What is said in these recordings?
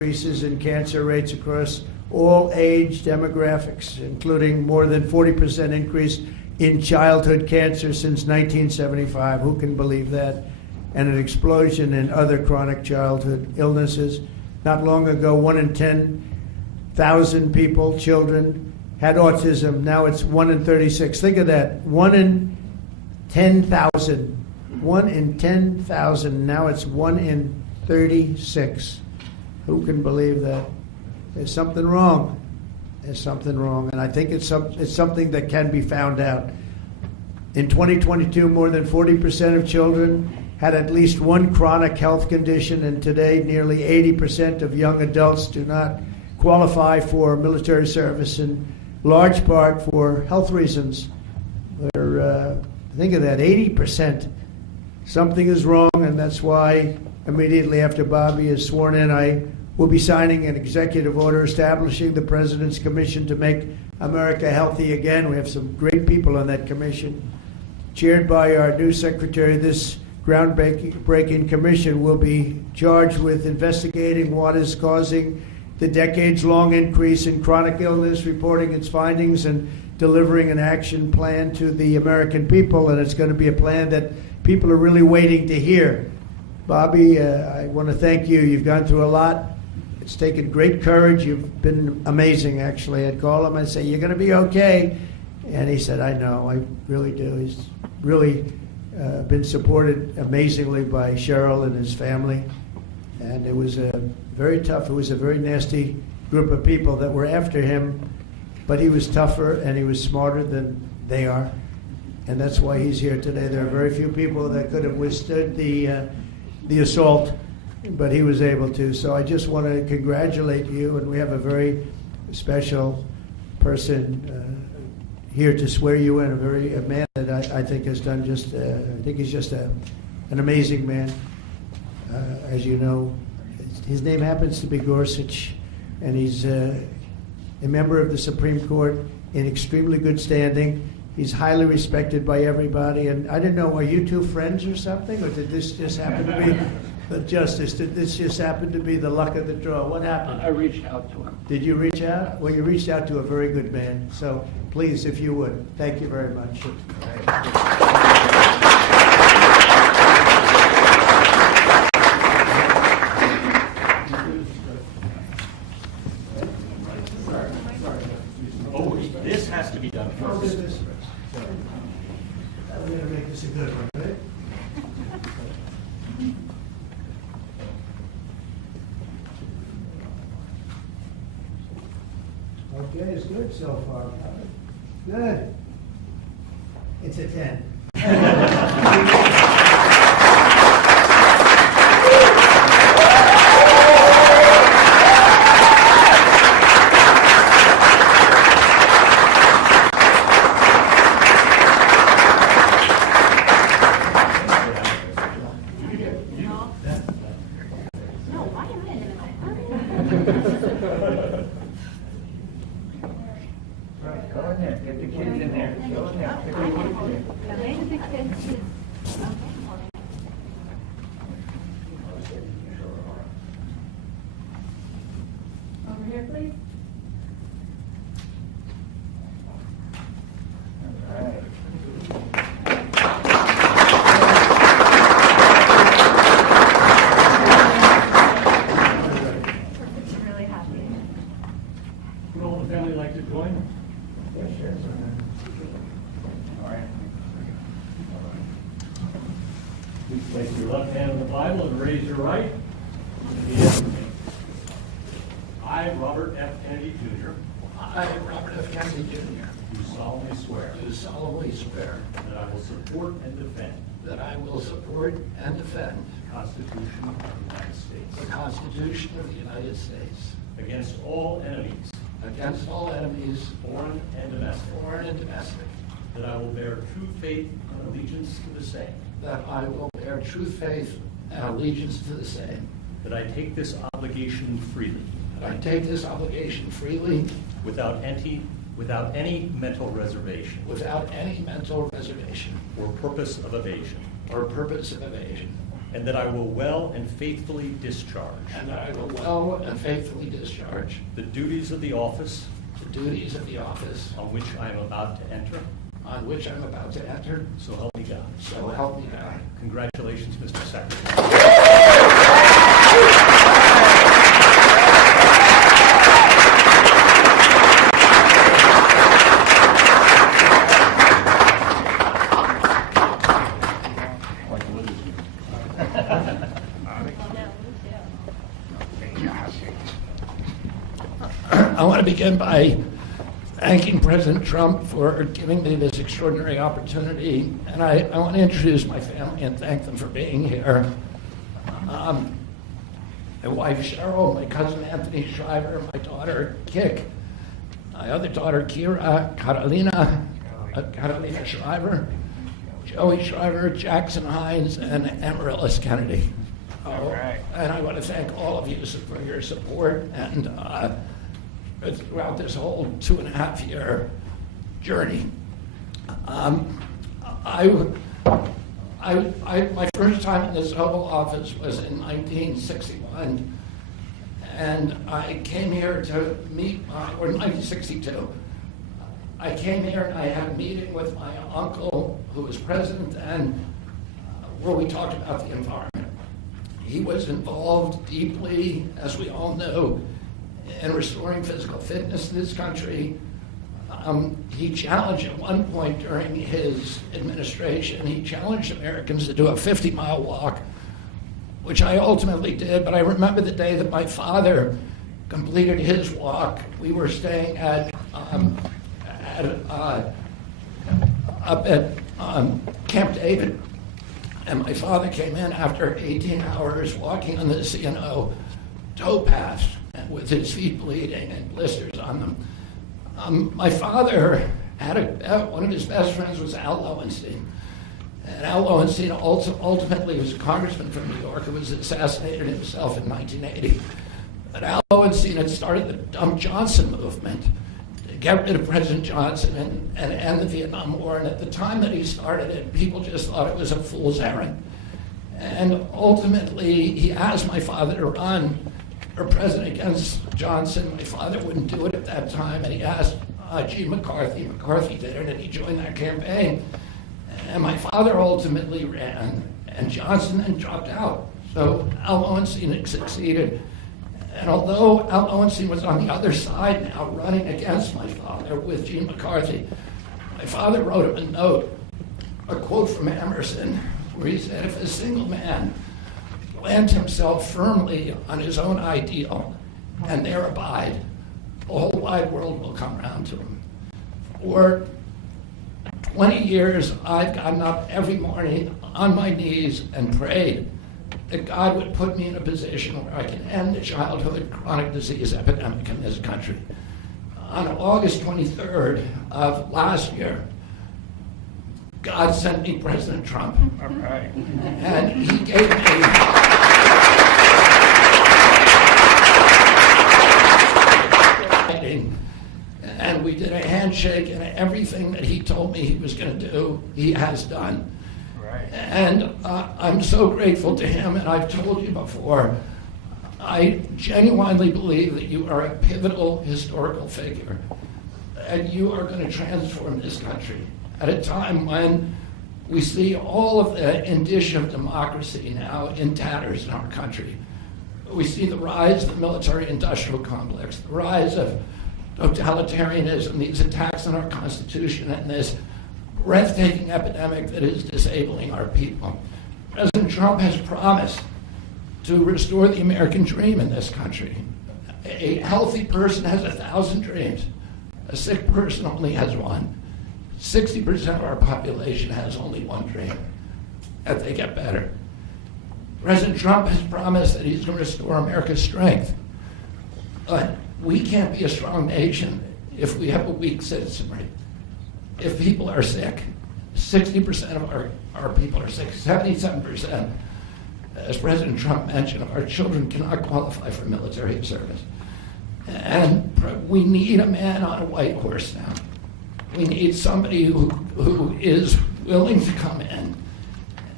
increases in cancer rates across all age demographics, including more than 40% increase in childhood cancer since 1975. Who can believe that? And an explosion in other chronic childhood illnesses. Not long ago, 1 in 10,000 people, children, had autism. Now it's 1 in 36. Think of that. 1 in 10,000. 1 in 10,000. Now it's 1 in 36. Who can believe that? There's something wrong. There's something wrong. And I think it's something that can be found out. In 2022, more than 40% of children had at least one chronic health condition, and today nearly 80% of young adults do not qualify for military service, in large part for health reasons. Think of that, 80%. Something is wrong, and that's why immediately after Bobby is sworn in, I will be signing an executive order establishing the President's Commission to Make America Healthy Again. We have some great people on that commission. Chaired by our new secretary, this groundbreaking commission will be charged with investigating what is causing the decades-long increase in chronic illness, reporting its findings, and delivering an action plan to the American people. And it's going to be a plan that people are really waiting to hear. Bobby, I want to thank you. You've gone through a lot. It's taken great courage. You've been amazing, actually. I'd call him and say, "You're going to be okay." And he said, "I know, I really do." He's really been supported amazingly by Cheryl and his family. And it was very tough. It was a very nasty group of people that were after him. But he was tougher and he was smarter than they are. And that's why he's here today. There are very few people that could have withstood the assault, but he was able to. So I just want to congratulate you, and we have a very special person here to swear you in, a man that I think has done just, I think he's just an amazing man. As you know, his name happens to be Gorsuch, and he's a member of the Supreme Court in extremely good standing. He's highly respected by everybody, and I didn't know, are you two friends or something, or did this just happen to be the justice? Did this just happen to be the luck of the draw? What happened? I reached out to him. Did you reach out? Well, you reached out to a very good man, so please, if you would. Thank you very much. Oh, this has to be done first. I'm going to make this a good one, right? Okay, it's good so far. Good. It's a 10. Over here, please. Really happy. Would all the family like to join? Yes, sure. All right. Please place your left hand on the Bible and raise your right. Repeat after me. I, Robert F. Kennedy Jr., I, Robert F. Kennedy Jr., do solemnly swear do solemnly swear that I will support and defend that I will support and defend the Constitution of the United the States Constitution of the United States against all enemies, against all enemies, foreign and domestic, foreign and domestic, that I will bear true faith and allegiance to the same, that I will bear true faith and allegiance to the same, that I take this obligation freely, that I take this obligation freely without any mental reservation without any mental reservation or purpose of evasion, or purpose of evasion, and that I will well and faithfully discharge and that I will well and faithfully discharge the duties of the office the duties of the office on which I am about to enter. on which I'm about to enter. So help me God. So help me God. Congratulations, Mr. Secretary. I want to begin by thanking President Trump for giving me this extraordinary opportunity. And I want to introduce my family and thank them for being here. My wife Cheryl, my cousin Anthony Shriver, my daughter Kik, my other daughter Kira, Carolina Shriver, Joey Shriver, Jackson Hines, and Amaryllis Kennedy. And I want to thank all of you for your support and throughout this whole 2.5-year journey. My first time in this Oval Office was in 1961, and I came here to meet, or 1962. I came here and I had a meeting with my uncle, who was president then, where we talked about the environment. He was involved deeply, as we all know, in restoring physical fitness in this country. He challenged at one point during his administration, he challenged Americans to do a 50-mile walk, which I ultimately did. But I remember the day that my father completed his walk. We were staying up at Camp David, and my father came in after 18 hours walking on the C&O towpath with his feet bleeding and blisters on them. My father had one of his best friends was Al Lowenstein. And Al Lowenstein ultimately was a congressman from New York who was assassinated himself in 1980. But Al Lowenstein had started the Dump Johnson movement to get rid of President Johnson and end the Vietnam War. And at the time that he started it, people just thought it was a fool's errand. And ultimately, he asked my father to run for president against Johnson. My father wouldn't do it at that time, and he asked G. McCarthy. McCarthy did it, and he joined that campaign. And my father ultimately ran, and Johnson then dropped out. So Al Lowenstein had succeeded. And although Al Lowenstein was on the other side now, running against my father with G. McCarthy, my father wrote him a note, a quote from Emerson, where he said, "If a single man plant himself firmly on his own ideal and there abide, the whole wide world will come around to him." For 20 years, I've gotten up every morning on my knees and prayed that God would put me in a position where I can end the childhood chronic disease epidemic in this country. On August 23rd of last year, God sent me President Trump. All right. And he gave me and we did a handshake, and everything that he told me he was going to do, he has done. Right. And I'm so grateful to him, and I've told you before, I genuinely believe that you are a pivotal historical figure, and you are going to transform this country at a time when we see all of the indicia of democracy now in tatters in our country. We see the rise of the military-industrial complex, the rise of totalitarianism, these attacks on our Constitution, and this breathtaking epidemic that is disabling our people. President Trump has promised to restore the American dream in this country. A healthy person has 1,000 dreams. A sick person only has one. 60% of our population has only one dream, that they get better. President Trump has promised that he's going to restore America's strength. But we can't be a strong nation if we have a weak citizenry. If people are sick, 60% of our people are sick, 77%, as President Trump mentioned, of our children cannot qualify for military service. And we need a man on a white horse now. We need somebody who is willing to come in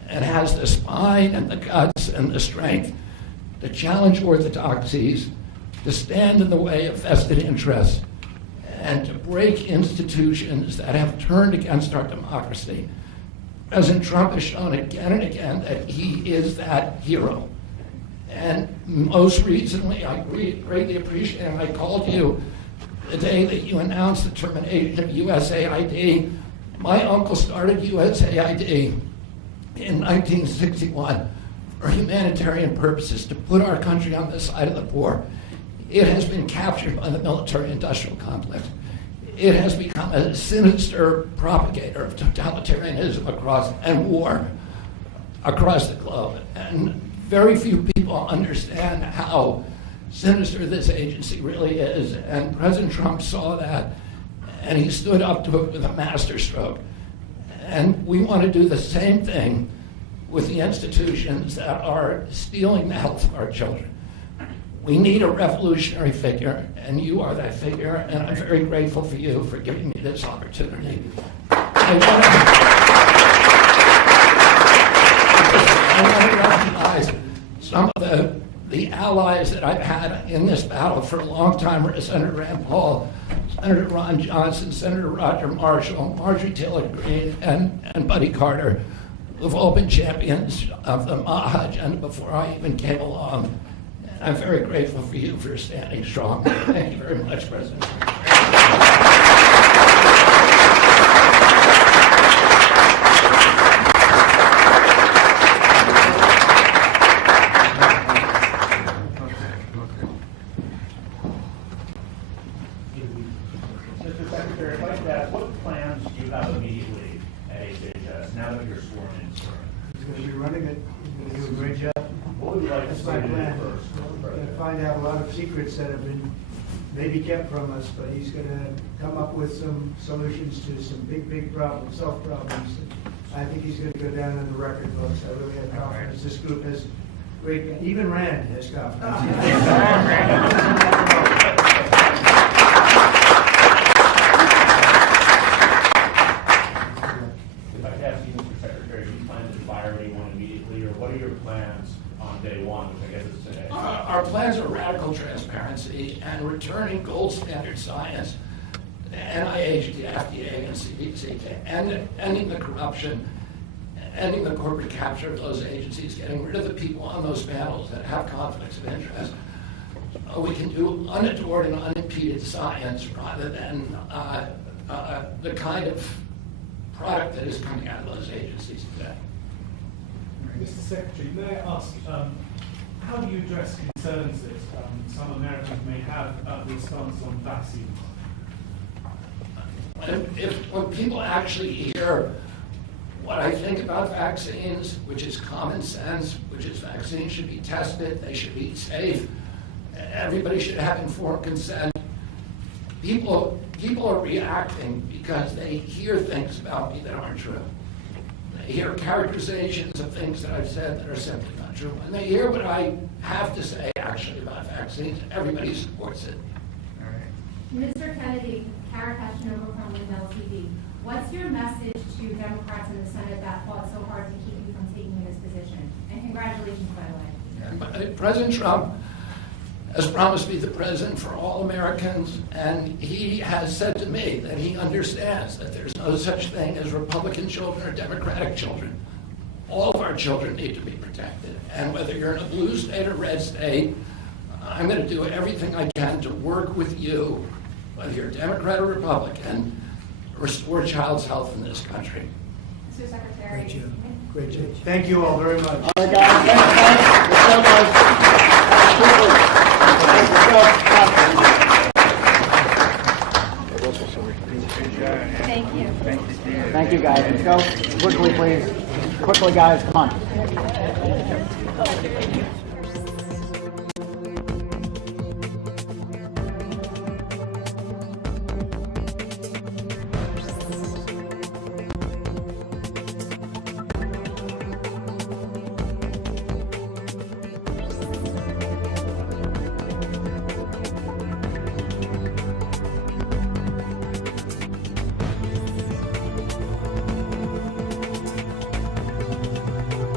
and has the spine and the guts and the strength to challenge orthodoxies, to stand in the way of vested interests, and to break institutions that have turned against our democracy. President Trump has shown again and again that he is that hero. And most recently, I greatly appreciate, and I called you the day that you announced the termination of USAID. My uncle started USAID in 1961 for humanitarian purposes, to put our country on the side of the poor. It has been captured by the military-industrial complex. It has become a sinister propagator of totalitarianism and war across the globe. And very few people understand how sinister this agency really is. And President Trump saw that, and he stood up to it with a masterstroke. And we want to do the same thing with the institutions that are stealing the health of our children. We need a revolutionary figure, and you are that figure, and I'm very grateful for you for giving me this opportunity. I want to recognize some of the allies that I've had in this battle for a long time: Senator Rand Paul, Senator Ron Johnson, Senator Roger Marshall, Marjorie Taylor Greene, and Buddy Carter, who've all been champions of the MAHA agenda before I even came along. I'm very grateful for you for standing strong. Thank you very much, President. Mr. Secretary, I'd like to ask, what plans do you have immediately at HHS now that you're sworn in? He's going to be running it. He's going to do a great job. What would you like to That's see my to do plan. first? We're going to find out a lot of secrets that have been maybe kept from us, but he's going to come up with some solutions to some big problems, self problems. I think he's going to go down in the record books. I really have confidence. This group has great, even Rand has confidence. If I could ask you, Mr. Secretary, do you plan to fire anyone immediately, or what are your plans on day one, which I guess is today? Our plans are radical transparency and returning gold standard science, the NIH, the FDA, and CDC, ending the corruption, ending the corporate capture of those agencies, getting rid of the people on those panels that have conflicts of interest. We can do unadored and unimpeded science rather than the kind of product that is coming out of those agencies today. Mr. Secretary, may I ask, how do you address concerns that some Americans may have about the stance on vaccines? When people actually hear what I think about vaccines, which is common sense, which is vaccines should be tested, they should be safe, everybody should have informed consent, people are reacting because they hear things about me that aren't true. They hear characterizations of things that I've said that are simply not true. And they hear what I have to say actually about vaccines. Everybody supports it. Mr. Kennedy, Kara Kashinova from Lindell TV. What's your message to Democrats in the Senate that fought so hard to keep you from taking this position? And congratulations, by the way. President Trump has promised to be the president for all Americans, and he has said to me that he understands that there's no such thing as Republican children or Democratic children. All of our children need to be protected, and whether you're in a blue state or red state, I'm going to do everything I can to work with you, whether you're Democrat or Republican, to restore child's health in this country. Mr. Secretary. Great job. Great job. Thank you all very much. All right, guys. Thank you. Thank you, guys. Let's go quickly, please. Quickly, guys. Come on.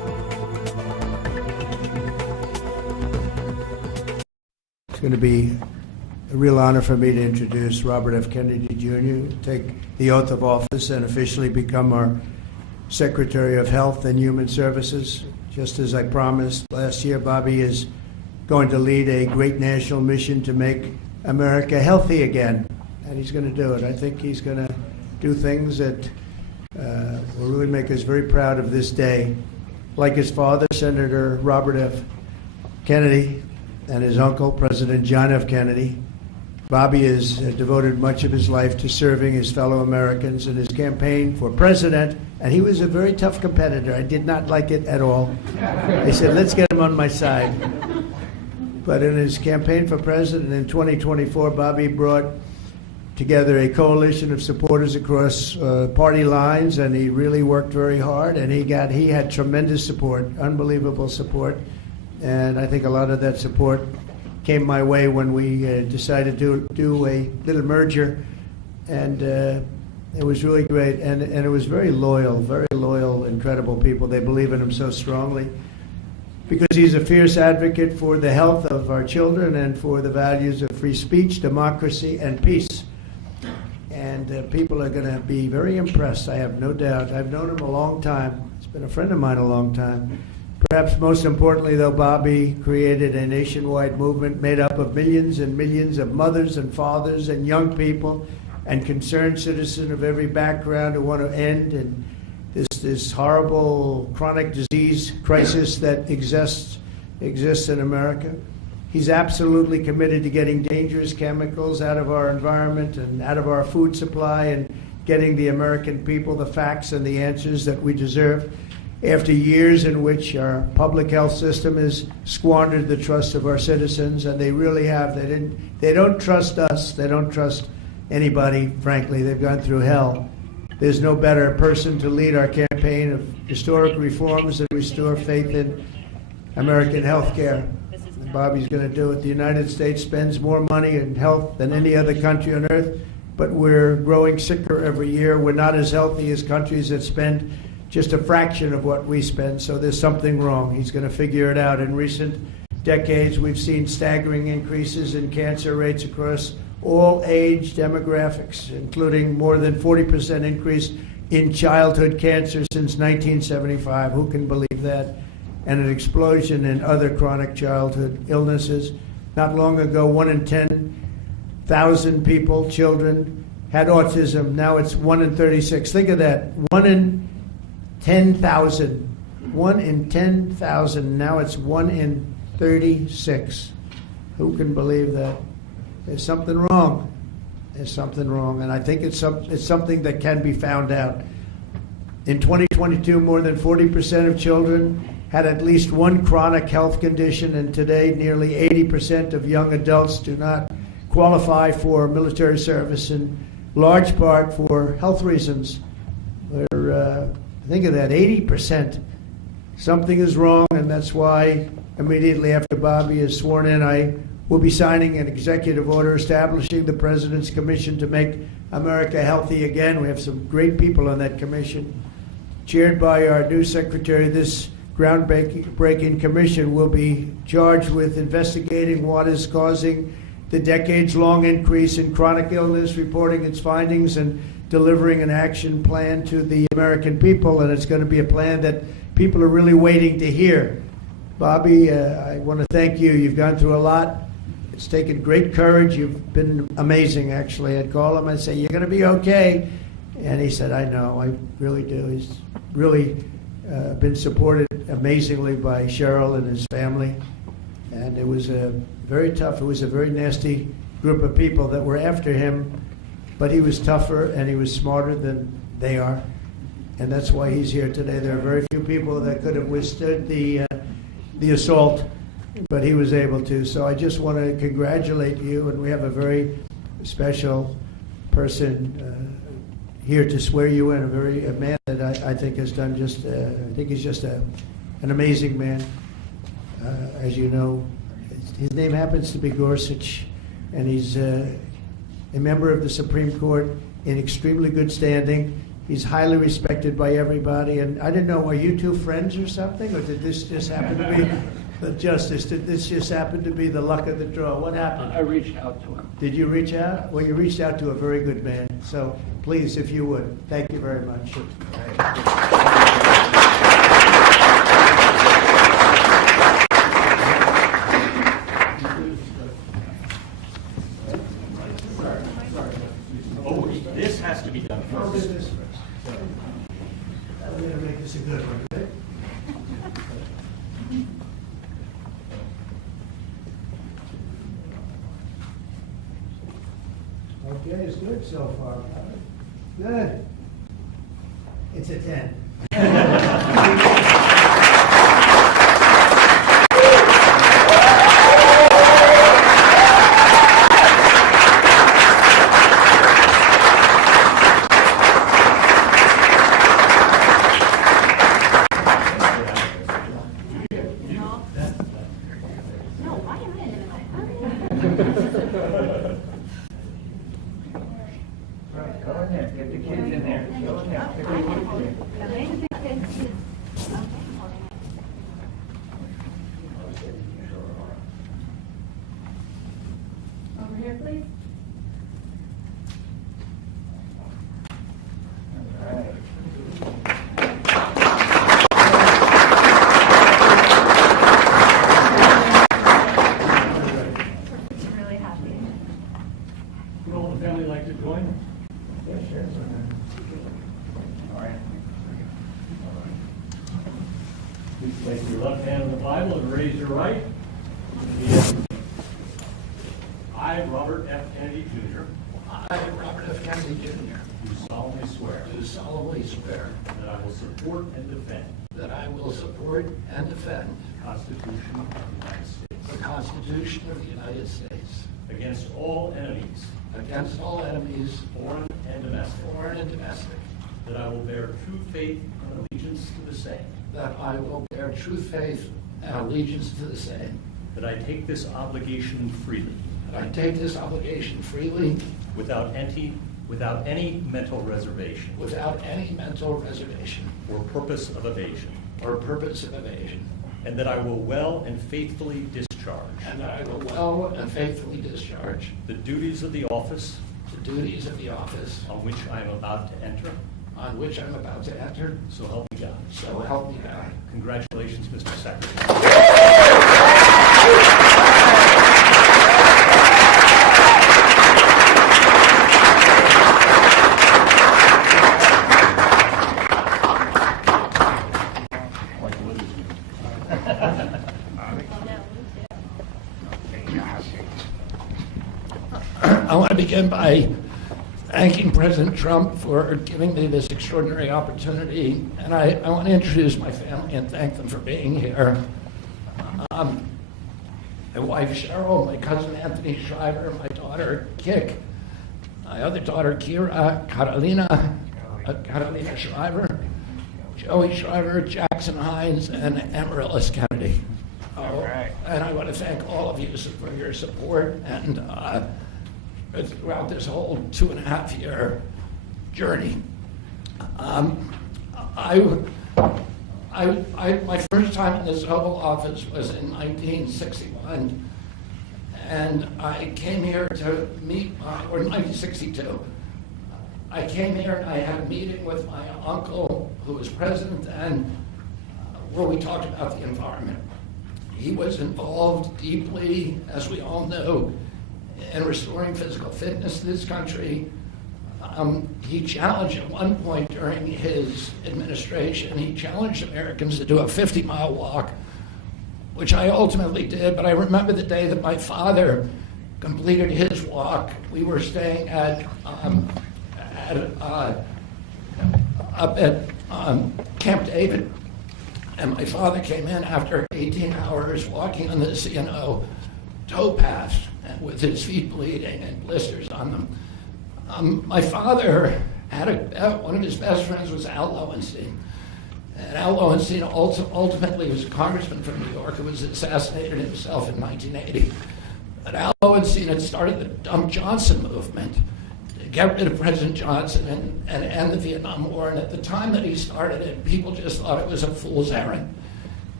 It's going to be a real honor for me to introduce Robert F. Kennedy Jr., take the oath of office and officially become our Secretary of Health and Human Services. Just as I promised last year, Bobby is going to lead a great national mission to make America healthy again, and he's going to do it. I think he's going to do things that will really make us very proud of this day. Like his father, Senator Robert F. Kennedy, and his uncle, President John F. Kennedy, Bobby has devoted much of his life to serving his fellow Americans in his campaign for president, and he was a very tough competitor. I did not like it at all. I said, let's get him on my side. But in his campaign for president in 2024, Bobby brought together a coalition of supporters across party lines, and he really worked very hard, and he had tremendous support, unbelievable support, and I think a lot of that support came my way when we decided to do a little merger, and it was really great, and it was very loyal, incredible people. They believe in him so strongly because he's a fierce advocate for the health of our children and for the values of free speech, democracy, and peace. And people are going to be very impressed, I have no doubt. I've known him a long time. He's been a friend of mine a long time. Perhaps most importantly, though, Bobby created a nationwide movement made up of millions and millions of mothers and fathers and young people and concerned citizens of every background who want to end and this horrible chronic disease crisis that exists in America. He's absolutely committed to getting dangerous chemicals out of our environment and out of our food supply and getting the American people the facts and the answers that we deserve. After years in which our public health system has squandered the trust of our citizens, and they really have. They don't trust us. They don't trust anybody, frankly. They've gone through hell. There's no better person to lead our campaign of historic reforms and restore faith in American health care. Bobby's going to do it. The United States spends more money in health than any other country on earth, but we're growing sicker every year. We're not as healthy as countries that spend just a fraction of what we spend, so there's something wrong. He's going to figure it out. In recent decades, we've seen staggering increases in cancer rates across all age demographics, including more than 40% increase in childhood cancer since 1975. Who can believe that? And an explosion in other chronic childhood illnesses. Not long ago, 1 in 10,000 people, children, had autism. Now it's 1 in 36. Think of that. 1 in 10,000. 1 in 10,000. Now it's 1 in 36. Who can believe that? There's something wrong. There's something wrong. And I think it's something that can be found out. In 2022, more than 40% of children had at least one chronic health condition, and today nearly 80% of young adults do not qualify for military service, in large part for health reasons. Think of that, 80%. Something is wrong, and that's why immediately after Bobby is sworn in, I will be signing an executive order establishing the President's Commission to make America healthy again. We have some great people on that commission. Chaired by our new secretary, this groundbreaking commission will be charged with investigating what is causing the decades-long increase in chronic illness, reporting its findings, and delivering an action plan to the American people. And it's going to be a plan that people are really waiting to hear. Bobby, I want to thank you. You've gone through a lot. It's taken great courage. You've been amazing, actually. I'd call him and say, you're going to be okay. And he said, I know, I really do. He's really been supported amazingly by Cheryl and his family. And it was very tough. It was a very nasty group of people that were after him, but he was tougher and he was smarter than they are. And that's why he's here today. There are very few people that could have withstood the assault, but he was able to. So I just want to congratulate you, and we have a very special person here to swear you in, a man that I think has done just, I think he's just an amazing man. As you know, his name happens to be Gorsuch, and he's a member of the Supreme Court in extremely good standing. He's highly respected by everybody, and I didn't know, are you two friends or something, or did this just happen to be? the justice, did this just happen to be the luck of the draw? What happened? I reached out to him. Did you reach out? Well, you reached out to a very good man. So please, if you would, thank you very much. Oh, this has to be done First first. business first. I'm going to make this a good one, okay? Okay, it's good so far. Good. It's a 10. Go in there, get the kids in there. Over here, please. Really happy. Would all the family like to join? All right. Please place your left hand on the Bible and raise your right. Repeat after me. I, Robert F. Kennedy Jr., I, Robert F. Kennedy Jr., do solemnly swear do solemnly swear that I will support and defend that I will support and defend the Constitution of the United States the Constitution of the United States against all enemies, against all enemies, foreign and domestic, foreign and domestic, that I will bear true faith and allegiance to the same, that I will bear true faith and allegiance to the same, that I take this obligation freely, that I take this obligation freely without any mental reservation without any mental reservation or purpose of evasion, or purpose of evasion, and that I will well and faithfully discharge and that I will well and faithfully discharge the duties of the office the duties of the office on which I am about to enter. on which I'm about to enter. So help me God. So help me God. Congratulations, Mr. Secretary. I want to begin by thanking President Trump for giving me this extraordinary opportunity, and I want to introduce my family and thank them for being here. My wife Cheryl, my cousin Anthony Shriver, my daughter Kik, my other daughter Kira, Carolina Shriver, Joey Shriver, Jackson Hines, and Amaryllis Kennedy. All right. And I want to thank all of you for your support and throughout this whole 2.5-year journey. My first time in this Oval Office was in 1961, and I came here to meet, or 1962. I came here and I had a meeting with my uncle, who was president then, where we talked about the environment. He was involved deeply, as we all know, in restoring physical fitness to this country. He challenged at one point during his administration, he challenged Americans to do a 50-mile walk, which I ultimately did, but I remember the day that my father completed his walk. We were staying up at Camp David, and my father came in after 18 hours walking on the towpath with his feet bleeding and blisters on them. My father had one of his best friends was Al Lowenstein. And Al Lowenstein ultimately was a congressman from New York who was assassinated himself in 1980. But Al Lowenstein had started the Dump Johnson movement to get rid of President Johnson and end the Vietnam War. And at the time that he started it, people just thought it was a fool's errand.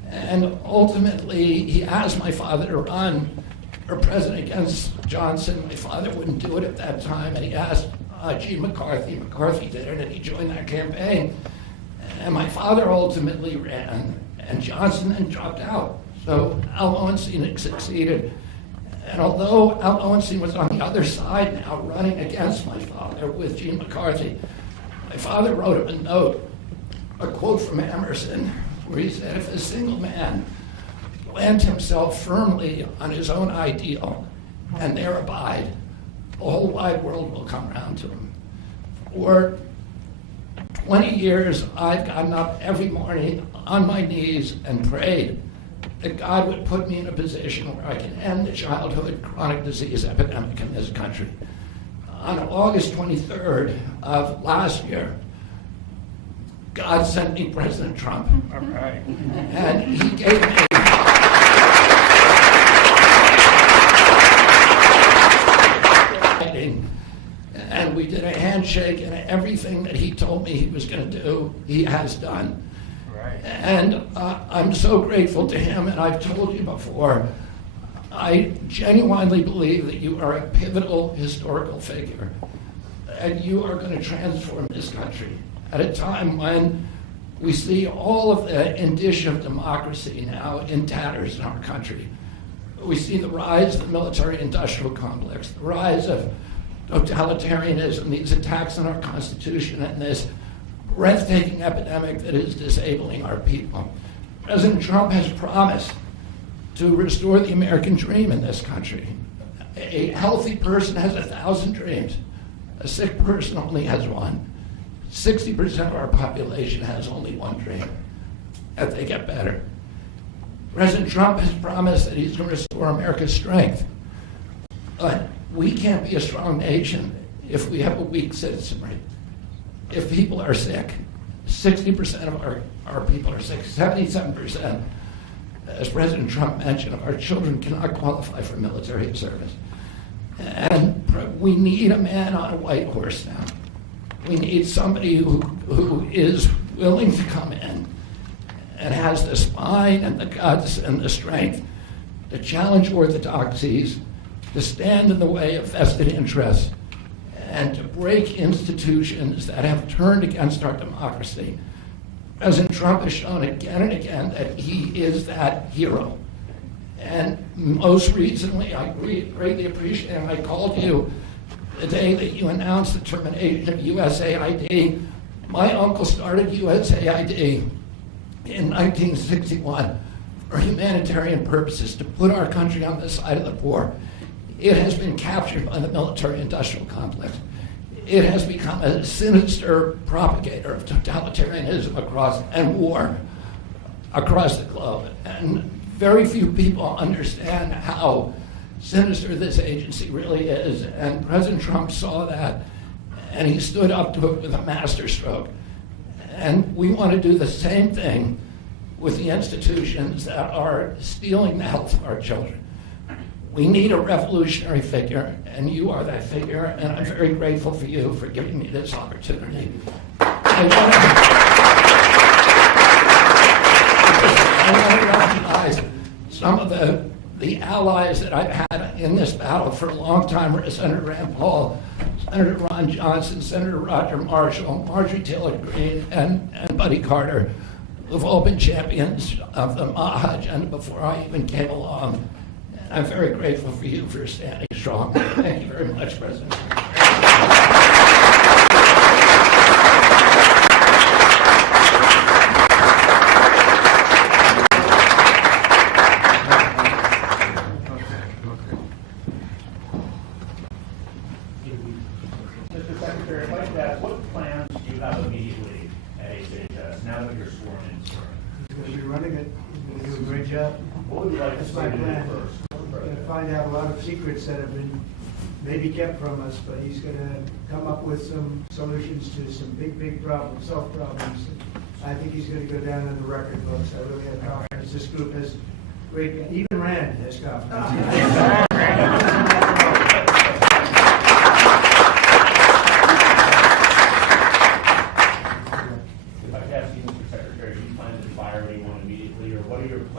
And ultimately, he asked my father to run for president against Johnson. My father wouldn't do it at that time, and he asked Gene McCarthy. McCarthy did it, and he joined that campaign. And my father ultimately ran, and Johnson then dropped out. So Al Lowenstein succeeded. And although Al Lowenstein was on the other side now, running against my father with Gene McCarthy, my father wrote him a note, a quote from Emerson, where he said, if a single man plant himself firmly on his own ideal and there abide, the whole wide world will come around to him. For 20 years, I've gotten up every morning on my knees and prayed that God would put me in a position where I can end the childhood chronic disease epidemic in this country. On August 23rd of last year, God sent me President Trump. All right. And he gave me and we did a handshake, and everything that he told me he was going to do, he has done. Right. And I'm so grateful to him, and I've told you before, I genuinely believe that you are a pivotal historical figure, and you are going to transform this country at a time when we see all of the indicia of democracy now in tatters in our country. We see the rise of the military-industrial complex, the rise of totalitarianism, these attacks on our Constitution, and this breathtaking epidemic that is disabling our people. President Trump has promised to restore the American dream in this country. A healthy person has 1,000 dreams. A sick person only has one. 60% of our population has only one dream, that they get better. President Trump has promised that he's going to restore America's strength. But we can't be a strong nation if we have a weak citizenry. If people are sick, 60% of our people are sick, 77%, as President Trump mentioned, of our children cannot qualify for military service. And we need a man on a white horse now. We need somebody who is willing to come in and has the spine and the guts and the strength to challenge orthodoxies, to stand in the way of vested interests, and to break institutions that have turned against our democracy. President Trump has shown again and again that he is that hero. And most recently, I greatly appreciate, and I called you the day that you announced the termination of USAID. My uncle started USAID in 1961 for humanitarian purposes, to put our country on the side of the poor. It has been captured by the military-industrial complex. It has become a sinister propagator of totalitarianism and war across the globe. And very few people understand how sinister this agency really is. And President Trump saw that, and he stood up to it with a masterstroke. And we want to do the same thing with the institutions that are stealing the health of our children. We need a revolutionary figure, and you are that figure, and I'm very grateful for you for giving me this opportunity. I want to recognize some of the allies that I've had in this battle for a long time: Senator Rand Paul, Senator Ron Johnson, Senator Roger Marshall, Marjorie Taylor Greene, and Buddy Carter, who've all been champions of the MAHA agenda before I even came along. I'm very grateful for you for standing strong. Thank you very much, President. Mr. Secretary, I'd like to ask, what plans do you have immediately at HHS now that you're sworn in, sir? He's going to be running it. He's going to do a great job. What would you like to That's see my to do plan. first? He's going to find out a lot of secrets that have been maybe kept from us, but he's going to come up with some solutions to some big problems, self problems. I think he's going to go down in the record books. I really have confidence. This group has great, even Rand has confidence. If I could ask you, Mr. Secretary, do you plan to fire anyone immediately, or what are your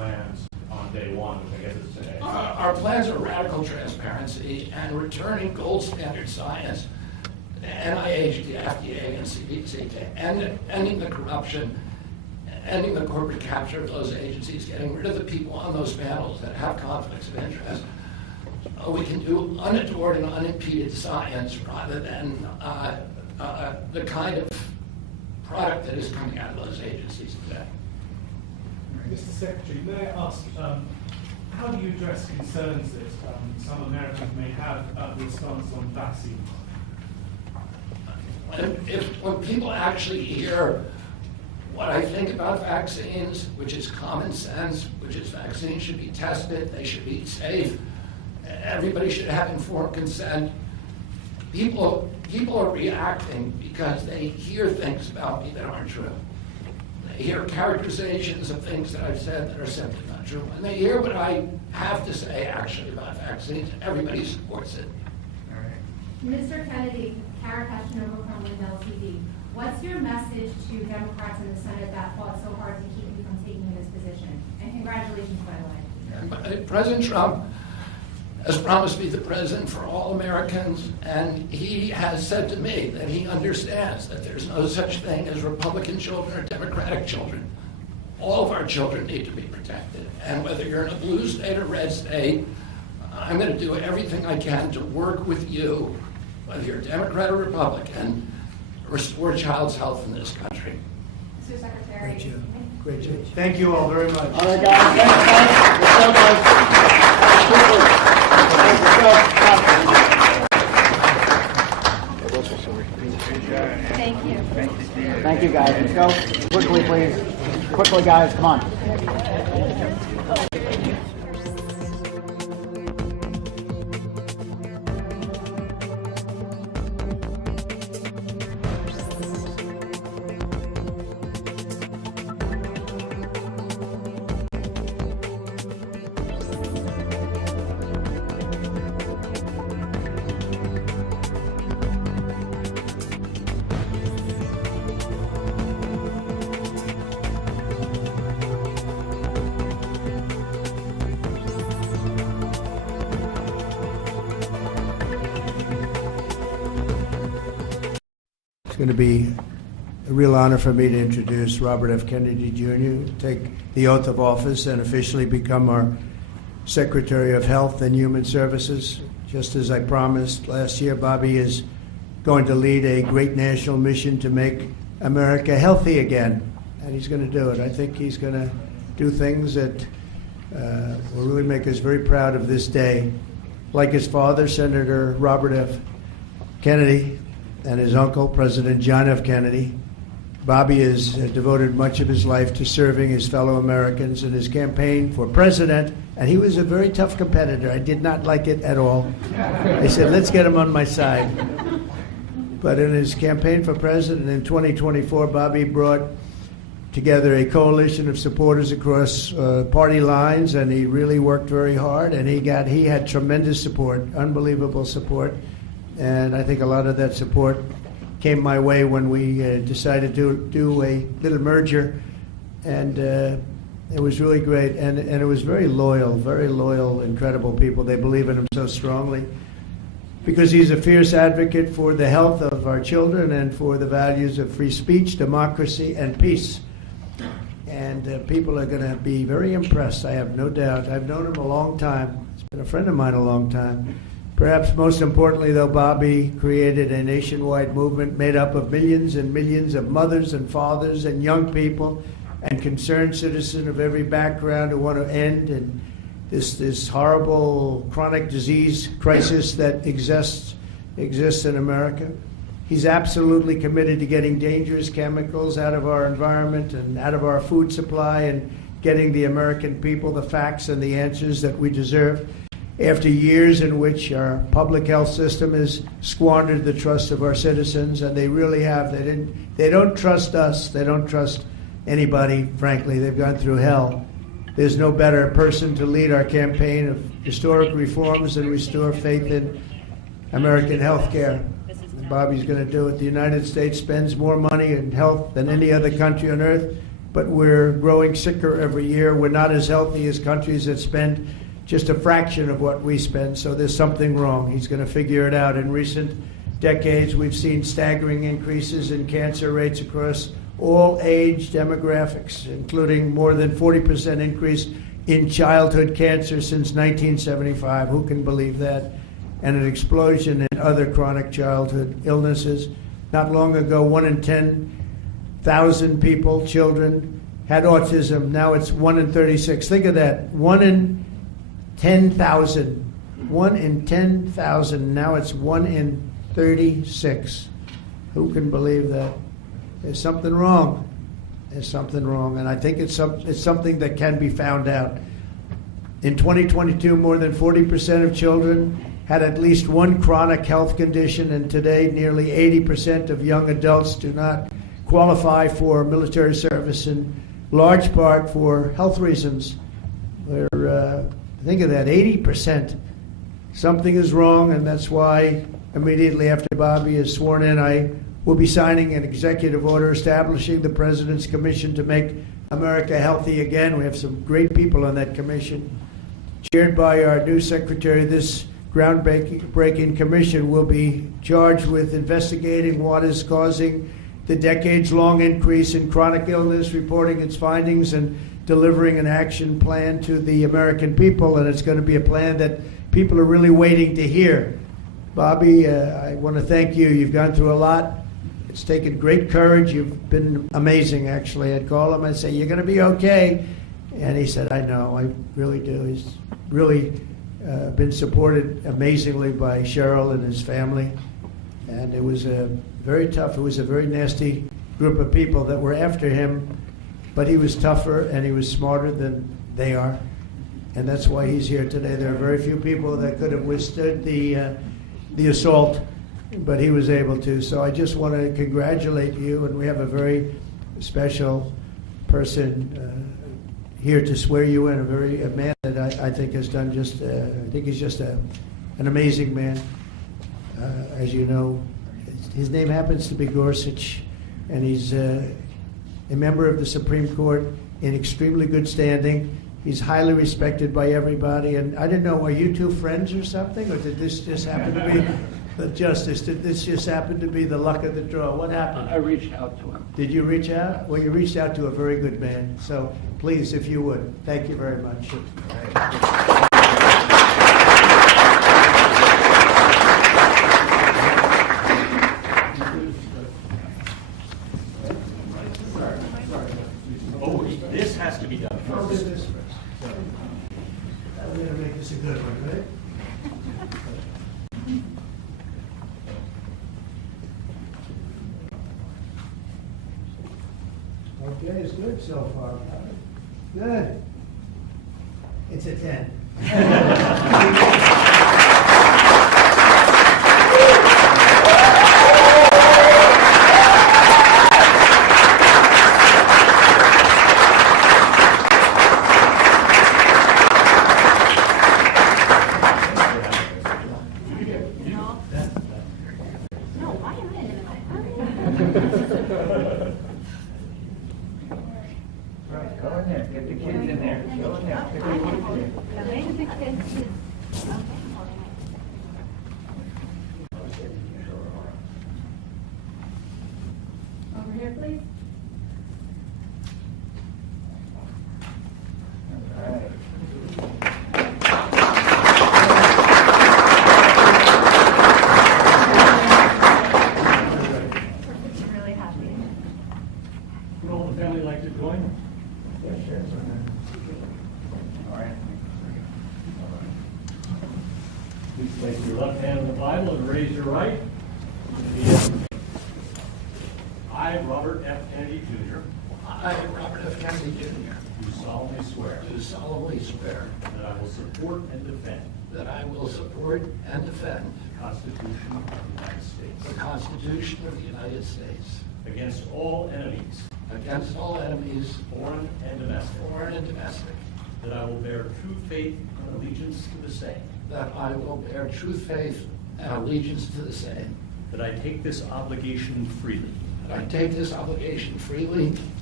on day one, which I guess is today? Our plans are radical transparency and returning gold standard science, the NIH, the FDA, and CDC, to ending the corruption, ending the corporate capture of those agencies, getting rid of the people on those panels that have conflicts of interest. We can do unadored and unimpeded science rather than the kind of product that is coming out of those agencies today. Mr. Secretary, may I ask, how do you address concerns that some Americans may have about the response on vaccines? When people actually hear what I think about vaccines, which is common sense, which is vaccines should be tested, they should be safe, everybody should have informed consent, people are reacting because they hear things about me that aren't true. They hear characterizations of things that I've said that are simply not true. And they hear what I have to say actually about vaccines. Everybody supports it. Mr. Kennedy, Kara Kashinova from Lindell TV. What's your message to Democrats in the Senate that fought so hard to keep you from taking this position? And congratulations, by the way. President Trump has promised to be the president for all Americans, and he has said to me that he understands that there's no such thing as Republican children or Democratic children. All of our children need to be protected, and whether you're in a blue state or red state, I'm going to do everything I can to work with you, whether you're Democrat or Republican, to restore child's health in this country. Mr. Secretary. Great job. Great job. Thank you all very much. All right, guys. Thanks, guys. Thank you. Thank you, guys. Let's go. Quickly, please. Quickly, guys. Come on. It's going to be a real honor for me to introduce Robert F. Kennedy Jr., take the oath of office and officially become our Secretary of Health and Human Services. Just as I promised last year, Bobby is going to lead a great national mission to make America healthy again, and he's going to do it. I think he's going to do things that will really make us very proud of this day. Like his father, Senator Robert F. Kennedy, and his uncle, President John F. Kennedy, Bobby has devoted much of his life to serving his fellow Americans in his campaign for president, and he was a very tough competitor. I did not like it at all. I said, let's get him on my side. But in his campaign for president in 2024, Bobby brought together a coalition of supporters across party lines, and he really worked very hard, and he had tremendous support, unbelievable support. And I think a lot of that support came my way when we decided to do a little merger, and it was really great. And it was very loyal, incredible people. They believe in him so strongly because he's a fierce advocate for the health of our children and for the values of free speech, democracy, and peace. And people are going to be very impressed, I have no doubt. I've known him a long time. He's been a friend of mine a long time. Perhaps most importantly, though, Bobby created a nationwide movement made up of millions and millions of mothers and fathers and young people and concerned citizens of every background who want to end and this horrible chronic disease crisis that exists in America. He's absolutely committed to getting dangerous chemicals out of our environment and out of our food supply and getting the American people the facts and the answers that we deserve. After years in which our public health system has squandered the trust of our citizens, and they really have. They don't trust us. They don't trust anybody, frankly. They've gone through hell. There's no better person to lead our campaign of historic reforms and restore faith in American health care. And Bobby's going to do it. The United States spends more money in health than any other country on earth, but we're growing sicker every year. We're not as healthy as countries that spend just a fraction of what we spend, so there's something wrong. He's going to figure it out. In recent decades, we've seen staggering increases in cancer rates across all age demographics, including more than 40% increase in childhood cancer since 1975. Who can believe that? And an explosion in other chronic childhood illnesses. Not long ago, 1 in 10,000 people, children, had autism. Now it's 1 in 36. Think of that. 1 in 10,000. 1 in 10,000. Now it's 1 in 36. Who can believe that? There's something wrong. There's something wrong. And I think it's something that can be found out. In 2022, more than 40% of children had at least one chronic health condition, and today nearly 80% of young adults do not qualify for military service, in large part for health reasons. Think of that, 80%. Something is wrong, and that's why immediately after Bobby is sworn in, I will be signing an executive order establishing the President's Commission to make America healthy again. We have some great people on that commission. Chaired by our new secretary, this groundbreaking commission will be charged with investigating what is causing the decades-long increase in chronic illness, reporting its findings, and delivering an action plan to the American people. And it's going to be a plan that people are really waiting to hear. Bobby, I want to thank you. You've gone through a lot. It's taken great courage. You've been amazing, actually. I'd call him and say, "You're going to be okay." And he said, "I know, I really do." He's really been supported amazingly by Cheryl and his family. And it was very tough. It was a very nasty group of people that were after him, but he was tougher and he was smarter than they are. And that's why he's here today. There are very few people that could have withstood the assault, but he was able to. So I just want to congratulate you, and we have a very special person here to swear you in, a man that I think has done just, I think he's just an amazing man. As you know, his name happens to be Gorsuch, and he's a member of the Supreme Court in extremely good standing. He's highly respected by everybody, and I didn't know, are you two friends or something, or did this just happen to be the justice? Did this just happen to be the luck of the draw? What happened? I reached out to him. Did you reach out? Well, you reached out to a very good man. So please, if you would, thank you very much. Oh, this has to be done first. We're going to make this a good one, right? Okay, it's good so far. Good. It's a 10. Go in there, get the kids in there. Go in there. Pick the kids in there. Over here, please. All right. I'm really happy. Would all the family like to join? All right. Please place your left hand on the Bible and raise your right. Repeat after me. I, Robert F. Kennedy Jr., I, Robert F. Kennedy Jr., do solemnly swear do solemnly swear that I will support and defend that I will support and defend the Constitution of the United the States Constitution of the United States against all enemies, against all enemies, foreign and domestic, foreign and domestic, that I will bear true faith and allegiance to the same, that I will bear true faith and allegiance to the same, that I take this obligation freely that I take this obligation freely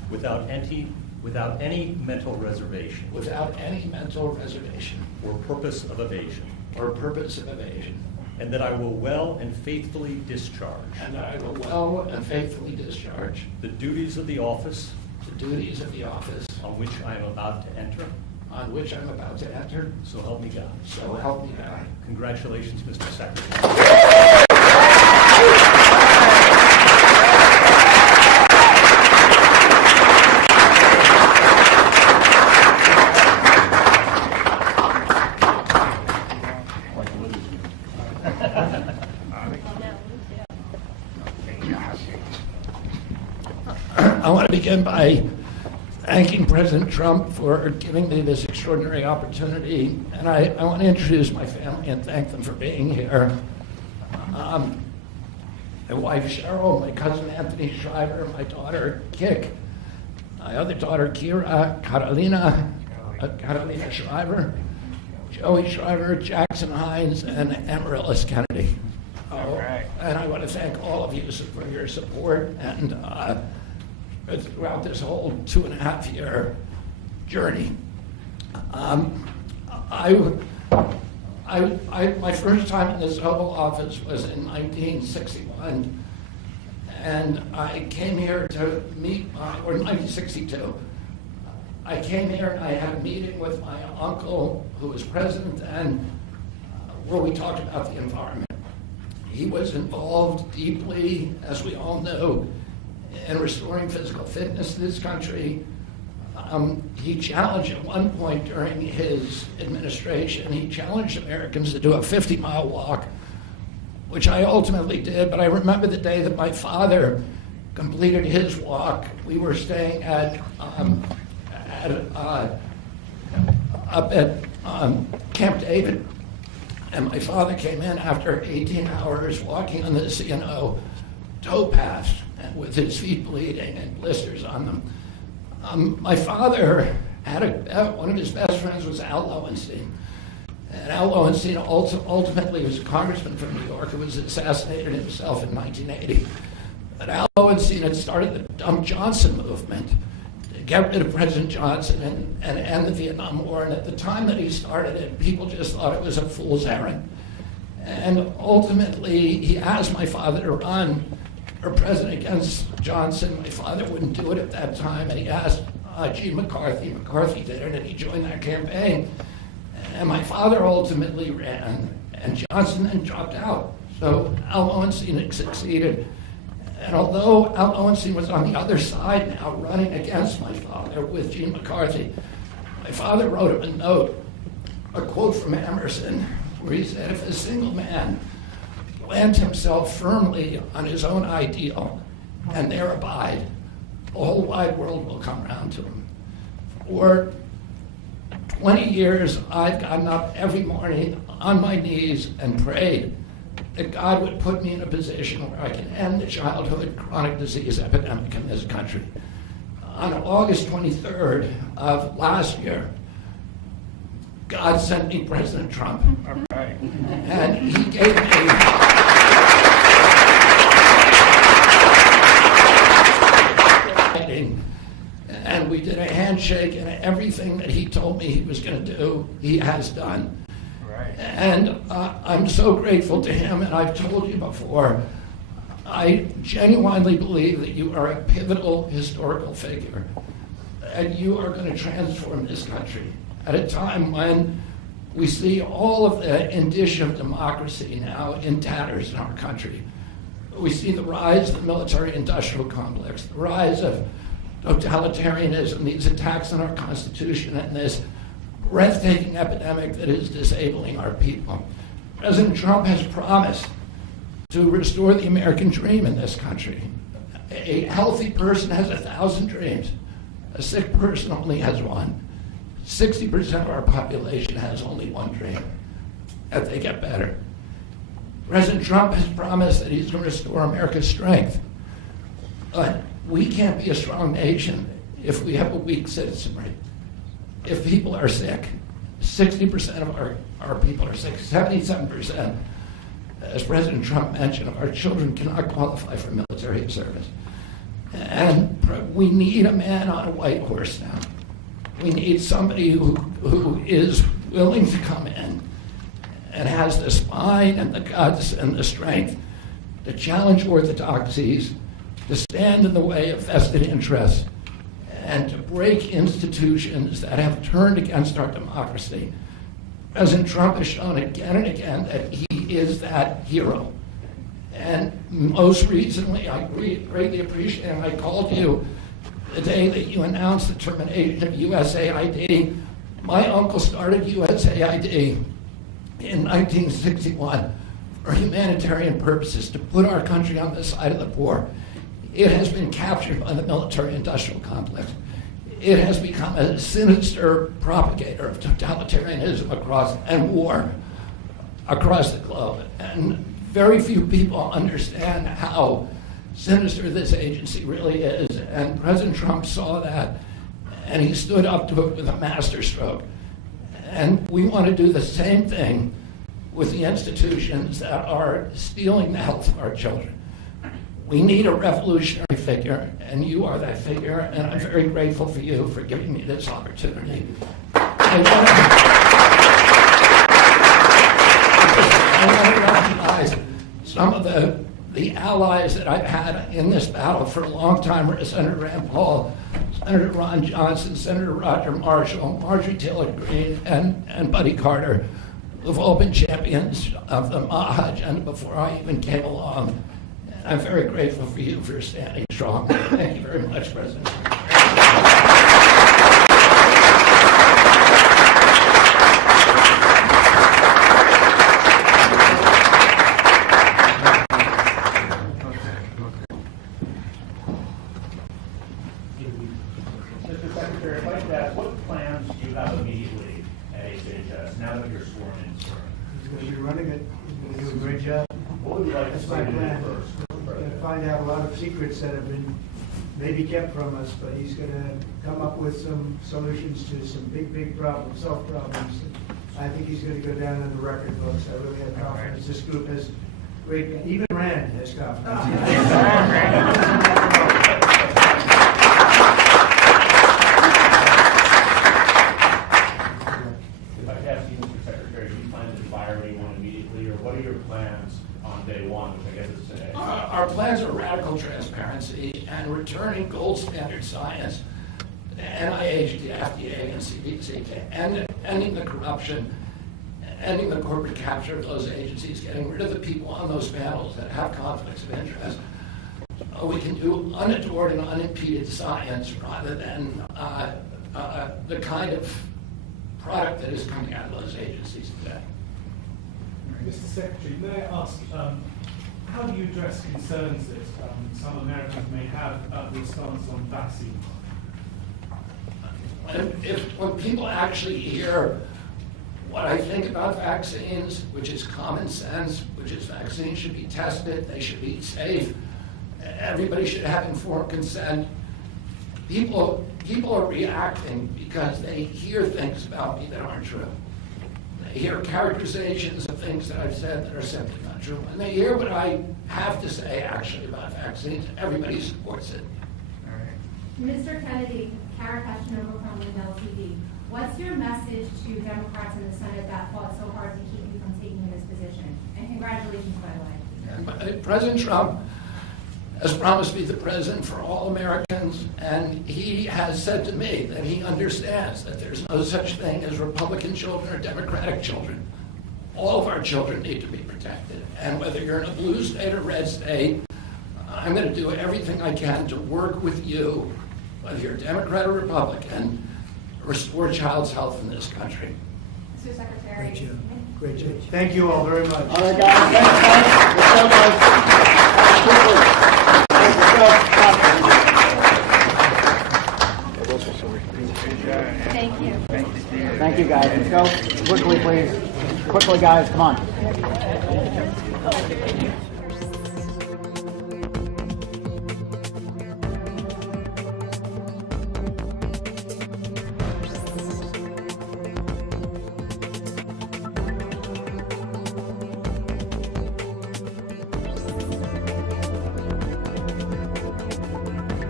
without any mental reservation without any mental reservation or purpose of evasion, or purpose of evasion, and that I will well and faithfully discharge and that I will well and faithfully discharge the duties of the office the duties of the office on which I am about to enter. on which I'm about to enter. So help me God. So help me God. Congratulations, Mr. Secretary. I want to begin by thanking President Trump for giving me this extraordinary opportunity. And I want to introduce my family and thank them for being here. My wife Cheryl, my cousin Anthony Shriver, my daughter Kik, my other daughter Kira, Carolina Shriver, Joey Shriver, Jackson Hines, and Amaryllis Kennedy. And I want to thank all of you for your support and throughout this whole 2.5-year journey. My first time in this Oval Office was in 1961, and I came here to meet, or 1962. I came here and I had a meeting with my uncle, who was president then, where we talked about the environment. He was involved deeply, as we all know, in restoring physical fitness in this country. He challenged at one point during his administration, he challenged Americans to do a 50-mile walk, which I ultimately did. But I remember the day that my father completed his walk. We were staying up at Camp David, and my father came in after 18 hours walking on this, towpath, and with his feet bleeding and blisters on them. My father had one of his best friends was Al Lowenstein. And Al Lowenstein ultimately was a congressman from New York who was assassinated himself in 1980. But Al Lowenstein had started the Dump Johnson movement to get rid of President Johnson and end the Vietnam War. And at the time that he started it, people just thought it was a fool's errand. And ultimately, he asked my father to run for president against Johnson. My father wouldn't do it at that time, and he asked Gene McCarthy. McCarthy did it, and he joined that campaign. And my father ultimately ran, and Johnson then dropped out. So Al Lowenstein had succeeded. And although Al Lowenstein was on the other side now, running against my father with Gene McCarthy, my father wrote him a note, a quote from Emerson, where he said, "If a single man plant himself firmly on his own ideal and there abide, the whole wide world will come around to him." For 20 years, I've gotten up every morning on my knees and prayed that God would put me in a position where I can end the childhood chronic disease epidemic in this country. On August 23rd of last year, God sent me President Trump. And he gave me and we did a handshake, and everything that he told me he was going to do, he has done. And I'm so grateful to him, and I've told you before, I genuinely believe that you are a pivotal historical figure, and you are going to transform this country at a time when we see all of the indicia of democracy now in tatters in our country. We see the rise of the military-industrial complex, the rise of totalitarianism, these attacks on our Constitution, and this breathtaking epidemic that is disabling our people. President Trump has promised to restore the American dream in this country. A healthy person has 1,000 dreams. A sick person only has one. 60% of our population has only one dream, that they get better. President Trump has promised that he's going to restore America's strength. But we can't be a strong nation if we have a weak citizenry. If people are sick, 60% of our people are sick, 77%, as President Trump mentioned, of our children cannot qualify for military service. And we need a man on a white horse now. We need somebody who is willing to come in and has the spine and the guts and the strength to challenge orthodoxies, to stand in the way of vested interests, and to break institutions that have turned against our democracy. President Trump has shown again and again that he is that hero. And most recently, I greatly appreciate, and I called you the day that you announced the termination of USAID. My uncle started USAID in 1961 for humanitarian purposes, to put our country on the side of the poor. It has been captured by the military-industrial complex. It has become a sinister propagator of totalitarianism and war across the globe. And very few people understand how sinister this agency really is. And President Trump saw that, and he stood up to it with a masterstroke. And we want to do the same thing with the institutions that are stealing the health of our children. We need a revolutionary figure, and you are that figure, and I'm very grateful for you for giving me this opportunity. I want to recognize some of the allies that I've had in this battle for a long time: Senator Rand Paul, Senator Ron Johnson, Senator Roger Marshall, Marjorie Taylor Greene, and Buddy Carter, who've all been champions of the MAHA agenda before I even came along. I'm very grateful for you for standing strong. Thank you very much, President. Mr. Secretary, I'd like to ask, what plans do you have immediately at HHS now that you're sworn in? He's going to be running it. He's going to do a great job. What would you like to That's see my him do plan. first? We're going to find out a lot of secrets that have been maybe kept from us, but he's going to come up with some solutions to some big problems, self problems. I think he's going to go down in the record books. I really have confidence. This group has great, even Rand has confidence. If I could ask you, Mr. Secretary, do you plan to fire anyone immediately, or what are your plans on day one, which I guess is today? Our plans are radical transparency and returning gold standard science to the NIH, the FDA, and CDC, ending the corruption, ending the corporate capture of those agencies, getting rid of the people on those panels that have conflicts of interest. We can do unadored and unimpeded science rather than the kind of product that is coming out of those agencies today. Mr. Secretary, may I ask, how do you address concerns that some Americans may have about the stance on vaccines? When people actually hear what I think about vaccines, which is common sense, which is vaccines should be tested, they should be safe, everybody should have informed consent, people are reacting because they hear things about me that aren't true. They hear characterizations of things that I've said that are simply not true. When they hear what I have to say actually about vaccines, everybody supports it. Mr. Kennedy, Kara Kashinova from Lindell TV. What's your message to Democrats in the Senate that fought so hard to keep you from taking this position? And congratulations, by the way. President Trump has promised to be the president for all Americans, and he has said to me that he understands that there's no such thing as Republican children or Democratic children. All of our children need to be protected, and whether you're in a blue state or red state, I'm going to do everything I can to work with you, whether you're Democrat or Republican, to restore child's health in this country. Mr. Secretary. Great job. Great job. Thank you all very much. All right, guys. Thanks, guys. Thank you. Thank you, guys. Let's go. Quickly, please. Quickly, guys. Come on.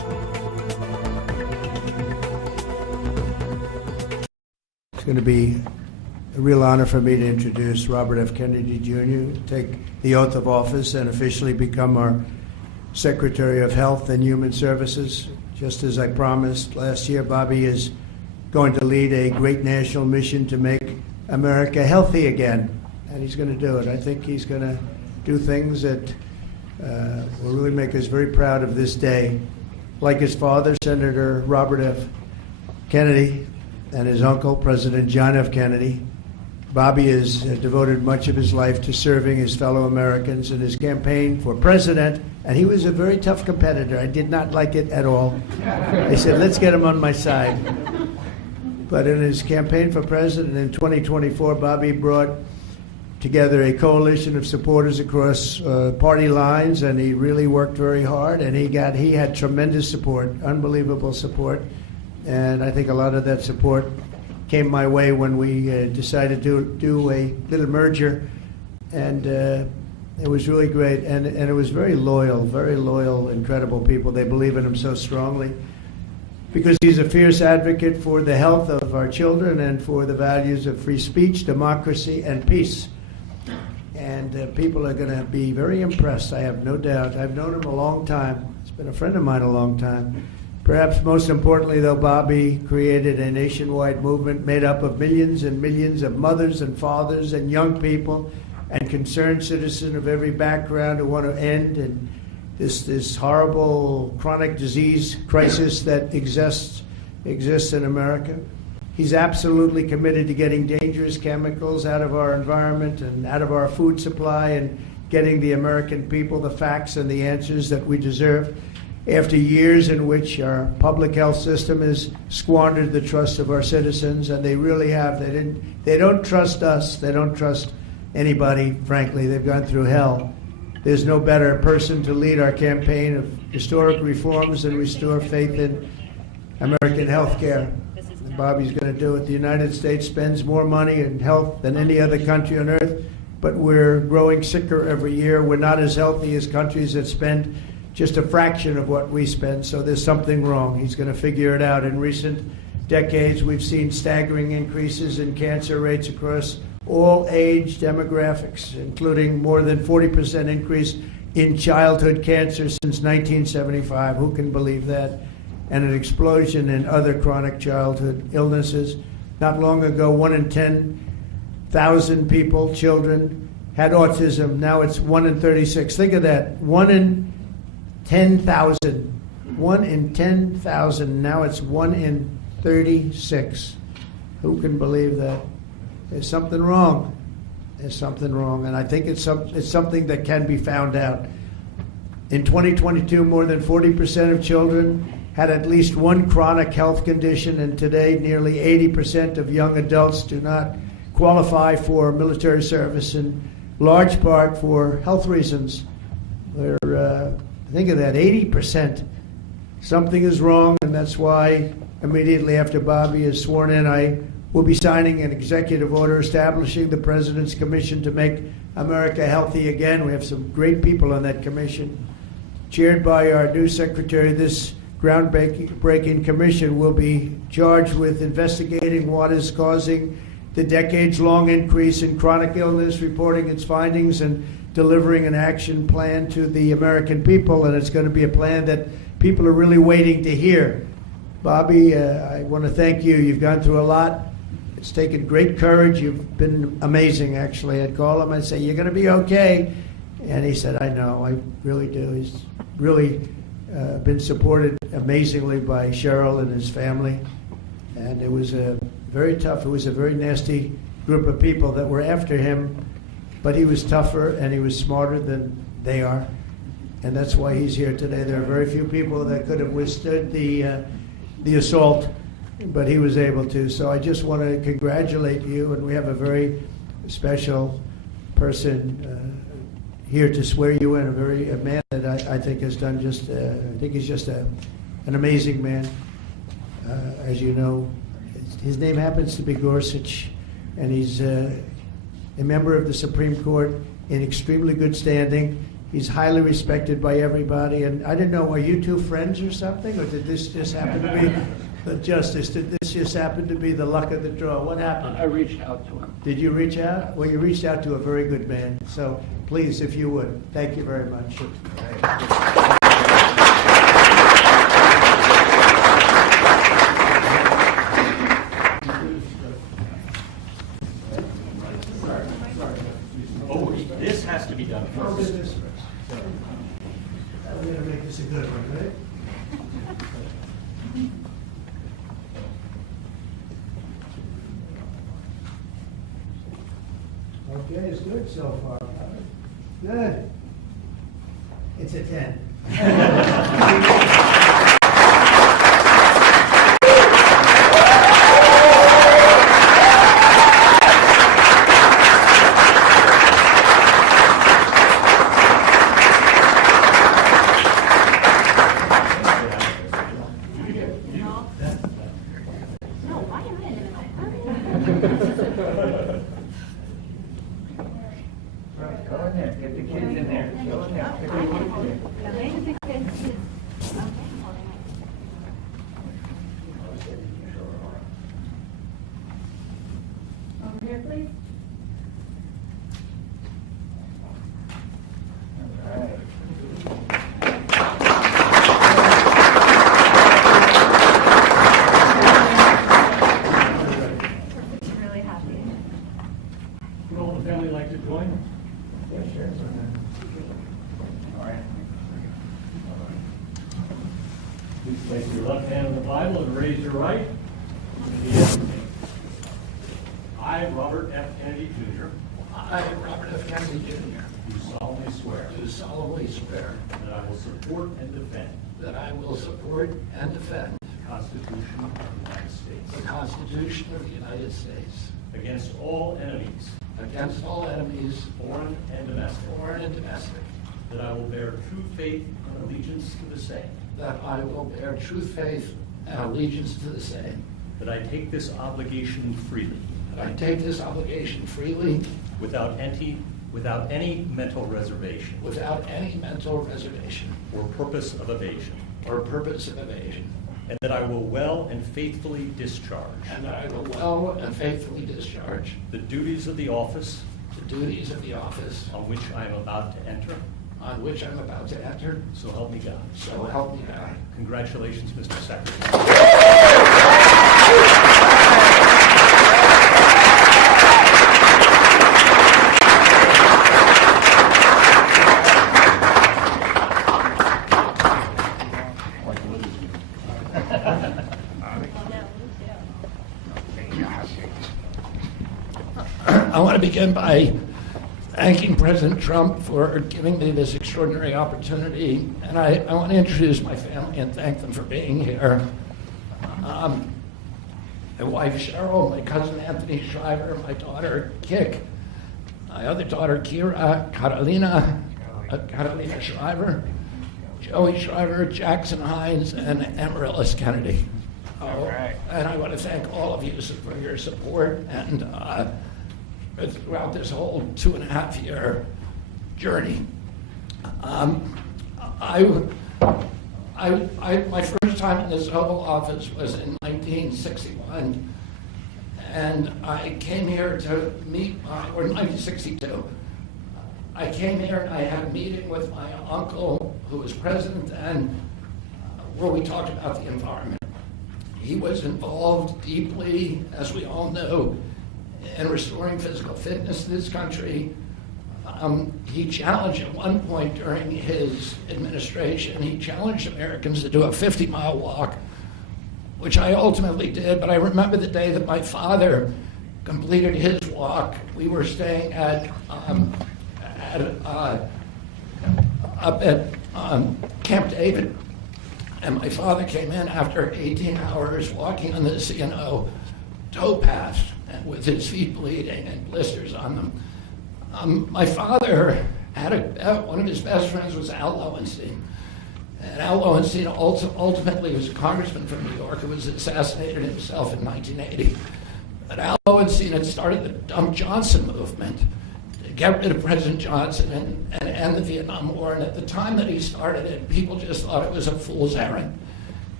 going to be a real honor for me to introduce Robert F. Kennedy Jr., take the oath of office and officially become our Secretary of Health and Human Services. Just as I promised last year, Bobby is going to lead a great national mission to make America healthy again, and he's going to do it. I think he's going to do things that will really make us very proud of this day. Like his father, Senator Robert F. Kennedy, and his uncle, President John F. Kennedy, Bobby has devoted much of his life to serving his fellow Americans in his campaign for president, and he was a very tough competitor. I did not like it at all. I said, let's get him on my side. But in his campaign for president in 2024, Bobby brought together a coalition of supporters across party lines, and he really worked very hard, and he had tremendous support, unbelievable support, and I think a lot of that support came my way when we decided to do a little merger, and it was really great, and it was very loyal, incredible people. They believe in him so strongly because he's a fierce advocate for the health of our children and for the values of free speech, democracy, and peace. And people are going to be very impressed, I have no doubt. I've known him a long time. He's been a friend of mine a long time. Perhaps most importantly, though, Bobby created a nationwide movement made up of millions and millions of mothers and fathers and young people and concerned citizens of every background who want to end and this horrible chronic disease crisis that exists in America. He's absolutely committed to getting dangerous chemicals out of our environment and out of our food supply and getting the American people the facts and the answers that we deserve. After years in which our public health system has squandered the trust of our citizens, and they really have. They don't trust us. They don't trust anybody, frankly. They've gone through hell. There's no better person to lead our campaign of historic reforms and restore faith in American health care. Bobby's going to do it. The United States spends more money in health than any other country on earth, but we're growing sicker every year. We're not as healthy as countries that spend just a fraction of what we spend, so there's something wrong. He's going to figure it out. In recent decades, we've seen staggering increases in cancer rates across all age demographics, including more than 40% increase in childhood cancer since 1975. Who can believe that? And an explosion in other chronic childhood illnesses. Not long ago, 1 in 10,000 people, children, had autism. Now it's 1 in 36. Think of that. 1 in 10,000. 1 in 10,000. Now it's 1 in 36. Who can believe that? There's something wrong. There's something wrong. And I think it's something that can be found out. In 2022, more than 40% of children had at least one chronic health condition, and today nearly 80% of young adults do not qualify for military service, in large part for health reasons. Think of that, 80%. Something is wrong, and that's why immediately after Bobby is sworn in, I will be signing an executive order establishing the President's Commission to make America healthy again. We have some great people on that commission. Chaired by our new secretary, this groundbreaking commission will be charged with investigating what is causing the decades-long increase in chronic illness, reporting its findings, and delivering an action plan to the American people. And it's going to be a plan that people are really waiting to hear. Bobby, I want to thank you. You've gone through a lot. It's taken great courage. You've been amazing, actually. I'd call him and say, you're going to be okay. And he said, I know, I really do. He's really been supported amazingly by Cheryl and his family. And it was very tough. It was a very nasty group of people that were after him, but he was tougher and he was smarter than they are. And that's why he's here today. There are very few people that could have withstood the assault, but he was able to. So I just want to congratulate you, and we have a very special person here to swear you in, a man that I think has done just, I think he's just an amazing man. As you know, his name happens to be Gorsuch, and he's a member of the Supreme Court in extremely good standing. He's highly respected by everybody, and I didn't know, are you two friends or something, or did this just happen to be? The justice, this just happened to be the luck of the draw. What happened? I reached out to him. Did you reach out? Well, you reached out to a very good man. So please, if you would, thank you very much. Oh, this has to be done We're first. going to make this a good one, right? Okay, it's good so far. Good. It's a 10. Go in there, get the kids in there. Go in there. Over here, please. All right. Really happy. Would all the family like to join? Yeah, sure. All right. Please place your left hand on the Bible and raise your right. Repeat after me. I, Robert F. Kennedy Jr., I, Robert F. Kennedy Jr., do solemnly swear do solemnly swear that I will support and defend that I will support and defend the Constitution of the United States the Constitution of the United States against all enemies, against all enemies, foreign and domestic, foreign and domestic, that I will bear true faith and allegiance to the same, that I will bear true faith and allegiance to the same, that I take this obligation freely, that I take this obligation freely without any mental reservation without any mental reservation or purpose of evasion, or purpose of evasion, and that I will well and faithfully discharge and that I will well and faithfully discharge the duties of the office the duties of the office on which I am about to enter. on which I'm about to enter. So help me God. So help me God. Congratulations, Mr. Secretary. I want to begin by thanking President Trump for giving me this extraordinary opportunity. And I want to introduce my family and thank them for being here. My wife Cheryl, my cousin Anthony Shriver, my daughter Kik, my other daughter Kira, Carolina Shriver, Joey Shriver, Jackson Hines, and Amaryllis Kennedy. All right. And I want to thank all of you for your support and throughout this whole 2.5-year journey. My first time in this Oval Office was in 1961, and I came here to meet, or 1962. I came here and I had a meeting with my uncle, who was president then, where we talked about the environment. He was involved deeply, as we all know, in restoring physical fitness in this country. He challenged at one point during his administration, he challenged Americans to do a 50-mile walk, which I ultimately did. But I remember the day that my father completed his walk. We were staying up at Camp David, and my father came in after 18 hours walking on this, towpath, and with his feet bleeding and blisters on them. My father had one of his best friends was Al Lowenstein. And Al Lowenstein ultimately was a congressman from New York who was assassinated himself in 1980. But Al Lowenstein had started the Dump Johnson movement to get rid of President Johnson and end the Vietnam War. And at the time that he started it, people just thought it was a fool's errand.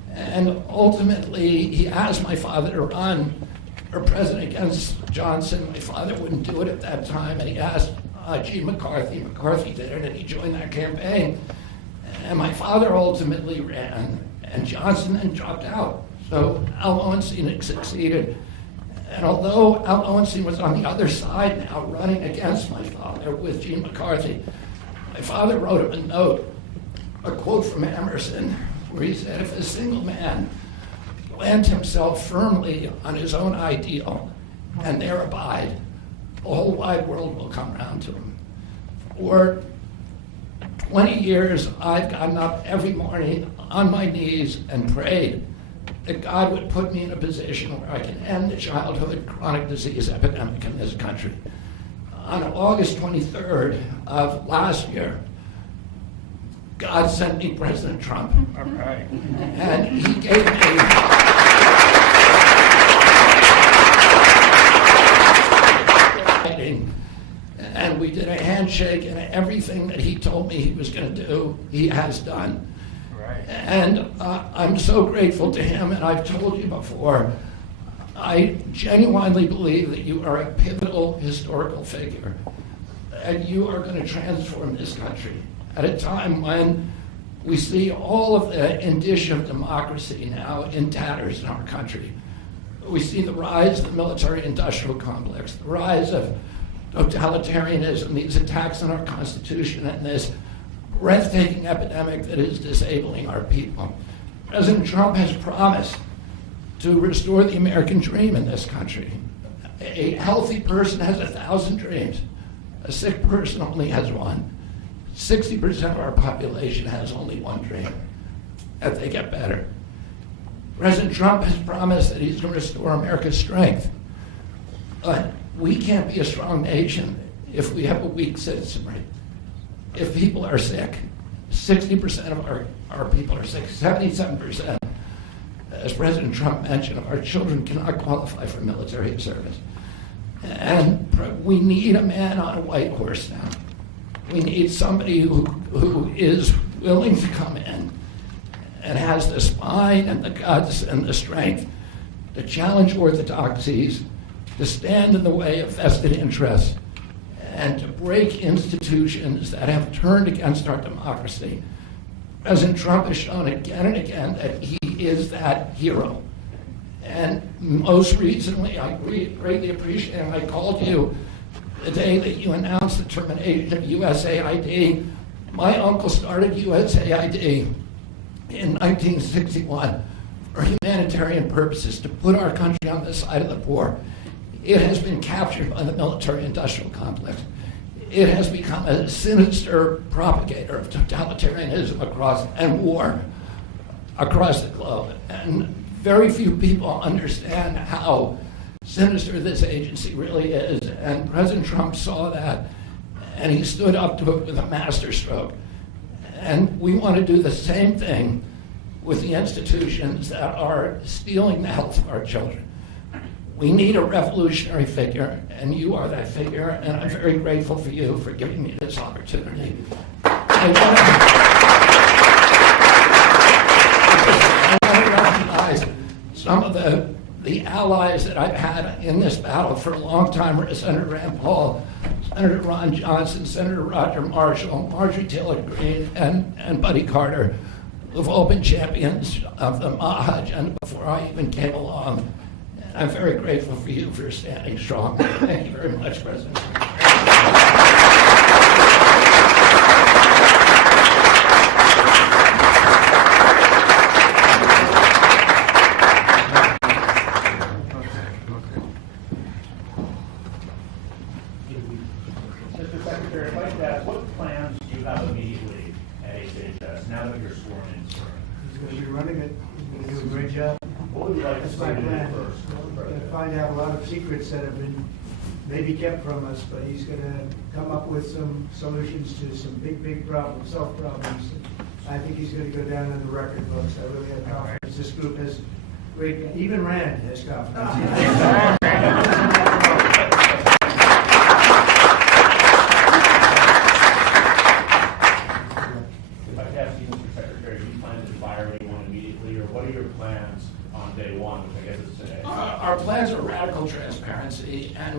And ultimately, he asked my father to run for president against Johnson. My father wouldn't do it at that time, and he asked Gene McCarthy. McCarthy did it, and he joined that campaign. And my father ultimately ran, and Johnson then dropped out. So Al Lowenstein succeeded. And although Al Lowenstein was on the other side now, running against my father with Gene McCarthy, my father wrote him a note, a quote from Emerson, where he said, if a single man plant himself firmly on his own ideal and there abide, the whole wide world will come around to him. For 20 years, I've gotten up every morning on my knees and prayed that God would put me in a position where I can end the childhood chronic disease epidemic in this country. On August 23rd of last year, God sent me President Trump. All right. And he gave me and we did a handshake, and everything that he told me he was going to do, he has done. Right. And I'm so grateful to him, and I've told you before, I genuinely believe that you are a pivotal historical figure, and you are going to transform this country at a time when we see all of the indicia of democracy now in tatters in our country. We see the rise of the military-industrial complex, the rise of totalitarianism, these attacks on our Constitution, and this breathtaking epidemic that is disabling our people. President Trump has promised to restore the American dream in this country. A healthy person has 1,000 dreams. A sick person only has one. 60% of our population has only one dream, that they get better. President Trump has promised that he's going to restore America's strength. But we can't be a strong nation if we have a weak citizenry. If people are sick, 60% of our people are sick, 77%, as President Trump mentioned, of our children cannot qualify for military service. And we need a man on a white horse now. We need somebody who is willing to come in and has the spine and the guts and the strength to challenge orthodoxies, to stand in the way of vested interests, and to break institutions that have turned against our democracy. President Trump has shown again and again that he is that hero. And most recently, I greatly appreciate, and I called you the day that you announced the termination of USAID. My uncle started USAID in 1961 for humanitarian purposes, to put our country on the side of the poor. It has been captured by the military-industrial complex. It has become a sinister propagator of totalitarianism and war across the globe. And very few people understand how sinister this agency really is. And President Trump saw that, and he stood up to it with a masterstroke. And we want to do the same thing with the institutions that are stealing the health of our children. We need a revolutionary figure, and you are that figure, and I'm very grateful for you for giving me this opportunity. I want to recognize some of the allies that I've had in this battle for a long time: Senator Rand Paul, Senator Ron Johnson, Senator Roger Marshall, Marjorie Taylor Greene, and Buddy Carter, who've all been champions of the MAHA agenda before I even came along. I'm very grateful for you for standing strong. Thank you very much, President. Mr. Secretary, I'd like to ask, what plans do you have immediately at HHS now that you're sworn in? He's going to be running it. He's going to do a great job. What would you like to That's see my him plan. do first? We're going to find out a lot of secrets that have been maybe kept from us, but he's going to come up with some solutions to some big problems, self-problems. I think he's going to go down in the record books. I really have confidence. This group has great, even Rand has confidence. If I could ask you, Mr. Secretary, do you plan to fire anyone immediately, or what are your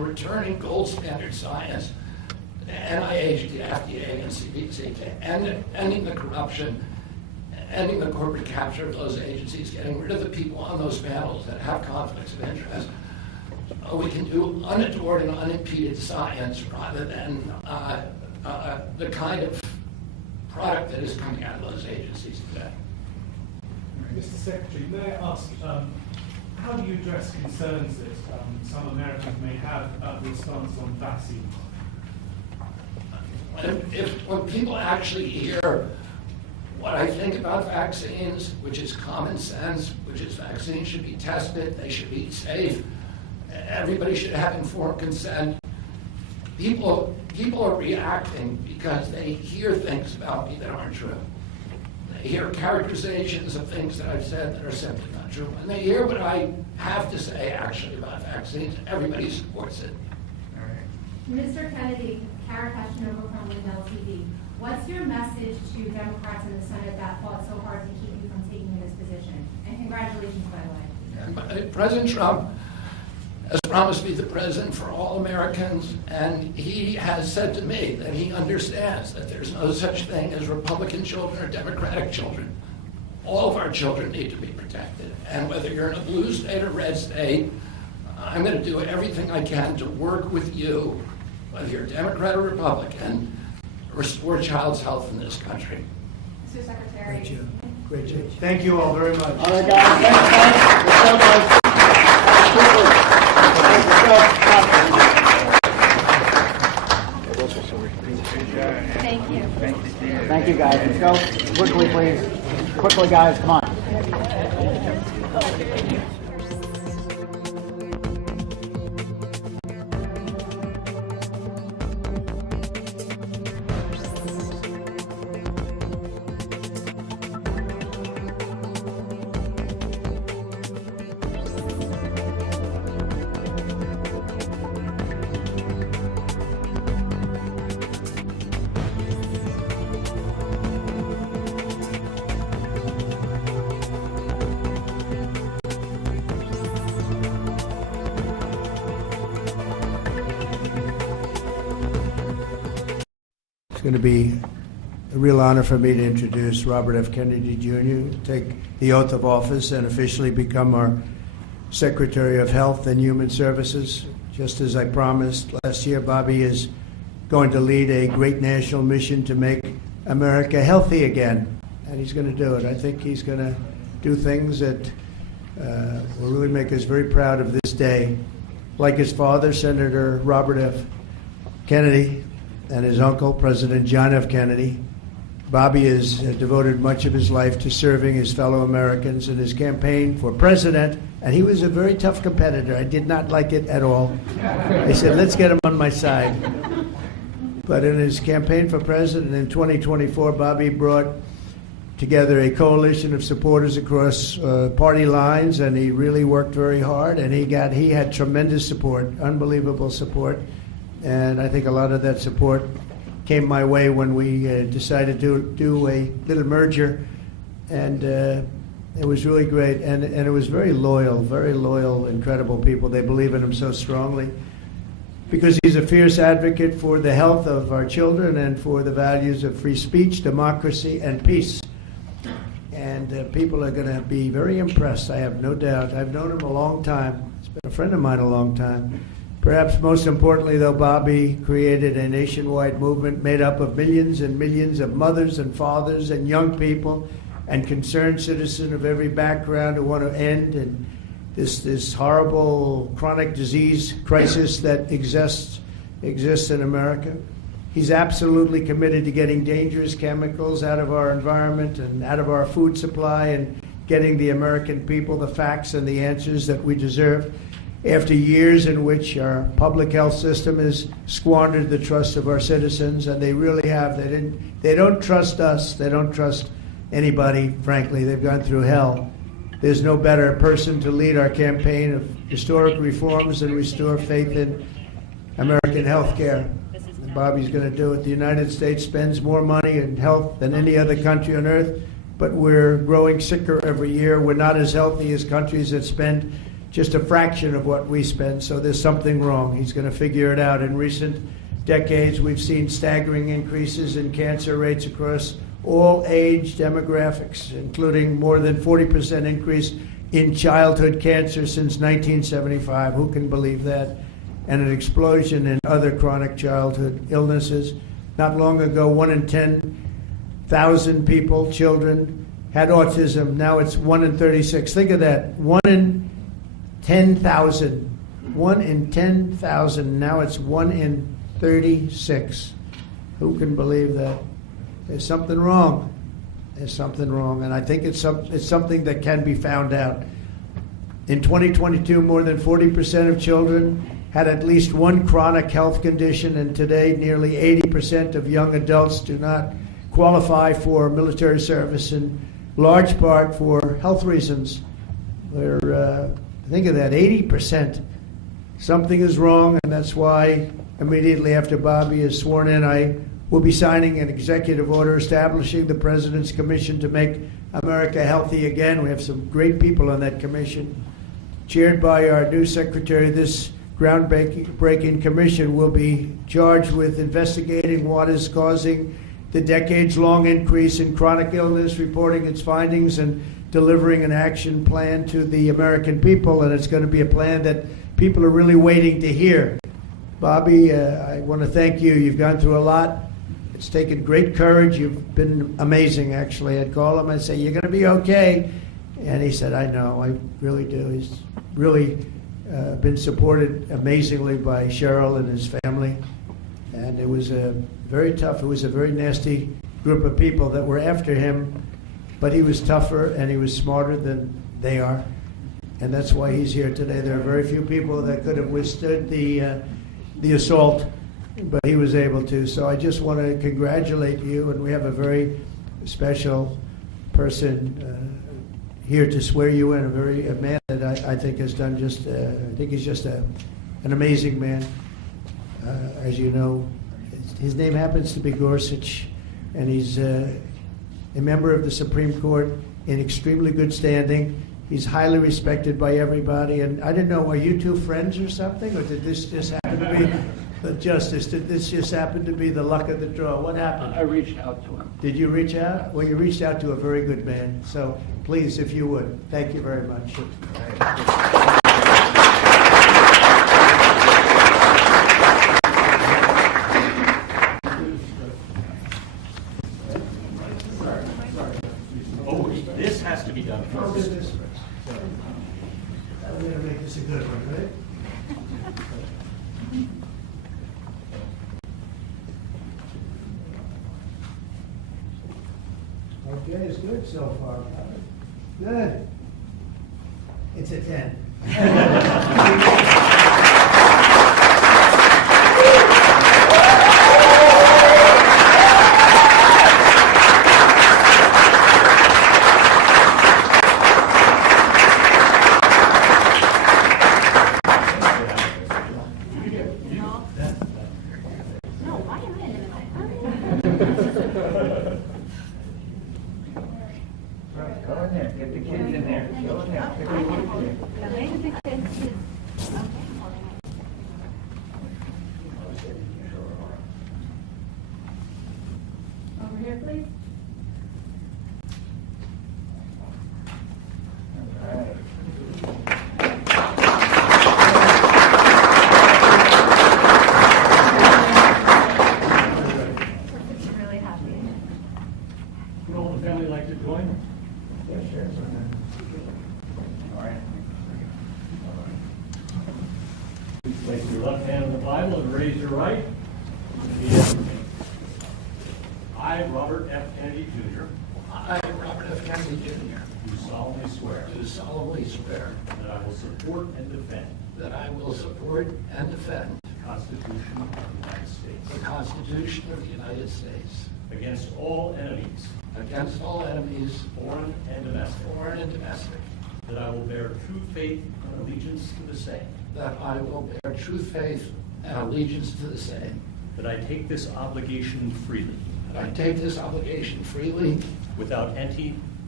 and returning gold standard science, the NIH, the FDA, and CDC, ending the corruption, ending the corporate capture of those agencies, getting rid of the people on those panels that have conflicts of interest. We can do unadored and unimpeded science rather than the kind of product that is coming out of those agencies today. Mr. Secretary, may I ask, how do you address concerns that some Americans may have about the response on vaccines? When people actually hear what I think about vaccines, which is common sense, which is vaccines should be tested, they should be safe, everybody should have informed consent. People are reacting because they hear things about me that aren't true. They hear characterizations of things that I've said that are simply not true. And they hear what I have to say actually about vaccines. Everybody supports it. Mr. Kennedy, Kara Kashinova from Lindell TV. What's your message to Democrats in the Senate that fought so hard to keep you from taking this position? And congratulations, by the way. President Trump has promised to be the president for all Americans, and he has said to me that he understands that there's no such thing as Republican children or Democratic children. All of our children need to be protected, and whether you're in a blue state or red state, I'm going to do everything I can to work with you, whether you're Democrat or Republican, to restore child's health in this country. Mr. Secretary. Great job. Great job. Thank you all very much. All right, guys. Thanks, guys. Let's go, guys. Thank you. Thank you, guys. Let's go. Quickly, please. Quickly, guys. Come on. It's going to be a real honor for me to introduce Robert F. Kennedy Jr. to take the oath of office and officially become our Secretary of Health and Human Services. Just as I promised last year, Bobby is going to lead a great national mission to make America healthy again, and he's going to do it. I think he's going to do things that will really make us very proud of this day. Like his father, Senator Robert F. Kennedy, and his uncle, President John F. Kennedy, Bobby has devoted much of his life to serving his fellow Americans in his campaign for president, and he was a very tough competitor. I did not like it at all. I said, let's get him on my side. But in his campaign for president in 2024, Bobby brought together a coalition of supporters across party lines, and he really worked very hard, and he had tremendous support, unbelievable support. And I think a lot of that support came my way when we decided to do a little merger, and it was really great. And it was very loyal, incredible people. They believe in him so strongly because he's a fierce advocate for the health of our children and for the values of free speech, democracy, and peace. And people are going to be very impressed, I have no doubt. I've known him a long time. He's been a friend of mine a long time. Perhaps most importantly, though, Bobby created a nationwide movement made up of millions and millions of mothers and fathers and young people and concerned citizens of every background who want to end and this horrible chronic disease crisis that exists in America. He's absolutely committed to getting dangerous chemicals out of our environment and out of our food supply and getting the American people the facts and the answers that we deserve. After years in which our public health system has squandered the trust of our citizens, and they really have. They don't trust us. They don't trust anybody, frankly. They've gone through hell. There's no better person to lead our campaign of historic reforms and restore faith in American health care. And Bobby's going to do it. The United States spends more money in health than any other country on earth, but we're growing sicker every year. We're not as healthy as countries that spend just a fraction of what we spend, so there's something wrong. He's going to figure it out. In recent decades, we've seen staggering increases in cancer rates across all age demographics, including more than 40% increase in childhood cancer since 1975. Who can believe that? And an explosion in other chronic childhood illnesses. Not long ago, 1 in 10,000 people, children, had autism. Now it's 1 in 36. Think of that. 1 in 10,000. 1 in 10,000. Now it's 1 in 36. Who can believe that? There's something wrong. There's something wrong. And I think it's something that can be found out. In 2022, more than 40% of children had at least one chronic health condition, and today nearly 80% of young adults do not qualify for military service, in large part for health reasons. Think of that, 80%. Something is wrong, and that's why immediately after Bobby is sworn in, I will be signing an executive order establishing the President's Commission to make America healthy again. We have some great people on that commission. Chaired by our new secretary, this groundbreaking commission will be charged with investigating what is causing the decades-long increase in chronic illness, reporting its findings, and delivering an action plan to the American people. And it's going to be a plan that people are really waiting to hear. Bobby, I want to thank you. You've gone through a lot. It's taken great courage. You've been amazing, actually. I'd call him and say, "You're going to be okay." And he said, "I know, I really do." He's really been supported amazingly by Cheryl and his family. And it was very tough. It was a very nasty group of people that were after him, but he was tougher and he was smarter than they are. And that's why he's here today. There are very few people that could have withstood the assault, but he was able to. So I just want to congratulate you, and we have a very special person here to swear you in, a man that I think has done just, I think he's just an amazing man. As you know, his name happens to be Gorsuch, and he's a member of the Supreme Court in extremely good standing. He's highly respected by everybody, and I didn't know, are you two friends or something, or did this just happen to be the justice? Did this just happen to be the luck of the draw? What happened? I reached out to him. Did you reach out? Well, you reached out to a very good man. So please, if you would, thank you very much. Oh, this has to be done first. I'm going to make this a good one, right? Okay, it's good so far. Good. It's a 10. Go in there, get the kids in there. Go in there. Over here, please. Really happy. Would all the family like to join? All right. Please place your left hand on the Bible and raise your right. Repeat after me. I, Robert F. Kennedy Jr., I, Robert F. Kennedy Jr., do solemnly swear do solemnly swear that I will support and defend that I will support and defend the Constitution of the United States the Constitution of the United States against all enemies, against all enemies, foreign and domestic, foreign and domestic, that I will bear true faith and allegiance to the same, that I will bear true faith and allegiance to the same, that I take this obligation freely, that I take this obligation freely without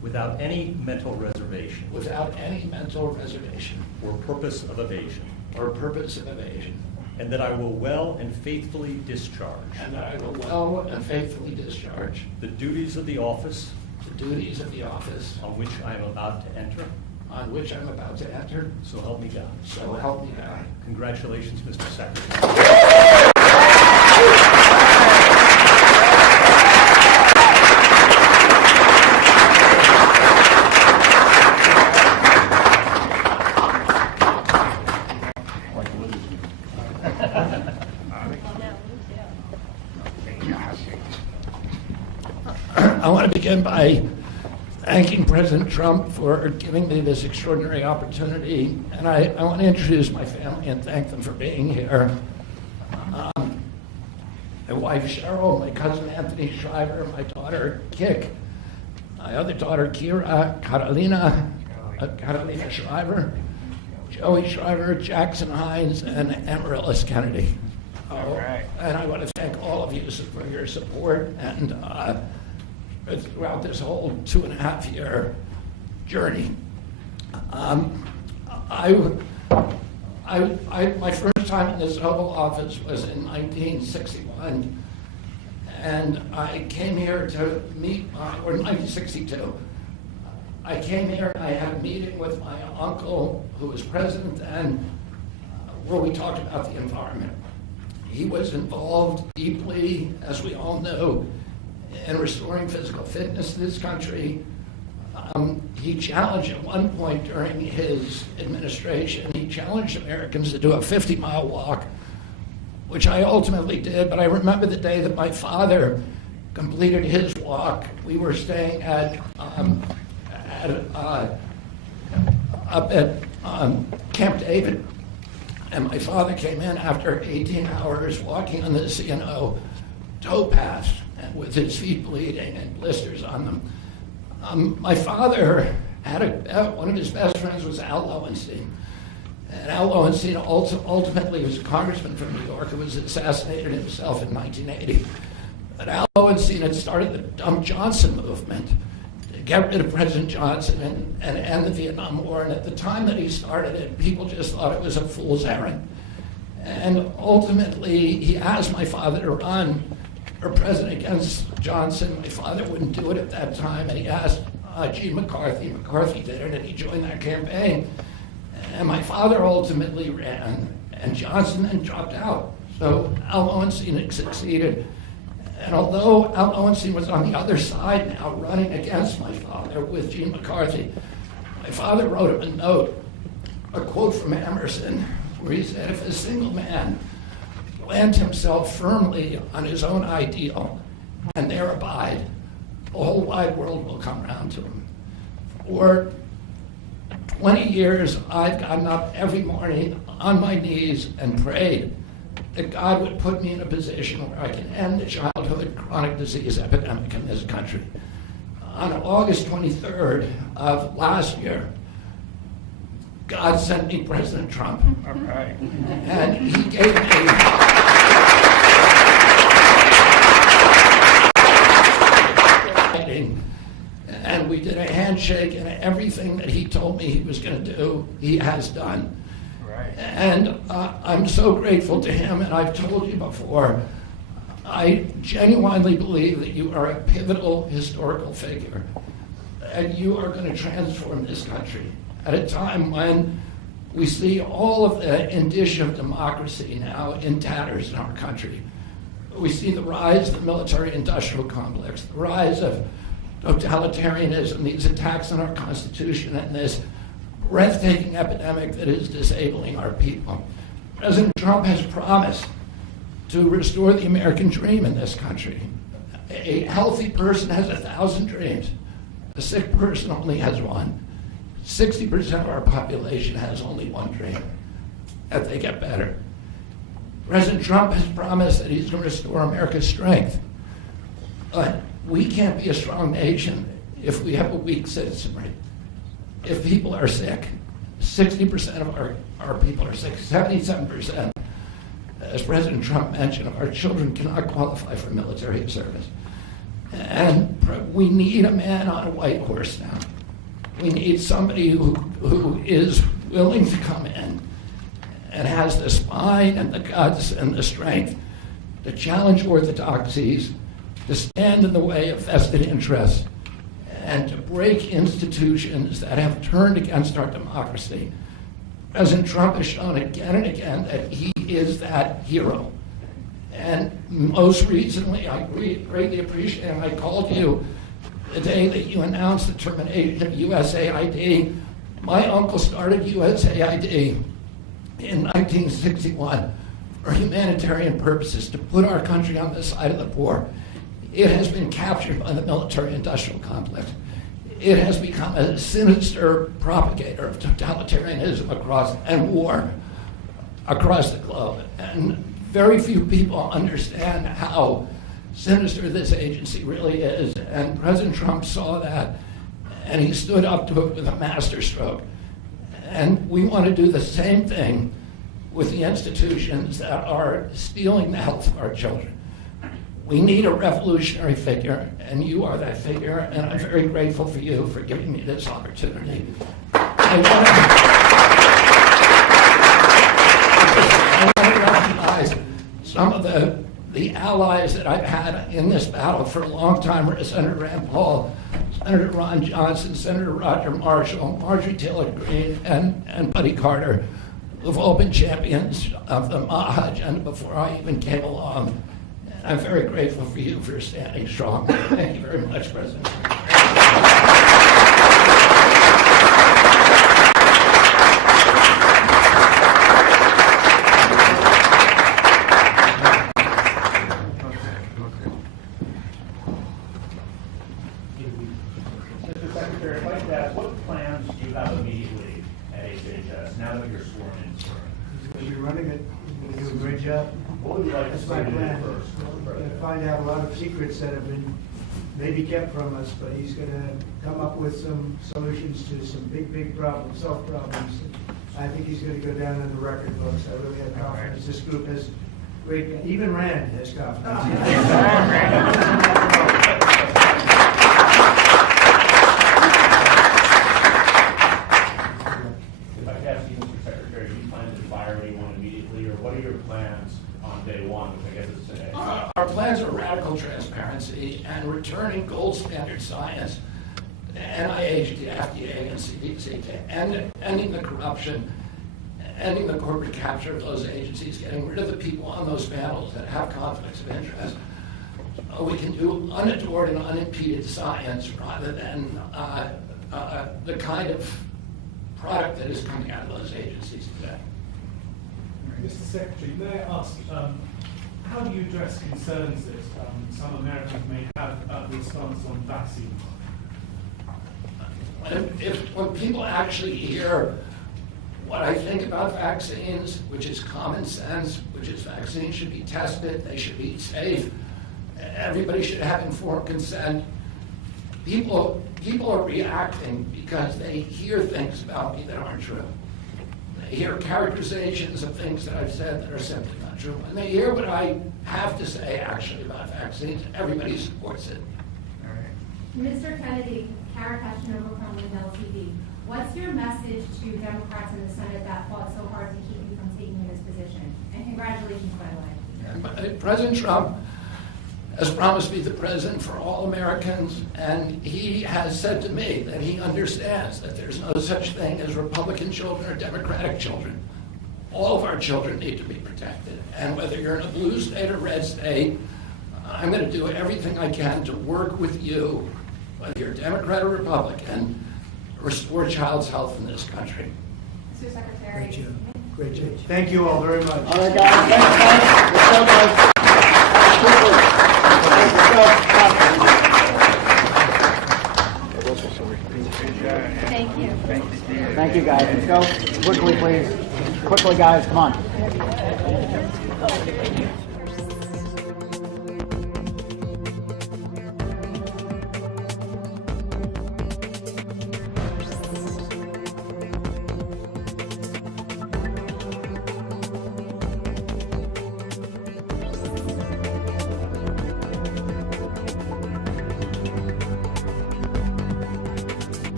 without any mental reservation without any mental reservation or purpose of evasion, or purpose of evasion, and that I will well and faithfully discharge and that I will well and faithfully discharge the duties of the office the duties of the office on which I am about to enter. on which I'm about to enter. So help me God. So help me God. Congratulations, Mr. Secretary. I want to begin by thanking President Trump for giving me this extraordinary opportunity. And I want to introduce my family and thank them for being here. My wife Cheryl, my cousin Anthony Shriver, my daughter Kik, my other daughter Kira, Carolina Shriver, Joey Shriver, Jackson Hines, and Amaryllis Kennedy. And I want to thank all of you for your support and throughout this whole 2.5-year journey. My first time in this Oval Office was in 1961, and I came here to meet or 1962. I came here and I had a meeting with my uncle, who was president then, where we talked about the environment. He was involved deeply, as we all know, in restoring physical fitness to this country. He challenged at one point during his administration, he challenged Americans to do a 50-mile walk, which I ultimately did. But I remember the day that my father completed his walk. We were staying up at Camp David, and my father came in after 18 hours walking on this, towpath, and with his feet bleeding and blisters on them. My father had one of his best friends was Al Lowenstein. And Al Lowenstein ultimately was a congressman from New York who was assassinated himself in 1980. But Al Lowenstein had started the Dump Johnson movement to get rid of President Johnson and end the Vietnam War. And at the time that he started it, people just thought it was a fool's errand. And ultimately, he asked my father to run for president against Johnson. My father wouldn't do it at that time, and he asked Gene McCarthy. McCarthy did it, and he joined that campaign. And my father ultimately ran, and Johnson then dropped out. So Al Lowenstein had succeeded. And although Al Lowenstein was on the other side now, running against my father with Gene McCarthy, my father wrote him a note, a quote from Emerson, where he said, "If a single man plant himself firmly on his own ideal and there abide, the whole wide world will come around to him." For 20 years, I've gotten up every morning on my knees and prayed that God would put me in a position where I can end the childhood chronic disease epidemic in this country. On August 23rd of last year, God sent me President Trump. All right. And he gave me and we did a handshake, and everything that he told me he was going to do, he has done. Right. And I'm so grateful to him, and I've told you before, I genuinely believe that you are a pivotal historical figure, and you are going to transform this country at a time when we see all of the indicia of democracy now in tatters in our country. We see the rise of the military-industrial complex, the rise of totalitarianism, these attacks on our Constitution, and this breathtaking epidemic that is disabling our people. President Trump has promised to restore the American dream in this country. A healthy person has 1,000 dreams. A sick person only has one. 60% of our population has only one dream, that they get better. President Trump has promised that he's going to restore America's strength. But we can't be a strong nation if we have a weak citizenry. If people are sick, 60% of our people are sick, 77%, as President Trump mentioned, of our children cannot qualify for military service. And we need a man on a white horse now. We need somebody who is willing to come in and has the spine and the guts and the strength to challenge orthodoxies, to stand in the way of vested interests, and to break institutions that have turned against our democracy. President Trump has shown again and again that he is that hero. And most recently, I greatly appreciate, and I called you the day that you announced the termination of USAID. My uncle started USAID in 1961 for humanitarian purposes, to put our country on the side of the poor. It has been captured by the military-industrial complex. It has become a sinister propagator of totalitarianism and war across the globe. And very few people understand how sinister this agency really is. And President Trump saw that, and he stood up to it with a masterstroke. And we want to do the same thing with the institutions that are stealing the health of our children. We need a revolutionary figure, and you are that figure, and I'm very grateful for you for giving me this opportunity. I want to recognize some of the allies that I've had in this battle for a long time: Senator Rand Paul, Senator Ron Johnson, Senator Roger Marshall, Marjorie Taylor Greene, and Buddy Carter, who've all been champions of the MAHA agenda before I even came along. I'm very grateful for you for standing strong. Thank you very much, President. Mr. Secretary, I'd like to ask, what plans do you have immediately at HHS now that you're sworn in? He's going to be running it. He's going to do a great job. What would you like to That's see my him do plan. first? We're going to find out a lot of secrets that have been maybe kept from us, but he's going to come up with some solutions to some big problems, self problems. I think he's going to go down in the record books. I really have confidence. This group has great, even Rand has confidence. If I could ask you, Mr. Secretary, do you plan to fire anyone immediately, or what are your plans on day one, which I guess is today? Our plans are radical transparency and returning gold standard science, the NIH, the FDA, and CDC, ending the corruption, ending the corporate capture of those agencies, getting rid of the people on those panels that have conflicts of interest. We can do unadored and unimpeded science rather than the kind of product that is coming out of those agencies today. Mr. Secretary, may I ask, how do you address concerns that some Americans may have about the response on vaccines? When people actually hear what I think about vaccines, which is common sense, which is vaccines should be tested, they should be safe, everybody should have informed consent, people are reacting because they hear things about me that aren't true. They hear characterizations of things that I've said that are simply not true. When they hear what I have to say actually about vaccines, everybody supports it. Mr. Kennedy, Kara Kashinova from Lindell TV. What's your message to Democrats in the Senate that fought so hard to keep you from taking this position? And congratulations, by the way. President Trump has promised to be the president for all Americans, and he has said to me that he understands that there's no such thing as Republican children or Democratic children. All of our children need to be protected, and whether you're in a blue state or red state, I'm going to do everything I can to work with you, whether you're Democrat or Republican, to restore child's health in this country. Mr. Secretary. Great job. Great job. Thank you all very much. All right, guys. Thanks, guys. Let's go, guys. Thank you. Thank you, guys. Let's go. Quickly, please. Quickly, guys. Come on.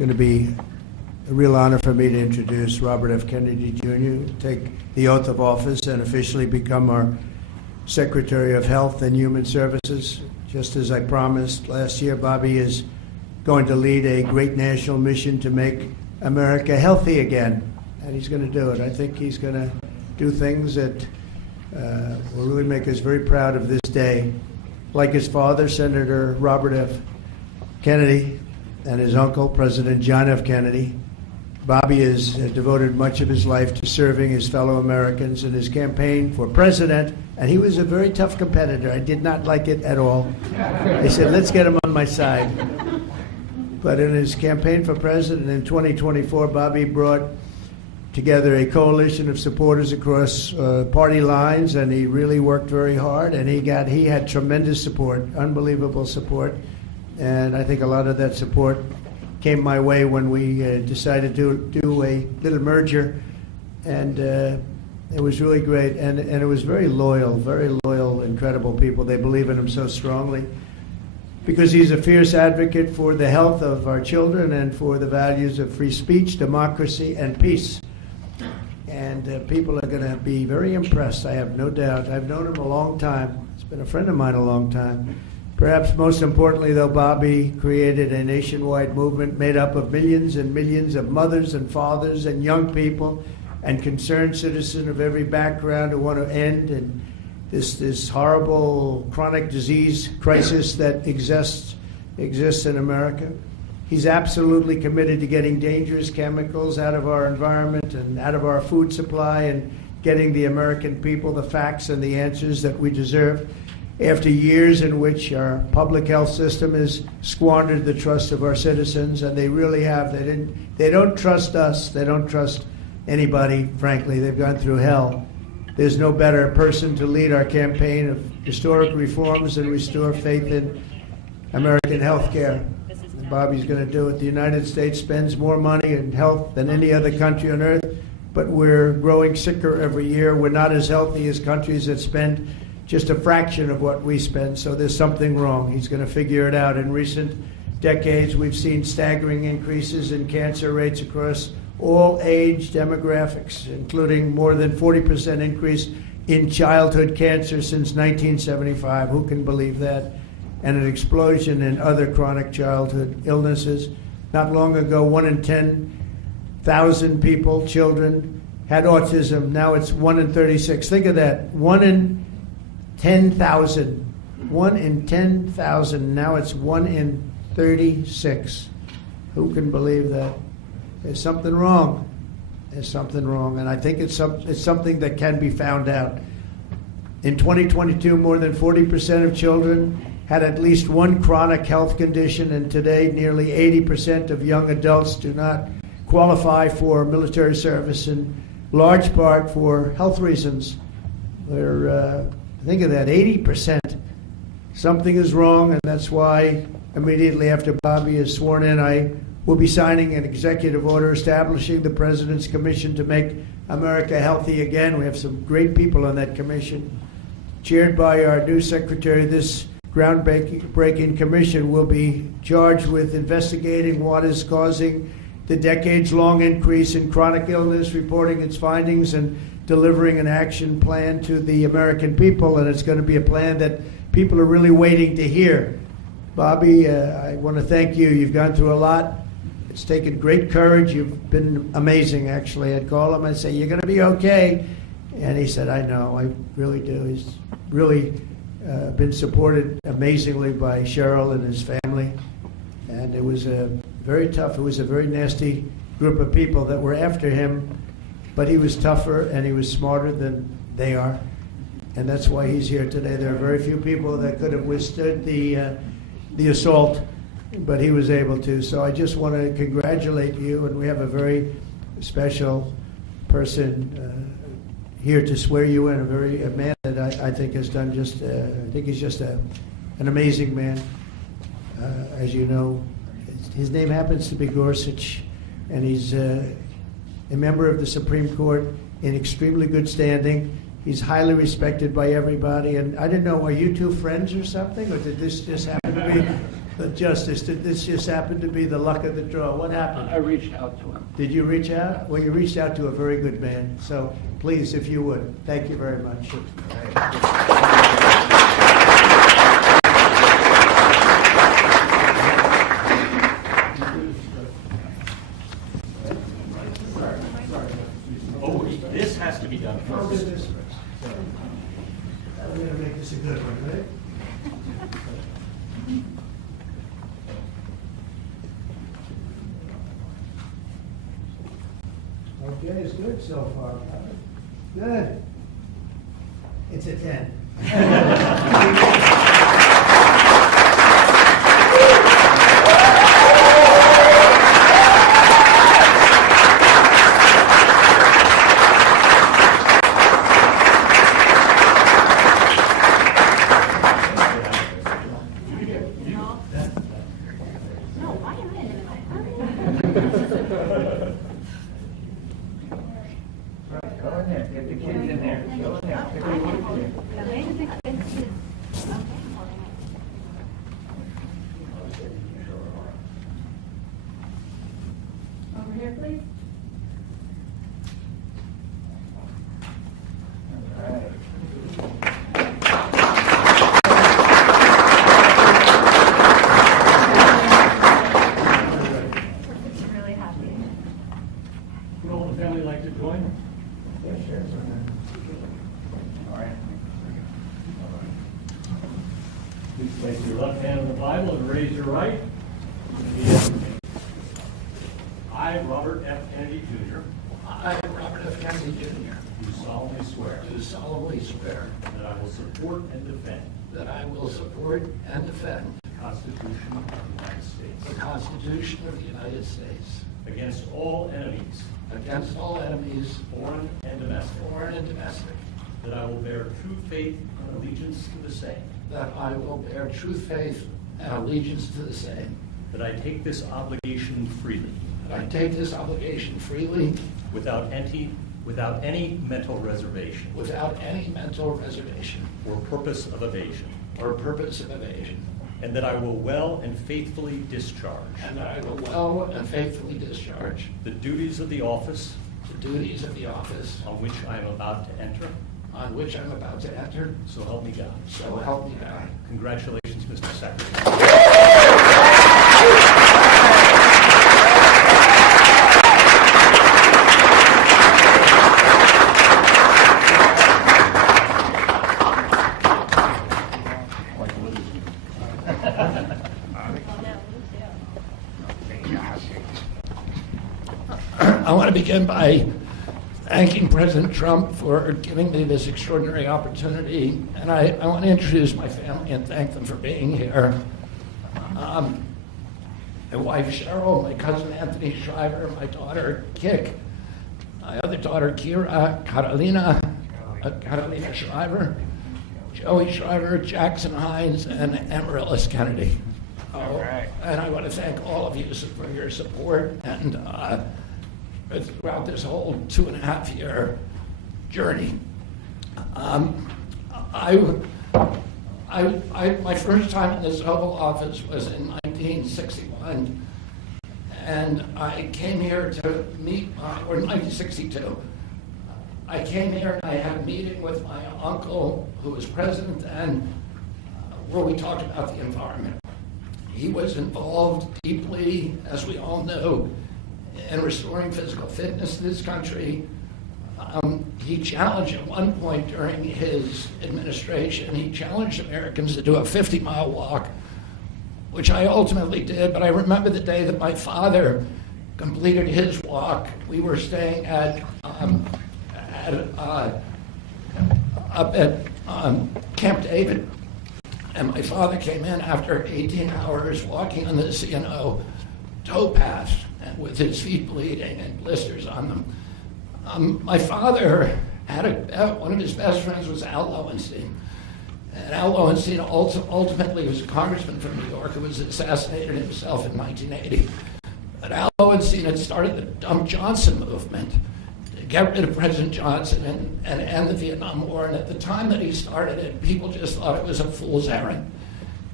going to be a real honor for me to introduce Robert F. Kennedy Jr., take the oath of office and officially become our Secretary of Health and Human Services. Just as I promised last year, Bobby is going to lead a great national mission to make America healthy again, and he's going to do it. I think he's going to do things that will really make us very proud of this day. Like his father, Senator Robert F. Kennedy, and his uncle, President John F. Kennedy, Bobby has devoted much of his life to serving his fellow Americans in his campaign for president, and he was a very tough competitor. I did not like it at all. I said, let's get him on my side. But in his campaign for president in 2024, Bobby brought together a coalition of supporters across party lines, and he really worked very hard, and he had tremendous support, unbelievable support, and I think a lot of that support came my way when we decided to do a little merger, and it was really great, and it was very loyal, incredible people. They believe in him so strongly because he's a fierce advocate for the health of our children and for the values of free speech, democracy, and peace. And people are going to be very impressed, I have no doubt. I've known him a long time. He's been a friend of mine a long time. Perhaps most importantly, though, Bobby created a nationwide movement made up of millions and millions of mothers and fathers and young people and concerned citizens of every background who want to end and this horrible chronic disease crisis that exists in America. He's absolutely committed to getting dangerous chemicals out of our environment and out of our food supply and getting the American people the facts and the answers that we deserve. After years in which our public health system has squandered the trust of our citizens, and they really have. They don't trust us. They don't trust anybody, frankly. They've gone through hell. There's no better person to lead our campaign of historic reforms and restore faith in American health care. And Bobby's going to do it. The United States spends more money in health than any other country on earth, but we're growing sicker every year. We're not as healthy as countries that spend just a fraction of what we spend, so there's something wrong. He's going to figure it out. In recent decades, we've seen staggering increases in cancer rates across all age demographics, including more than 40% increase in childhood cancer since 1975. Who can believe that? And an explosion in other chronic childhood illnesses. Not long ago, 1 in 10,000 people, children, had autism. Now it's 1 in 36. Think of that. 1 in 10,000. 1 in 10,000. Now it's 1 in 36. Who can believe that? There's something wrong. There's something wrong. And I think it's something that can be found out. In 2022, more than 40% of children had at least one chronic health condition, and today nearly 80% of young adults do not qualify for military service, in large part for health reasons. Think of that, 80%. Something is wrong, and that's why immediately after Bobby is sworn in, I will be signing an executive order establishing the President's Commission to make America healthy again. We have some great people on that commission. Chaired by our new secretary, this groundbreaking commission will be charged with investigating what is causing the decades-long increase in chronic illness, reporting its findings, and delivering an action plan to the American people, and it's going to be a plan that people are really waiting to hear. Bobby, I want to thank you. You've gone through a lot. It's taken great courage. You've been amazing, actually. I'd call him and say, you're going to be okay. And he said, I know, I really do. He's really been supported amazingly by Cheryl and his family. And it was very tough. It was a very nasty group of people that were after him. But he was tougher and he was smarter than they are. And that's why he's here today. There are very few people that could have withstood the assault, but he was able to. So I just want to congratulate you, and we have a very special person here to swear you in, a man that I think has done just, I think he's just an amazing man. As you know, his name happens to be Gorsuch, and he's a member of the Supreme Court in extremely good standing. He's highly respected by everybody, and I didn't know, are you two friends or something, or did this just happen to be The justice, this just happened to be the luck of the draw. What happened? I reached out to him. Did you reach out? Well, you reached out to a very good man. So please, if you would, thank you very much. Oh, this has to be done first. I'm going to make this a good one, right? Okay, it's good so far. Good. It's a 10. Go in there, get the kids in there. Go in there. Pick the kids in. Over here, please. All right. Really happy. Would all the family like to join? Yeah, sure. All right. Please place your left hand on the Bible and raise your right. Repeat after me. I, Robert F. Kennedy Jr., I, Robert F. Kennedy Jr., do solemnly swear do solemnly swear that I will support and defend that I will support and defend the Constitution of the United the States Constitution of the United States against all enemies, against all enemies, foreign and domestic, foreign and domestic, that I will bear true faith and allegiance to the same, that I will bear true faith and allegiance to the same, that I take this obligation freely, that I take this obligation freely without any mental reservation without any mental reservation or purpose of evasion, or purpose of evasion, and that I will well and faithfully discharge and that I will well and faithfully discharge the duties of the office the duties of the office on which I am about to enter. on which I'm about to enter, So help me God. so help me God. Congratulations, Mr. Secretary. I want to begin by thanking President Trump for giving me this extraordinary opportunity, and I want to introduce my family and thank them for being here. My wife Cheryl, my cousin Anthony Shriver, my daughter Kik, my other daughter Kira, Carolina Shriver, Joey Shriver, Jackson Hines, and Amaryllis Kennedy. All right. And I want to thank all of you for your support and throughout this whole 2.5-year journey. My first time in this Oval Office was in 1961, and I came here to meet, or 1962. I came here and I had a meeting with my uncle, who was president then, where we talked about the environment. He was involved deeply, as we all know, in restoring physical fitness in this country. He challenged at one point during his administration, he challenged Americans to do a 50-mile walk, which I ultimately did. But I remember the day that my father completed his walk. We were staying up at Camp David, and my father came in after 18 hours walking on this, towpath, and with his feet bleeding and blisters on them. My father had one of his best friends was Al Lowenstein. And Al Lowenstein ultimately was a congressman from New York who was assassinated himself in 1980. But Al Lowenstein had started the Dump Johnson movement to get rid of President Johnson and end the Vietnam War. And at the time that he started it, people just thought it was a fool's errand.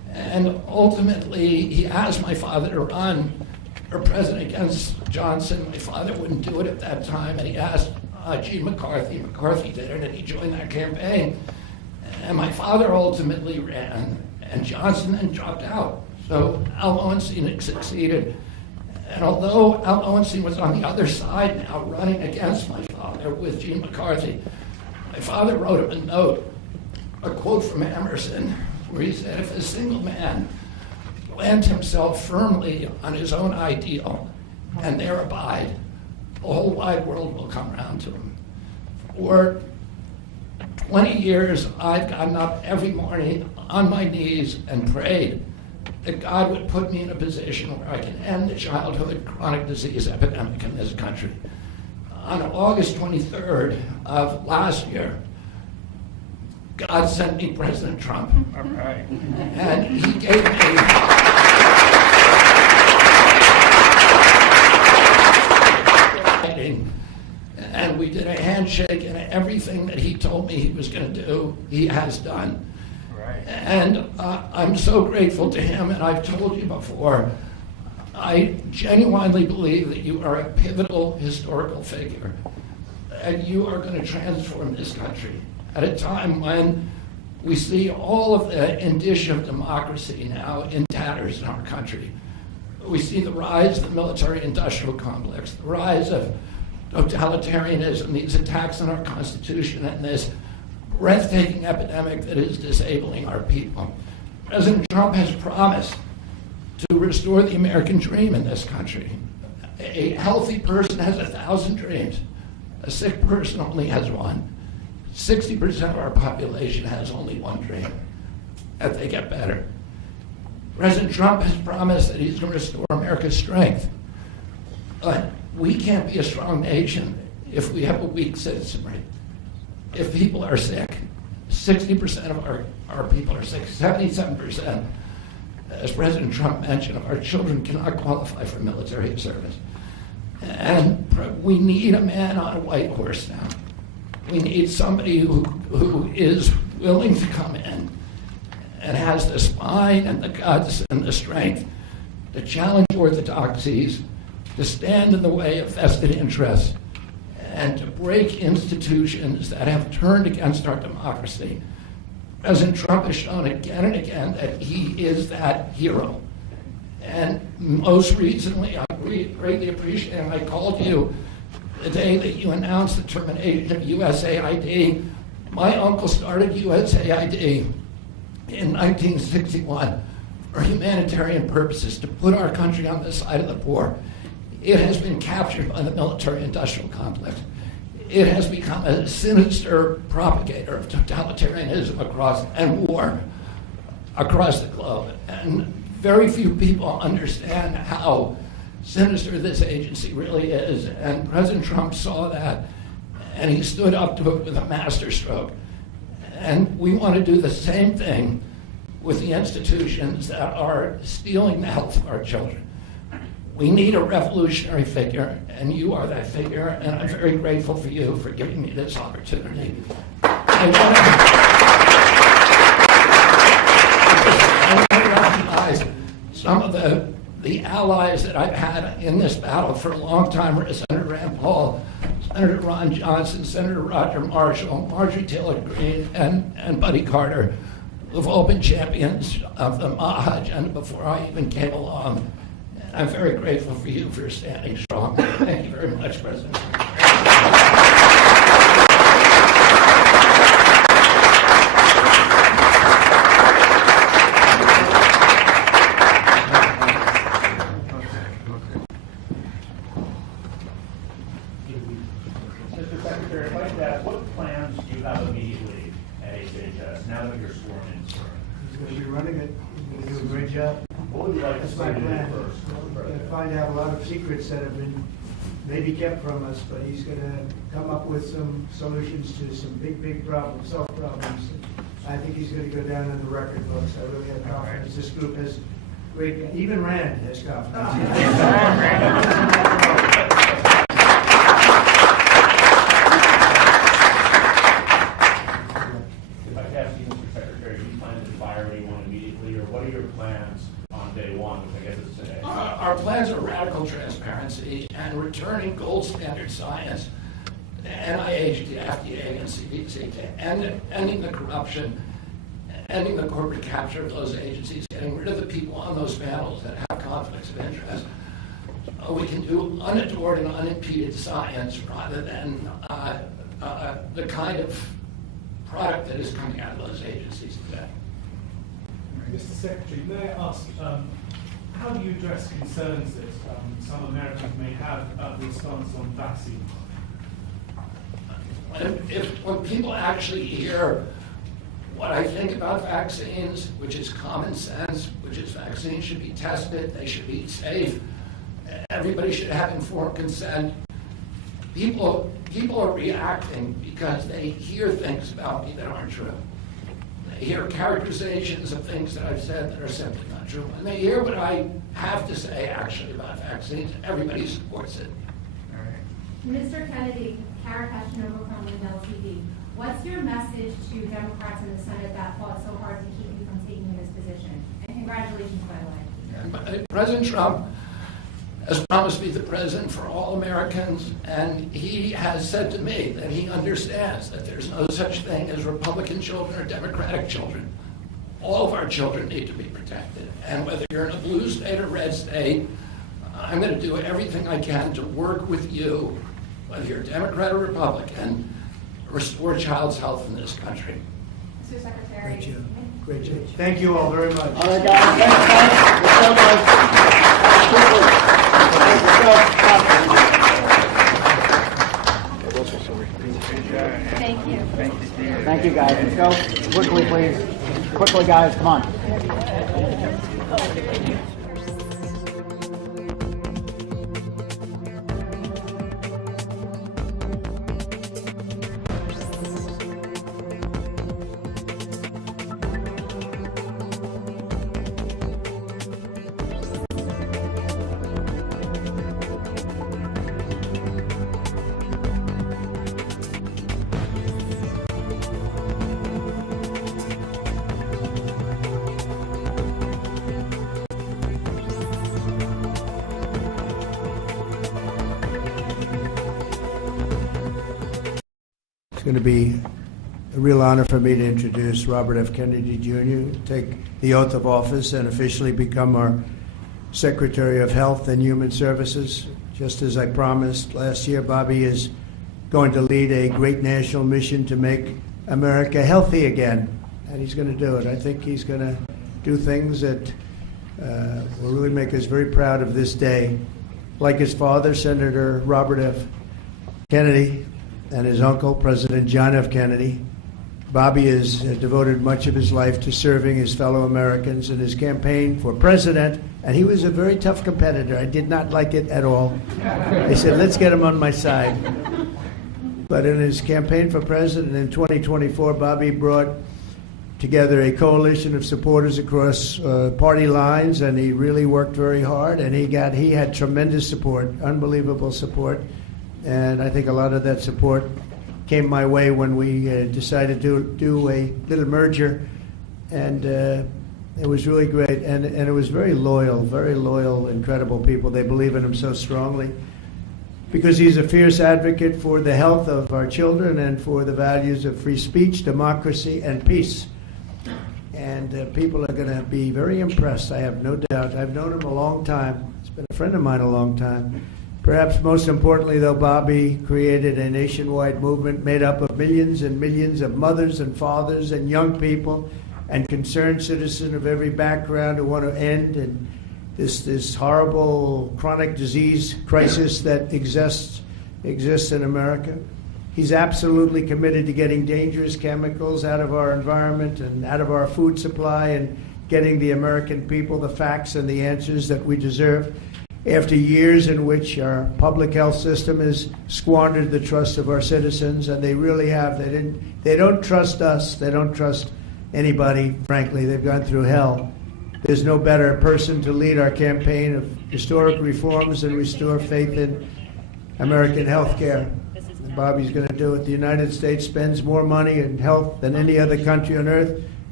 And ultimately, he asked my father to run for president against Johnson. My father wouldn't do it at that time, and he asked Gene McCarthy. McCarthy did it, and he joined that campaign. And my father ultimately ran, and Johnson then dropped out. So Al Lowenstein succeeded. And although Al Lowenstein was on the other side now, running against my father with Gene McCarthy, my father wrote him a note, a quote from Emerson, where he said, if a single man plant himself firmly on his own ideal and there abide, the whole wide world will come around to him. For 20 years, I've gotten up every morning on my knees and prayed that God would put me in a position where I can end the childhood chronic disease epidemic in this country. On August 23rd of last year, God sent me President Trump. All right. And he gave me and we did a handshake, and everything that he told me he was going to do, he has done. Right. And I'm so grateful to him, and I've told you before, I genuinely believe that you are a pivotal historical figure, and you are going to transform this country at a time when we see all of the indicia of democracy now in tatters in our country. We see the rise of the military-industrial complex, the rise of totalitarianism, these attacks on our Constitution, and this breathtaking epidemic that is disabling our people. President Trump has promised to restore the American dream in this country. A healthy person has 1,000 dreams. A sick person only has one. 60% of our population has only one dream, that they get better. President Trump has promised that he's going to restore America's strength. But we can't be a strong nation if we have a weak citizenry. If people are sick, 60% of our people are sick, 77%, as President Trump mentioned, of our children cannot qualify for military service. And we need a man on a white horse now. We need somebody who is willing to come in and has the spine and the guts and the strength to challenge orthodoxies, to stand in the way of vested interests, and to break institutions that have turned against our democracy. President Trump has shown again and again that he is that hero. And most recently, I greatly appreciate, and I called you the day that you announced the termination of USAID. My uncle started USAID in 1961 for humanitarian purposes, to put our country on the side of the poor. It has been captured by the military-industrial complex. It has become a sinister propagator of totalitarianism and war across the globe. And very few people understand how sinister this agency really is. And President Trump saw that, and he stood up to it with a masterstroke. And we want to do the same thing with the institutions that are stealing the health of our children. We need a revolutionary figure, and you are that figure, and I'm very grateful for you for giving me this opportunity. I want to recognize some of the allies that I've had in this battle for a long time: Senator Rand Paul, Senator Ron Johnson, Senator Roger Marshall, Marjorie Taylor Greene, and Buddy Carter, who've all been champions of the MAHA agenda before I even came along. I'm very grateful for you for standing strong. Thank you very much, President. Mr. Secretary, I'd like to ask, what plans do you have immediately at HHS now that you're sworn in, sir? He's going to be running it. He's going to do a great job. What would you like to That's see my him plan. do first? We're going to find out a lot of secrets that have been maybe kept from us, but he's going to come up with some solutions to some big problems, solve problems. I think he's going to go down in the record books. I really have confidence. This group has great, even Rand has confidence. If I could ask you, Mr. Secretary, do you plan to fire anyone immediately? immediately, or what are your plans on day one, which I guess is today? Our plans are radical transparency and returning gold standard science, the NIH, the FDA, and CDC, ending the corruption, ending the corporate capture of those agencies, getting rid of the people on those panels that have conflicts of interest. We can do unadored and unimpeded science rather than the kind of product that is coming out of those agencies today. Mr. Secretary, may I ask, how do you address concerns that some Americans may have about the response on vaccines? When people actually hear what I think about vaccines, which is common sense, which is vaccines should be tested, they should be safe, everybody should have informed consent. People are reacting because they hear things about me that aren't true. They hear characterizations of things that I've said that are simply not true. And they hear what I have to say actually about vaccines. Everybody supports it. Mr. Kennedy, Kara Kashinova from Lindell TV. What's your message to Democrats in the Senate that fought so hard to keep you from taking this position? And congratulations, by the way. President Trump has promised to be the president for all Americans, and he has said to me that he understands that there's no such thing as Republican children or Democratic children. All of our children need to be protected. And whether you're in a blue state or red state, I'm going to do everything I can to work with you, whether you're Democrat or Republican, restore child's health in this country. Mr. Secretary. Great job. Great job. Thank you all very much. All right, guys. Let's go, guys. Thank you. Thank you, guys. Let's go. Quickly, please. Quickly, guys. Come on. It's going to be a real honor for me to introduce Robert F. Kennedy Jr., take the oath of office and officially become our Secretary of Health and Human Services. Just as I promised last year, Bobby is going to lead a great national mission to make America healthy again, and he's going to do it. I think he's going to do things that will really make us very proud of this day. Like his father, Senator Robert F. Kennedy, and his uncle, President John F. Kennedy, Bobby has devoted much of his life to serving his fellow Americans in his campaign for president, and he was a very tough competitor. I did not like it at all. I said, let's get him on my side. But in his campaign for president in 2024, Bobby brought together a coalition of supporters across party lines, and he really worked very hard, and he had tremendous support, unbelievable support. And I think a lot of that support came my way when we decided to do a little merger, and it was really great. And it was very loyal, incredible people. They believe in him so strongly because he's a fierce advocate for the health of our children and for the values of free speech, democracy, and peace. And people are going to be very impressed, I have no doubt. I've known him a long time. He's been a friend of mine a long time. Perhaps most importantly, though, Bobby created a nationwide movement made up of millions and millions of mothers and fathers and young people and concerned citizens of every background who want to end and this horrible chronic disease crisis that exists in America. He's absolutely committed to getting dangerous chemicals out of our environment and out of our food supply and getting the American people the facts and the answers that we deserve. After years in which our public health system has squandered the trust of our citizens, and they really have. They don't trust us. They don't trust anybody, frankly. They've gone through hell. There's no better person to lead our campaign of historic reforms and restore faith in American health care. Bobby's going to do it. The United States spends more money in health than any other country on earth.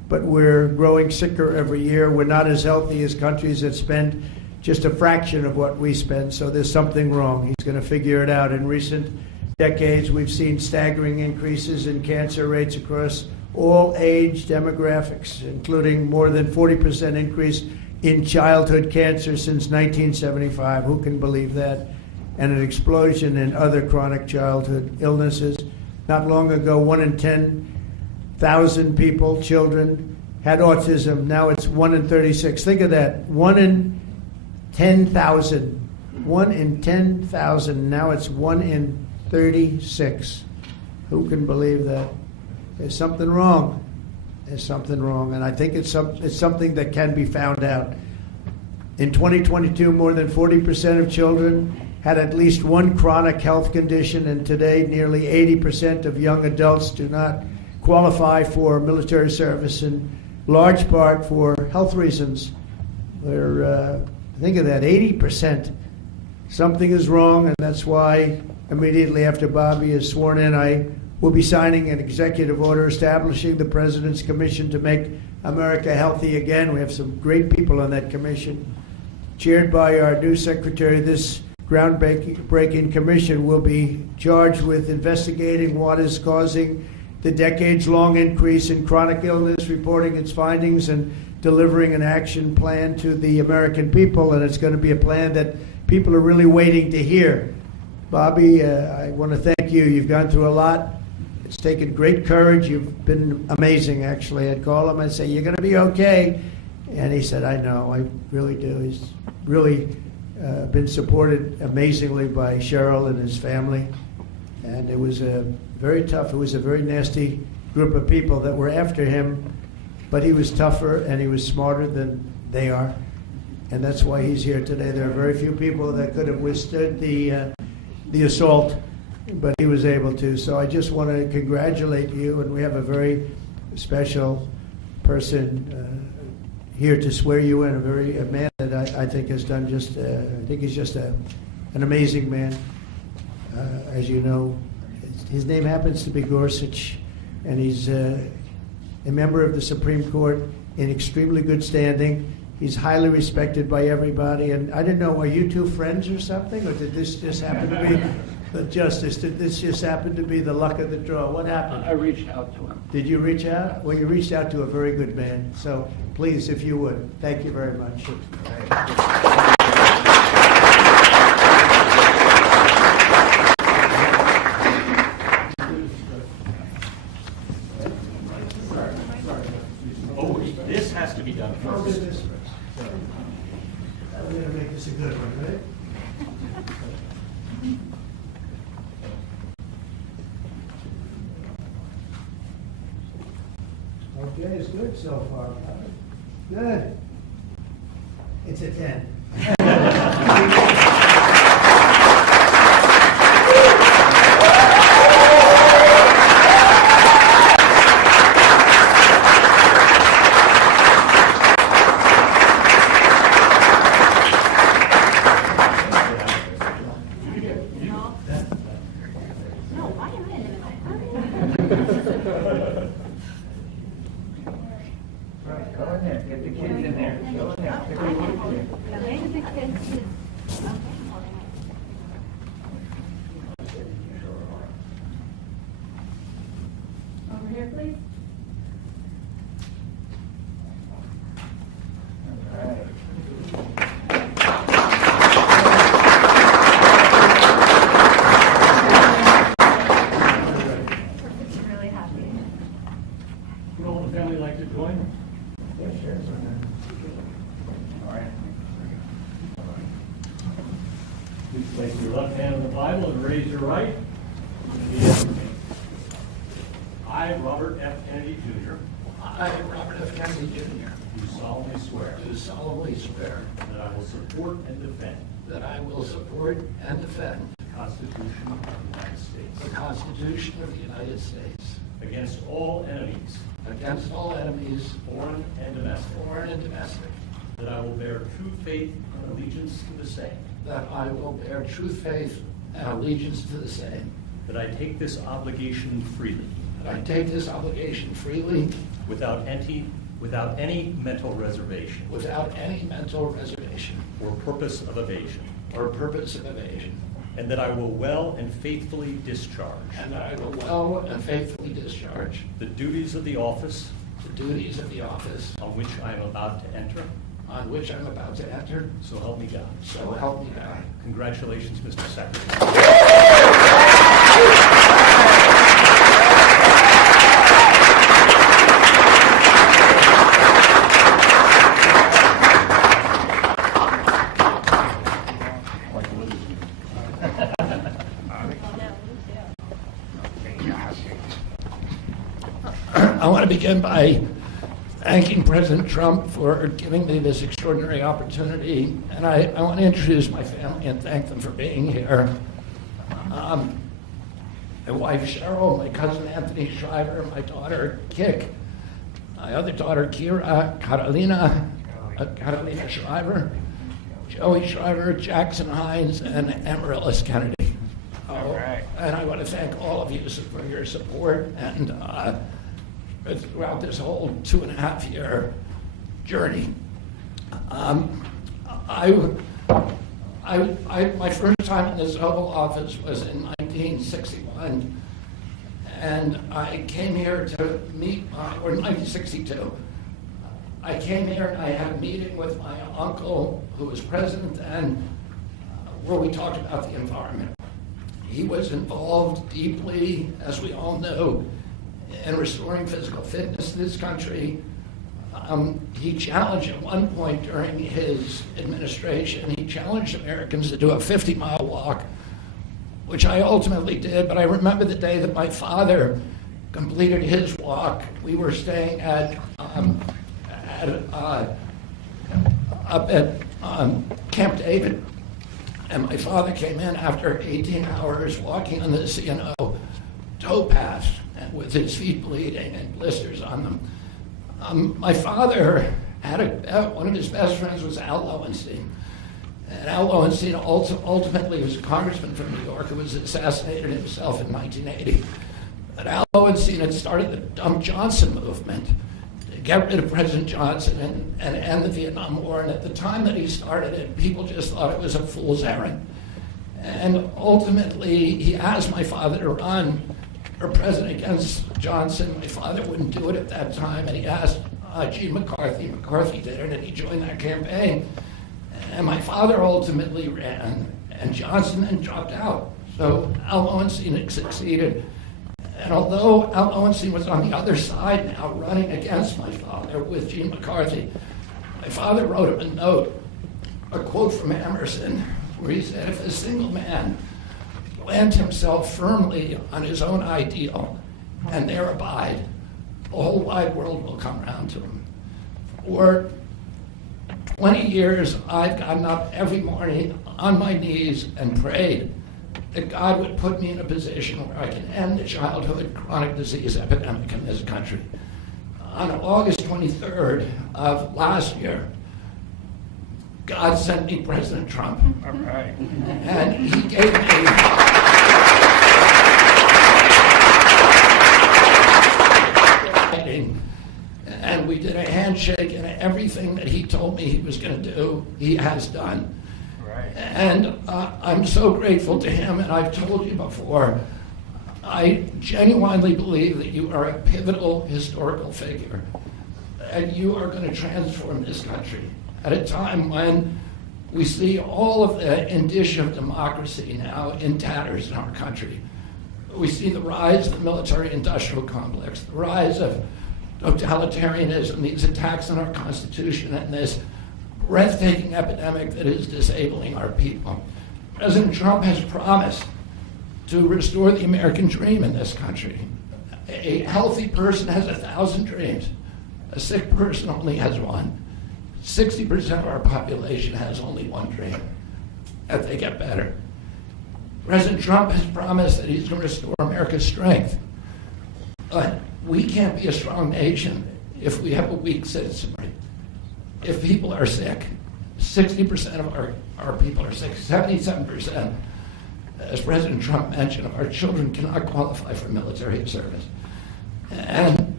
but we're growing sicker every year. We're not as healthy as countries that spend just a fraction of what we spend, so there's something wrong. He's going to figure it out. In recent decades, we've seen staggering increases in cancer rates across all age demographics, including more than 40% increase in childhood cancer since 1975. Who can believe that? And an explosion in other chronic childhood illnesses. Not long ago, 1 in 10,000 people, children, had autism. Now it's 1 in 36. Think of that. 1 in 10,000. 1 in 10,000. Now it's 1 in 36. Who can believe that? There's something wrong. There's something wrong. And I think it's something that can be found out. In 2022, more than 40% of children had at least one chronic health condition, and today nearly 80% of young adults do not qualify for military service, in large part for health reasons. Think of that, 80%. Something is wrong, and that's why immediately after Bobby is sworn in, I will be signing an executive order establishing the President's Commission to make America healthy again. We have some great people on that commission. Chaired by our new secretary, this groundbreaking commission will be charged with investigating what is causing the decades-long increase in chronic illness, reporting its findings, and delivering an action plan to the American people. And it's going to be a plan that people are really waiting to hear. Bobby, I want to thank you. You've gone through a lot. It's taken great courage. You've been amazing, actually. I'd call him and say, "You're going to be okay." And he said, "I know, I really do." He's really been supported amazingly by Cheryl and his family. And it was very tough. It was a very nasty group of people that were after him, but he was tougher and he was smarter than they are. And that's why he's here today. There are very few people that could have withstood the assault, but he was able to. So I just want to congratulate you, and we have a very special person here to swear you in, a man that I think has done just, I think he's just an amazing man. As you know, his name happens to be Gorsuch, and he's a member of the Supreme Court in extremely good standing. He's highly respected by everybody, and I didn't know, are you two friends or something, or did this just happen to be the justice? Did this just happen to be the luck of the draw? What happened? I reached out to him. Did you reach out? Well, you reached out to a very good man. So please, if you would, thank you very much. Oh, this has to be done first. I'm going to make this a good one, right? Okay, it's good so far. Good. It's a 10. Go in there, get the kids in there. Go in there. Over here, please. All right. Really happy. Would all the family like to join? Yeah, sure. All right. Please place your left hand on the Bible and raise your right. Repeat after me. I, Robert F. Kennedy Jr., I, Robert F. Kennedy Jr., do solemnly swear do solemnly swear that I will support and defend that I will support and defend the Constitution of the United the States Constitution of the United States against all enemies, against all enemies, foreign and domestic, foreign and domestic, that I will bear true faith and allegiance to the same, that I will bear true faith and allegiance to the same, that I take this obligation freely that I take this obligation freely without any mental reservation without any mental reservation or purpose of evasion, or purpose of evasion, and that I will well and faithfully discharge and that I will well and faithfully discharge the duties of the office the duties of the office on which I am about to enter. on which I'm about to enter. So help me God. So help me God. Congratulations, Mr. Secretary. I want to begin by thanking President Trump for giving me this extraordinary opportunity. And I want to introduce my family and thank them for being here. My wife Cheryl, my cousin Anthony Shriver, my daughter Kik, my other daughter Kira, Carolina Shriver, Joey Shriver, Jackson Hines, and Amaryllis Kennedy. And I want to thank all of you for your support and throughout this whole 2.5-year journey. My first time in this Oval Office was in 1961, and I came here to meet, or 1962. I came here and I had a meeting with my uncle, who was president then, where we talked about the environment. He was involved deeply, as we all know, in restoring physical fitness in this country. He challenged at one point during his administration, he challenged Americans to do a 50-mile walk, which I ultimately did. But I remember the day that my father completed his walk. We were staying up at Camp David, and my father came in after 18 hours walking on this, towpath, and with his feet bleeding and blisters on them. My father had one of his best friends was Al Lowenstein. And Al Lowenstein ultimately was a congressman from New York who was assassinated himself in 1980. But Al Lowenstein had started the Dump Johnson movement to get rid of President Johnson and end the Vietnam War. And at the time that he started it, people just thought it was a fool's errand. And ultimately, he asked my father to run for president against Johnson. My father wouldn't do it at that time, and he asked Gene McCarthy. McCarthy did it, and he joined that campaign. And my father ultimately ran, and Johnson then dropped out. So Al Lowenstein succeeded. And although Al Lowenstein was on the other side now, running against my father with Gene McCarthy, my father wrote him a note, a quote from Emerson, where he said, "If a single man plant himself firmly on his own ideal and there abide, the whole wide world will come around to him." For 20 years, I've gotten up every morning on my knees and prayed that God would put me in a position where I can end the childhood chronic disease epidemic in this country. On August 23rd of last year, God sent me President Trump. All right. And he gave me and we did a handshake, and everything that he told me he was going to do, he has done. Right. And I'm so grateful to him, and I've told you before, I genuinely believe that you are a pivotal historical figure, and you are going to transform this country at a time when we see all of the indicia of democracy now in tatters in our country. We see the rise of the military-industrial complex, the rise of totalitarianism, these attacks on our Constitution, and this breathtaking epidemic that is disabling our people. President Trump has promised to restore the American dream in this country. A healthy person has 1,000 dreams. A sick person only has one. 60% of our population has only one dream, that they get better. President Trump has promised that he's going to restore America's strength. But we can't be a strong nation if we have a weak citizenry. If people are sick, 60% of our people are sick, 77%, as President Trump mentioned, of our children cannot qualify for military service. And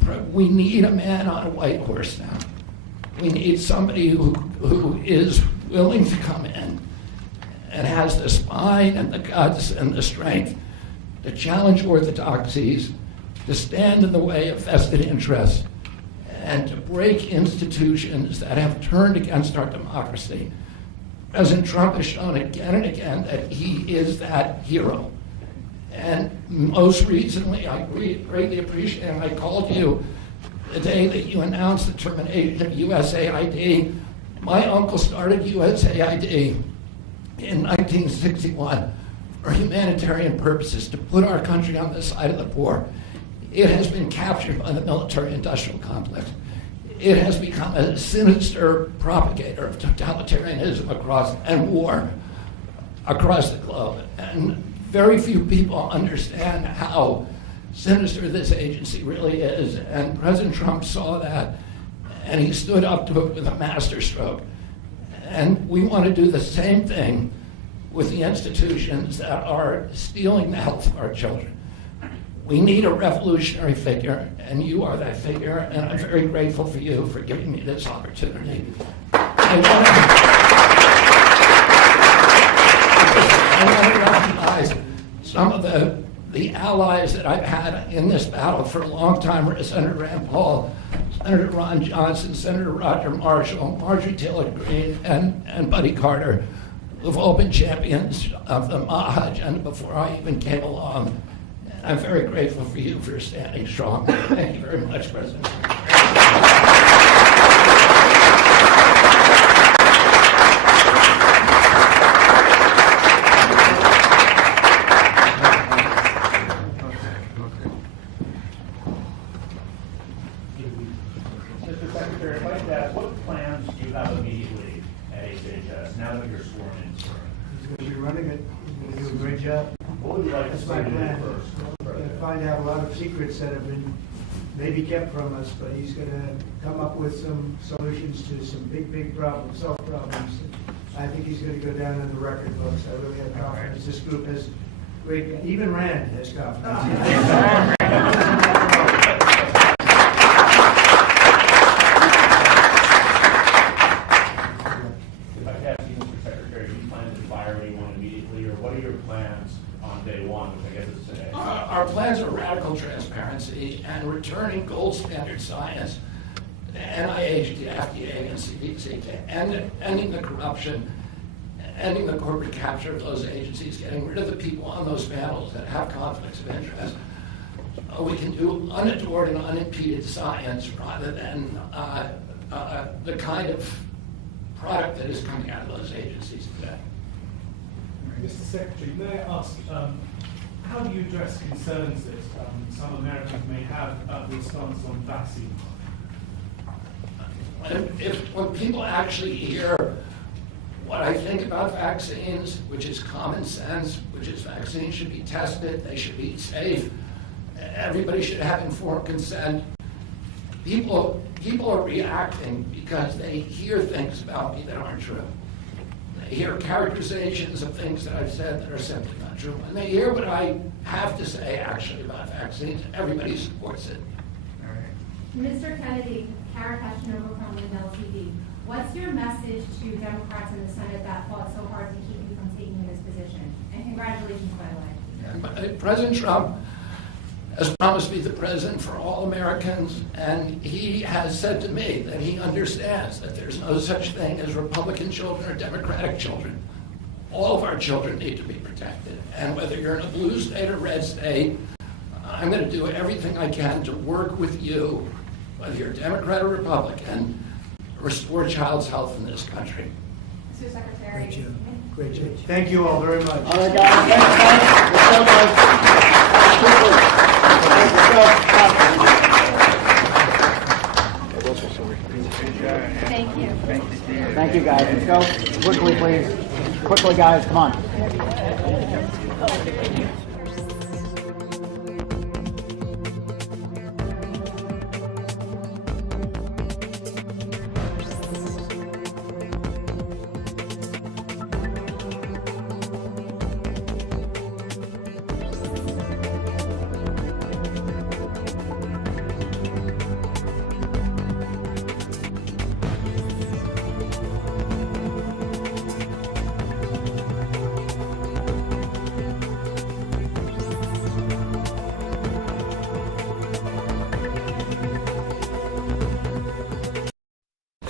we need a man on a white horse now. We need somebody who is willing to come in and has the spine and the guts and the strength to challenge orthodoxies, to stand in the way of vested interests, and to break institutions that have turned against our democracy. President Trump has shown again and again that he is that hero. And most recently, I greatly appreciate, and I called you the day that you announced the termination of USAID. My uncle started USAID in 1961 for humanitarian purposes, to put our country on the side of the poor. It has been captured by the military-industrial complex. It has become a sinister propagator of totalitarianism and war across the globe. And very few people understand how sinister this agency really is. And President Trump saw that, and he stood up to it with a masterstroke. And we want to do the same thing with the institutions that are stealing the health of our children. We need a revolutionary figure, and you are that figure, and I'm very grateful for you for giving me this opportunity. I want to recognize some of the allies that I've had in this battle for a long time: Senator Rand Paul, Senator Ron Johnson, Senator Roger Marshall, Marjorie Taylor Greene, and Buddy Carter, who've all been champions of the MAHA agenda before I even came along. I'm very grateful for you for standing strong. Thank you very much, President. Mr. Secretary, I'd like to ask, what plans do you have immediately at HHS now that you're sworn in, sir? He's going to be running it. He's going to do a great job. What would you like to That's see my him plan. do first? We're going to find out a lot of secrets that have been maybe kept from us, but he's going to come up with some solutions to some big problems, solve problems. I think he's going to go down in the record books. I really have confidence. This group has great, even Rand has confidence. If I could ask you, Mr. Secretary, do you plan to fire anyone immediately, or what are your plans on day one, which I guess is today? Our plans are radical transparency and returning gold standard science to NIH, the FDA, and CDC, to ending the corruption, ending the corporate capture of those agencies, getting rid of the people on those panels that have conflicts of interest. We can do unadored and unimpeded science rather than the kind of product that is coming out of those agencies today. Mr. Secretary, may I ask, how do you address concerns that some Americans may have about the stance on vaccines? When people actually hear what I think about vaccines, which is common sense, which is vaccines should be tested, they should be safe, everybody should have informed consent, people are reacting because they hear things about me that aren't true. They hear characterizations of things that I've said that are simply not true. And they hear what I have to say actually about vaccines. Everybody supports it. Mr. Kennedy, Kara Kashinova from Lindell TV. What's your message to Democrats in the Senate that fought so hard to keep you from taking this position? And congratulations, by the way. President Trump has promised to be the president for all Americans, and he has said to me that he understands that there's no such thing as Republican children or Democratic children. All of our children need to be protected, and whether you're in a blue state or red state, I'm going to do everything I can to work with you, whether you're Democrat or Republican, to restore child's health in this country. Mr. Secretary. Great job. Great job. Thank you all very much. All right, guys. Let's go, guys. Thank you. Thank you, guys. Let's go. Quickly, please. Quickly, guys. Come on.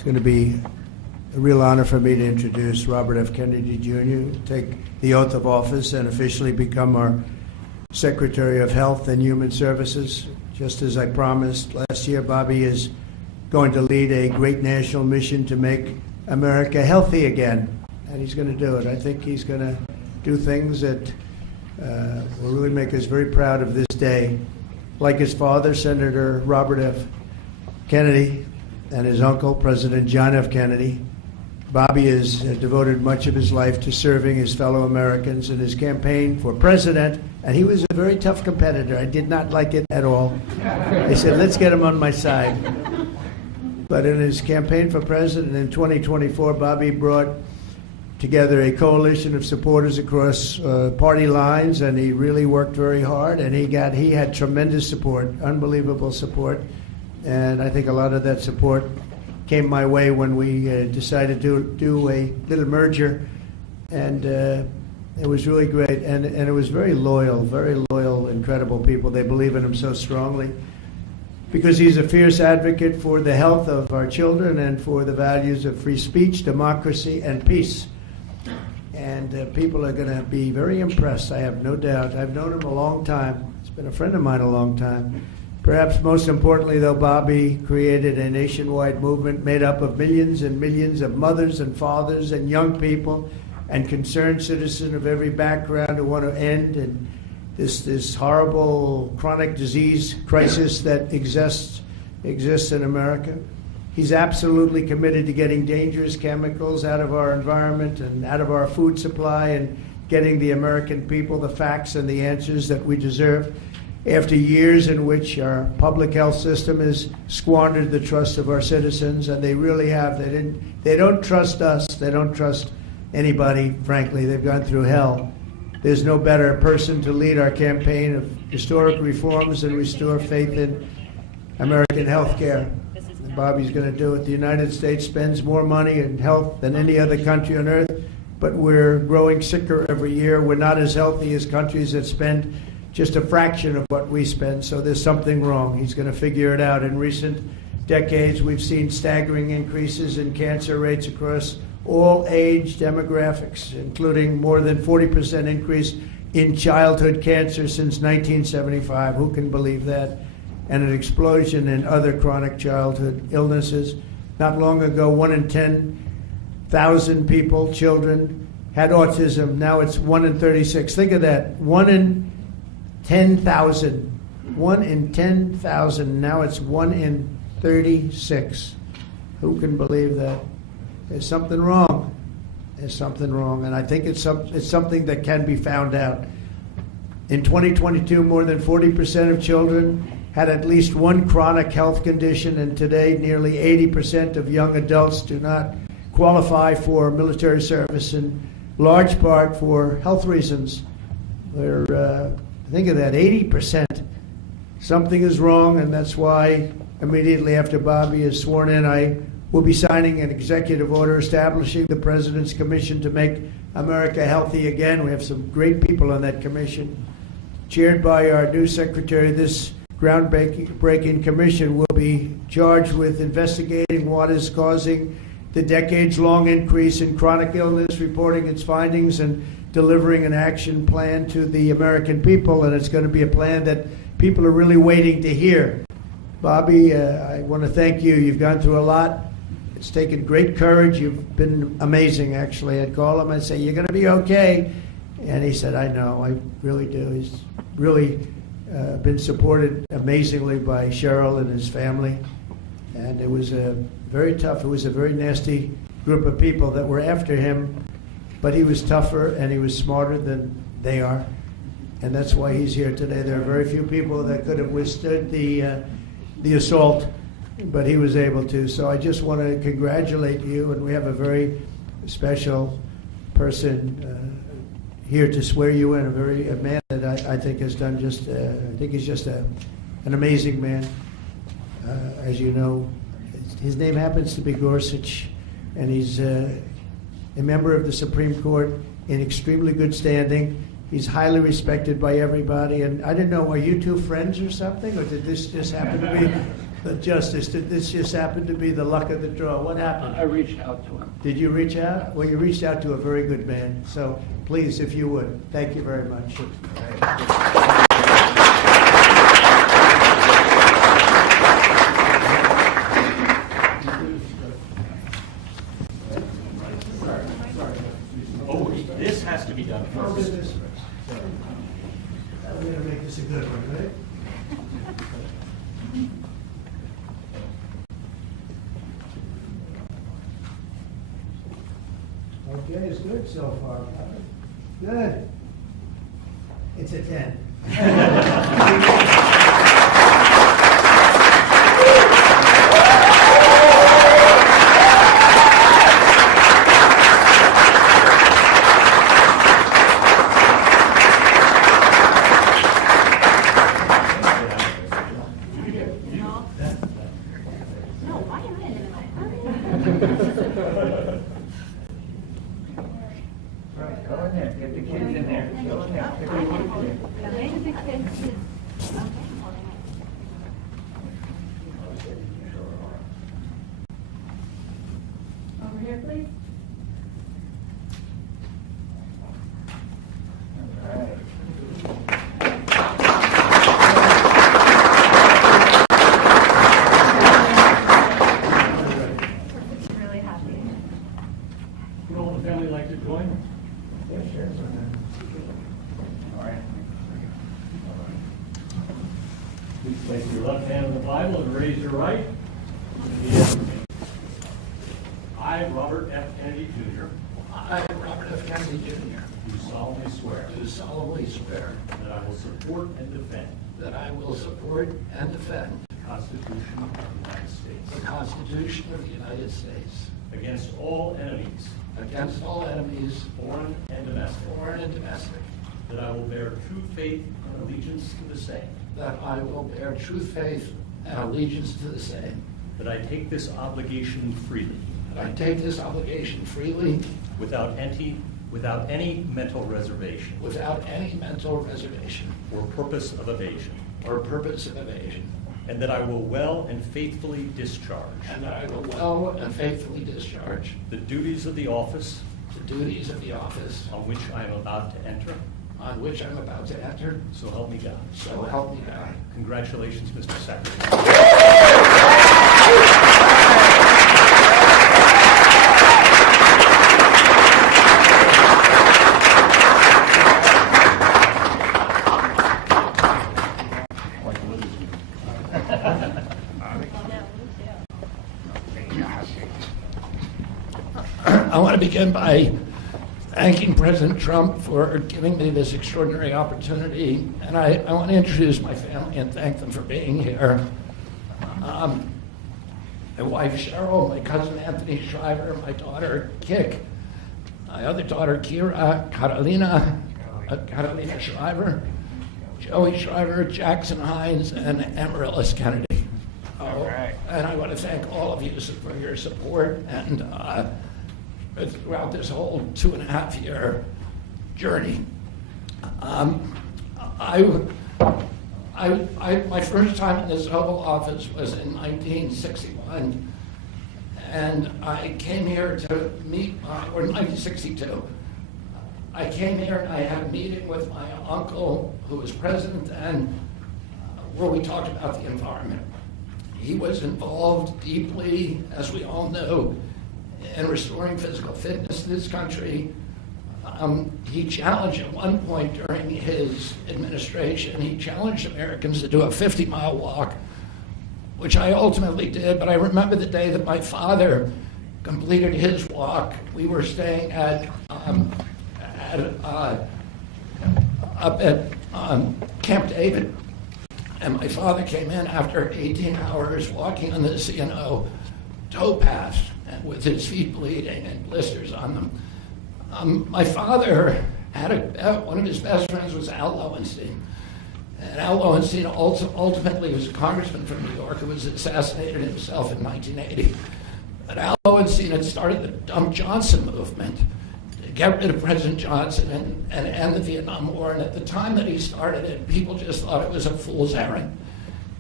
going to be a real honor for me to introduce Robert F. Kennedy Jr., take the oath of office and officially become our Secretary of Health and Human Services. Just as I promised last year, Bobby is going to lead a great national mission to make America healthy again, and he's going to do it. I think he's going to do things that will really make us very proud of this day. Like his father, Senator Robert F. Kennedy, and his uncle, President John F. Kennedy, Bobby has devoted much of his life to serving his fellow Americans in his campaign for president, and he was a very tough competitor. I did not like it at all. I said, let's get him on my side. But in his campaign for president in 2024, Bobby brought together a coalition of supporters across party lines, and he really worked very hard, and he had tremendous support, unbelievable support, and I think a lot of that support came my way when we decided to do a little merger, and it was really great, and it was very loyal, incredible people. They believe in him so strongly because he's a fierce advocate for the health of our children and for the values of free speech, democracy, and peace. And people are going to be very impressed, I have no doubt. I've known him a long time. He's been a friend of mine a long time. Perhaps most importantly, though, Bobby created a nationwide movement made up of millions and millions of mothers and fathers and young people and concerned citizens of every background who want to end and this horrible chronic disease crisis that exists in America. He's absolutely committed to getting dangerous chemicals out of our environment and out of our food supply and getting the American people the facts and the answers that we deserve. After years in which our public health system has squandered the trust of our citizens, and they really have. They don't trust us. They don't trust anybody, frankly. They've gone through hell. There's no better person to lead our campaign of historic reforms and restore faith in American health care. And Bobby's going to do it. The United States spends more money in health than any other country on earth, but we're growing sicker every year. We're not as healthy as countries that spend just a fraction of what we spend, so there's something wrong. He's going to figure it out. In recent decades, we've seen staggering increases in cancer rates across all age demographics, including more than 40% increase in childhood cancer since 1975. Who can believe that? And an explosion in other chronic childhood illnesses. Not long ago, 1 in 10,000 people, children, had autism. Now it's 1 in 36. Think of that. 1 in 10,000. 1 in 10,000. Now it's 1 in 36. Who can believe that? There's something wrong. There's something wrong. And I think it's something that can be found out. In 2022, more than 40% of children had at least one chronic health condition, and today nearly 80% of young adults do not qualify for military service, in large part for health reasons. Think of that, 80%. Something is wrong, and that's why immediately after Bobby is sworn in, I will be signing an executive order establishing the President's Commission to make America healthy again. We have some great people on that commission. Chaired by our new secretary, this groundbreaking commission will be charged with investigating what is causing the decades-long increase in chronic illness, reporting its findings, and delivering an action plan to the American people. And it's going to be a plan that people are really waiting to hear. Bobby, I want to thank you. You've gone through a lot. It's taken great courage. You've been amazing, actually. I'd call him and say, you're going to be okay. And he said, I know, I really do. He's really been supported amazingly by Cheryl and his family. And it was very tough. It was a very nasty group of people that were after him. But he was tougher and he was smarter than they are. And that's why he's here today. There are very few people that could have withstood the assault, but he was able to. So I just want to congratulate you, and we have a very special person here to swear you in, a man that I think has done just, I think he's just an amazing man. As you know, his name happens to be Gorsuch, and he's a member of the Supreme Court in extremely good standing. He's highly respected by everybody, and I didn't know, are you two friends or something, or did this just happen to be? The justice, did this just happen to be the luck of the draw? What happened? I reached out to him. Did you reach out? Well, you reached out to a very good man. So please, if you would, thank you very much. Oh, this has to be done first. We're going to make this a good one, right? Okay, it's good so far. Good. It's a 10. Go in there, get the kids in there. Go in there. Pick the kids in. Over here, please. All right. Really happy. Would all the family like to join? Yeah, sure. All right. Please place your left hand on the Bible and raise your right. Repeat after me. I, Robert F. Kennedy Jr., I, Robert F. Kennedy Jr., do solemnly swear do solemnly swear that I will support and defend that I will support and defend the Constitution of the United the States Constitution of the United States against all enemies, against all enemies, foreign and domestic, foreign and domestic, that I will bear true faith and allegiance to the same, that I will bear true faith and allegiance to the same, that I take this obligation freely, that I take this obligation freely without any mental reservation without any mental reservation or purpose of evasion, or purpose of evasion, and that I will well and faithfully discharge and that I will well and faithfully discharge the duties of the office the duties of the office on which I am about to enter. on which I'm about to enter. So help me God. So help me God. Congratulations, Mr. Secretary. I want to begin by thanking President Trump for giving me this extraordinary opportunity. And I want to introduce my family and thank them for being here. My wife Cheryl, my cousin Anthony Shriver, my daughter Kik, my other daughter Kira, Carolina Shriver, Joey Shriver, Jackson Hines, and Amaryllis Kennedy. All right. And I want to thank all of you for your support and throughout this whole 2.5-year journey. My first time in this Oval Office was in 1961, and I came here to meet, or 1962. I came here and I had a meeting with my uncle, who was president then, where we talked about the environment. He was involved deeply, as we all know, in restoring physical fitness in this country. He challenged at one point during his administration, he challenged Americans to do a 50-mile walk, which I ultimately did. But I remember the day that my father completed his walk. We were staying up at Camp David, and my father came in after 18 hours walking on this, towpath, and with his feet bleeding and blisters on them. My father had one of his best friends was Al Lowenstein. And Al Lowenstein ultimately was a congressman from New York who was assassinated himself in 1980. But Al Lowenstein had started the Dump Johnson movement to get rid of President Johnson and end the Vietnam War. And at the time that he started it, people just thought it was a fool's errand.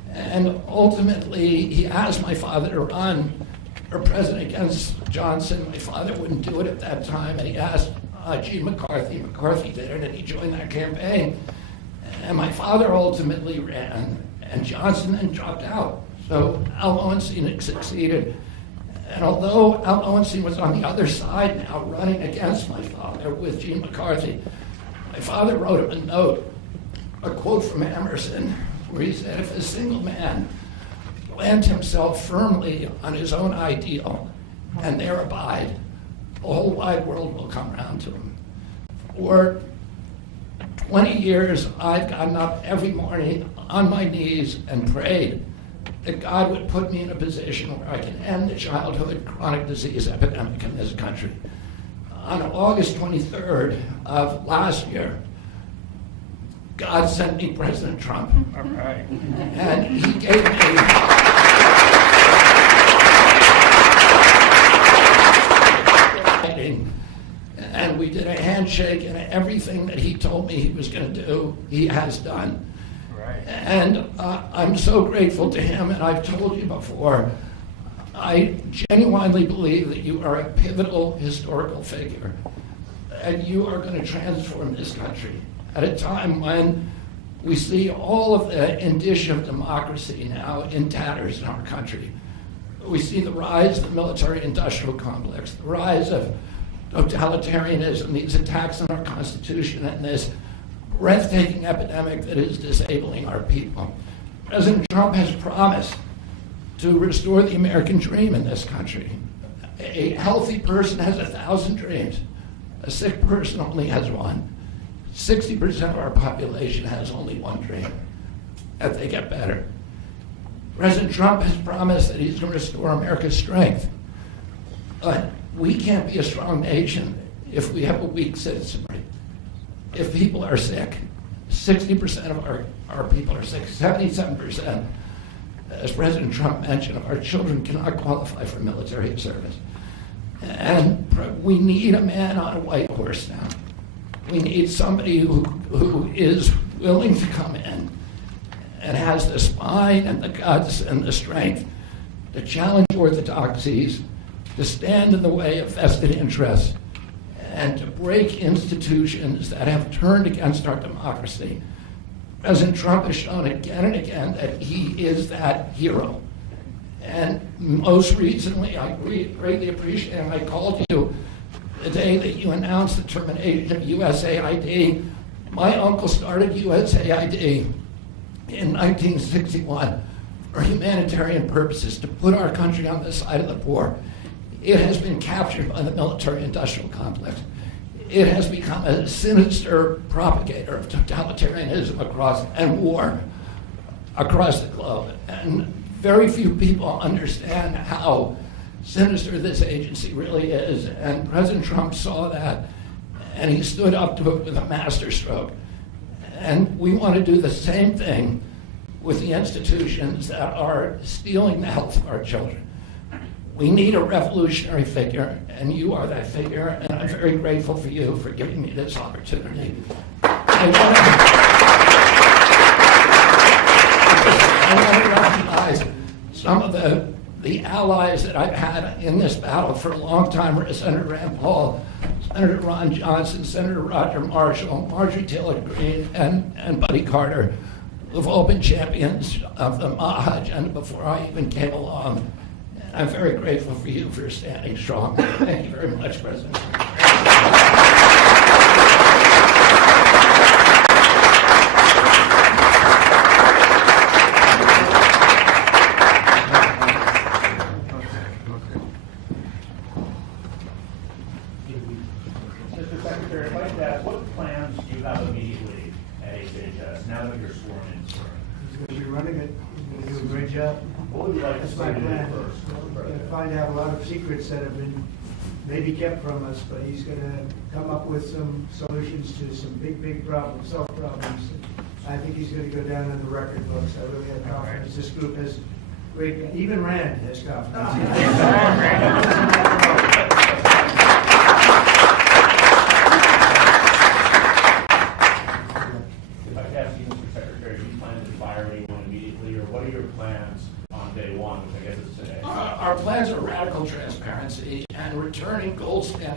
And ultimately, he asked my father to run for president against Johnson. My father wouldn't do it at that time, and he asked Gene McCarthy. McCarthy did it, and he joined that campaign. And my father ultimately ran, and Johnson then dropped out. So Al Lowenstein succeeded. And although Al Lowenstein was on the other side now, running against my father with Gene McCarthy, my father wrote him a note, a quote from Emerson, where he said, if a single man plant himself firmly on his own ideal and there abide, the whole wide world will come around to him. For 20 years, I've gotten up every morning on my knees and prayed that God would put me in a position where I can end the childhood chronic disease epidemic in this country. On August 23rd of last year, God sent me President Trump. All right. And he gave me, and we did a handshake, and everything that he told me he was going to do, he has done. Right. And I'm so grateful to him, and I've told you before, I genuinely believe that you are a pivotal historical figure, and you are going to transform this country at a time when we see all of the indicia of democracy now in tatters in our country. We see the rise of the military-industrial complex, the rise of totalitarianism, these attacks on our Constitution, and this breathtaking epidemic that is disabling our people. President Trump has promised to restore the American dream in this country. A healthy person has 1,000 dreams. A sick person only has one. 60% of our population has only one dream, that they get better. President Trump has promised that he's going to restore America's strength. But we can't be a strong nation if we have a weak citizenry. If people are sick, 60% of our people are sick, 77%, as President Trump mentioned, of our children cannot qualify for military service. And we need a man on a white horse now. We need somebody who is willing to come in and has the spine and the guts and the strength to challenge orthodoxies, to stand in the way of vested interests, and to break institutions that have turned against our democracy. President Trump has shown again and again that he is that hero. And most recently, I greatly appreciate, and I called you the day that you announced the termination of USAID. My uncle started USAID in 1961 for humanitarian purposes, to put our country on the side of the poor. It has been captured by the military-industrial complex. It has become a sinister propagator of totalitarianism and war across the globe. And very few people understand how sinister this agency really is. And President Trump saw that, and he stood up to it with a masterstroke. And we want to do the same thing with the institutions that are stealing the health of our children. We need a revolutionary figure, and you are that figure, and I'm very grateful for you for giving me this opportunity. I want to recognize some of the allies that I've had in this battle for a long time: Senator Rand Paul, Senator Ron Johnson, Senator Roger Marshall, Marjorie Taylor Greene, and Buddy Carter, who've all been champions of the MAHA agenda before I even came along. I'm very grateful for you for standing strong. Thank you very much, President. Mr. Secretary, I'd like to ask, what plans do you have immediately at HHS now that you're sworn in, sir? He's going to be running it. He's going to do a great job. What would you like to That's see my him plan. do first? We're going to find out a lot of secrets that have been maybe kept from us, but he's going to come up with some solutions to some big problems, solve problems. I think he's going to go down in the record books. I really have confidence. This group has great, even Rand has confidence. If I could ask you, Mr. Secretary, do you plan to fire anyone immediately, or what are your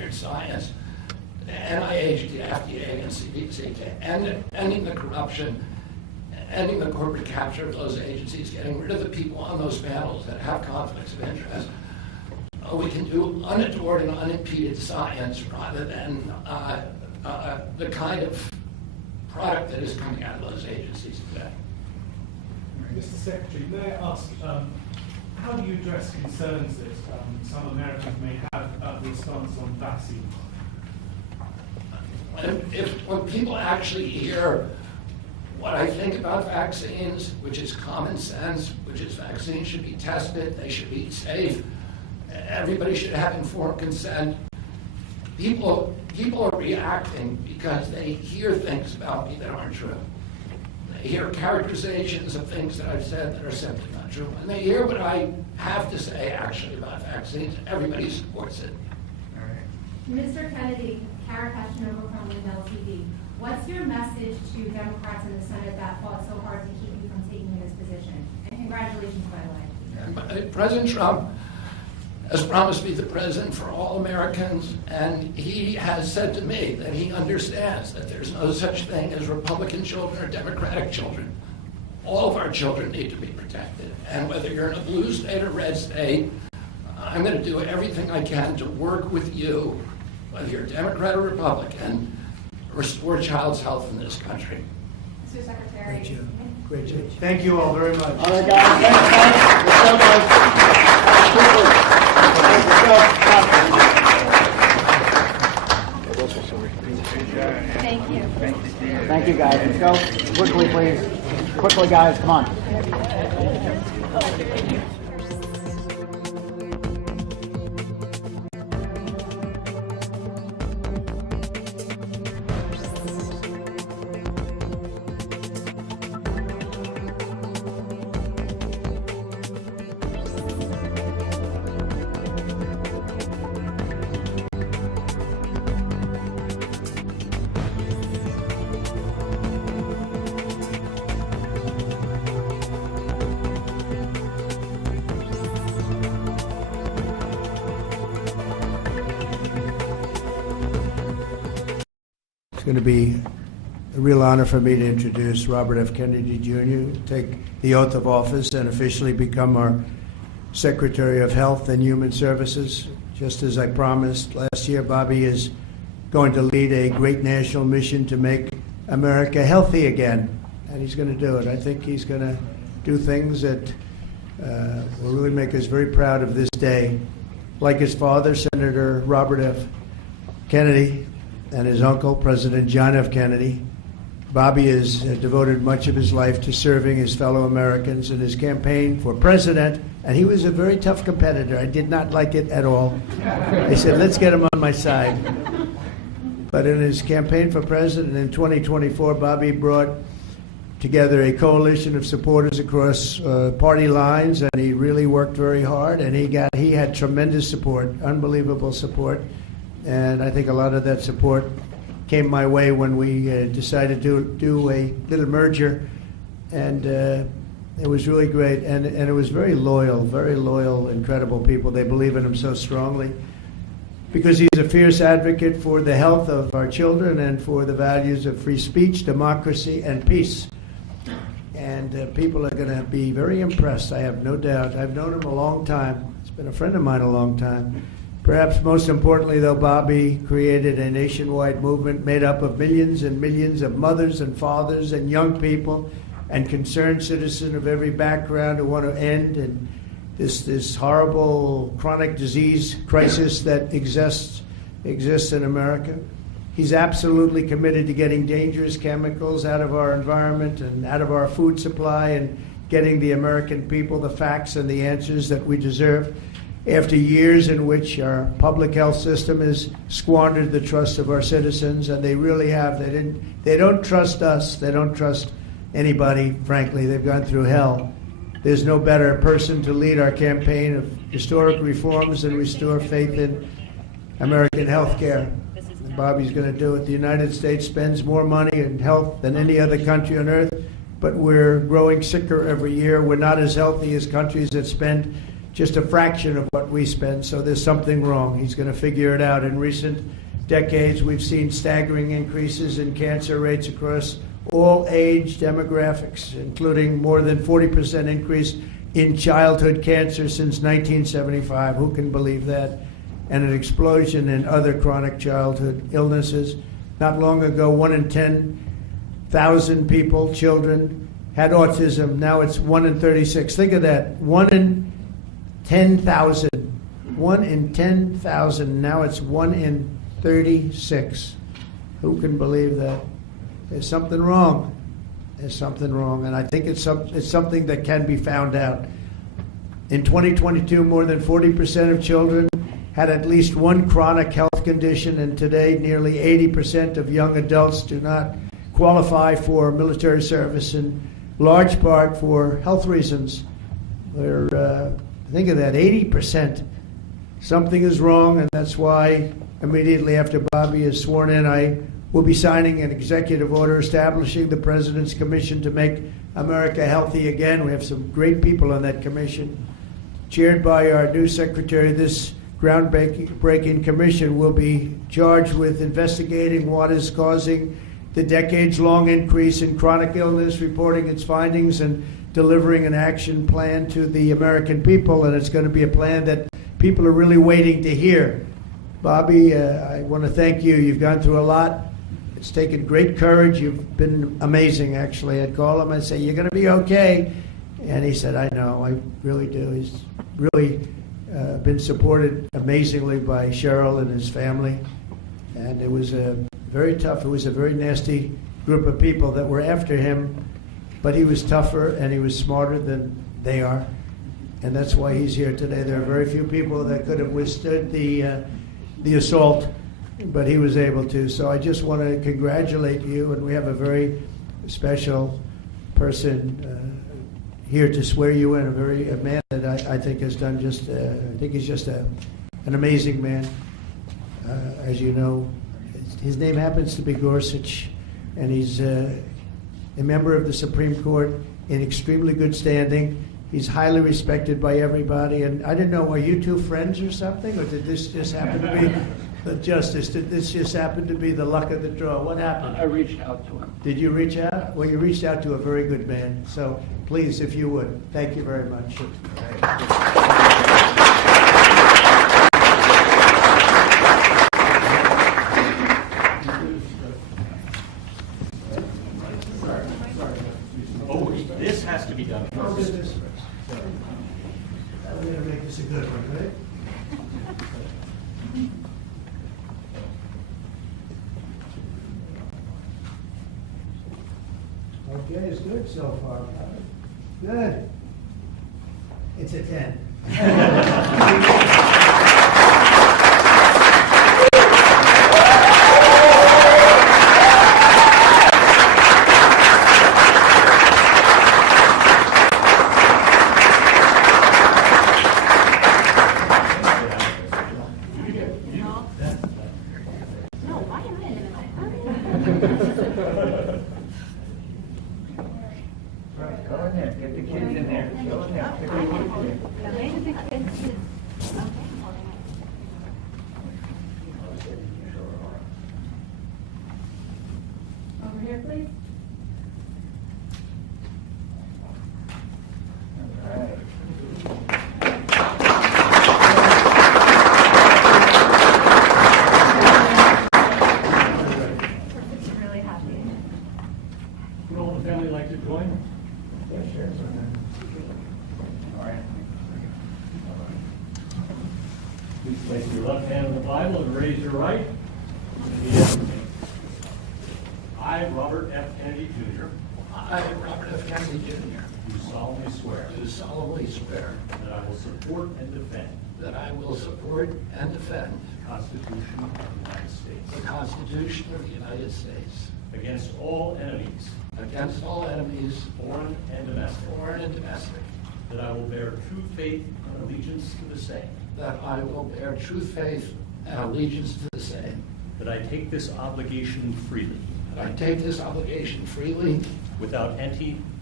standard science, the NIH, the FDA, and CDC, to ending the corruption, ending the corporate capture of those agencies, getting rid of the people on those panels that have conflicts of interest. We can do unadored and unimpeded science rather than the kind of product that is coming out of those agencies today. Mr. Secretary, may I ask, how do you address concerns that some Americans may have about the response on vaccines? When people actually hear what I think about vaccines, which is common sense, which is vaccines should be tested, they should be safe, everybody should have informed consent. People are reacting because they hear things about me that aren't true. They hear characterizations of things that I've said that are simply not true. And they hear what I have to say actually about vaccines. Everybody supports it. Mr. Kennedy, Kara Kashinova from Lindell TV. What's your message to Democrats in the Senate that fought so hard to keep you from taking this position? And congratulations, by the way. President Trump has promised to be the president for all Americans, and he has said to me that he understands that there's no such thing as Republican children or Democratic children. All of our children need to be protected, and whether you're in a blue state or red state, I'm going to do everything I can to work with you, whether you're Democrat or Republican, restore child's health in this country. Mr. Secretary. Great job. Great job. Thank you all very much. All right, guys. Let's go, guys. Thank you. Thank you, guys. Let's go. Quickly, please. Quickly, guys. Come on. It's going to be a real honor for me to introduce Robert F. Kennedy Jr., take the oath of office and officially become our Secretary of Health and Human Services. Just as I promised last year, Bobby is going to lead a great national mission to make America healthy again, and he's going to do it. I think he's going to do things that will really make us very proud of this day. Like his father, Senator Robert F. Kennedy, and his uncle, President John F. Kennedy, Bobby has devoted much of his life to serving his fellow Americans in his campaign for president, and he was a very tough competitor. I did not like it at all. I said, let's get him on my side. But in his campaign for president in 2024, Bobby brought together a coalition of supporters across party lines, and he really worked very hard, and he had tremendous support, unbelievable support. And I think a lot of that support came my way when we decided to do a little merger, and it was really great. And it was very loyal, incredible people. They believe in him so strongly because he's a fierce advocate for the health of our children and for the values of free speech, democracy, and peace. And people are going to be very impressed, I have no doubt. I've known him a long time. He's been a friend of mine a long time. Perhaps most importantly, though, Bobby created a nationwide movement made up of millions and millions of mothers and fathers and young people and concerned citizens of every background who want to end and this horrible chronic disease crisis that exists in America. He's absolutely committed to getting dangerous chemicals out of our environment and out of our food supply and getting the American people the facts and the answers that we deserve. After years in which our public health system has squandered the trust of our citizens, and they really have. They don't trust us. They don't trust anybody, frankly. They've gone through hell. There's no better person to lead our campaign of historic reforms and restore faith in American health care. And Bobby's going to do it. The United States spends more money in health than any other country on earth, but we're growing sicker every year. We're not as healthy as countries that spend just a fraction of what we spend, so there's something wrong. He's going to figure it out. In recent decades, we've seen staggering increases in cancer rates across all age demographics, including more than 40% increase in childhood cancer since 1975. Who can believe that? And an explosion in other chronic childhood illnesses. Not long ago, 1 in 10,000 people, children, had autism. Now it's 1 in 36. Think of that. 1 in 10,000. 1 in 10,000. Now it's 1 in 36. Who can believe that? There's something wrong. There's something wrong. And I think it's something that can be found out. In 2022, more than 40% of children had at least one chronic health condition, and today nearly 80% of young adults do not qualify for military service, in large part for health reasons. Think of that, 80%. Something is wrong, and that's why immediately after Bobby is sworn in, I will be signing an executive order establishing the President's Commission to Make America Healthy Again. We have some great people on that commission. Chaired by our new secretary, this groundbreaking commission will be charged with investigating what is causing the decades-long increase in chronic illness, reporting its findings, and delivering an action plan to the American people. And it's going to be a plan that people are really waiting to hear. Bobby, I want to thank you. You've gone through a lot. It's taken great courage. You've been amazing, actually. I'd call him and say, "You're going to be okay." And he said, "I know, I really do." He's really been supported amazingly by Cheryl and his family. And it was very tough. It was a very nasty group of people that were after him, but he was tougher and he was smarter than they are. And that's why he's here today. There are very few people that could have withstood the assault, but he was able to. So I just want to congratulate you, and we have a very special person here to swear you in, a man that I think has done just, I think he's just an amazing man. As you know, his name happens to be Gorsuch, and he's a member of the Supreme Court in extremely good standing. He's highly respected by everybody, and I didn't know, are you two friends or something, or did this just happen to be the justice? Did this just happen to be the luck of the draw? What happened? I reached out to him. Did you reach out? Well, you reached out to a very good man. So please, if you would, thank you very much. Oh, this has to be done first. I'm going to make this a good one, right? Okay, it's good so far. Good. It's a 10. Go in there, get the kids in there. Go in there. Over here, please. All right. Really happy. Would all the family like to join? All right. Please place your left hand on the Bible and raise your right. Repeat after me. I, Robert F. Kennedy Jr., I, Robert F. Kennedy Jr., do solemnly swear do solemnly swear that I will support and defend that I will support and defend the Constitution of the United States the Constitution of the United States against all enemies, against all enemies, foreign and domestic, foreign and domestic, that I will bear true faith and allegiance to the same, that I will bear true faith and allegiance to the same, that I take this obligation freely, that I take this obligation freely without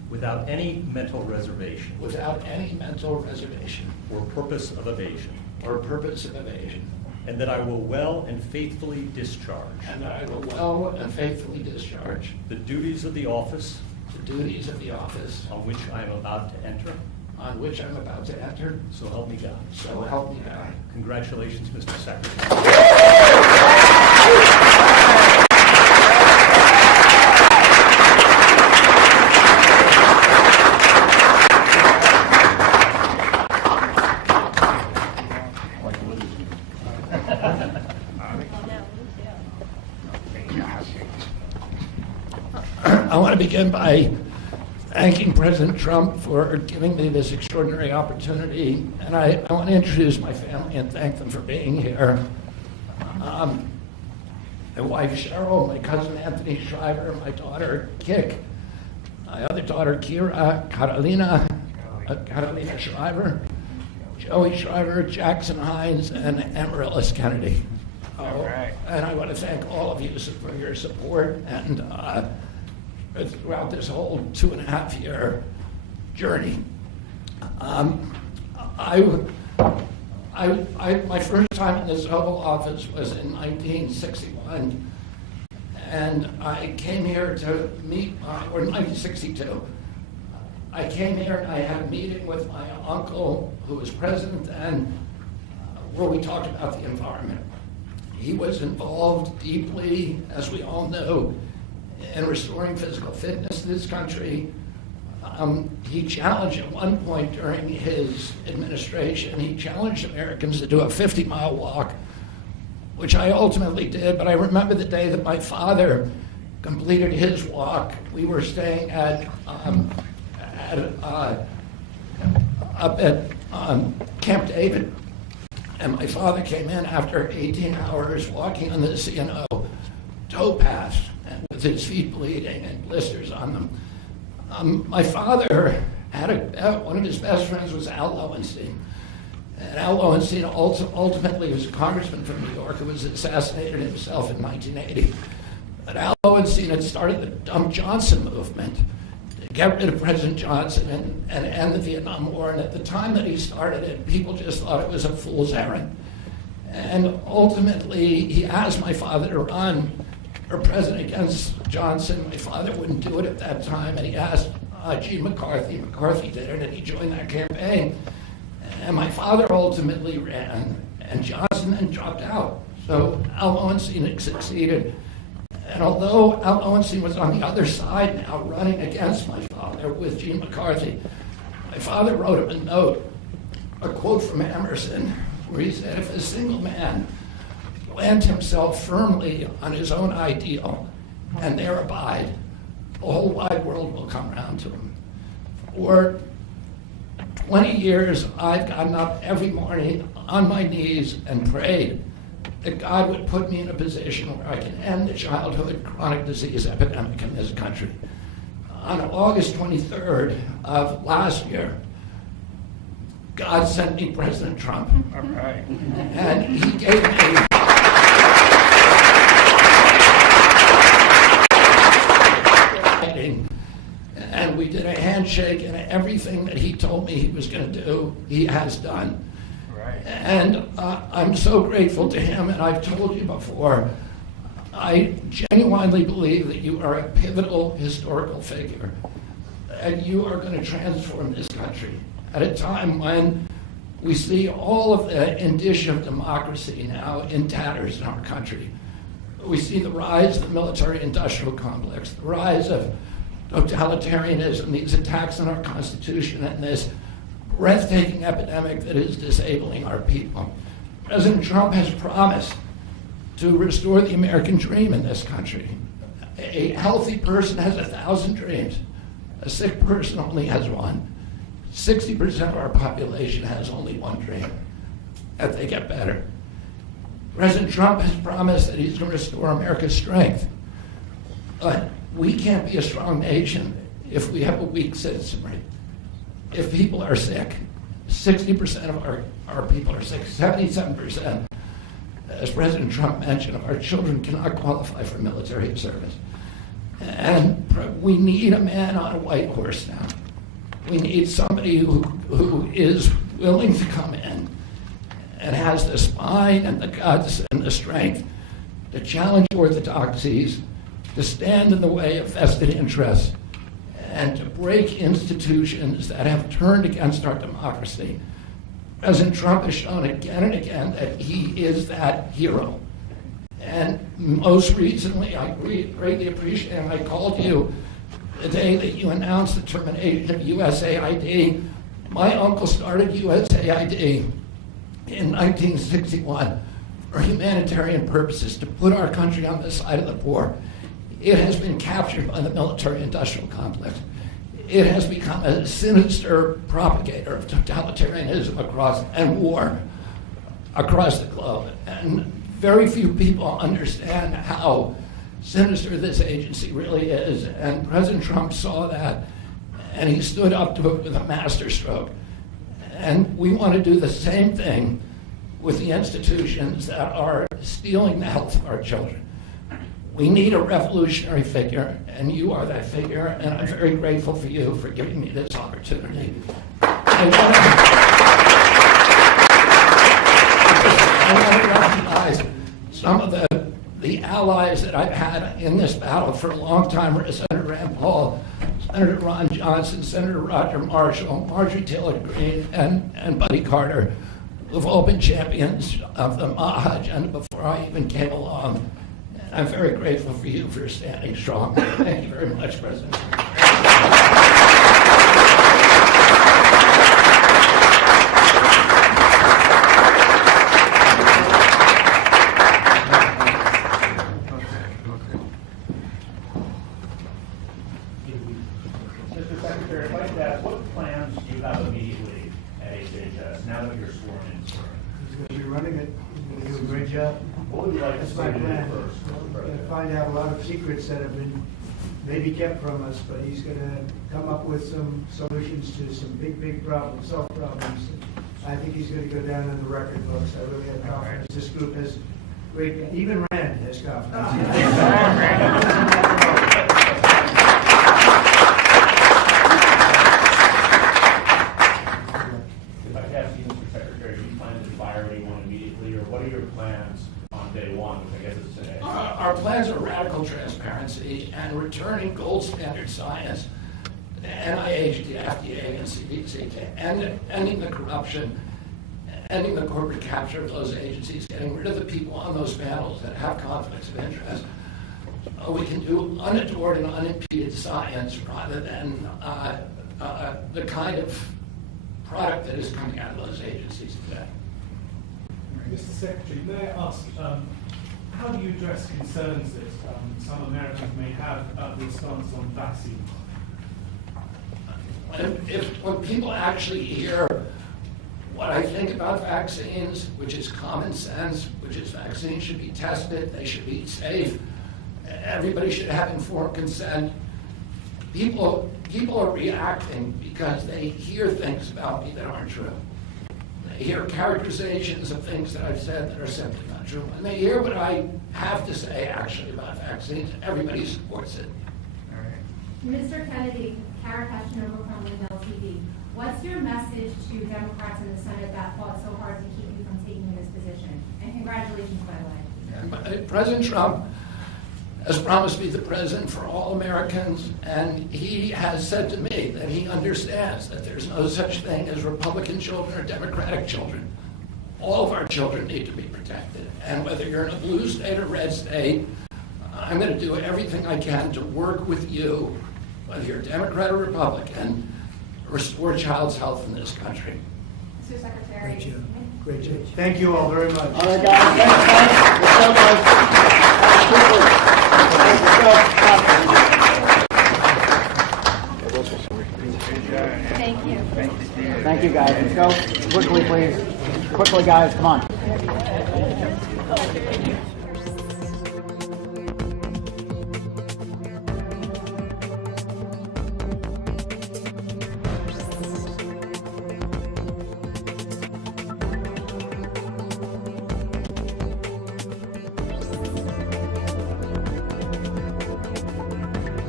without any mental reservation without any mental reservation or purpose of evasion, or purpose of evasion, and that I will well and faithfully discharge and that I will well and faithfully discharge the duties of the office the duties of the office on which I am about to enter. on which I'm about to enter. So help me God. So help me God. Congratulations, Mr. Secretary. I want to begin by thanking President Trump for giving me this extraordinary opportunity, and I want to introduce my family and thank them for being here. My wife Cheryl, my cousin Anthony Shriver, my daughter Kik, my other daughter Kira, Carolina Shriver, Joey Shriver, Jackson Hines, and Amaryllis Kennedy. And I want to thank all of you for your support and throughout this whole 2.5-year journey. My first time in this Oval Office was in 1961, and I came here to meet, or 1962. I came here and I had a meeting with my uncle, who was president then, where we talked about the environment. He was involved deeply, as we all know, in restoring physical fitness in this country. He challenged at one point during his administration, he challenged Americans to do a 50-mile walk, which I ultimately did, but I remember the day that my father completed his walk. We were staying up at Camp David, and my father came in after 18 hours walking on the CNO towpath with his feet bleeding and blisters on them. My father had one of his best friends was Al Lowenstein. And Al Lowenstein ultimately was a congressman from New York who was assassinated himself in 1980. But Al Lowenstein had started the Dump Johnson movement to get rid of President Johnson and end the Vietnam War. And at the time that he started it, people just thought it was a fool's errand. And ultimately, he asked my father to run for president against Johnson. My father wouldn't do it at that time, and he asked Gene McCarthy. McCarthy did it, and he joined that campaign. And my father ultimately ran, and Johnson then dropped out. So Al Lowenstein had succeeded. And although Al Lowenstein was on the other side now, running against my father with Gene McCarthy, my father wrote him a note, a quote from Emerson, where he said, "If a single man plant himself firmly on his own ideal and there abide, the whole wide world will come around to him." For 20 years, I've gotten up every morning on my knees and prayed that God would put me in a position where I can end the childhood chronic disease epidemic in this country. On August 23rd of last year, God sent me President Trump. All right. And he gave me and we did a handshake, and everything that he told me he was going to do, he has done. Right. And I'm so grateful to him, and I've told you before, I genuinely believe that you are a pivotal historical figure, and you are going to transform this country at a time when we see all of the indicia of democracy now in tatters in our country. We see the rise of the military-industrial complex, the rise of totalitarianism, these attacks on our Constitution, and this breathtaking epidemic that is disabling our people. President Trump has promised to restore the American dream in this country. A healthy person has 1,000 dreams. A sick person only has one. 60% of our population has only one dream, that they get better. President Trump has promised that he's going to restore America's strength. But we can't be a strong nation if we have a weak citizenry. If people are sick, 60% of our people are sick, 77%, as President Trump mentioned, of our children cannot qualify for military service. And we need a man on a white horse now. We need somebody who is willing to come in and has the spine and the guts and the strength to challenge orthodoxies, to stand in the way of vested interests, and to break institutions that have turned against our democracy. President Trump has shown again and again that he is that hero. And most recently, I greatly appreciate, and I called you the day that you announced the termination of USAID. My uncle started USAID in 1961 for humanitarian purposes, to put our country on the side of the poor. It has been captured by the military-industrial complex. It has become a sinister propagator of totalitarianism and war across the globe. And very few people understand how sinister this agency really is. And President Trump saw that, and he stood up to it with a masterstroke. And we want to do the same thing with the institutions that are stealing the health of our children. We need a revolutionary figure, and you are that figure, and I'm very grateful for you for giving me this opportunity. I want to recognize some of the allies that I've had in this battle for a long time: Senator Rand Paul, Senator Ron Johnson, Senator Roger Marshall, Marjorie Taylor Greene, and Buddy Carter, who've all been champions of the MAHA agenda before I even came along. I'm very grateful for you for standing strong. Thank you very much, President. Mr. Secretary, I'd like to ask, what plans do you have immediately at HHS now that you're sworn in? He's going to be running it. He's going to do a great job. What would you like to That's see my him do plan. first? We're going to find out a lot of secrets that have been maybe kept from us, but he's going to come up with some solutions to some big problems, solve problems. I think he's going to go down in the record books. I really have confidence. This group has great, even Rand has confidence. If I could ask you, Mr. Secretary, do you plan to fire anyone immediately, or what are your plans on day one, which I guess is today? Our plans are radical transparency and returning gold standard science, the NIH, the FDA, and CDC, to ending the corruption, ending the corporate capture of those agencies, getting rid of the people on those panels that have conflicts of interest. We can do unadored and unimpeded science rather than the kind of product that is coming out of those agencies today. Mr. Secretary, may I ask, how do you address concerns that some Americans may have about the response on vaccines? When people actually hear what I think about vaccines, which is common sense, which is vaccines should be tested, they should be safe, everybody should have informed consent, people are reacting because they hear things about me that aren't true. They hear characterizations of things that I've said that are simply not true. And they hear what I have to say actually about vaccines. Everybody supports it. Mr. Kennedy, Kara Kashinova from Lindell TV. What's your message to Democrats in the Senate that fought so hard to keep you from taking this position? And congratulations, by the way. President Trump has promised to be the president for all Americans, and he has said to me that he understands that there's no such thing as Republican children or Democratic children. All of our children need to be protected, and whether you're in a blue state or red state, I'm going to do everything I can to work with you, whether you're Democrat or Republican, to restore child's health in this country. Mr. Secretary. Great job. Great job. Thank you all very much. All right, guys. Thank you. Thank you, guys. Let's go quickly, please. Quickly, guys. Come on.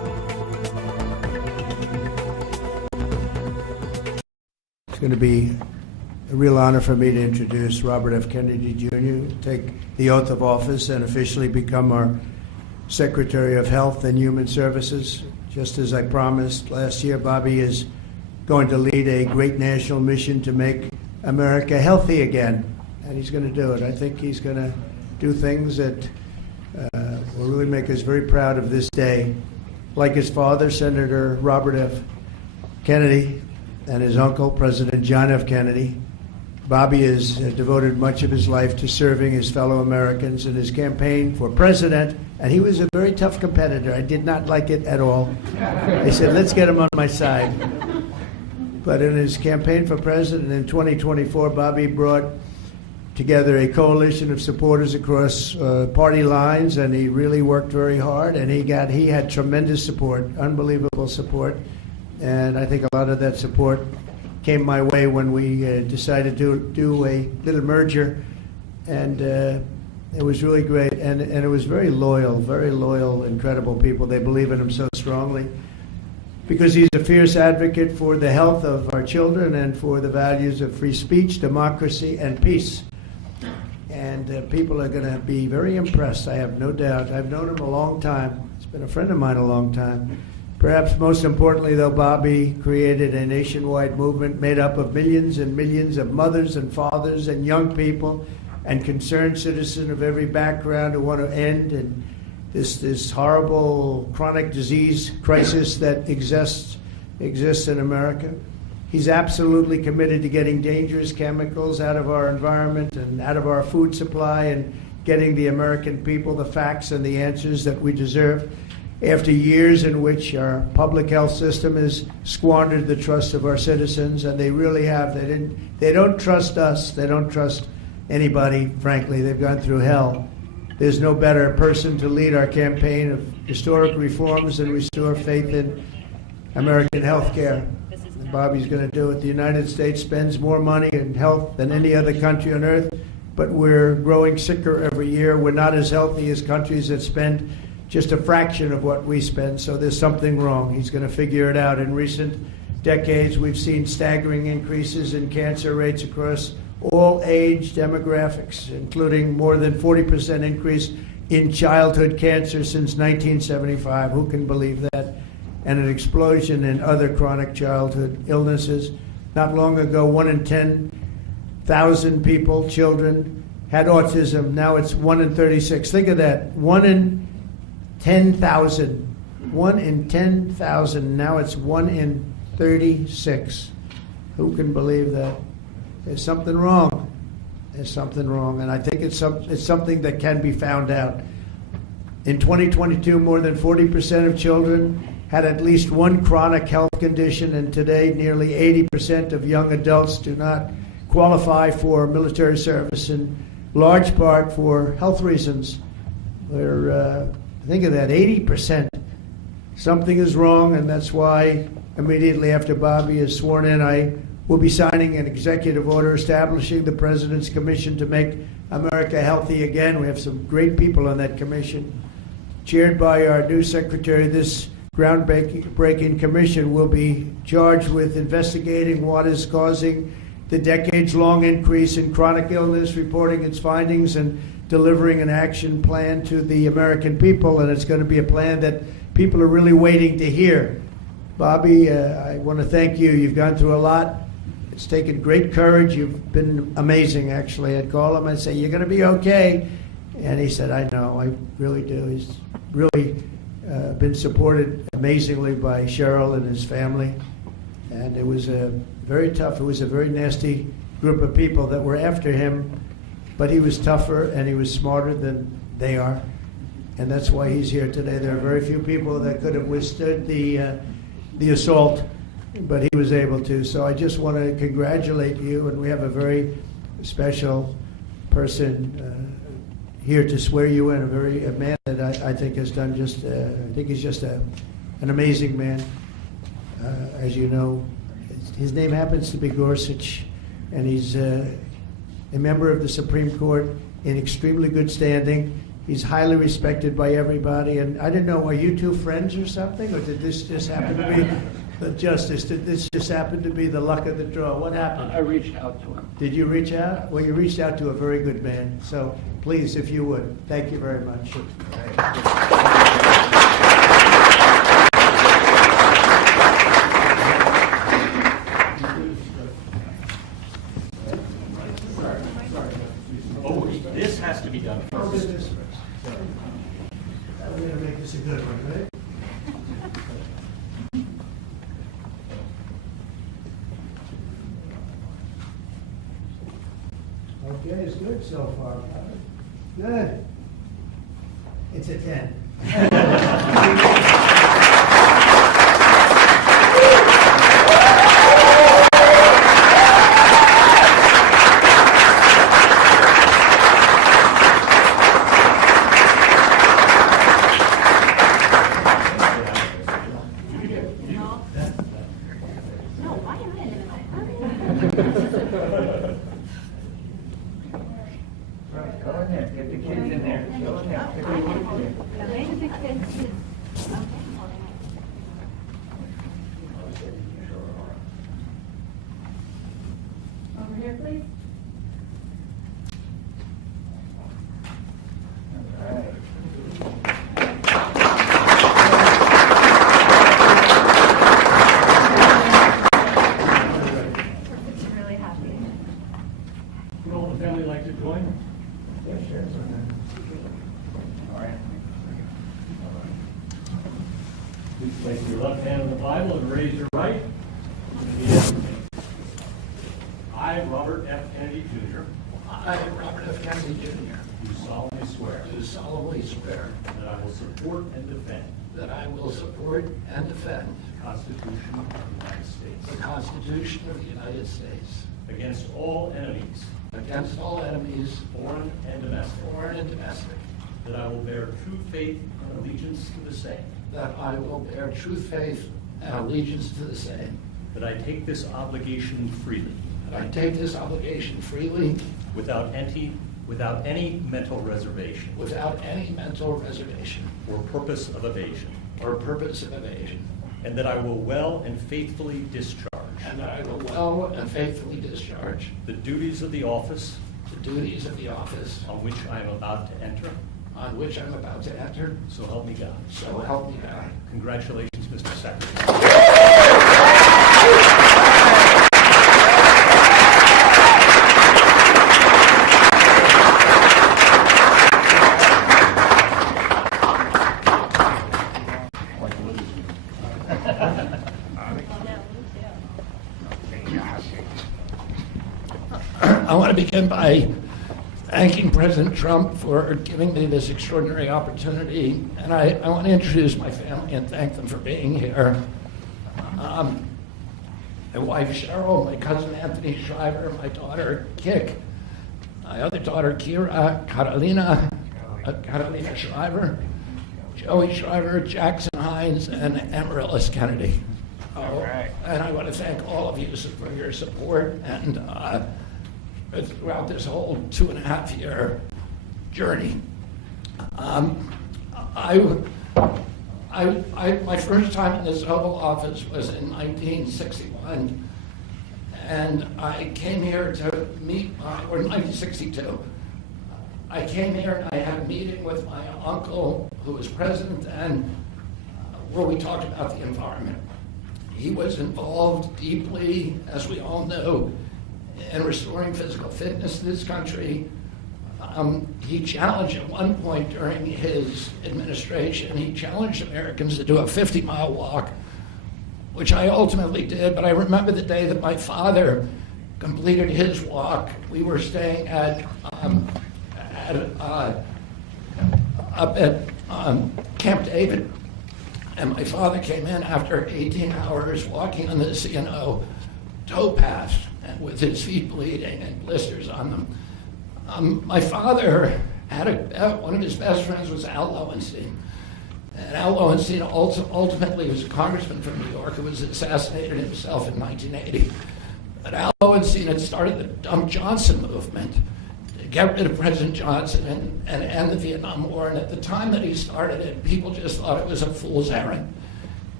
going to be a real honor for me to introduce Robert F. Kennedy Jr., take the oath of office and officially become our Secretary of Health and Human Services. Just as I promised last year, Bobby is going to lead a great national mission to make America healthy again, and he's going to do it. I think he's going to do things that will really make us very proud of this day. Like his father, Senator Robert F. Kennedy, and his uncle, President John F. Kennedy, Bobby has devoted much of his life to serving his fellow Americans in his campaign for president, and he was a very tough competitor. I did not like it at all. I said, let's get him on my side. But in his campaign for president in 2024, Bobby brought together a coalition of supporters across party lines, and he really worked very hard, and he had tremendous support, unbelievable support, and I think a lot of that support came my way when we decided to do a little merger, and it was really great, and it was very loyal, incredible people. They believe in him so strongly because he's a fierce advocate for the health of our children and for the values of free speech, democracy, and peace. And people are going to be very impressed, I have no doubt. I've known him a long time. He's been a friend of mine a long time. Perhaps most importantly, though, Bobby created a nationwide movement made up of millions and millions of mothers and fathers and young people and concerned citizens of every background who want to end and this horrible chronic disease crisis that exists in America. He's absolutely committed to getting dangerous chemicals out of our environment and out of our food supply and getting the American people the facts and the answers that we deserve. After years in which our public health system has squandered the trust of our citizens, and they really have. They don't trust us. They don't trust anybody, frankly. They've gone through hell. There's no better person to lead our campaign of historic reforms and restore faith in American health care. And Bobby's going to do it. The United States spends more money in health than any other country on earth, but we're growing sicker every year. We're not as healthy as countries that spend just a fraction of what we spend, so there's something wrong. He's going to figure it out. In recent decades, we've seen staggering increases in cancer rates across all age demographics, including more than 40% increase in childhood cancer since 1975. Who can believe that? And an explosion in other chronic childhood illnesses. Not long ago, 1 in 10,000 people, children, had autism. Now it's 1 in 36. Think of that. 1 in 10,000. 1 in 10,000. Now it's 1 in 36. Who can believe that? There's something wrong. There's something wrong. And I think it's something that can be found out. In 2022, more than 40% of children had at least one chronic health condition, and today nearly 80% of young adults do not qualify for military service, in large part for health reasons. Think of that, 80%. Something is wrong, and that's why immediately after Bobby is sworn in, I will be signing an executive order establishing the President's Commission to make America healthy again. We have some great people on that commission. Chaired by our new secretary, this groundbreaking commission will be charged with investigating what is causing the decades-long increase in chronic illness, reporting its findings, and delivering an action plan to the American people. And it's going to be a plan that people are really waiting to hear. Bobby, I want to thank you. You've gone through a lot. It's taken great courage. You've been amazing, actually. I'd call him and say, you're going to be okay. And he said, I know, I really do. He's really been supported amazingly by Cheryl and his family. And it was very tough. It was a very nasty group of people that were after him. But he was tougher and he was smarter than they are. And that's why he's here today. There are very few people that could have withstood the assault, but he was able to. So I just want to congratulate you, and we have a very special person here to swear you in, a man that I think has done just, I think he's just an amazing man. As you know, his name happens to be Gorsuch, and he's a member of the Supreme Court in extremely good standing. He's highly respected by everybody, and I didn't know, are you two friends or something, or did this just happen to be? the justice, that this just happened to be the luck of the draw. What happened? I reached out to him. Did you reach out? Well, you reached out to a very good man. So please, if you would, thank you very much. Oh, this has to be done first. I'm going to make this a good one, right? Okay, it's good so far. Good. It's a 10. Go in there, get the kids in there. Go in there. Over here, please. All right. Really happy. Would all the family like to join? All right. Please place your left hand on the Bible and raise your right. Repeat after me. I, Robert F. Kennedy Jr., I, Robert F. Kennedy Jr., do solemnly swear do solemnly swear that I will support and defend that I will support and defend the Constitution of the United the States Constitution of the United States against all enemies, against all enemies, foreign and domestic, foreign and domestic, that I will bear true faith and allegiance to the same, that I will bear true faith and allegiance to the same, that I take this obligation freely, that I take this obligation freely without any mental reservation without any mental reservation or purpose of evasion, or purpose of evasion, and that I will well and faithfully discharge and that I will well and faithfully discharge the duties of the office the duties of the office on which I am about to enter. on which I'm about to enter. So help me God. So help me God. Congratulations, Mr. Secretary. I want to begin by thanking President Trump for giving me this extraordinary opportunity, and I want to introduce my family and thank them for being here. My wife Cheryl, my cousin Anthony Shriver, my daughter Kik, my other daughter Kira, Carolina Shriver, Joey Shriver, Jackson Hines, and Amaryllis Kennedy. All right. And I want to thank all of you for your support and throughout this whole 2.5-year journey. My first time in this Oval Office was in 1961, and I came here to meet, or 1962. I came here and I had a meeting with my uncle, who was president then, where we talked about the environment. He was involved deeply, as we all know, in restoring physical fitness in this country. He challenged at one point during his administration, he challenged Americans to do a 50-mile walk, which I ultimately did, but I remember the day that my father completed his walk. We were staying up at Camp David, and my father came in after 18 hours walking on this, towpath, and with his feet bleeding and blisters on them. My father had one of his best friends was Al Lowenstein. And Al Lowenstein ultimately was a congressman from New York who was assassinated himself in 1980. But Al Lowenstein had started the Dump Johnson movement to get rid of President Johnson and end the Vietnam War. And at the time that he started it, people just thought it was a fool's errand.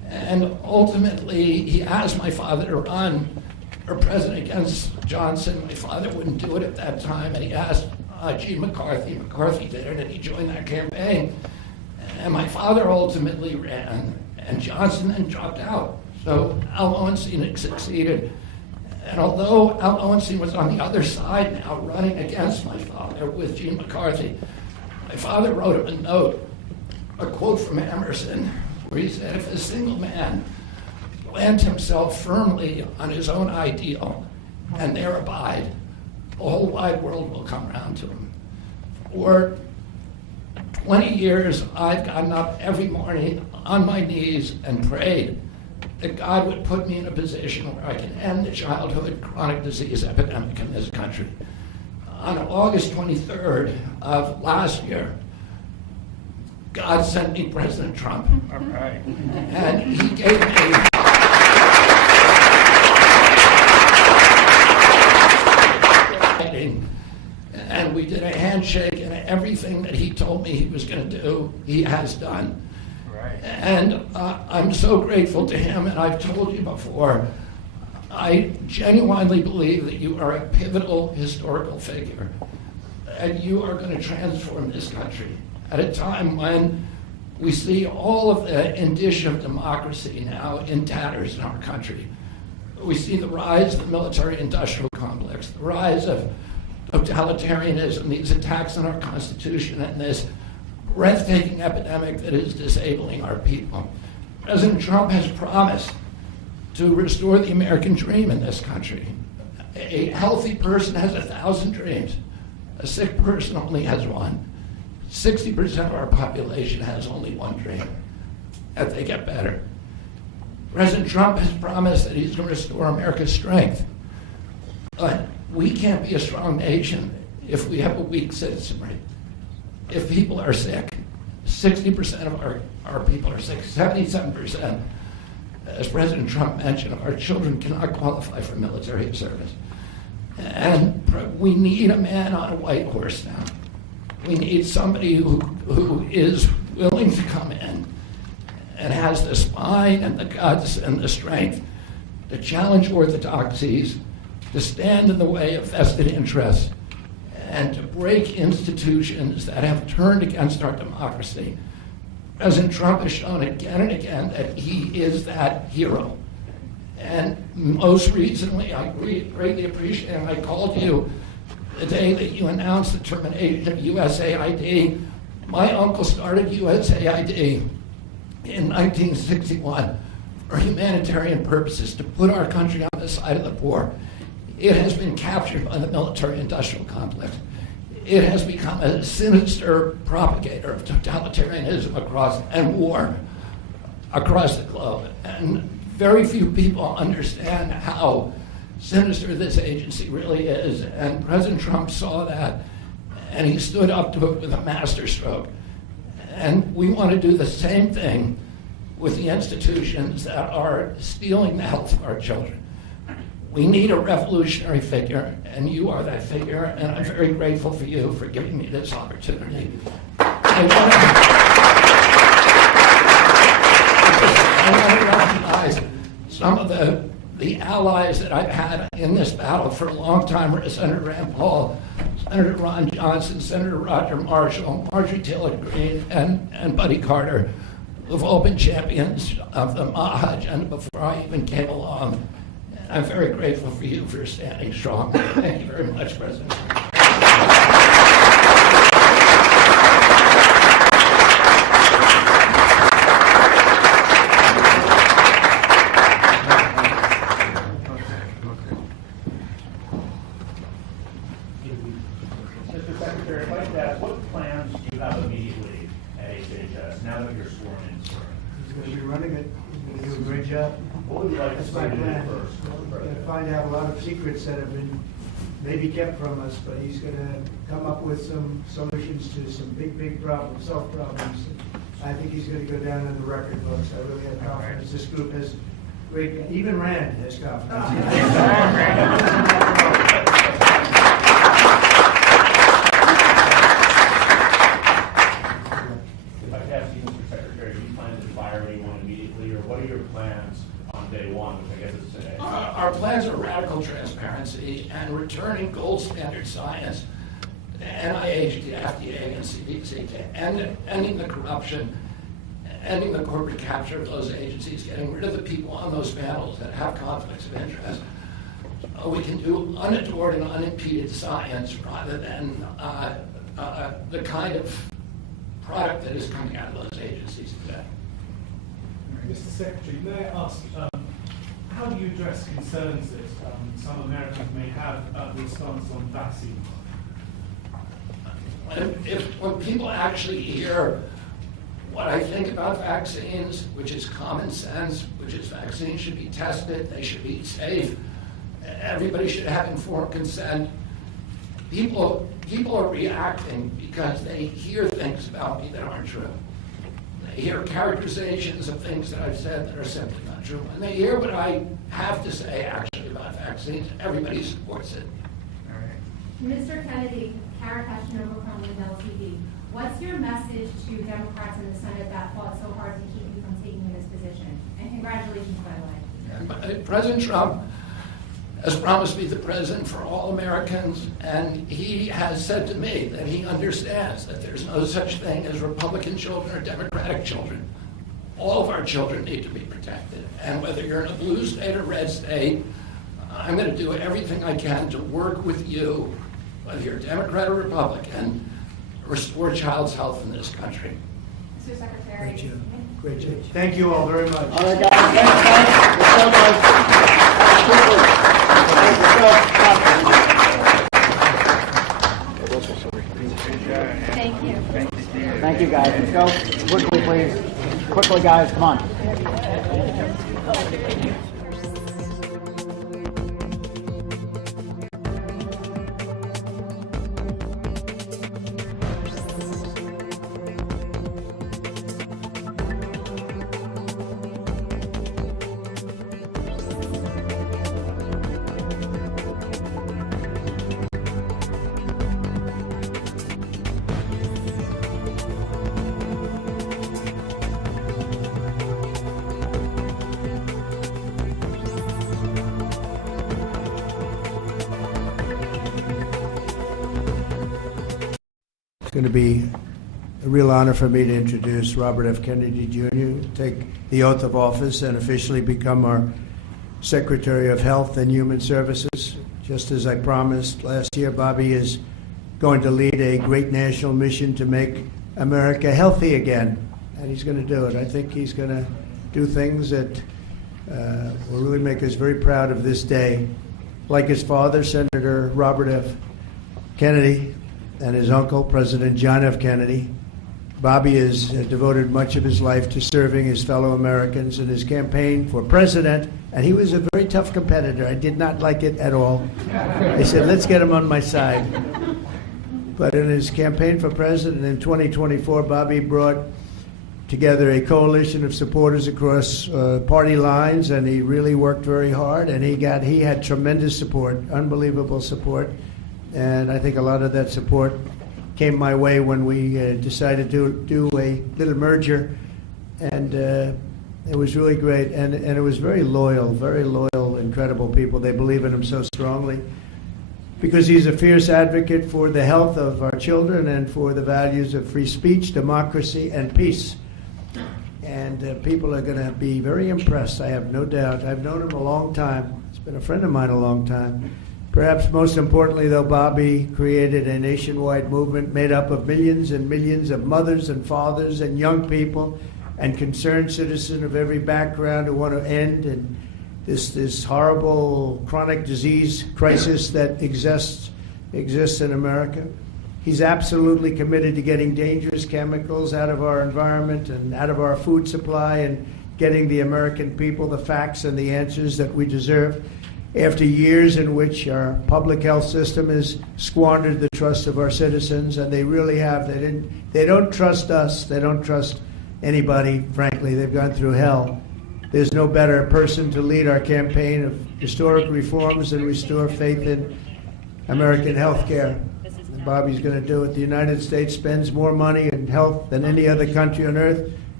And ultimately, he asked my father to run for president against Johnson. My father wouldn't do it at that time, and he asked Gene McCarthy. McCarthy did it, and he joined that campaign. And my father ultimately ran, and Johnson then dropped out. So Al Lowenstein succeeded. And although Al Lowenstein was on the other side now, running against my father with Gene McCarthy, my father wrote him a note, a quote from Emerson, where he said, if a single man plant himself firmly on his own ideal and there abide, the whole wide world will come around to him. For 20 years, I've gotten up every morning on my knees and prayed that God would put me in a position where I can end the childhood chronic disease epidemic in this country. On August 23rd of last year, God sent me President Trump. All right. And he gave me and we did a handshake, and everything that he told me he was going to do, he has done. Right. And I'm so grateful to him, and I've told you before, I genuinely believe that you are a pivotal historical figure, and you are going to transform this country at a time when we see all of the indicia of democracy now in tatters in our country. We see the rise of the military-industrial complex, the rise of totalitarianism, these attacks on our Constitution, and this breathtaking epidemic that is disabling our people. President Trump has promised to restore the American dream in this country. A healthy person has 1,000 dreams. A sick person only has one. 60% of our population has only one dream, that they get better. President Trump has promised that he's going to restore America's strength. But we can't be a strong nation if we have a weak citizenry. If people are sick, 60% of our people are sick, 77%, as President Trump mentioned, of our children cannot qualify for military service. And we need a man on a white horse now. We need somebody who is willing to come in and has the spine and the guts and the strength to challenge orthodoxies, to stand in the way of vested interests, and to break institutions that have turned against our democracy. President Trump has shown again and again that he is that hero. And most recently, I greatly appreciate, and I called you the day that you announced the termination of USAID. My uncle started USAID in 1961 for humanitarian purposes, to put our country on the side of the poor. It has been captured by the military-industrial complex. It has become a sinister propagator of totalitarianism and war across the globe. And very few people understand how sinister this agency really is. And President Trump saw that, and he stood up to it with a masterstroke. And we want to do the same thing with the institutions that are stealing the health of our children. We need a revolutionary figure, and you are that figure, and I'm very grateful for you for giving me this opportunity. I want to recognize some of the allies that I've had in this battle for a long time: Senator Rand Paul, Senator Ron Johnson, Senator Roger Marshall, Marjorie Taylor Greene, and Buddy Carter, who've all been champions of the MAHA agenda before I even came along. I'm very grateful for you for standing strong. Thank you very much, President. Mr. Secretary, I'd like to ask, what plans do you have immediately at HHS now that you're sworn in, sir? He's going to be running it. He's going to do a great job. What would you like to That's see my him do plan. first? We're going to find out a lot of secrets that have been maybe kept from us, but he's going to come up with some solutions to some big problems, solve problems. I think he's going to go down in the record books. I really have confidence. This group has great, even Rand has confidence. If I could ask you, Mr. Secretary, do you plan to fire anyone immediately, or what what are your plans on day one, which I guess is today? Our plans are radical transparency and returning gold standard science, the NIH, the FDA, and CDC, to ending the corruption, ending the corporate capture of those agencies, getting rid of the people on those panels that have conflicts of interest. We can do unadored and unimpeded science rather than the kind of product that is coming out of those agencies today. Mr. Secretary, may I ask, how do you address concerns that some Americans may have about the stance on vaccines? When people actually hear what I think about vaccines, which is common sense, which is vaccines should be tested, they should be safe, everybody should have informed consent, people are reacting because they hear things about me that aren't true. They hear characterizations of things that I've said that are simply not true. And they hear what I have to say actually about vaccines. Everybody supports it. Mr. Kennedy, Kara Kashinova from Lindell TV. What's your message to Democrats in the Senate that fought so hard to keep you from taking this position? And congratulations, by the way. President Trump has promised to be the president for all Americans, and he has said to me that he understands that there's no such thing as Republican children or Democratic children. All of our children need to be protected, and whether you're in a blue state or red state, I'm going to do everything I can to work with you, whether you're Democrat or Republican, restore child's health in this country. Mr. Secretary. Great job. Great job. Thank you all very much. All right, guys. Thank you. Thank you, guys. Let's go. Quickly, please. Quickly, guys. Come on. It's going to be a real honor for me to introduce Robert F. Kennedy Jr. to take the oath of office and officially become our Secretary of Health and Human Services. Just as I promised last year, Bobby is going to lead a great national mission to make America healthy again, and he's going to do it. I think he's going to do things that will really make us very proud of this day. Like his father, Senator Robert F. Kennedy, and his uncle, President John F. Kennedy, Bobby has devoted much of his life to serving his fellow Americans in his campaign for president, and he was a very tough competitor. I did not like it at all. I said, let's get him on my side. But in his campaign for president in 2024, Bobby brought together a coalition of supporters across party lines, and he really worked very hard, and he had tremendous support, unbelievable support. And I think a lot of that support came my way when we decided to do a little merger, and it was really great. And it was very loyal, incredible people. They believe in him so strongly because he's a fierce advocate for the health of our children and for the values of free speech, democracy, and peace. And people are going to be very impressed, I have no doubt. I've known him a long time. He's been a friend of mine a long time. Perhaps most importantly, though, Bobby created a nationwide movement made up of millions and millions of mothers and fathers and young people and concerned citizens of every background who want to end and this horrible chronic disease crisis that exists in America. He's absolutely committed to getting dangerous chemicals out of our environment and out of our food supply and getting the American people the facts and the answers that we deserve. After years in which our public health system has squandered the trust of our citizens, and they really have. They don't trust us. They don't trust anybody, frankly. They've gone through hell. There's no better person to lead our campaign of historic reforms and restore faith in American health care. Bobby's going to do it. The United States spends more money in health than any other country on earth.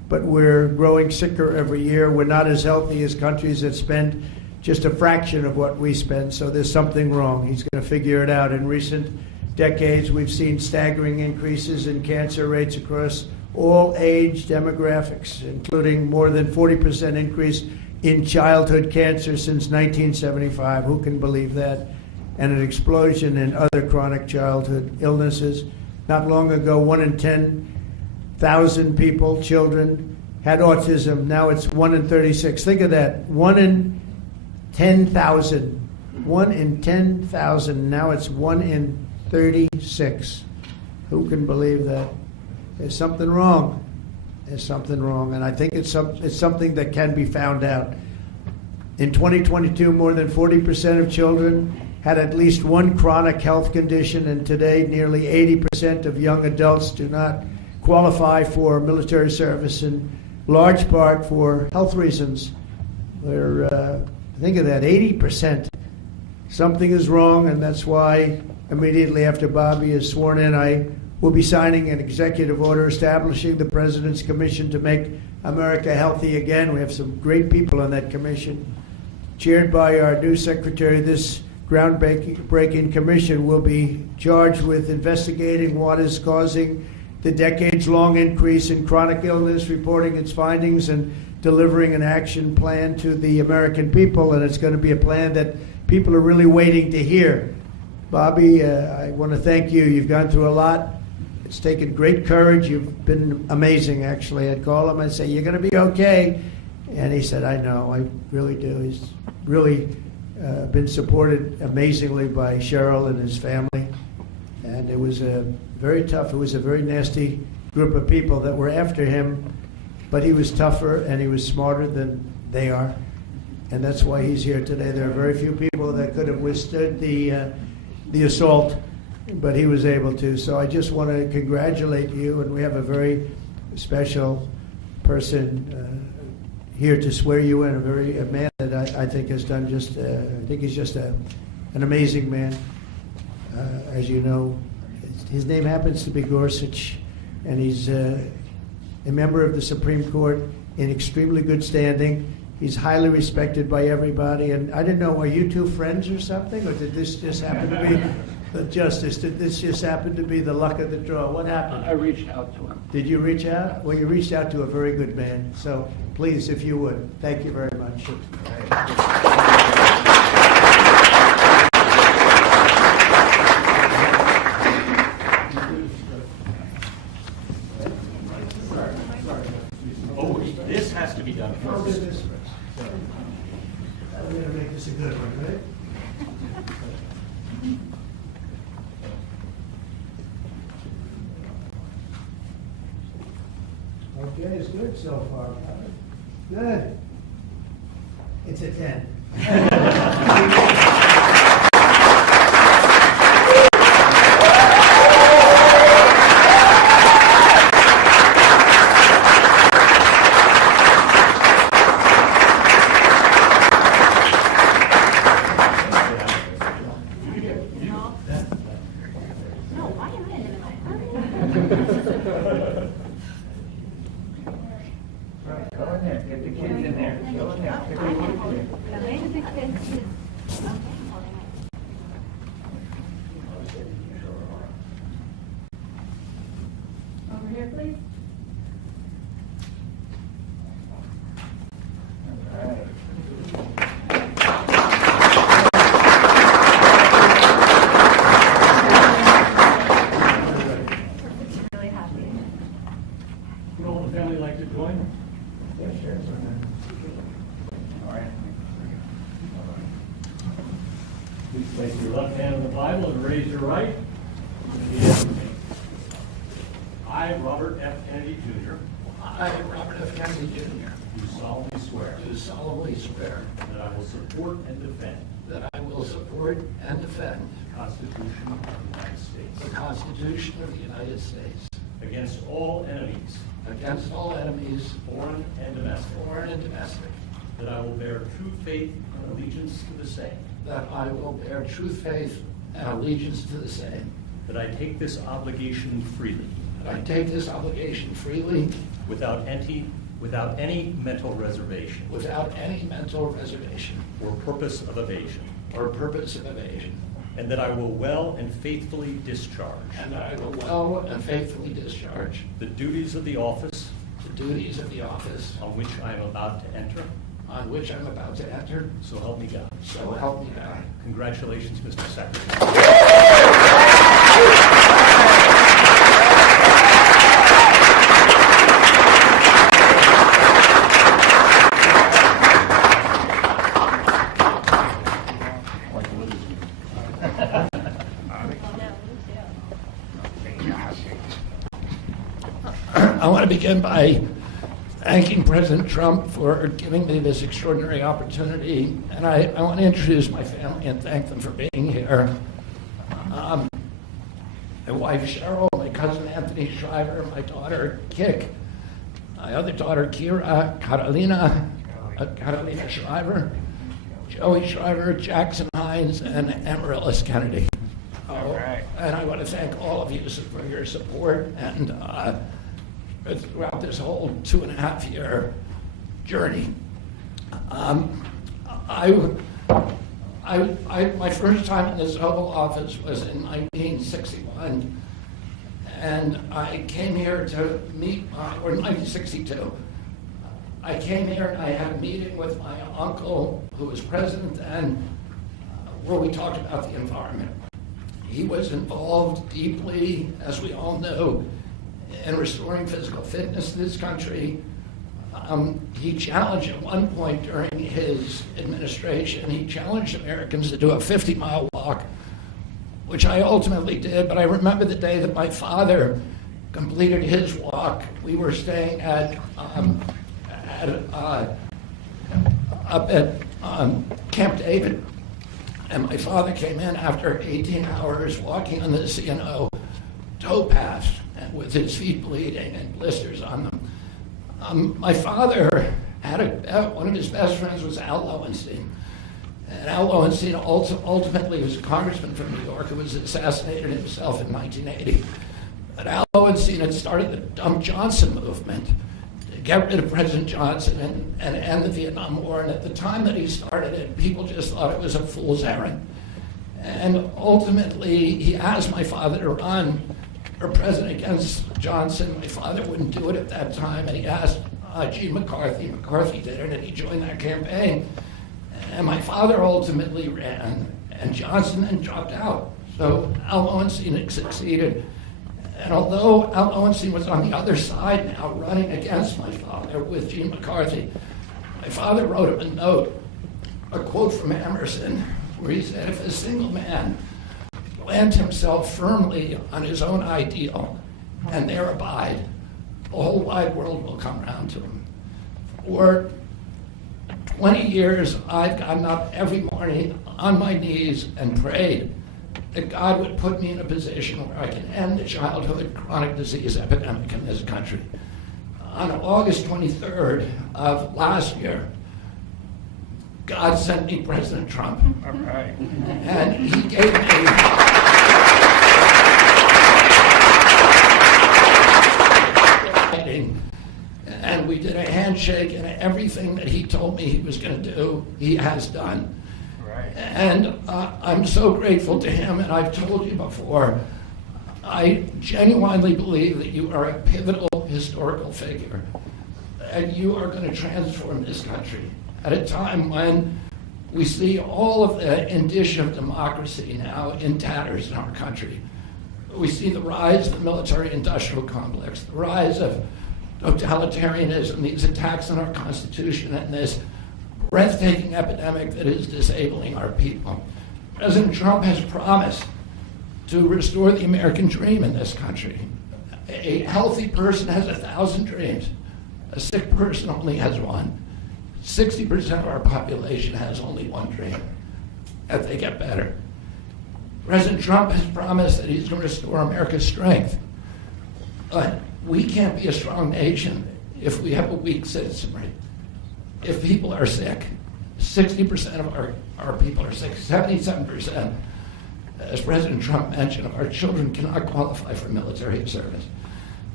but we're growing sicker every year. We're not as healthy as countries that spend just a fraction of what we spend, so there's something wrong. He's going to figure it out. In recent decades, we've seen staggering increases in cancer rates across all age demographics, including more than 40% increase in childhood cancer since 1975. Who can believe that? And an explosion in other chronic childhood illnesses. Not long ago, 1 in 10,000 people, children, had autism. Now it's 1 in 36. Think of that. 1 in 10,000. 1 in 10,000. Now it's 1 in 36. Who can believe that? There's something wrong. There's something wrong. And I think it's something that can be found out. In 2022, more than 40% of children had at least one chronic health condition, and today nearly 80% of young adults do not qualify for military service, in large part for health reasons. Think of that, 80%. Something is wrong, and that's why immediately after Bobby is sworn in, I will be signing an executive order establishing the President's Commission to make America healthy again. We have some great people on that commission. Chaired by our new secretary, this groundbreaking commission will be charged with investigating what is causing the decades-long increase in chronic illness, reporting its findings, and delivering an action plan to the American people. And it's going to be a plan that people are really waiting to hear. Bobby, I want to thank you. You've gone through a lot. It's taken great courage. You've been amazing, actually. I'd call him and say, "You're going to be okay." And he said, "I know, I really do." He's really been supported amazingly by Cheryl and his family. And it was very tough. It was a very nasty group of people that were after him, but he was tougher and he was smarter than they are. And that's why he's here today. There are very few people that could have withstood the assault, but he was able to. So I just want to congratulate you, and we have a very special person here to swear you in, a man that I think has done just, I think he's just an amazing man. As you know, his name happens to be Gorsuch, and he's a member of the Supreme Court in extremely good standing. He's highly respected by everybody, and I didn't know, are you two friends or something, or did this just happen to be the justice? Did this just happen to be the luck of the draw? What happened? I reached out to him. Did you reach out? Well, you reached out to a very good man, so please, if you would. Thank you very much. Oh, this has to be done first. I'm going to make this a good one, right? Okay, it's good so far. Good. It's a 10. Go in there, get the kids in there. Over here, please. Really happy. Would all the family like to join? Yeah, sure. All right. Please place your left hand on the Bible and raise your right. Repeat after me. I, Robert F. Kennedy Jr., I, Robert F. Kennedy Jr., do solemnly swear do solemnly swear that I will support and defend that I will support and defend the Constitution of the United the States Constitution of the United States against all enemies, against all enemies, foreign and domestic, foreign and domestic, that I will bear true faith and allegiance to the same, that I will bear true faith and allegiance to the same, that I take this obligation freely that I take this obligation freely without any mental reservation without any mental reservation or purpose of evasion, or purpose of evasion, and that I will well and faithfully discharge and that I will well and faithfully discharge the duties of the office the duties of the office on which I am about to enter. on which I'm about to enter. So help me God. So help me God. Congratulations, Mr. Secretary. I want to begin by thanking President Trump for giving me this extraordinary opportunity. And I want to introduce my family and thank them for being here. My wife Cheryl, my cousin Anthony Shriver, my daughter Kik, my other daughter Kira, Carolina Shriver, Joey Shriver, Jackson Hines, and Amaryllis Kennedy. And I want to thank all of you for your support and throughout this whole 2.5-year journey. My first time in this Oval Office was in 1961, and I came here to meet, or 1962. I came here and I had a meeting with my uncle, who was president then, where we talked about the environment. He was involved deeply, as we all know, in restoring physical fitness in this country. He challenged at one point during his administration, he challenged Americans to do a 50-mile walk, which I ultimately did, but I remember the day that my father completed his walk. We were staying up at Camp David, and my father came in after 18 hours walking on the C&O towpath and with his feet bleeding and blisters on them. My father had one of his best friends was Al Lowenstein. And Al Lowenstein ultimately was a congressman from New York who was assassinated himself in 1980. But Al Lowenstein had started the Dump Johnson movement to get rid of President Johnson and end the Vietnam War. And at the time that he started it, people just thought it was a fool's errand. And ultimately, he asked my father to run for president against Johnson. My father wouldn't do it at that time, and he asked Gene McCarthy. McCarthy did it, and he joined that campaign. And my father ultimately ran, and Johnson then dropped out. So Al Lowenstein succeeded. And although Al Lowenstein was on the other side now, running against my father with Gene McCarthy, my father wrote him a note, a quote from Emerson, where he said, if a single man plant himself firmly on his own ideal and there abide, the whole wide world will come around to him. For 20 years, I've gotten up every morning on my knees and prayed that God would put me in a position where I can end the childhood chronic disease epidemic in this country. On August 23rd of last year, God sent me President Trump. All right. And he gave me and we did a handshake, and everything that he told me he was going to do, he has done. Right. And I'm so grateful to him, and I've told you before, I genuinely believe that you are a pivotal historical figure, and you are going to transform this country at a time when we see all of the indicia of democracy now in tatters in our country. We see the rise of the military-industrial complex, the rise of totalitarianism, these attacks on our Constitution, and this breathtaking epidemic that is disabling our people. President Trump has promised to restore the American dream in this country. A healthy person has 1,000 dreams. A sick person only has one. 60% of our population has only one dream, that they get better. President Trump has promised that he's going to restore America's strength. But we can't be a strong nation if we have a weak citizenry. If people are sick, 60% of our people are sick, 77%, as President Trump mentioned, of our children cannot qualify for military service.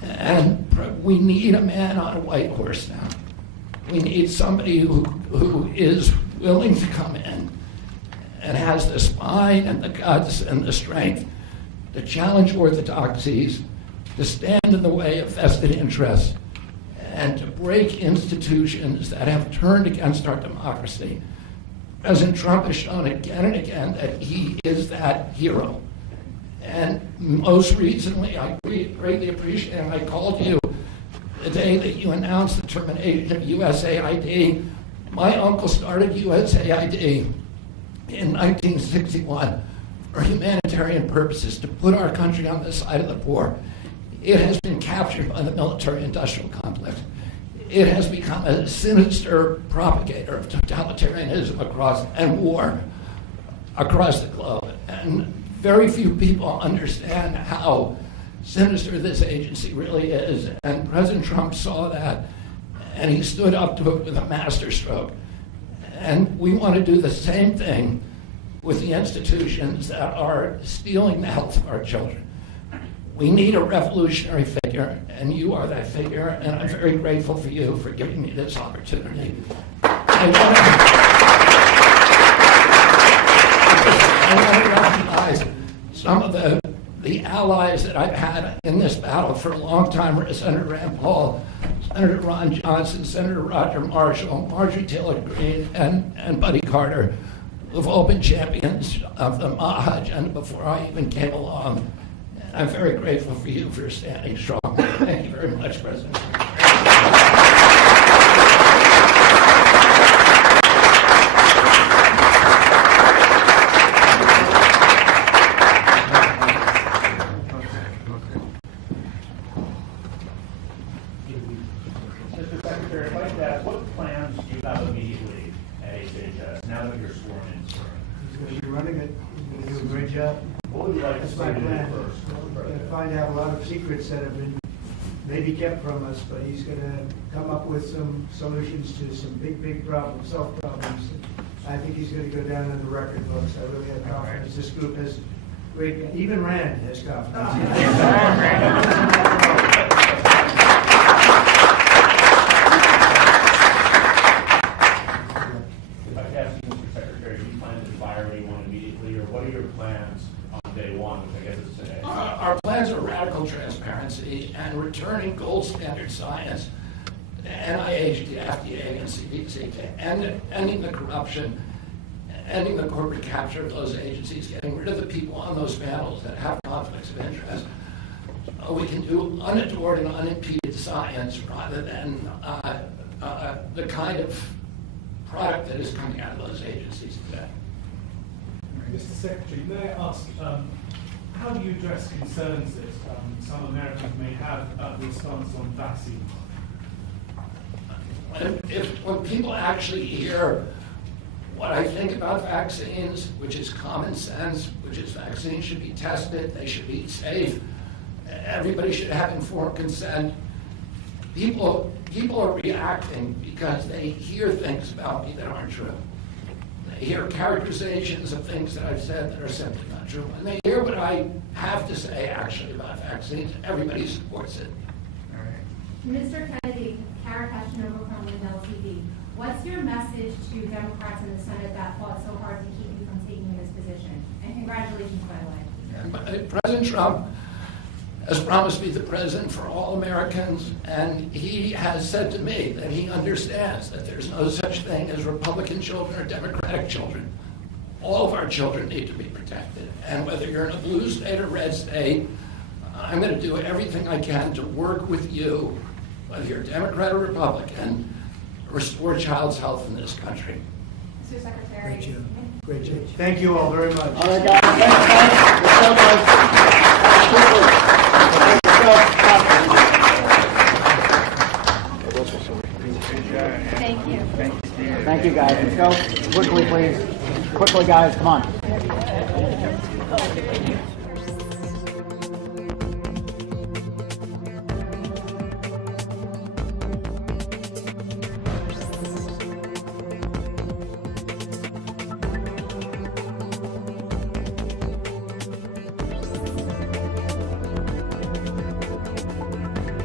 And we need a man on a white horse now. We need somebody who is willing to come in and has the spine and the guts and the strength to challenge orthodoxies, to stand in the way of vested interests, and to break institutions that have turned against our democracy. President Trump has shown again and again that he is that hero. And most recently, I greatly appreciate, and I called you the day that you announced the termination of USAID. My uncle started USAID in 1961 for humanitarian purposes, to put our country on the side of the poor. It has been captured by the military-industrial complex. It has become a sinister propagator of totalitarianism and war across the globe. And very few people understand how sinister this agency really is. And President Trump saw that, and he stood up to it with a masterstroke. And we want to do the same thing with the institutions that are stealing the health of our children. We need a revolutionary figure, and you are that figure, and I'm very grateful for you for giving me this opportunity. I want to recognize some of the allies that I've had in this battle for a long time: Senator Rand Paul, Senator Ron Johnson, Senator Roger Marshall, Marjorie Taylor Greene, and Buddy Carter, who've all been champions of the Mahaj and before I even came along. I'm very grateful for you for standing strong. Thank you very much, President. Mr. Secretary, I'd like to ask, what plans do you have immediately at HHS now that you're sworn in, sir? He's going to be running it. He's going to do a great job. What would you like to That's see my to do plan. first? We're going to find out a lot of secrets that have been maybe kept from us, but he's going to come up with some solutions to some big problems, self-problems. I think he's going to go down in the record books. I really have confidence. This group has great, even Rand has confidence. If I could ask you, Mr. Secretary, do you plan to fire anyone immediately, or what are your plans on day one, which I guess is today? Our plans are radical transparency and returning gold standard science to NIH, the FDA, and CDC, ending the corruption, ending the corporate capture of those agencies, getting rid of the people on those panels that have conflicts of interest. We can do unadored and unimpeded science rather than the kind of product that is coming out of those agencies today. Mr. Secretary, may I ask, how do you address concerns that some Americans may have about the response on vaccines? When people actually hear what I think about vaccines, which is common sense, which is vaccines should be tested, they should be safe, everybody should have informed consent, people are reacting because they hear things about me that aren't true. They hear characterizations of things that I've said that are simply not true. And they hear what I have to say actually about vaccines. Everybody supports it. Mr. Kennedy, Kara Kashinova from Lindell TV. What's your message to Democrats in the Senate that fought so hard to keep you from taking this position? And congratulations, by the way. President Trump has promised me the president for all Americans, and he has said to me that he understands that there's no such thing as Republican children or Democratic children. All of our children need to be protected. And whether you're in a blue state or red state, I'm going to do everything I can to work with you, whether you're Democrat or Republican, to restore child's health in this country. Mr. Secretary. Great job. Great job. Thank you all very much. All right, guys. Thanks, guys. Thank you. Thank you, guys. Let's go. Quickly, please. Quickly, guys. Come on.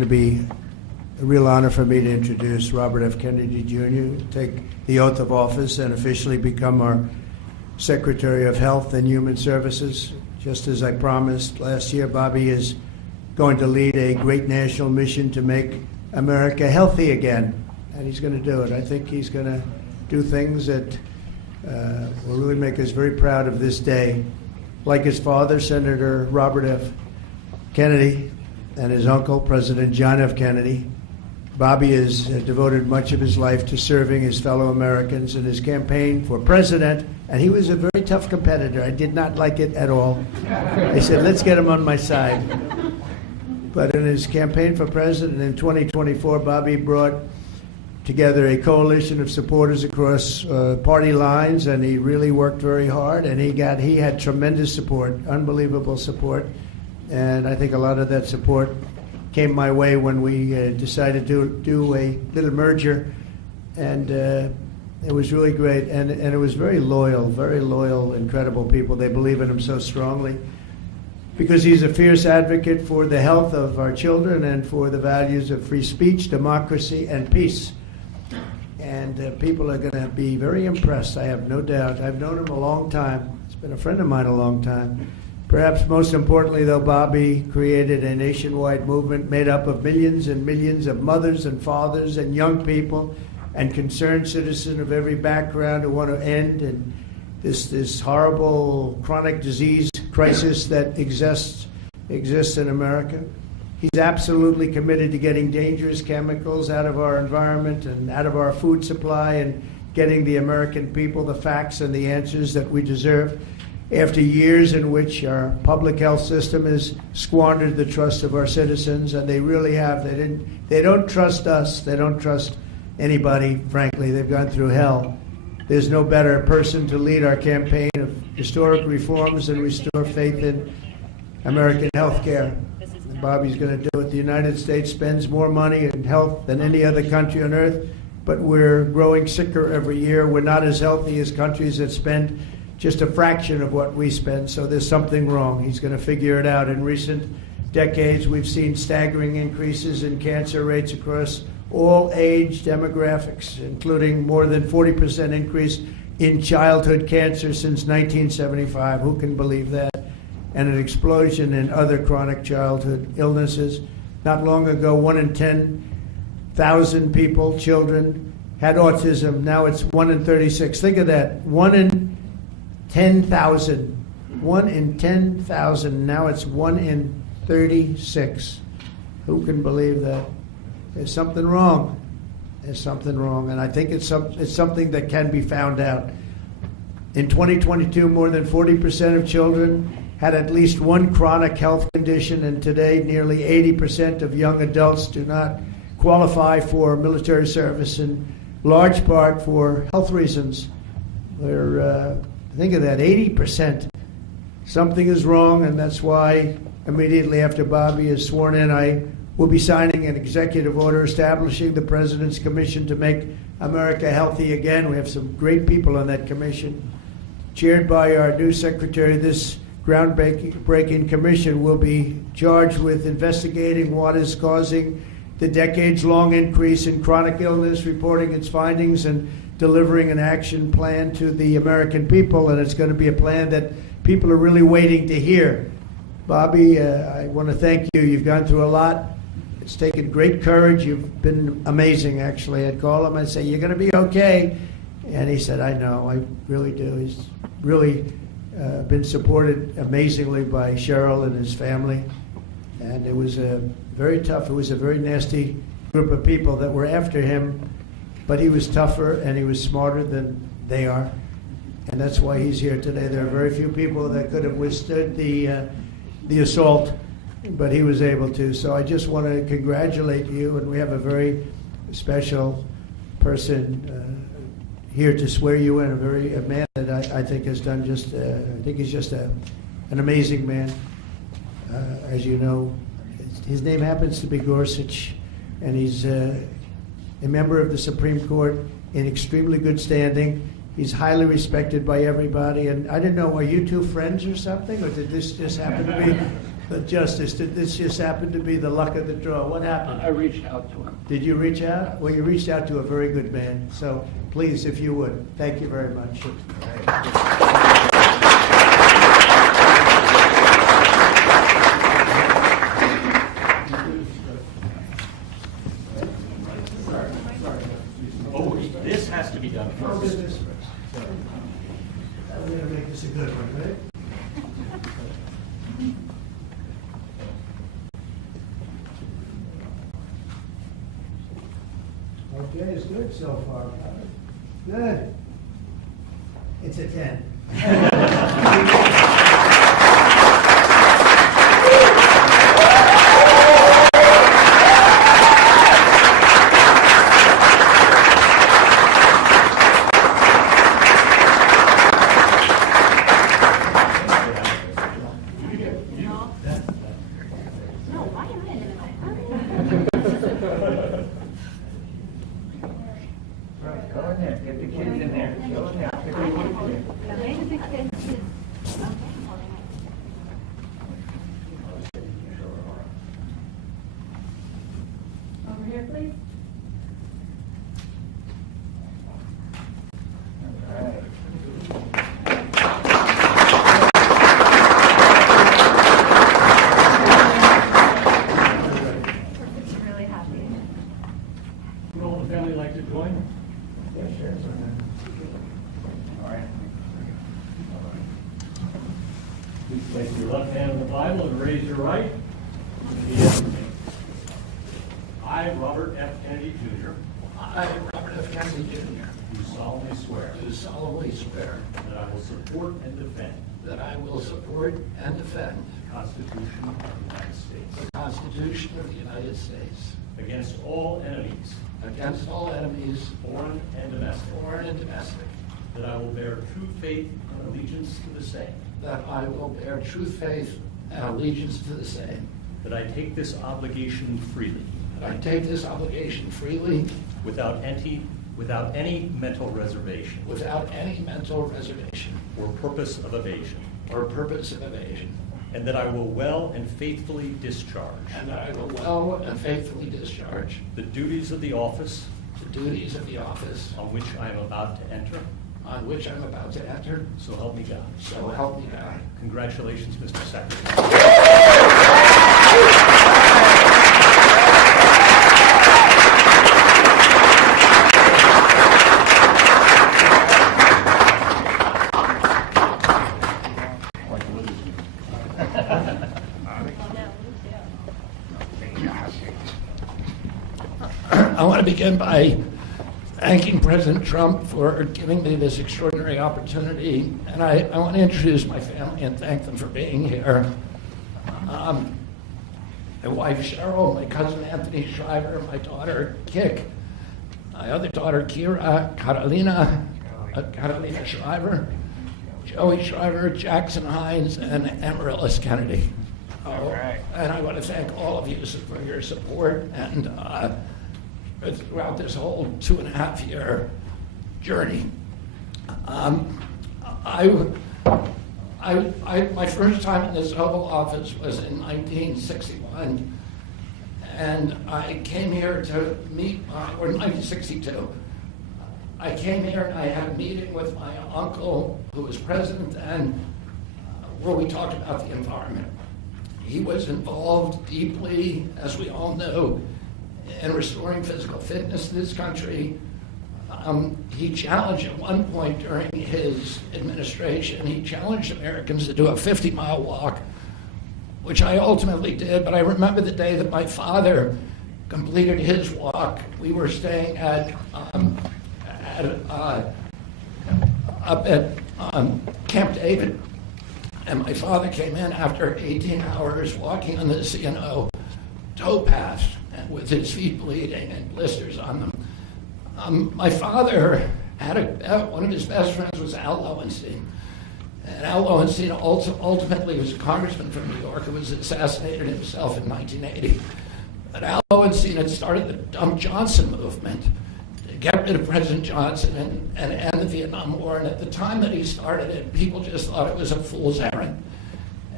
going to be a real honor for me to introduce Robert F. Kennedy Jr., take the oath of office and officially become our Secretary of Health and Human Services. Just as I promised last year, Bobby is going to lead a great national mission to make America healthy again, and he's going to do it. I think he's going to do things that will really make us very proud of this day. Like his father, Senator Robert F. Kennedy, and his uncle, President John F. Kennedy, Bobby has devoted much of his life to serving his fellow Americans in his campaign for president, and he was a very tough competitor. I did not like it at all. I said, let's get him on my side. But in his campaign for president in 2024, Bobby brought together a coalition of supporters across party lines, and he really worked very hard, and he had tremendous support, unbelievable support, and I think a lot of that support came my way when we decided to do a little merger, and it was really great, and it was very loyal, incredible people. They believe in him so strongly because he's a fierce advocate for the health of our children and for the values of free speech, democracy, and peace. And people are going to be very impressed, I have no doubt. I've known him a long time. He's been a friend of mine a long time. Perhaps most importantly, though, Bobby created a nationwide movement made up of millions and millions of mothers and fathers and young people and concerned citizens of every background who want to end and this horrible chronic disease crisis that exists in America. He's absolutely committed to getting dangerous chemicals out of our environment and out of our food supply and getting the American people the facts and the answers that we deserve. After years in which our public health system has squandered the trust of our citizens, and they really have. They don't trust us. They don't trust anybody, frankly. They've gone through hell. There's no better person to lead our campaign of historic reforms and restore faith in American health care. And Bobby's going to do it. The United States spends more money in health than any other country on earth, but we're growing sicker every year. We're not as healthy as countries that spend just a fraction of what we spend, so there's something wrong. He's going to figure it out. In recent decades, we've seen staggering increases in cancer rates across all age demographics, including more than 40% increase in childhood cancer since 1975. Who can believe that? And an explosion in other chronic childhood illnesses. Not long ago, 1 in 10,000 people, children, had autism. Now it's 1 in 36. Think of that. 1 in 10,000. 1 in 10,000. Now it's 1 in 36. Who can believe that? There's something wrong. There's something wrong. And I think it's something that can be found out. In 2022, more than 40% of children had at least one chronic health condition, and today nearly 80% of young adults do not qualify for military service, in large part for health reasons. Think of that, 80%. Something is wrong, and that's why immediately after Bobby is sworn in, I will be signing an executive order establishing the President's Commission to make America healthy again. We have some great people on that commission. Chaired by our new secretary, this groundbreaking commission will be charged with investigating what is causing the decades-long increase in chronic illness, reporting its findings, and delivering an action plan to the American people, and it's going to be a plan that people are really waiting to hear. Bobby, I want to thank you. You've gone through a lot. It's taken great courage. You've been amazing, actually. I'd call him and say, you're going to be okay. And he said, I know, I really do. He's really been supported amazingly by Cheryl and his family. And it was very tough. It was a very nasty group of people that were after him. But he was tougher and he was smarter than they are. And that's why he's here today. There are very few people that could have withstood the assault, but he was able to. So I just want to congratulate you, and we have a very special person here to swear you in, a man that I think has done just, I think he's just an amazing man. As you know, his name happens to be Gorsuch, and he's a member of the Supreme Court in extremely good standing. He's highly respected by everybody, and I didn't know, are you two friends or something, or did this just happen to be? the justice. This just happened to be the luck of the draw. What happened? I reached out to him. Did you reach out? Well, you reached out to a very good man. So please, if you would. Thank you very much. Oh, this has to be done first. I'm going to make this a good one, right? Okay, it's good so far. Good. It's a 10. Go in there, get the kids in there. Go in there. Pick the kids in there. Over here, please. All right. Really happy. Would all the family like to join? All right. Please place your left hand on the Bible and raise your right. Repeat after me. I, Robert F. Kennedy Jr., I, Robert F. Kennedy Jr., do solemnly swear do solemnly swear that I will support and defend that I will support and defend the Constitution of the United States the Constitution of the United States against all enemies, against all enemies, foreign and domestic, foreign and domestic, that I will bear true faith and allegiance to the same, that I will bear true faith and allegiance to the same, that I take this obligation freely, that I take this obligation freely without any mental reservation without any mental reservation or purpose of evasion, or purpose of evasion, and that I will well and faithfully discharge and that I will well and faithfully discharge the duties of the office the duties of the office on which I am about to enter. on which I'm about to enter. So help me God. So help me God. Congratulations, Mr. Secretary. I want to begin by thanking President Trump for giving me this extraordinary opportunity. And I want to introduce my family and thank them for being here. My wife Cheryl, my cousin Anthony Shriver, my daughter Kik, my other daughter Kira, Carolina Shriver, Joey Shriver, Jackson Hines, and Amaryllis Kennedy. And I want to thank all of you for your support and throughout this whole 2.5-year journey. My first time in this Oval Office was in 1961, and I came here to meet or 1962. I came here and I had a meeting with my uncle, who was president then, where we talked about the environment. He was involved deeply, as we all know, in restoring physical fitness in this country. He challenged at one point during his administration, he challenged Americans to do a 50-mile walk, which I ultimately did. But I remember the day that my father completed his walk. We were staying up at Camp David, and my father came in after 18 hours walking on this, towpath, and with his feet bleeding and blisters on them. My father had one of his best friends was Al Lowenstein. And Al Lowenstein ultimately was a congressman from New York who was assassinated himself in 1980. But Al Lowenstein had started the Dump Johnson movement to get rid of President Johnson and end the Vietnam War. And at the time that he started it, people just thought it was a fool's errand.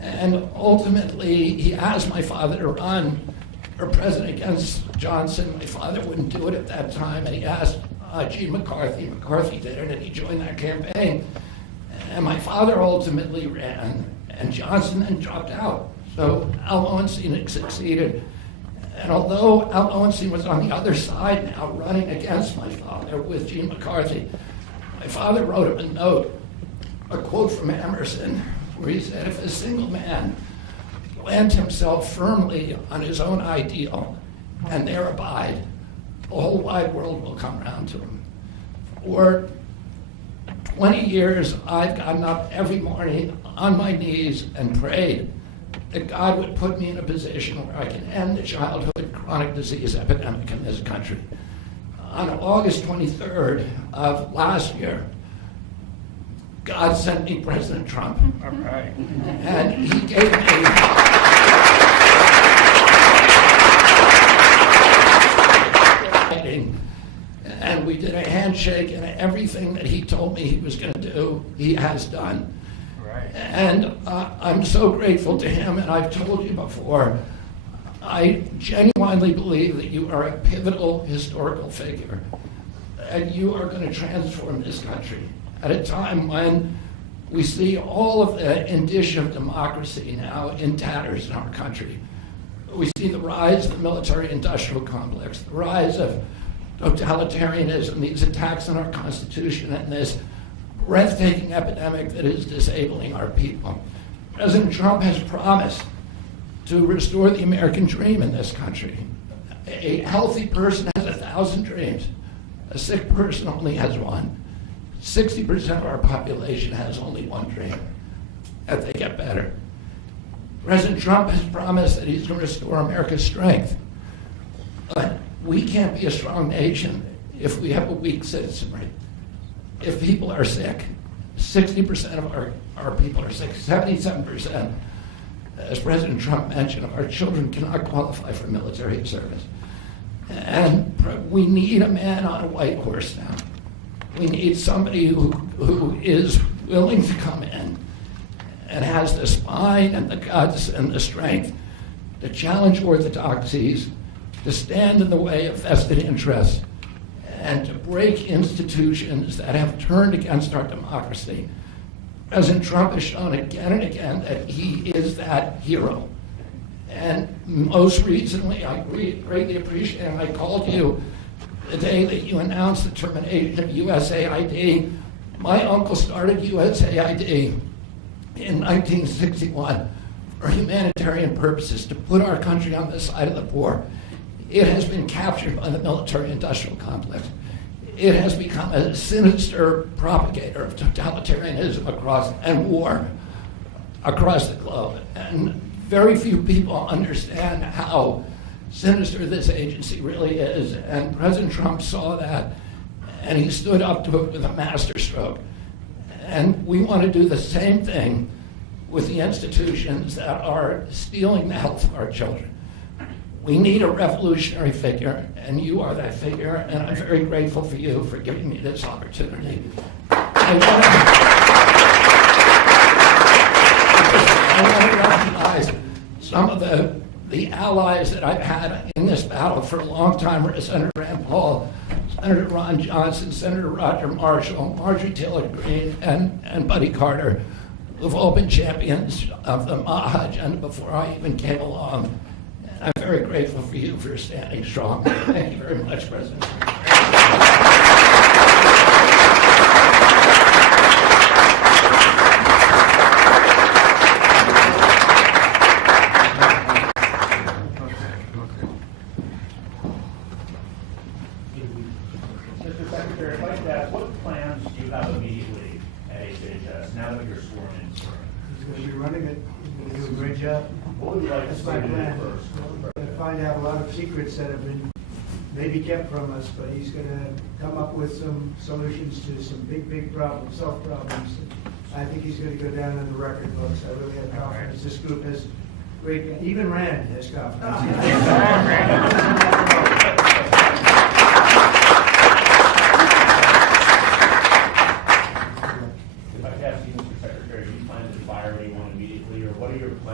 And ultimately, he asked my father to run for president against Johnson. My father wouldn't do it at that time, and he asked Gene McCarthy. McCarthy did it, and he joined that campaign. And my father ultimately ran, and Johnson then dropped out. So Al Lowenstein succeeded. And although Al Lowenstein was on the other side now, running against my father with Gene McCarthy, my father wrote him a note, a quote from Emerson, where he said, if a single man plant himself firmly on his own ideal and there abide, the whole wide world will come around to him. For 20 years, I've gotten up every morning on my knees and prayed that God would put me in a position where I can end the childhood chronic disease epidemic in this country. On August 23rd of last year, God sent me President Trump. All right. And he gave me and we did a handshake, and everything that he told me he was going to do, he has done. Right. And I'm so grateful to him, and I've told you before, I genuinely believe that you are a pivotal historical figure, and you are going to transform this country at a time when we see all of the indicia of democracy now in tatters in our country. We see the rise of the military-industrial complex, the rise of totalitarianism, these attacks on our Constitution, and this breathtaking epidemic that is disabling our people. President Trump has promised to restore the American dream in this country. A healthy person has 1,000 dreams. A sick person only has one. 60% of our population has only one dream, that they get better. President Trump has promised that he's going to restore America's strength. But we can't be a strong nation if we have a weak citizenry. If people are sick, 60% of our people are sick, 77%, as President Trump mentioned, of our children cannot qualify for military service. And we need a man on a white horse now. We need somebody who is willing to come in and has the spine and the guts and the strength to challenge orthodoxies, to stand in the way of vested interests, and to break institutions that have turned against our democracy. President Trump has shown again and again that he is that hero. And most recently, I greatly appreciate, and I called you the day that you announced the termination of USAID. My uncle started USAID in 1961 for humanitarian purposes, to put our country on the side of the poor. It has been captured by the military-industrial complex. It has become a sinister propagator of totalitarianism and war across the globe. And very few people understand how sinister this agency really is. And President Trump saw that, and he stood up to it with a masterstroke. And we want to do the same thing with the institutions that are stealing the health of our children. We need a revolutionary figure, and you are that figure, and I'm very grateful for you for giving me this opportunity. I want to recognize some of the allies that I've had in this battle for a long time: Senator Rand Paul, Senator Ron Johnson, Senator Roger Marshall, Marjorie Taylor Greene, and Buddy Carter, who've all been champions of the MAHA agenda before I even came along. I'm very grateful for you for standing strong. Thank you very much, President. Mr. Secretary, I'd like to ask, what plans do you have immediately at HHS now that you're sworn in? He's going to be running it. He's going to do a great job. What would you like to That's see my do plan. first? We're going to find out a lot of secrets that have been maybe kept from us, but he's going to come up with some solutions to some big problems, self problems. I think he's going to go down in the record books. I really have confidence. This group has great, even Rand has confidence. If I could ask you, Mr. Secretary, do you plan to fire anyone immediately, or what are your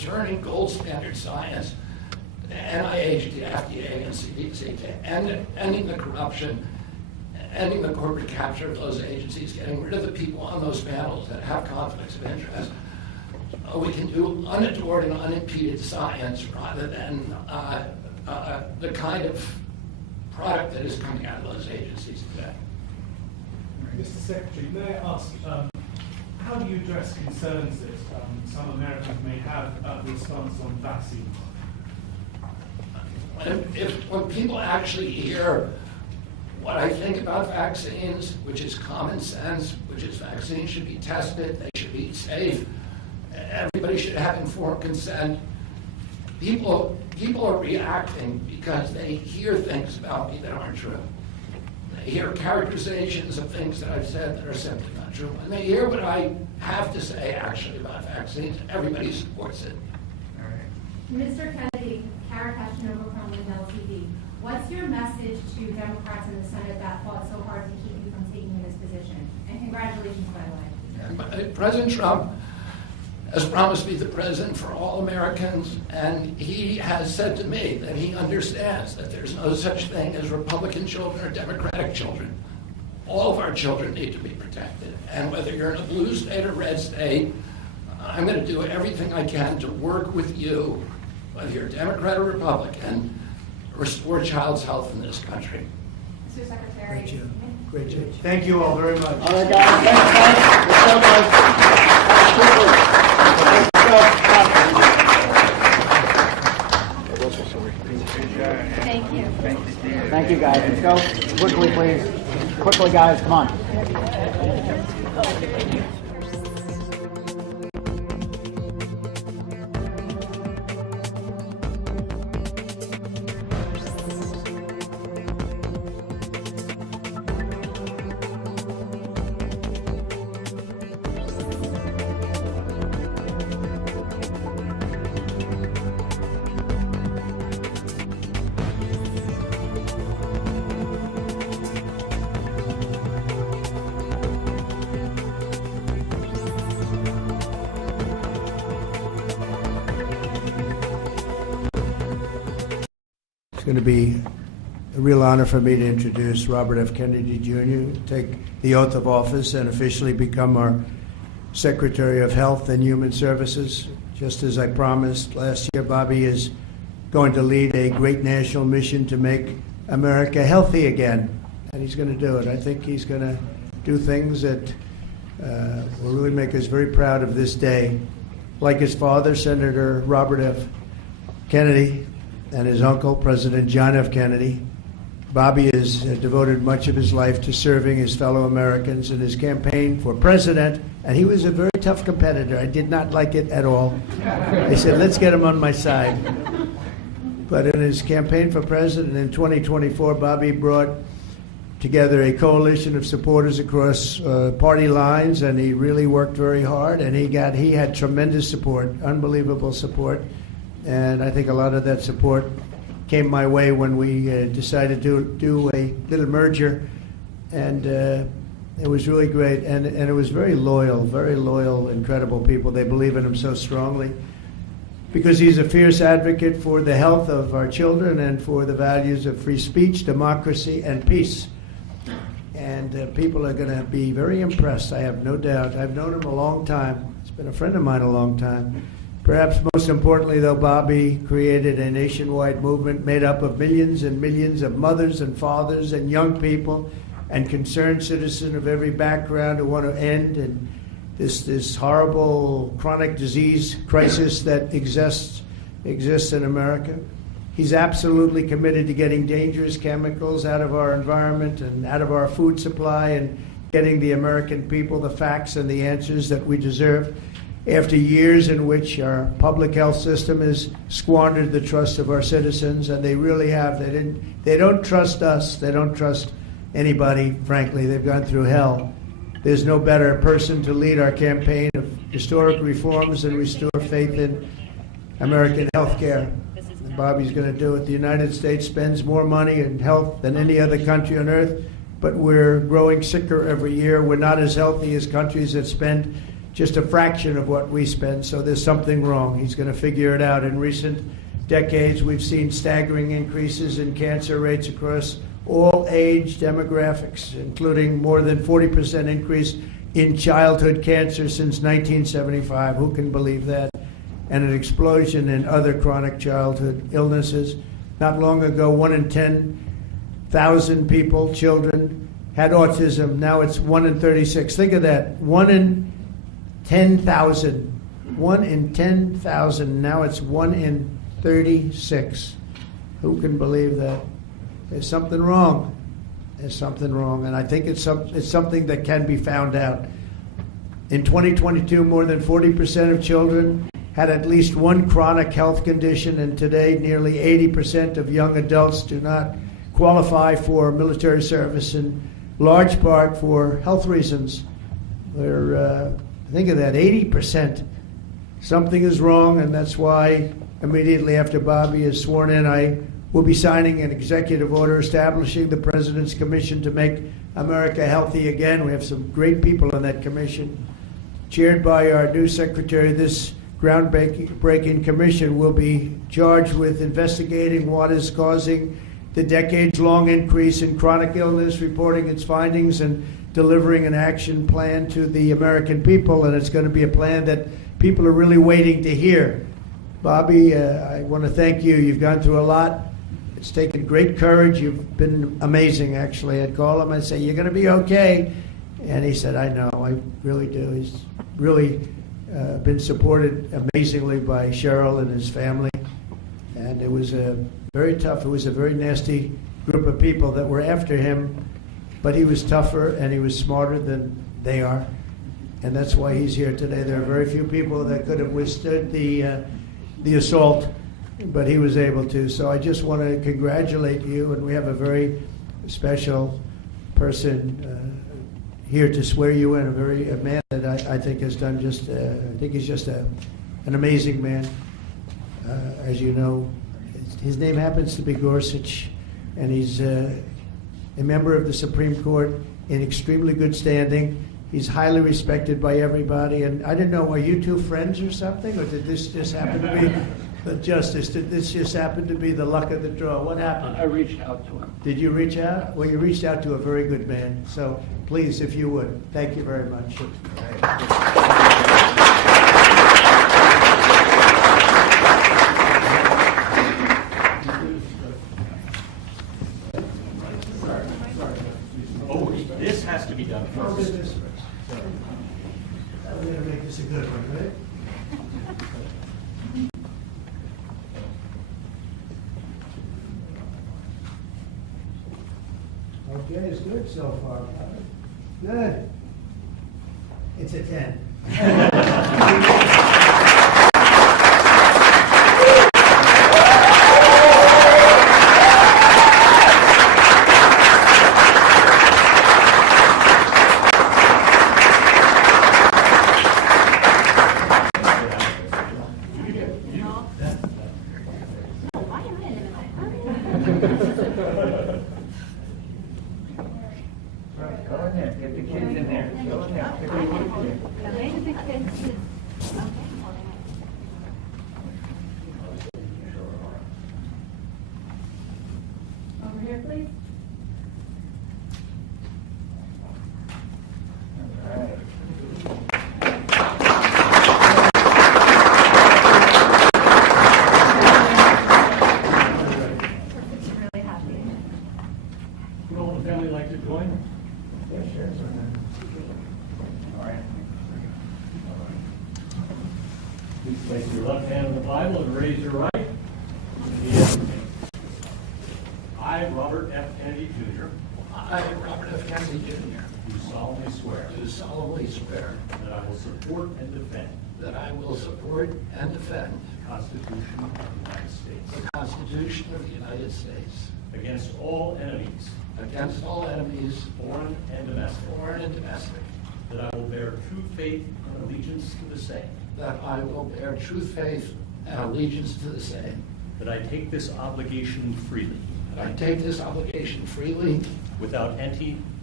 returning gold standard science, the NIH, the FDA, and CDC, to ending the corruption, ending the corporate capture of those agencies, getting rid of the people on those panels that have conflicts of interest. We can do unadored and unimpeded science rather than the kind of product that is coming out of those agencies today. Mr. Secretary, may I ask, how do you address concerns that some Americans may have about the stance on vaccines? When people actually hear what I think about vaccines, which is common sense, which is vaccines should be tested, they should be safe, everybody should have informed consent, people are reacting because they hear things about me that aren't true. They hear characterizations of things that I've said that are simply not true. And they hear what I have to say actually about vaccines. Everybody supports it. Mr. Kennedy, Kara Kashinova from Lindell TV. What's your message to Democrats in the Senate that fought so hard to keep you from taking this position? And congratulations, by the way. President Trump has promised to be the president for all Americans, and he has said to me that he understands that there's no such thing as Republican children or Democratic children. All of our children need to be protected, and whether you're in a blue state or red state, I'm going to do everything I can to work with you, whether you're Democrat or Republican, to restore child's health in this country. Mr. Secretary. Great job. Great job. Thank you all very much. All right, guys. Thanks, guys. Let's go, guys. Thank you. Thank you, guys. Let's go. Quickly, please. Quickly, guys. Come on. It's going to be a real honor for me to introduce Robert F. Kennedy Jr., take the oath of office and officially become our Secretary of Health and Human Services. Just as I promised last year, Bobby is going to lead a great national mission to make America healthy again, and he's going to do it. I think he's going to do things that will really make us very proud of this day. Like his father, Senator Robert F. Kennedy, and his uncle, President John F. Kennedy, Bobby has devoted much of his life to serving his fellow Americans in his campaign for president, and he was a very tough competitor. I did not like it at all. I said, let's get him on my side. But in his campaign for president in 2024, Bobby brought together a coalition of supporters across party lines, and he really worked very hard, and he had tremendous support, unbelievable support. And I think a lot of that support came my way when we decided to do a little merger, and it was really great. And it was very loyal, incredible people. They believe in him so strongly because he's a fierce advocate for the health of our children and for the values of free speech, democracy, and peace. And people are going to be very impressed, I have no doubt. I've known him a long time. He's been a friend of mine a long time. Perhaps most importantly, though, Bobby created a nationwide movement made up of millions and millions of mothers and fathers and young people and concerned citizens of every background who want to end this horrible chronic disease crisis that exists in America. He's absolutely committed to getting dangerous chemicals out of our environment and out of our food supply and getting the American people the facts and the answers that we deserve. After years in which our public health system has squandered the trust of our citizens, and they really have. They don't trust us. They don't trust anybody, frankly. They've gone through hell. There's no better person to lead our campaign of historic reforms and restore faith in American health care. And Bobby's going to do it. The United States spends more money in health than any other country on earth, but we're growing sicker every year. We're not as healthy as countries that spend just a fraction of what we spend, so there's something wrong. He's going to figure it out. In recent decades, we've seen staggering increases in cancer rates across all age demographics, including more than 40% increase in childhood cancer since 1975. Who can believe that? And an explosion in other chronic childhood illnesses. Not long ago, 1 in 10,000 people, children, had autism. Now it's 1 in 36. Think of that. 1 in 10,000. 1 in 10,000. Now it's 1 in 36. Who can believe that? There's something wrong. There's something wrong. And I think it's something that can be found out. In 2022, more than 40% of children had at least one chronic health condition, and today nearly 80% of young adults do not qualify for military service, in large part for health reasons. Think of that, 80%. Something is wrong, and that's why immediately after Bobby is sworn in, I will be signing an executive order establishing the President's Commission to Make America Healthy Again. We have some great people on that commission. Chaired by our new secretary, this groundbreaking commission will be charged with investigating what is causing the decades-long increase in chronic illness, reporting its findings, and delivering an action plan to the American people. And it's going to be a plan that people are really waiting to hear. Bobby, I want to thank you. You've gone through a lot. It's taken great courage. You've been amazing, actually. I'd call him and say, "You're going to be okay." And he said, "I know, I really do." He's really been supported amazingly by Cheryl and his family. And it was very tough. It was a very nasty group of people that were after him, but he was tougher and he was smarter than they are. And that's why he's here today. There are very few people that could have withstood the assault, but he was able to. So I just want to congratulate you, and we have a very special person here to swear you in, a man that I think has done just, I think he's just an amazing man. As you know, his name happens to be Gorsuch, and he's a member of the Supreme Court in extremely good standing. He's highly respected by everybody, and I didn't know, are you two friends or something, or did this just happen to be the justice? Did this just happen to be the luck of the draw? What happened? I reached out to him. Did you reach out? Well, you reached out to a very good man. So please, if you would, thank you very much. Oh, this has to be done first. I'm going to make this a good one, right? Okay, it's good so far. Good. It's a 10. Go in there, get the kids in there. Go in there. Over here, please. Really happy. Would all the family like to join? All right. Please place your left hand on the Bible and raise your right. Repeat after me. I, Robert F. Kennedy Jr., I, Robert F. Kennedy Jr., do solemnly swear do solemnly swear that I will support and defend that I will support and defend the Constitution of the United States the Constitution of the United States against all enemies, against all enemies, foreign and domestic, foreign and domestic, that I will bear true faith and allegiance to the same, that I will bear true faith and allegiance to the same, that I take this obligation freely, that I take this obligation freely without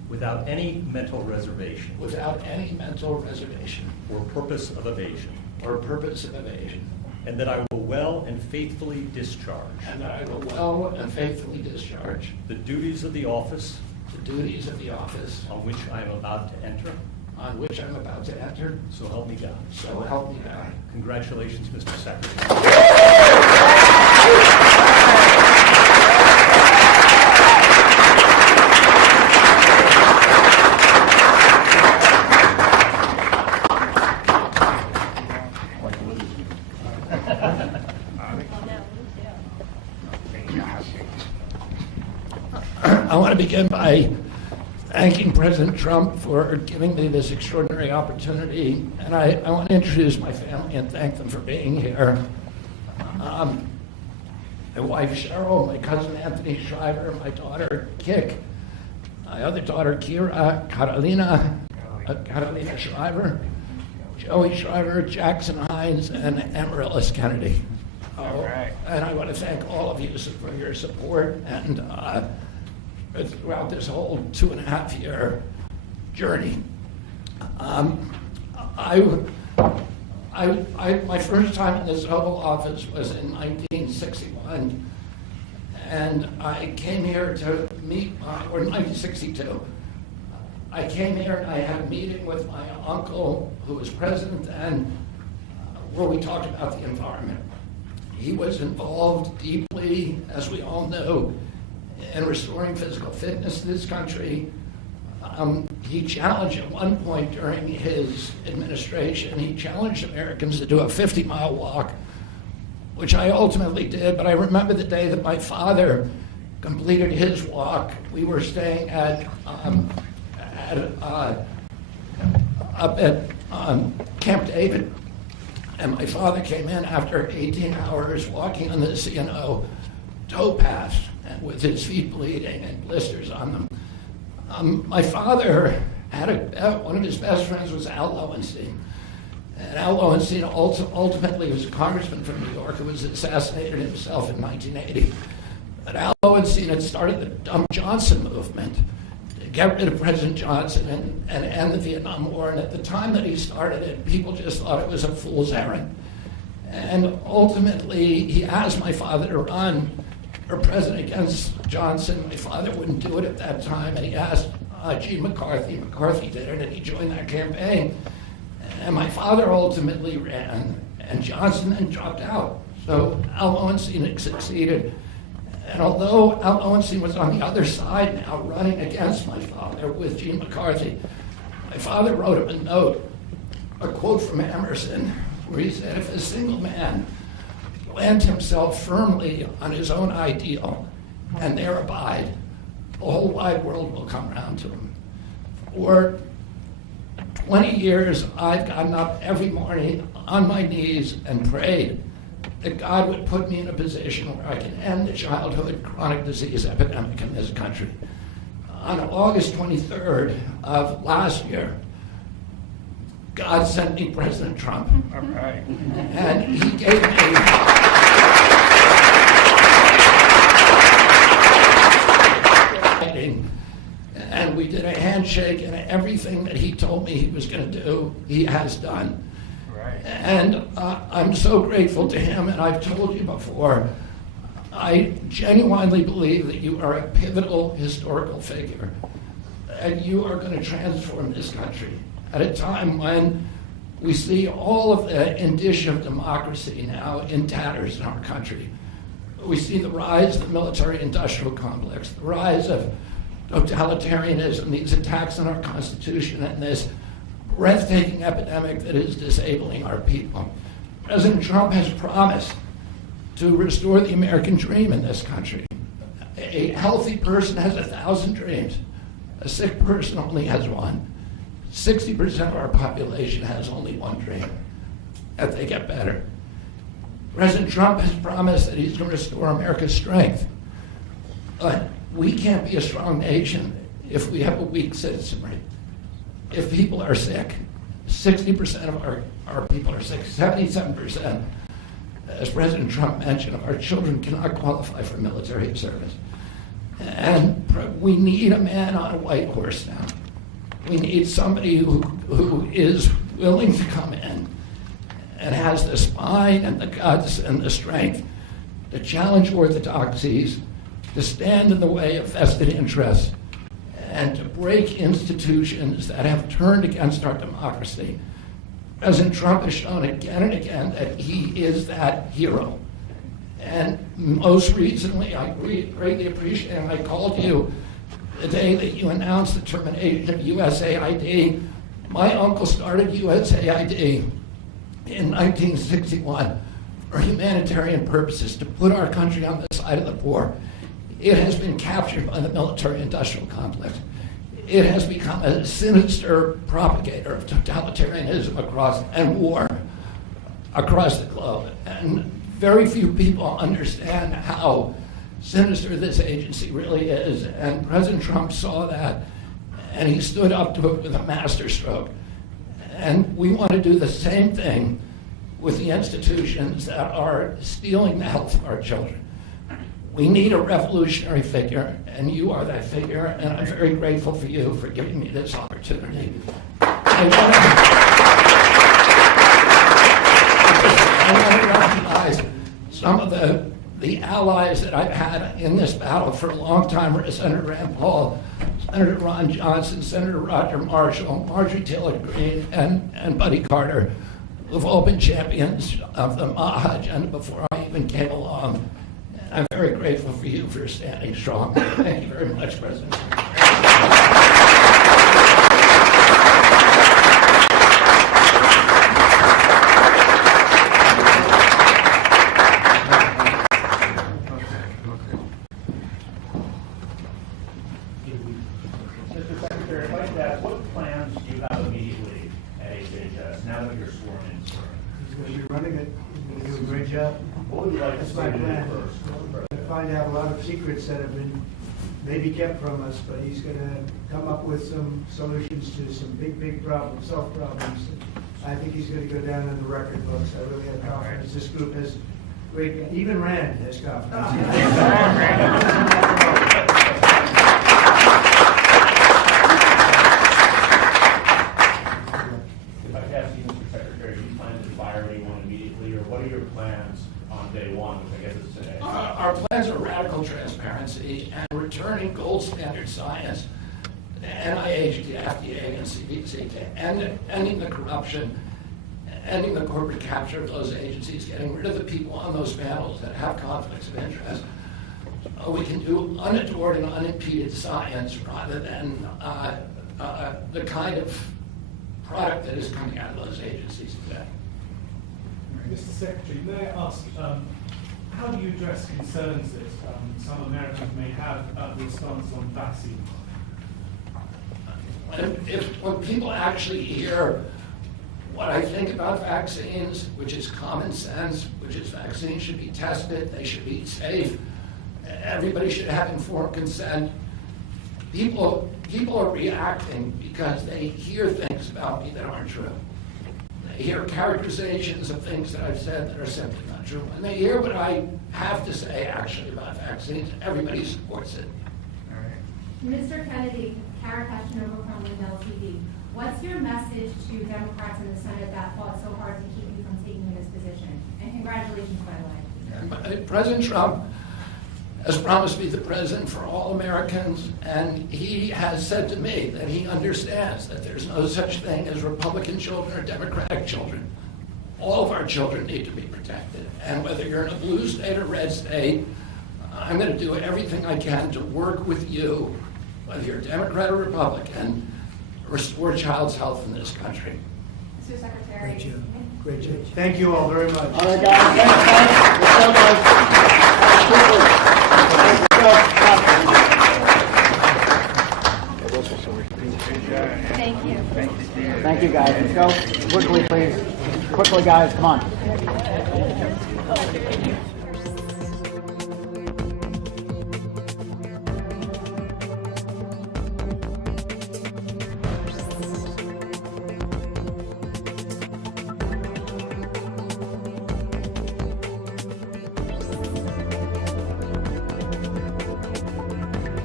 without any mental reservation without any mental reservation or purpose of evasion, or purpose of evasion, and that I will well and faithfully discharge and that I will well and faithfully discharge the duties of the office the duties of the office on which I am about to enter. on which I'm about to enter. So help me God. So help me God. Congratulations, Mr. Secretary. I want to begin by thanking President Trump for giving me this extraordinary opportunity, and I want to introduce my family and thank them for being here. My wife Cheryl, my cousin Anthony Shriver, my daughter Kik, my other daughter Kira, Carolina Shriver, Joey Shriver, Jackson Hines, and Amaryllis Kennedy. And I want to thank all of you for your support and throughout this whole 2.5-year journey. My first time in this Oval Office was in 1961, and I came here to meet, or 1962. I came here and I had a meeting with my uncle, who was president then, where we talked about the environment. He was involved deeply, as we all know, in restoring physical fitness to this country. He challenged at one point during his administration, he challenged Americans to do a 50-mile walk, which I ultimately did, but I remember the day that my father completed his walk. We were staying up at Camp David, and my father came in after 18 hours walking on the towpath with his feet bleeding and blisters on them. My father had one of his best friends was Al Lowenstein. And Al Lowenstein ultimately was a congressman from New York who was assassinated himself in 1980. But Al Lowenstein had started the Dump Johnson movement to get rid of President Johnson and end the Vietnam War. And at the time that he started it, people just thought it was a fool's errand. And ultimately, he asked my father to run for president against Johnson. My father wouldn't do it at that time, and he asked Gene McCarthy. McCarthy did it, and he joined that campaign. And my father ultimately ran, and Johnson then dropped out. So Al Lowenstein succeeded. And although Al Lowenstein was on the other side now, running against my father with Gene McCarthy, my father wrote him a note, a quote from Emerson, where he said, if a single man plant himself firmly on his own ideal and there abide, the whole wide world will come around to him. For 20 years, I've gotten up every morning on my knees and prayed that God would put me in a position where I can end the childhood chronic disease epidemic in this country. On August 23rd of last year, God sent me President Trump. All right. And he gave me and we did a handshake, and everything that he told me he was going to do, he has done. Right. And I'm so grateful to him, and I've told you before, I genuinely believe that you are a pivotal historical figure, and you are going to transform this country at a time when we see all of the indicia of democracy now in tatters in our country. We see the rise of the military-industrial complex, the rise of totalitarianism, these attacks on our Constitution, and this breathtaking epidemic that is disabling our people. President Trump has promised to restore the American dream in this country. A healthy person has 1,000 dreams. A sick person only has one. 60% of our population has only one dream, that they get better. President Trump has promised that he's going to restore America's strength. But we can't be a strong nation if we have a weak citizenry. If people are sick, 60% of our people are sick, 77%, as President Trump mentioned, of our children cannot qualify for military service. And we need a man on a white horse now. We need somebody who is willing to come in and has the spine and the guts and the strength to challenge orthodoxies, to stand in the way of vested interests, and to break institutions that have turned against our democracy. President Trump has shown again and again that he is that hero. And most recently, I greatly appreciate, and I called you the day that you announced the termination of USAID. My uncle started USAID in 1961 for humanitarian purposes, to put our country on the side of the poor. It has been captured by the military-industrial complex. It has become a sinister propagator of totalitarianism and war across the globe. And very few people understand how sinister this agency really is. And President Trump saw that, and he stood up to it with a masterstroke. And we want to do the same thing with the institutions that are stealing the health of our children. We need a revolutionary figure, and you are that figure, and I'm very grateful for you for giving me this opportunity. I want to recognize some of the allies that I've had in this battle for a long time: Senator Rand Paul, Senator Ron Johnson, Senator Roger Marshall, Marjorie Taylor Greene, and Buddy Carter, who've all been champions of the MAHA agenda before I even came along. I'm very grateful for you for standing strong. Thank you very much, President. Mr. Secretary, I'd like to ask, what plans do you have immediately at HHS now that you're sworn in, sir? He's going to be running it. He's going to do a great job. What would you like to That's see my him do plan. first? To find out a lot of secrets that have been maybe kept from us, but he's going to come up with some solutions to some big problems, self-problems. I think he's going to go down in the record books. I really have confidence. This group has great, even Rand has confidence. If I could ask you, Mr. Secretary, do you plan to fire anyone immediately, or what are your plans on day one, which I guess is today? Our plans are radical transparency and returning gold standard science, the NIH, the FDA, and CDC, to ending the corruption, ending the corporate capture of those agencies, getting rid of the people on those panels that have conflicts of interest. We can do unadored and unimpeded science rather than the kind of product that is coming out of those agencies today. Mr. Secretary, may I ask, how do you address concerns that some Americans may have about the response on vaccines? When people actually hear what I think about vaccines, which is common sense, which is vaccines should be tested, they should be safe, everybody should have informed consent, people are reacting because they hear things about me that aren't true. They hear characterizations of things that I've said that are simply not true. And they hear what I have to say actually about vaccines. Everybody supports it. Mr. Kennedy, Kara Kashinova from Lindell TV. What's your message to Democrats in the Senate that fought so hard to keep you from taking this position? And congratulations, by the way. President Trump has promised me the president for all Americans, and he has said to me that he understands that there's no such thing as Republican children or Democratic children. All of our children need to be protected. And whether you're in a blue state or red state, I'm going to do everything I can to work with you, whether you're Democrat or Republican, to restore child's health in this country. Mr. Secretary. Great job. Great job. Thank you all very much. All right, guys. Thanks. Let's go, guys. Thank you. Thank you, guys. Let's go. Quickly, please. Quickly, guys. Come on.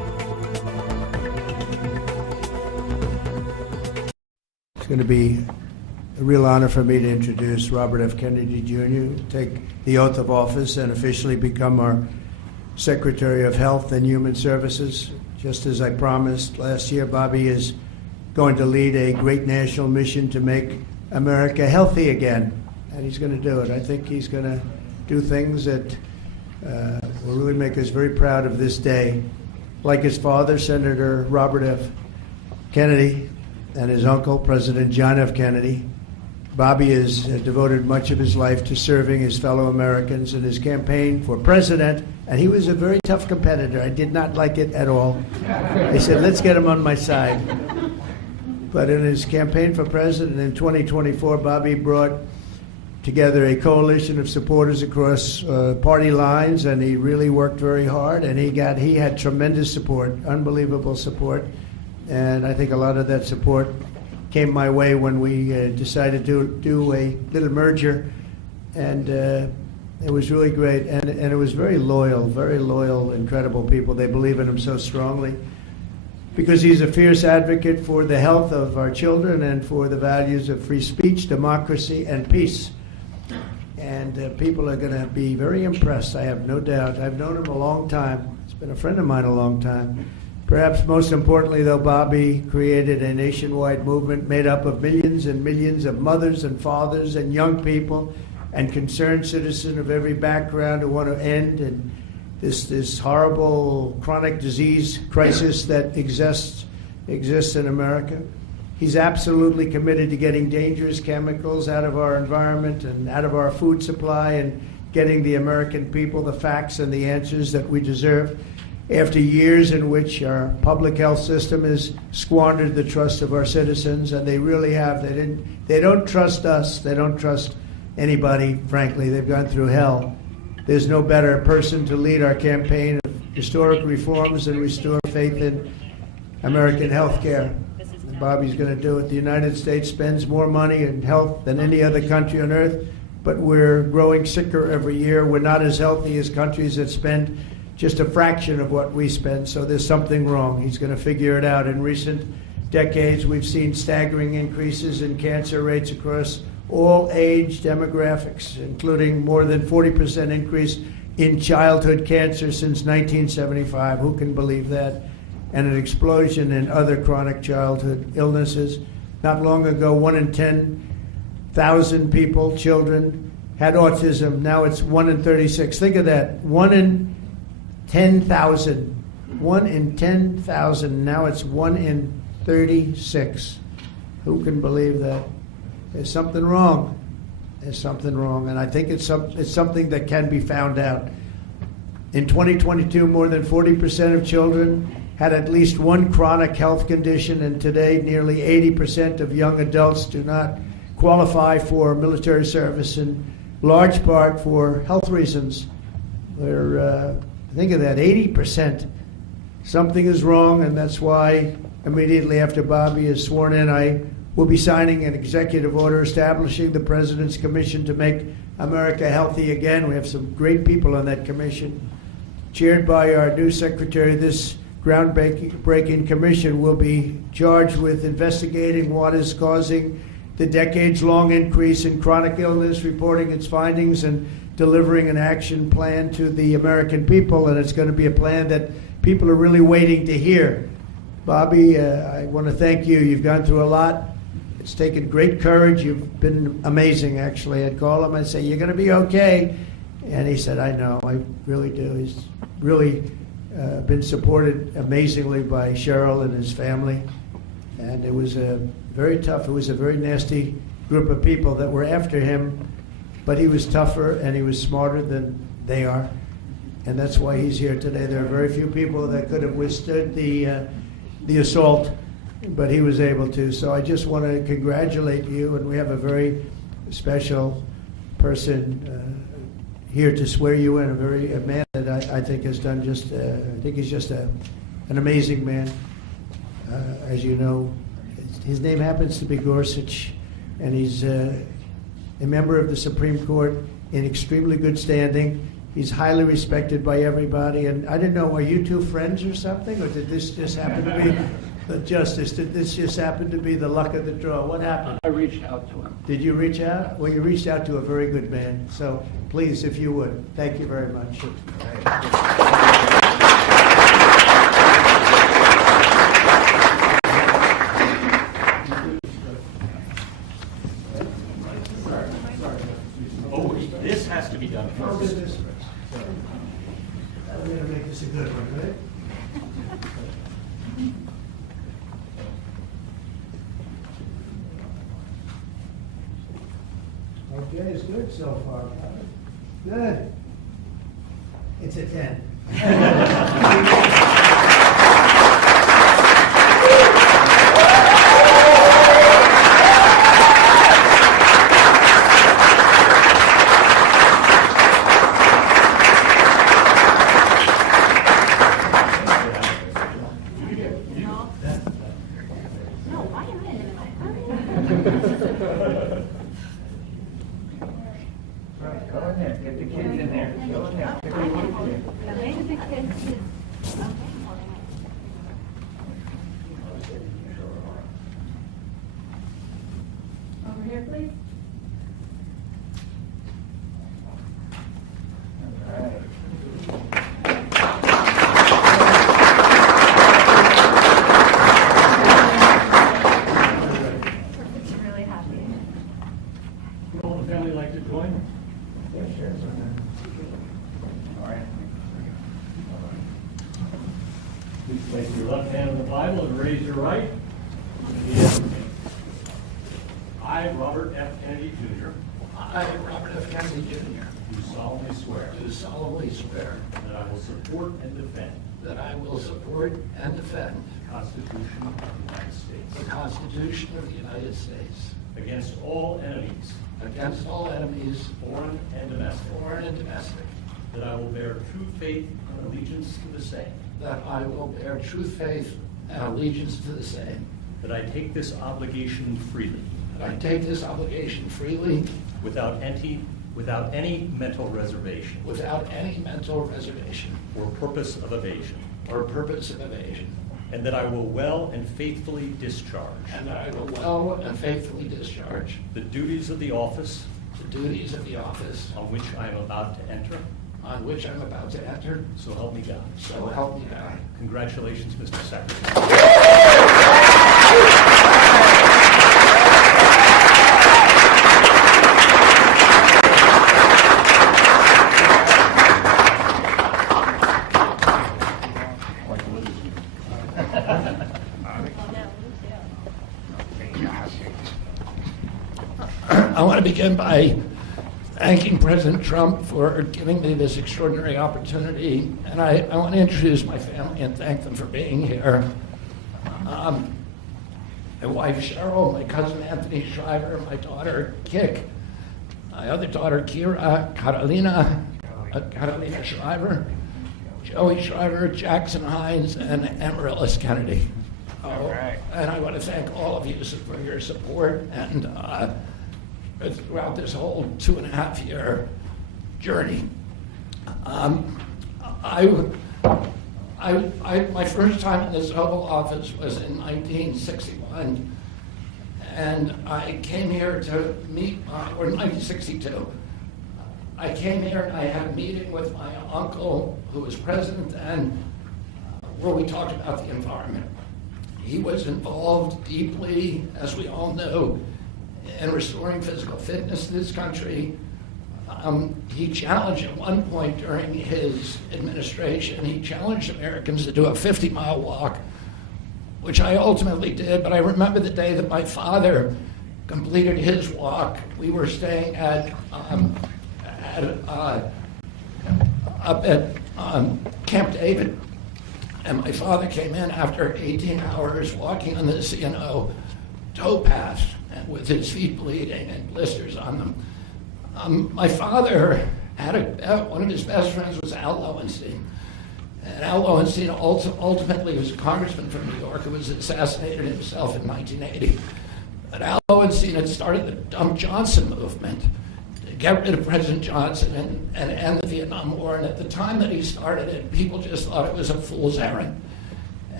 going to be a real honor for me to introduce Robert F. Kennedy Jr., take the oath of office and officially become our Secretary of Health and Human Services. Just as I promised last year, Bobby is going to lead a great national mission to make America healthy again, and he's going to do it. I think he's going to do things that will really make us very proud of this day. Like his father, Senator Robert F. Kennedy, and his uncle, President John F. Kennedy, Bobby has devoted much of his life to serving his fellow Americans in his campaign for president, and he was a very tough competitor. I did not like it at all. I said, let's get him on my side. But in his campaign for president in 2024, Bobby brought together a coalition of supporters across party lines, and he really worked very hard, and he had tremendous support, unbelievable support, and I think a lot of that support came my way when we decided to do a little merger, and it was really great, and it was very loyal, incredible people. They believe in him so strongly because he's a fierce advocate for the health of our children and for the values of free speech, democracy, and peace. And people are going to be very impressed, I have no doubt. I've known him a long time. He's been a friend of mine a long time. Perhaps most importantly, though, Bobby created a nationwide movement made up of millions and millions of mothers and fathers and young people and concerned citizens of every background who want to end and this horrible chronic disease crisis that exists in America. He's absolutely committed to getting dangerous chemicals out of our environment and out of our food supply and getting the American people the facts and the answers that we deserve. After years in which our public health system has squandered the trust of our citizens, and they really have. They don't trust us. They don't trust anybody, frankly. They've gone through hell. There's no better person to lead our campaign of historic reforms and restore faith in American health care. And Bobby's going to do it. The United States spends more money in health than any other country on earth, but we're growing sicker every year. We're not as healthy as countries that spend just a fraction of what we spend, so there's something wrong. He's going to figure it out. In recent decades, we've seen staggering increases in cancer rates across all age demographics, including more than 40% increase in childhood cancer since 1975. Who can believe that? And an explosion in other chronic childhood illnesses. Not long ago, 1 in 10,000 people, children, had autism. Now it's 1 in 36. Think of that. 1 in 10,000. 1 in 10,000. Now it's 1 in 36. Who can believe that? There's something wrong. There's something wrong. And I think it's something that can be found out. In 2022, more than 40% of children had at least one chronic health condition, and today nearly 80% of young adults do not qualify for military service, in large part for health reasons. Think of that, 80%. Something is wrong, and that's why immediately after Bobby is sworn in, I will be signing an executive order establishing the President's Commission to make America healthy again. We have some great people on that commission. Chaired by our new secretary, this groundbreaking commission will be charged with investigating what is causing the decades-long increase in chronic illness, reporting its findings, and delivering an action plan to the American people. And it's going to be a plan that people are really waiting to hear. Bobby, I want to thank you. You've gone through a lot. It's taken great courage. You've been amazing, actually. I'd call him and say, you're going to be okay. And he said, I know, I really do. He's really been supported amazingly by Cheryl and his family. And it was very tough. It was a very nasty group of people that were after him, but he was tougher and he was smarter than they are. And that's why he's here today. There are very few people that could have withstood the assault, but he was able to. So I just want to congratulate you, and we have a very special person here to swear you in, a man that I think has done just, I think he's just an amazing man. As you know, his name happens to be Gorsuch, and he's a member of the Supreme Court in extremely good standing. He's highly respected by everybody, and I didn't know, are you two friends or something, or did this just happen to be? The justice, this just happened to be the luck of the draw. What happened? I reached out to him. Did you reach out? Well, you reached out to a very good man. So please, if you would, thank you very much. Oh, this has to be done No first. business. I'm going to make this a good one, right? Okay, it's good so far. Good. It's a 10. Go in there, get the kids in there. Go in there. Over here, please. Really happy. Would all the family like to join? All right. Please place your left hand on the Bible and raise your right. Repeat after me. I, Robert F. Kennedy Jr., I, Robert F. Kennedy Jr., do solemnly swear do solemnly swear that I will support and defend that I will support and defend the Constitution of the United the States Constitution of the United States against all enemies, against all enemies, foreign and domestic, foreign and domestic, that I will bear true faith and allegiance to the same, that I will bear true faith and allegiance to the same, that I take this obligation freely, that I take this obligation freely without any mental reservation without any mental reservation or purpose of evasion, or purpose of evasion, and that I will well and faithfully discharge and that I will well and faithfully discharge the duties of the office the duties of the office on which I am about to enter. on which I'm about to enter, So help me God. so help me God. Congratulations, Mr. Secretary. I want to begin by thanking President Trump for giving me this extraordinary opportunity, and I want to introduce my family and thank them for being here. My wife Cheryl, my cousin Anthony Shriver, my daughter Kik, my other daughter Kira, Carolina Shriver, Joey Shriver, Jackson Hines, and Amaryllis Kennedy. All right. And I want to thank all of you for your support and throughout this whole 2.5-year journey. My first time in this Oval Office was in 1961, and I came here to meet, or 1962. I came here and I had a meeting with my uncle, who was president then, where we talked about the environment. He was involved deeply, as we all know, in restoring physical fitness in this country. He challenged at one point during his administration, he challenged Americans to do a 50-mile walk, which I ultimately did. But I remember the day that my father completed his walk. We were staying up at Camp David, and my father came in after 18 hours walking on this, towpath, and with his feet bleeding and blisters on them. My father had one of his best friends was Al Lowenstein. And Al Lowenstein ultimately was a congressman from New York who was assassinated himself in 1980. But Al Lowenstein had started the Dump Johnson movement to get rid of President Johnson and end the Vietnam War. And at the time that he started it, people just thought it was a fool's errand.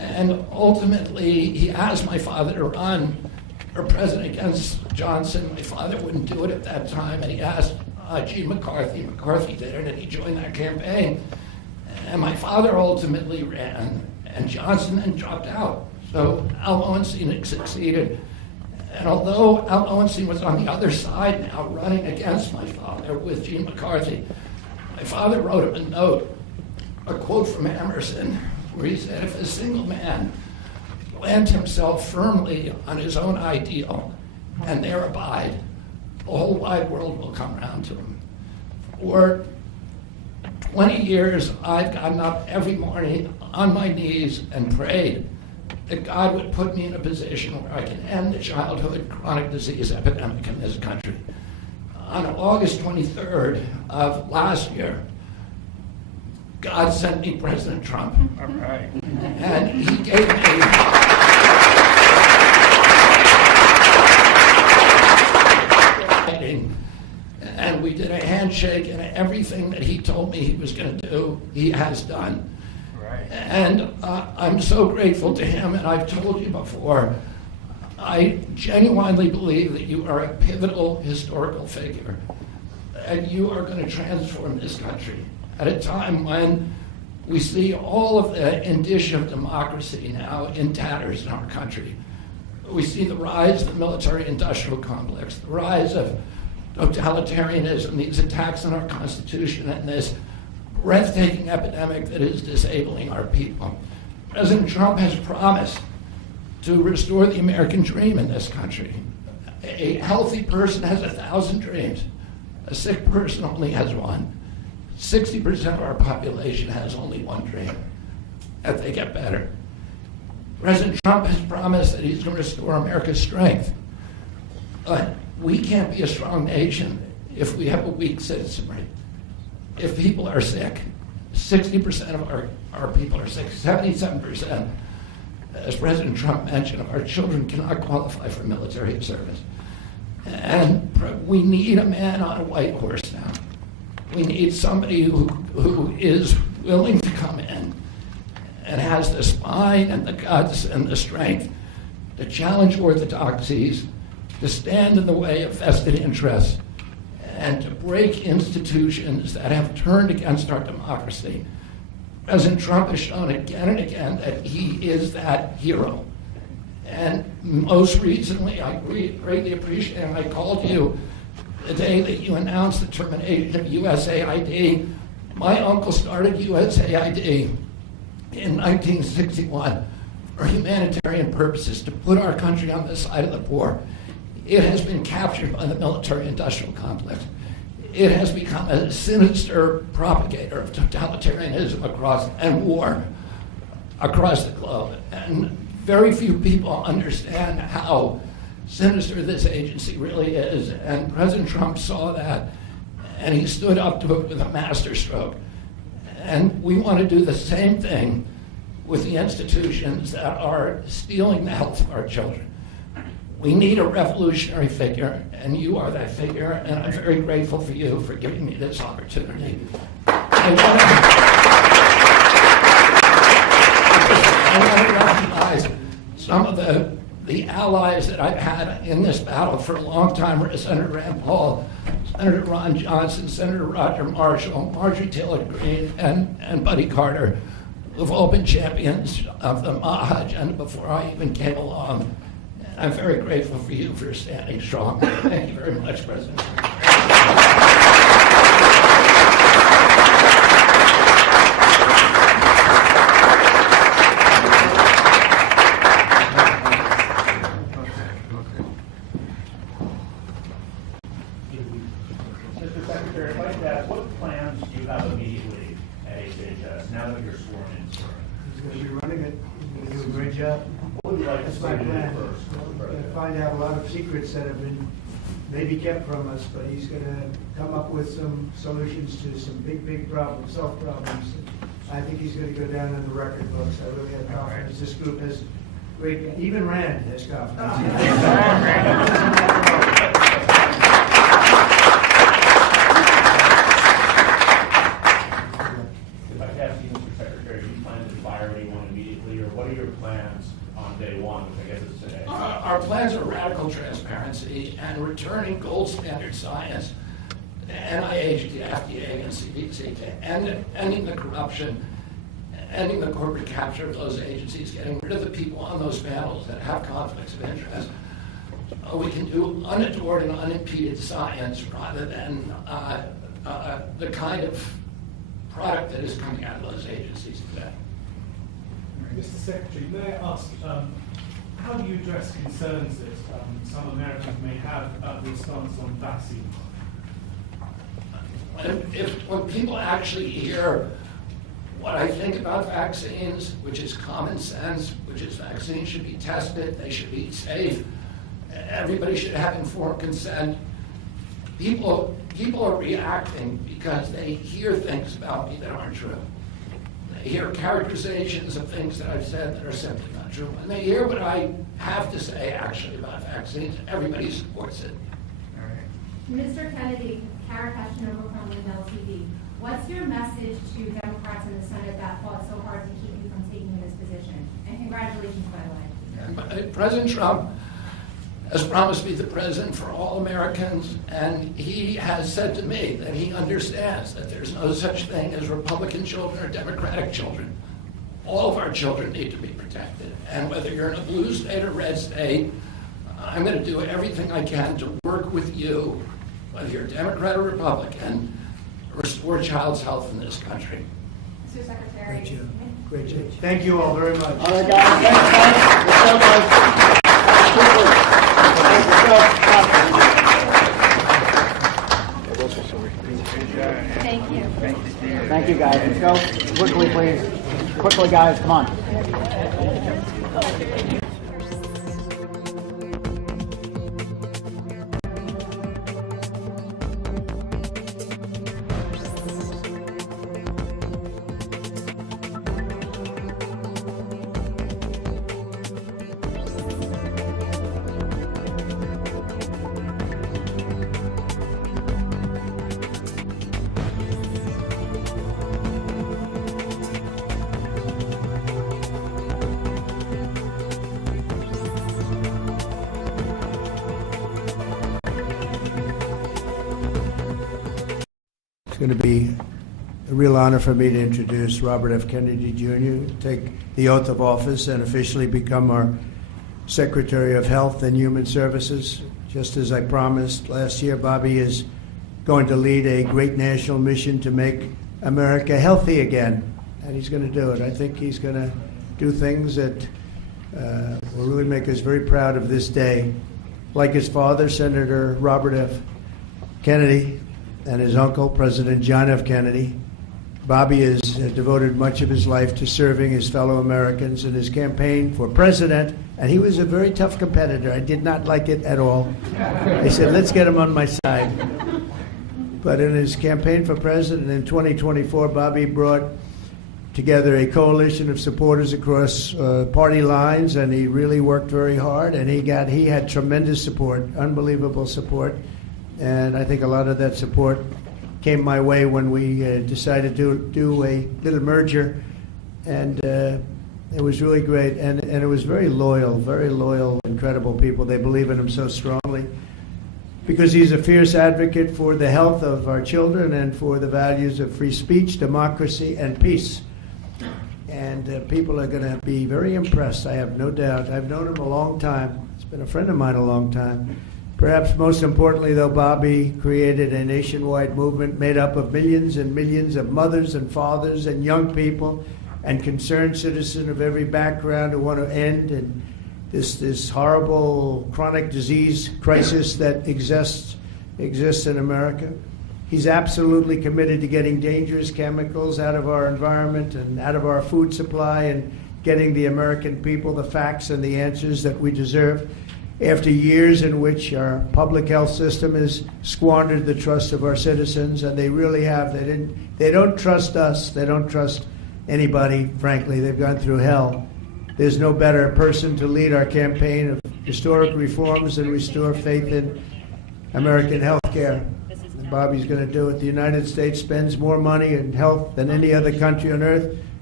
And ultimately, he asked my father to run for president against Johnson. My father wouldn't do it at that time, and he asked Gene McCarthy. McCarthy did it, and he joined that campaign. And my father ultimately ran, and Johnson then dropped out. So Al Lowenstein succeeded. And although Al Lowenstein was on the other side now, running against my father with Gene McCarthy, my father wrote him a note, a quote from Emerson, where he said, if a single man plant himself firmly on his own ideal and there abide, the whole wide world will come around to him. For 20 years, I've gotten up every morning on my knees and prayed that God would put me in a position where I can end the childhood chronic disease epidemic in this country. On August 23rd of last year, God sent me President Trump. All right. And he gave me and we did a handshake, and everything that he told me he was going to do, he has done. Right. And I'm so grateful to him, and I've told you before, I genuinely believe that you are a pivotal historical figure, and you are going to transform this country at a time when we see all of the indicia of democracy now in tatters in our country. We see the rise of the military-industrial complex, the rise of totalitarianism, these attacks on our Constitution, and this breathtaking epidemic that is disabling our people. President Trump has promised to restore the American dream in this country. A healthy person has 1,000 dreams. A sick person only has one. 60% of our population has only one dream, that they get better. President Trump has promised that he's going to restore America's strength. But we can't be a strong nation if we have a weak citizenry. If people are sick, 60% of our people are sick, 77%, as President Trump mentioned, of our children cannot qualify for military service. And we need a man on a white horse now. We need somebody who is willing to come in and has the spine and the guts and the strength to challenge orthodoxies, to stand in the way of vested interests, and to break institutions that have turned against our democracy. President Trump has shown again and again that he is that hero. And most recently, I greatly appreciate, and I called you the day that you announced the termination of USAID. My uncle started USAID in 1961 for humanitarian purposes, to put our country on the side of the poor. It has been captured by the military-industrial complex. It has become a sinister propagator of totalitarianism and war across the globe. And very few people understand how sinister this agency really is. And President Trump saw that, and he stood up to it with a masterstroke. And we want to do the same thing with the institutions that are stealing the health of our children. We need a revolutionary figure, and you are that figure, and I'm very grateful for you for giving me this opportunity. I want to recognize some of the allies that I've had in this battle for a long time: Senator Rand Paul, Senator Ron Johnson, Senator Roger Marshall, Marjorie Taylor Greene, and Buddy Carter, who've all been champions of the MAHA agenda before I even came along. I'm very grateful for you for standing strong. Thank you very much, President. Mr. Secretary, I'd like to ask, what plans do you have immediately at HHS now that you're sworn in, sir? He's going to be running it. He's going to do a great job. What would you like to That's see my do plan. first? We're going to find out a lot of secrets that have been maybe kept from us, but he's going to come up with some solutions to some big problems, self problems. I think he's going to go down in the record books. I really have confidence. This group has great, even Rand has confidence. If I could ask you, Mr. Secretary, do you plan to fire anyone immediately, or what are your plans on day one, which I guess is today? Our plans are radical transparency and returning gold standard science, the NIH, the FDA, and CDC, ending the corruption, ending the corporate capture of those agencies, getting rid of the people on those panels that have conflicts of interest. We can do unadored and unimpeded science rather than the kind of product that is coming out of those agencies today. Mr. Secretary, may I ask, how do you address concerns that some Americans may have about the response on vaccines? When people actually hear what I think about vaccines, which is common sense, which is vaccines should be tested, they should be safe, everybody should have informed consent. People are reacting because they hear things about me that aren't true. They hear characterizations of things that I've said that are simply not true. And they hear what I have to say actually about vaccines. Everybody supports it. Mr. Kennedy, Kara Kashinova from Lindell TV. What's your message to Democrats in the Senate that fought so hard to keep you from taking this position? And congratulations, by the way. President Trump has promised to be the president for all Americans, and he has said to me that he understands that there's no such thing as Republican children or Democratic children. All of our children need to be protected, and whether you're in a blue state or red state, I'm going to do everything I can to work with you, whether you're Democrat or Republican, to restore child's health in this country. Mr. Secretary. Great job. Great job. Thank you all very much. All right, guys. Thanks, guys. Let's go, guys. Thank you. Thank you, guys. Let's go. Quickly, please. Quickly, guys. Come on. It's going to be a real honor for me to introduce Robert F. Kennedy Jr., to take the oath of office and officially become our Secretary of Health and Human Services. Just as I promised last year, Bobby is going to lead a great national mission to make America healthy again, and he's going to do it. I think he's going to do things that will really make us very proud of this day. Like his father, Senator Robert F. Kennedy, and his uncle, President John F. Kennedy, Bobby has devoted much of his life to serving his fellow Americans in his campaign for president, and he was a very tough competitor. I did not like it at all. I said, let's get him on my side. But in his campaign for president in 2024, Bobby brought together a coalition of supporters across party lines, and he really worked very hard, and he had tremendous support, unbelievable support. And I think a lot of that support came my way when we decided to do a little merger, and it was really great. And it was very loyal, incredible people. They believe in him so strongly because he's a fierce advocate for the health of our children and for the values of free speech, democracy, and peace. And people are going to be very impressed, I have no doubt. I've known him a long time. He's been a friend of mine a long time. Perhaps most importantly, though, Bobby created a nationwide movement made up of millions and millions of mothers and fathers and young people and concerned citizens of every background who want to end and this horrible chronic disease crisis that exists in America. He's absolutely committed to getting dangerous chemicals out of our environment and out of our food supply and getting the American people the facts and the answers that we deserve. After years in which our public health system has squandered the trust of our citizens, and they really have. They don't trust us. They don't trust anybody, frankly. They've gone through hell. There's no better person to lead our campaign of historic reforms and restore faith in American health care. And Bobby's going to do it. The United States spends more money in health than any other country on earth.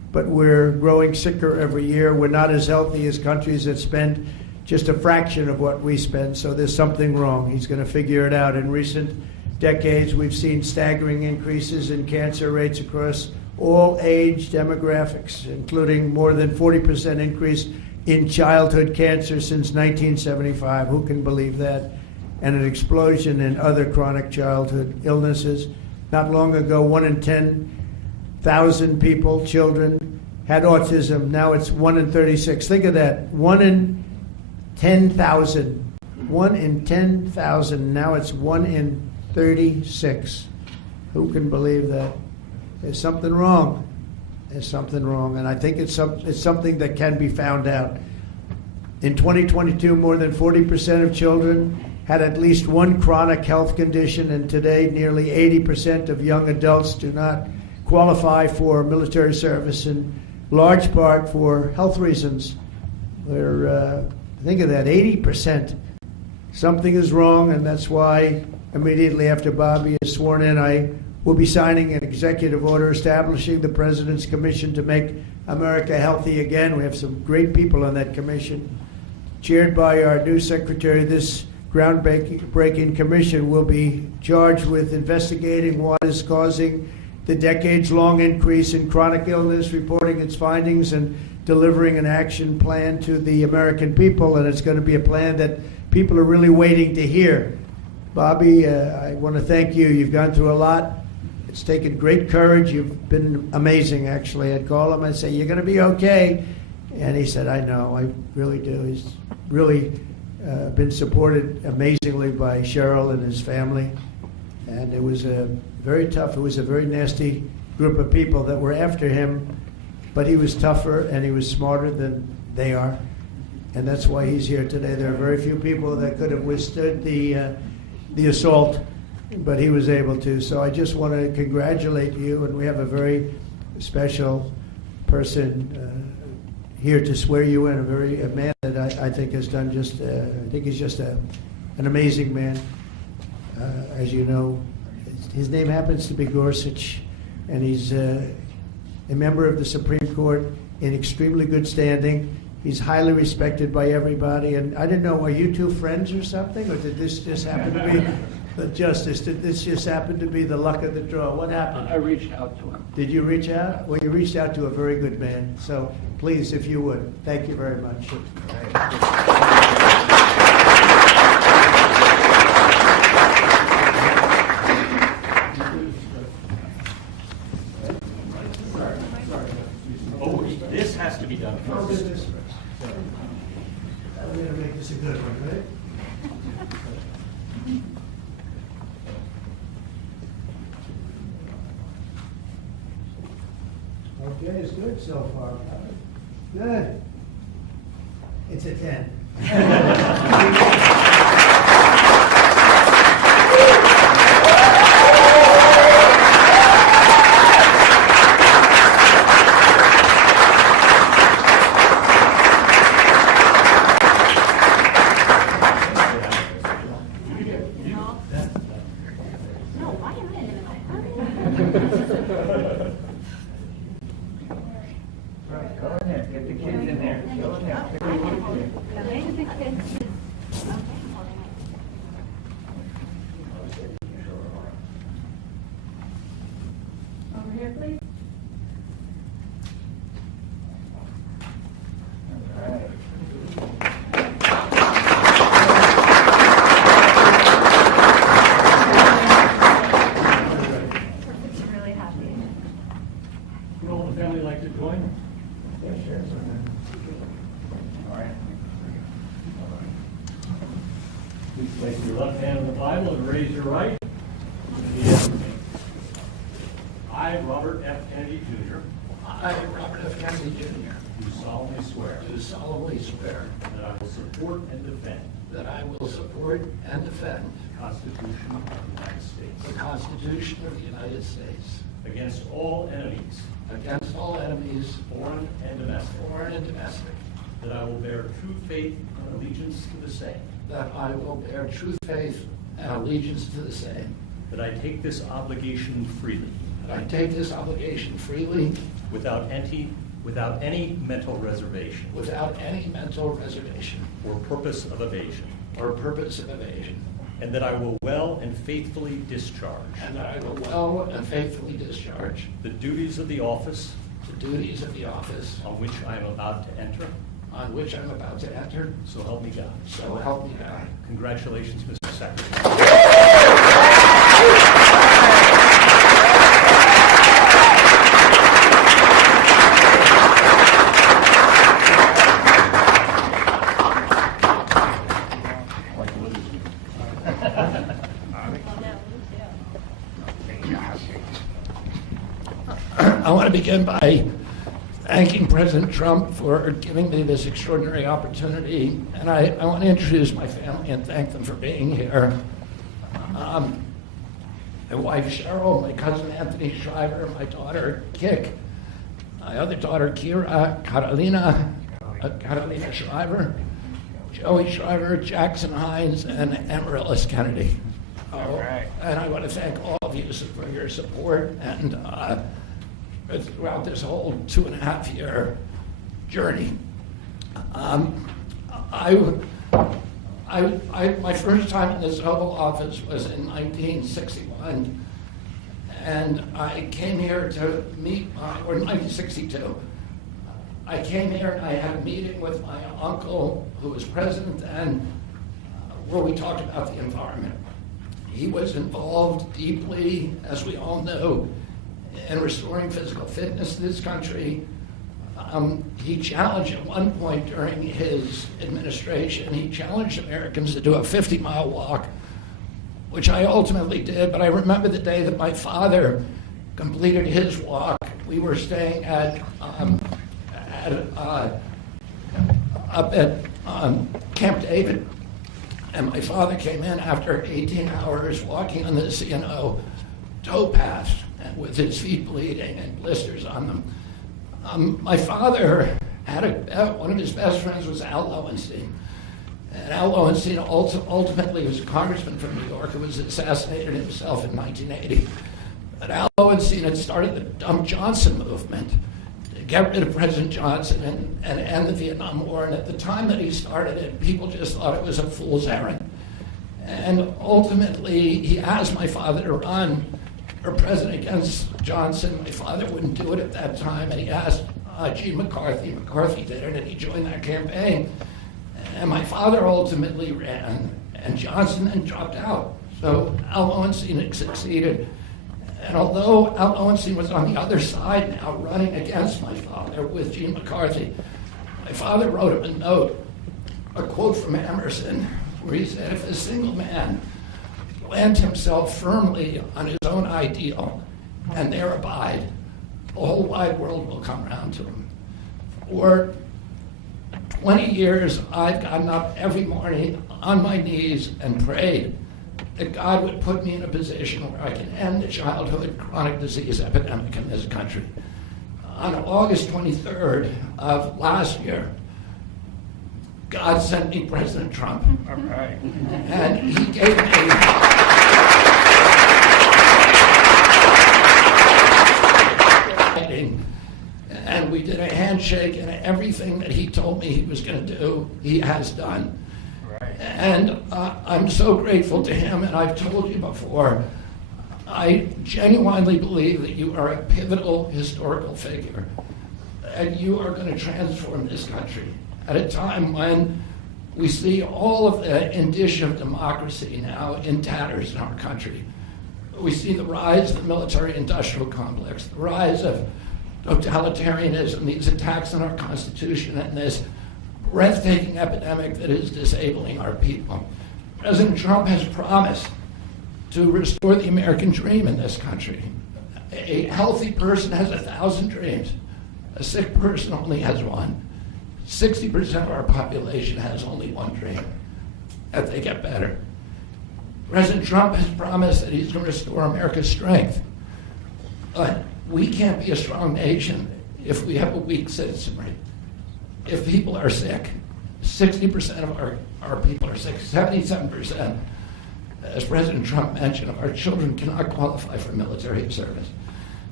but we're growing sicker every year. We're not as healthy as countries that spend just a fraction of what we spend, so there's something wrong. He's going to figure it out. In recent decades, we've seen staggering increases in cancer rates across all age demographics, including more than 40% increase in childhood cancer since 1975. Who can believe that? And an explosion in other chronic childhood illnesses. Not long ago, 1 in 10,000 people, children, had autism. Now it's 1 in 36. Think of that. 1 in 10,000. 1 in 10,000. Now it's 1 in 36. Who can believe that? There's something wrong. There's something wrong. And I think it's something that can be found out. In 2022, more than 40% of children had at least one chronic health condition, and today nearly 80% of young adults do not qualify for military service, in large part for health reasons. Think of that, 80%. Something is wrong, and that's why immediately after Bobby is sworn in, I will be signing an executive order establishing the President's Commission to make America healthy again. We have some great people on that commission. Chaired by our new secretary, this groundbreaking commission will be charged with investigating what is causing the decades-long increase in chronic illness, reporting its findings, and delivering an action plan to the American people. And it's going to be a plan that people are really waiting to hear. Bobby, I want to thank you. You've gone through a lot. It's taken great courage. You've been amazing, actually. I'd call him and say, "You're going to be okay." And he said, "I know, I really do." He's really been supported amazingly by Cheryl and his family. And it was very tough. It was a very nasty group of people that were after him, but he was tougher and he was smarter than they are. And that's why he's here today. There are very few people that could have withstood the assault, but he was able to. So I just want to congratulate you, and we have a very special person here to swear you in, a man that I think has done just, I think he's just an amazing man. As you know, his name happens to be Gorsuch, and he's a member of the Supreme Court in extremely good standing. He's highly respected by everybody, and I didn't know, are you two friends or something, or did this just happen to be the justice? Did this just happen to be the luck of the draw? What happened? I reached out to him. Did you reach out? Well, you reached out to a very good man. So please, if you would, thank you very much. Oh, this has to be done first. I'm going to make this a good one, right? Okay, it's good so far. Good. It's a 10. Over here, please. Really happy. Would all the family like to join? All right. Please place your left hand on the Bible and raise your right. Repeat after me. I, Robert F. Kennedy Jr., I, Robert F. Kennedy Jr., do solemnly swear do solemnly swear that I will support and defend that I will support and defend the Constitution of the United States the Constitution of the United States against all enemies, against all enemies, foreign and domestic, foreign and domestic, that I will bear true faith and allegiance to the same, that I will bear true faith and allegiance to the same, that I take this obligation freely that I take this obligation freely without any mental reservation without any mental reservation or purpose of evasion, or purpose of evasion, and that I will well and faithfully discharge and that I will well and faithfully discharge the duties of the office the duties of the office on which I am about to enter. on which I'm about to enter. So help me God. So help me God. Congratulations, Mr. Secretary. I want to begin by thanking President Trump for giving me this extraordinary opportunity. And I want to introduce my family and thank them for being here. My wife Cheryl, my cousin Anthony Shriver, my daughter Kik, my other daughter Kira, Carolina Shriver, Joey Shriver, Jackson Hines, and Amaryllis Kennedy. And I want to thank all of you for your support and throughout this whole 2.5-year journey. My first time in this Oval Office was in 1961, and I came here to meet, or 1962. I came here and I had a meeting with my uncle, who was president then, where we talked about the environment. He was involved deeply, as we all know, in restoring physical fitness in this country. He challenged at one point during his administration, he challenged Americans to do a 50-mile walk, which I ultimately did. But I remember the day that my father completed his walk. We were staying up at Camp David, and my father came in after 18 hours walking on this, towpath, and with his feet bleeding and blisters on them. My father had one of his best friends was Al Lowenstein. And Al Lowenstein ultimately was a congressman from New York who was assassinated himself in 1980. But Al Lowenstein had started the Dump Johnson movement to get rid of President Johnson and end the Vietnam War. And at the time that he started it, people just thought it was a fool's errand. And ultimately, he asked my father to run for president against Johnson. My father wouldn't do it at that time, and he asked Gene McCarthy. McCarthy did it, and he joined that campaign. And my father ultimately ran, and Johnson then dropped out. So Al Lowenstein had succeeded. And although Al Lowenstein was on the other side now, running against my father with Gene McCarthy, my father wrote him a note, a quote from Emerson, where he said, "If a single man plant himself firmly on his own ideal and there abide, the whole wide world will come around to him." For 20 years, I've gotten up every morning on my knees and prayed that God would put me in a position where I can end the childhood chronic disease epidemic in this country. On August 23rd of last year, God sent me President Trump. All right. And he gave me and we did a handshake, and everything that he told me he was going to do, he has done. Right. And I'm so grateful to him, and I've told you before, I genuinely believe that you are a pivotal historical figure, and you are going to transform this country at a time when we see all of the indicia of democracy now in tatters in our country. We see the rise of the military-industrial complex, the rise of totalitarianism, these attacks on our Constitution, and this breathtaking epidemic that is disabling our people. President Trump has promised to restore the American dream in this country. A healthy person has 1,000 dreams. A sick person only has one. 60% of our population has only one dream, that they get better. President Trump has promised that he's going to restore America's strength. But we can't be a strong nation if we have a weak citizenry. If people are sick, 60% of our people are sick, 77%, as President Trump mentioned, of our children cannot qualify for military service.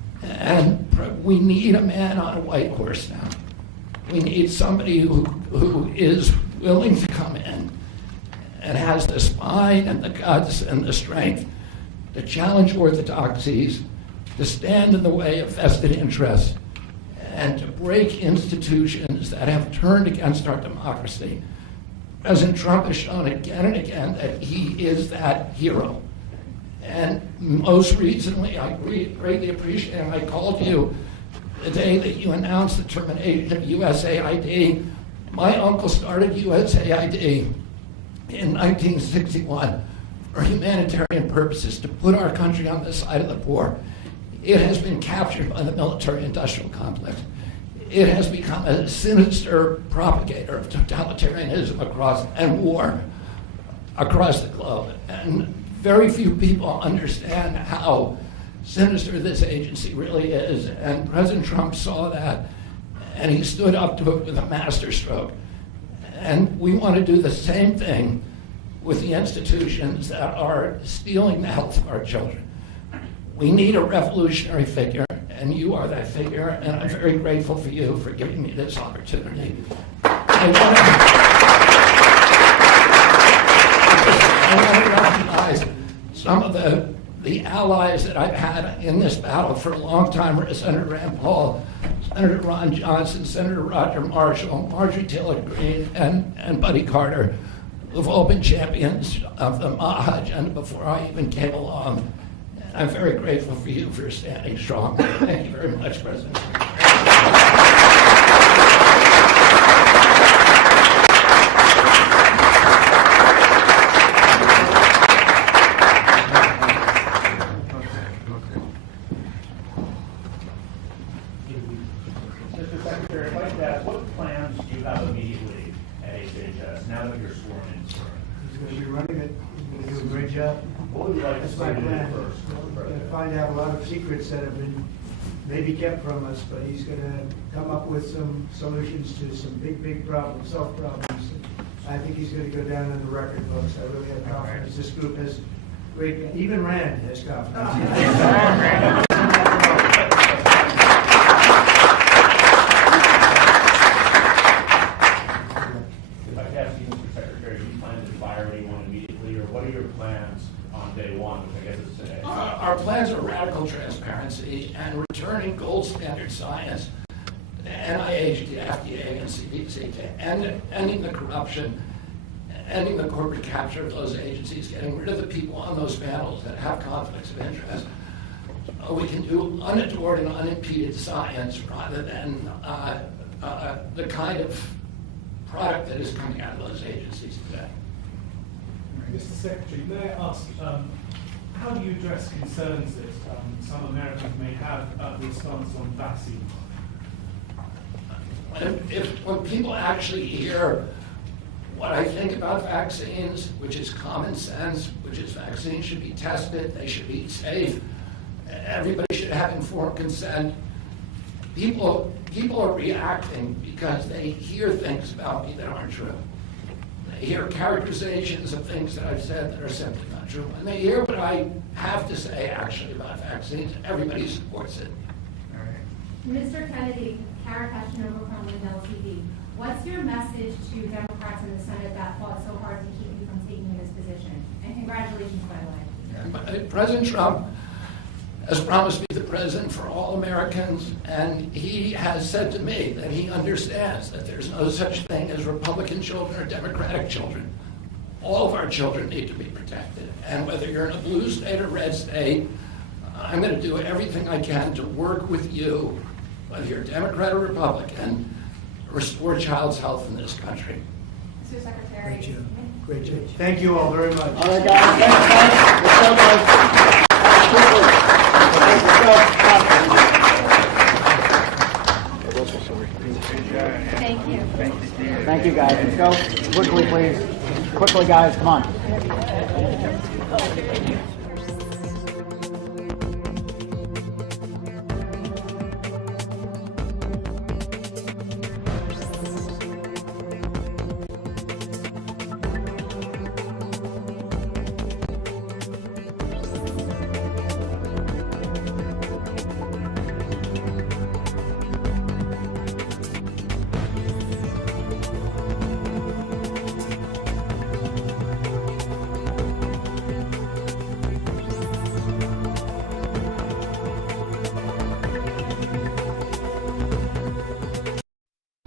And we need a man on a white horse now. We need somebody who is willing to come in and has the spine and the guts and the strength to challenge orthodoxies, to stand in the way of vested interests, and to break institutions that have turned against our democracy. President Trump has shown again and again that he is that hero. And most recently, I greatly appreciate, and I called you the day that you announced the termination of USAID. My uncle started USAID in 1961 for humanitarian purposes, to put our country on the side of the poor. It has been captured by the military-industrial complex. It has become a sinister propagator of totalitarianism and war across the globe. And very few people understand how sinister this agency really is. And President Trump saw that, and he stood up to it with a masterstroke. And we want to do the same thing with the institutions that are stealing the health of our children. We need a revolutionary figure, and you are that figure, and I'm very grateful for you for giving me this opportunity. I want to recognize some of the allies that I've had in this battle for a long time: Senator Rand Paul, Senator Ron Johnson, Senator Roger Marshall, Marjorie Taylor Greene, and Buddy Carter, who've all been champions of the MAHA agenda before I even came along. I'm very grateful for you for standing strong. Thank you very much, President. Mr. Secretary, I'd like to ask, what plans do you have immediately at HHS now that you're sworn in? He's going to be running it. He's going to do a great job. What would you like to That's see my him plan. do first? We're going to find out a lot of secrets that have been maybe kept from us, but he's going to come up with some solutions to some big problems, self-problems. I think he's going to go down in the record books. I really have confidence. This group has great, even Rand has confidence. If I could ask you, Mr. Secretary, do you plan to fire anyone immediately, or what are your plans on day one, which I guess is today? Our plans are radical transparency and returning gold standard science to NIH, the FDA, and CDC, to ending the corruption, ending the corporate capture of those agencies, getting rid of the people on those panels that have conflicts of interest. We can do unadored and unimpeded science rather than the kind of product that is coming out of those agencies today. Mr. Secretary, may I ask, how do you address concerns that some Americans may have about the response on vaccines? When people actually hear what I think about vaccines, which is common sense, which is vaccines should be tested, they should be safe, everybody should have informed consent, people are reacting because they hear things about me that aren't true. They hear characterizations of things that I've said that are simply not true. And they hear what I have to say actually about vaccines. Everybody supports it. Mr. Kennedy, Kara Kashinova from Lindell TV. What's your message to Democrats in the Senate that fought so hard to keep you from taking this position? And congratulations, by the way. President Trump has promised to be the president for all Americans, and he has said to me that he understands that there's no such thing as Republican children or Democratic children. All of our children need to be protected, and whether you're in a blue state or red state, I'm going to do everything I can to work with you, whether you're Democrat or Republican, to restore child's health in this country. Mr. Secretary. Great job. Great job. Thank you all very much. All right, guys. Let's go, guys. Thank you. Thank you, guys. Let's go. Quickly, please. Quickly, guys. Come on.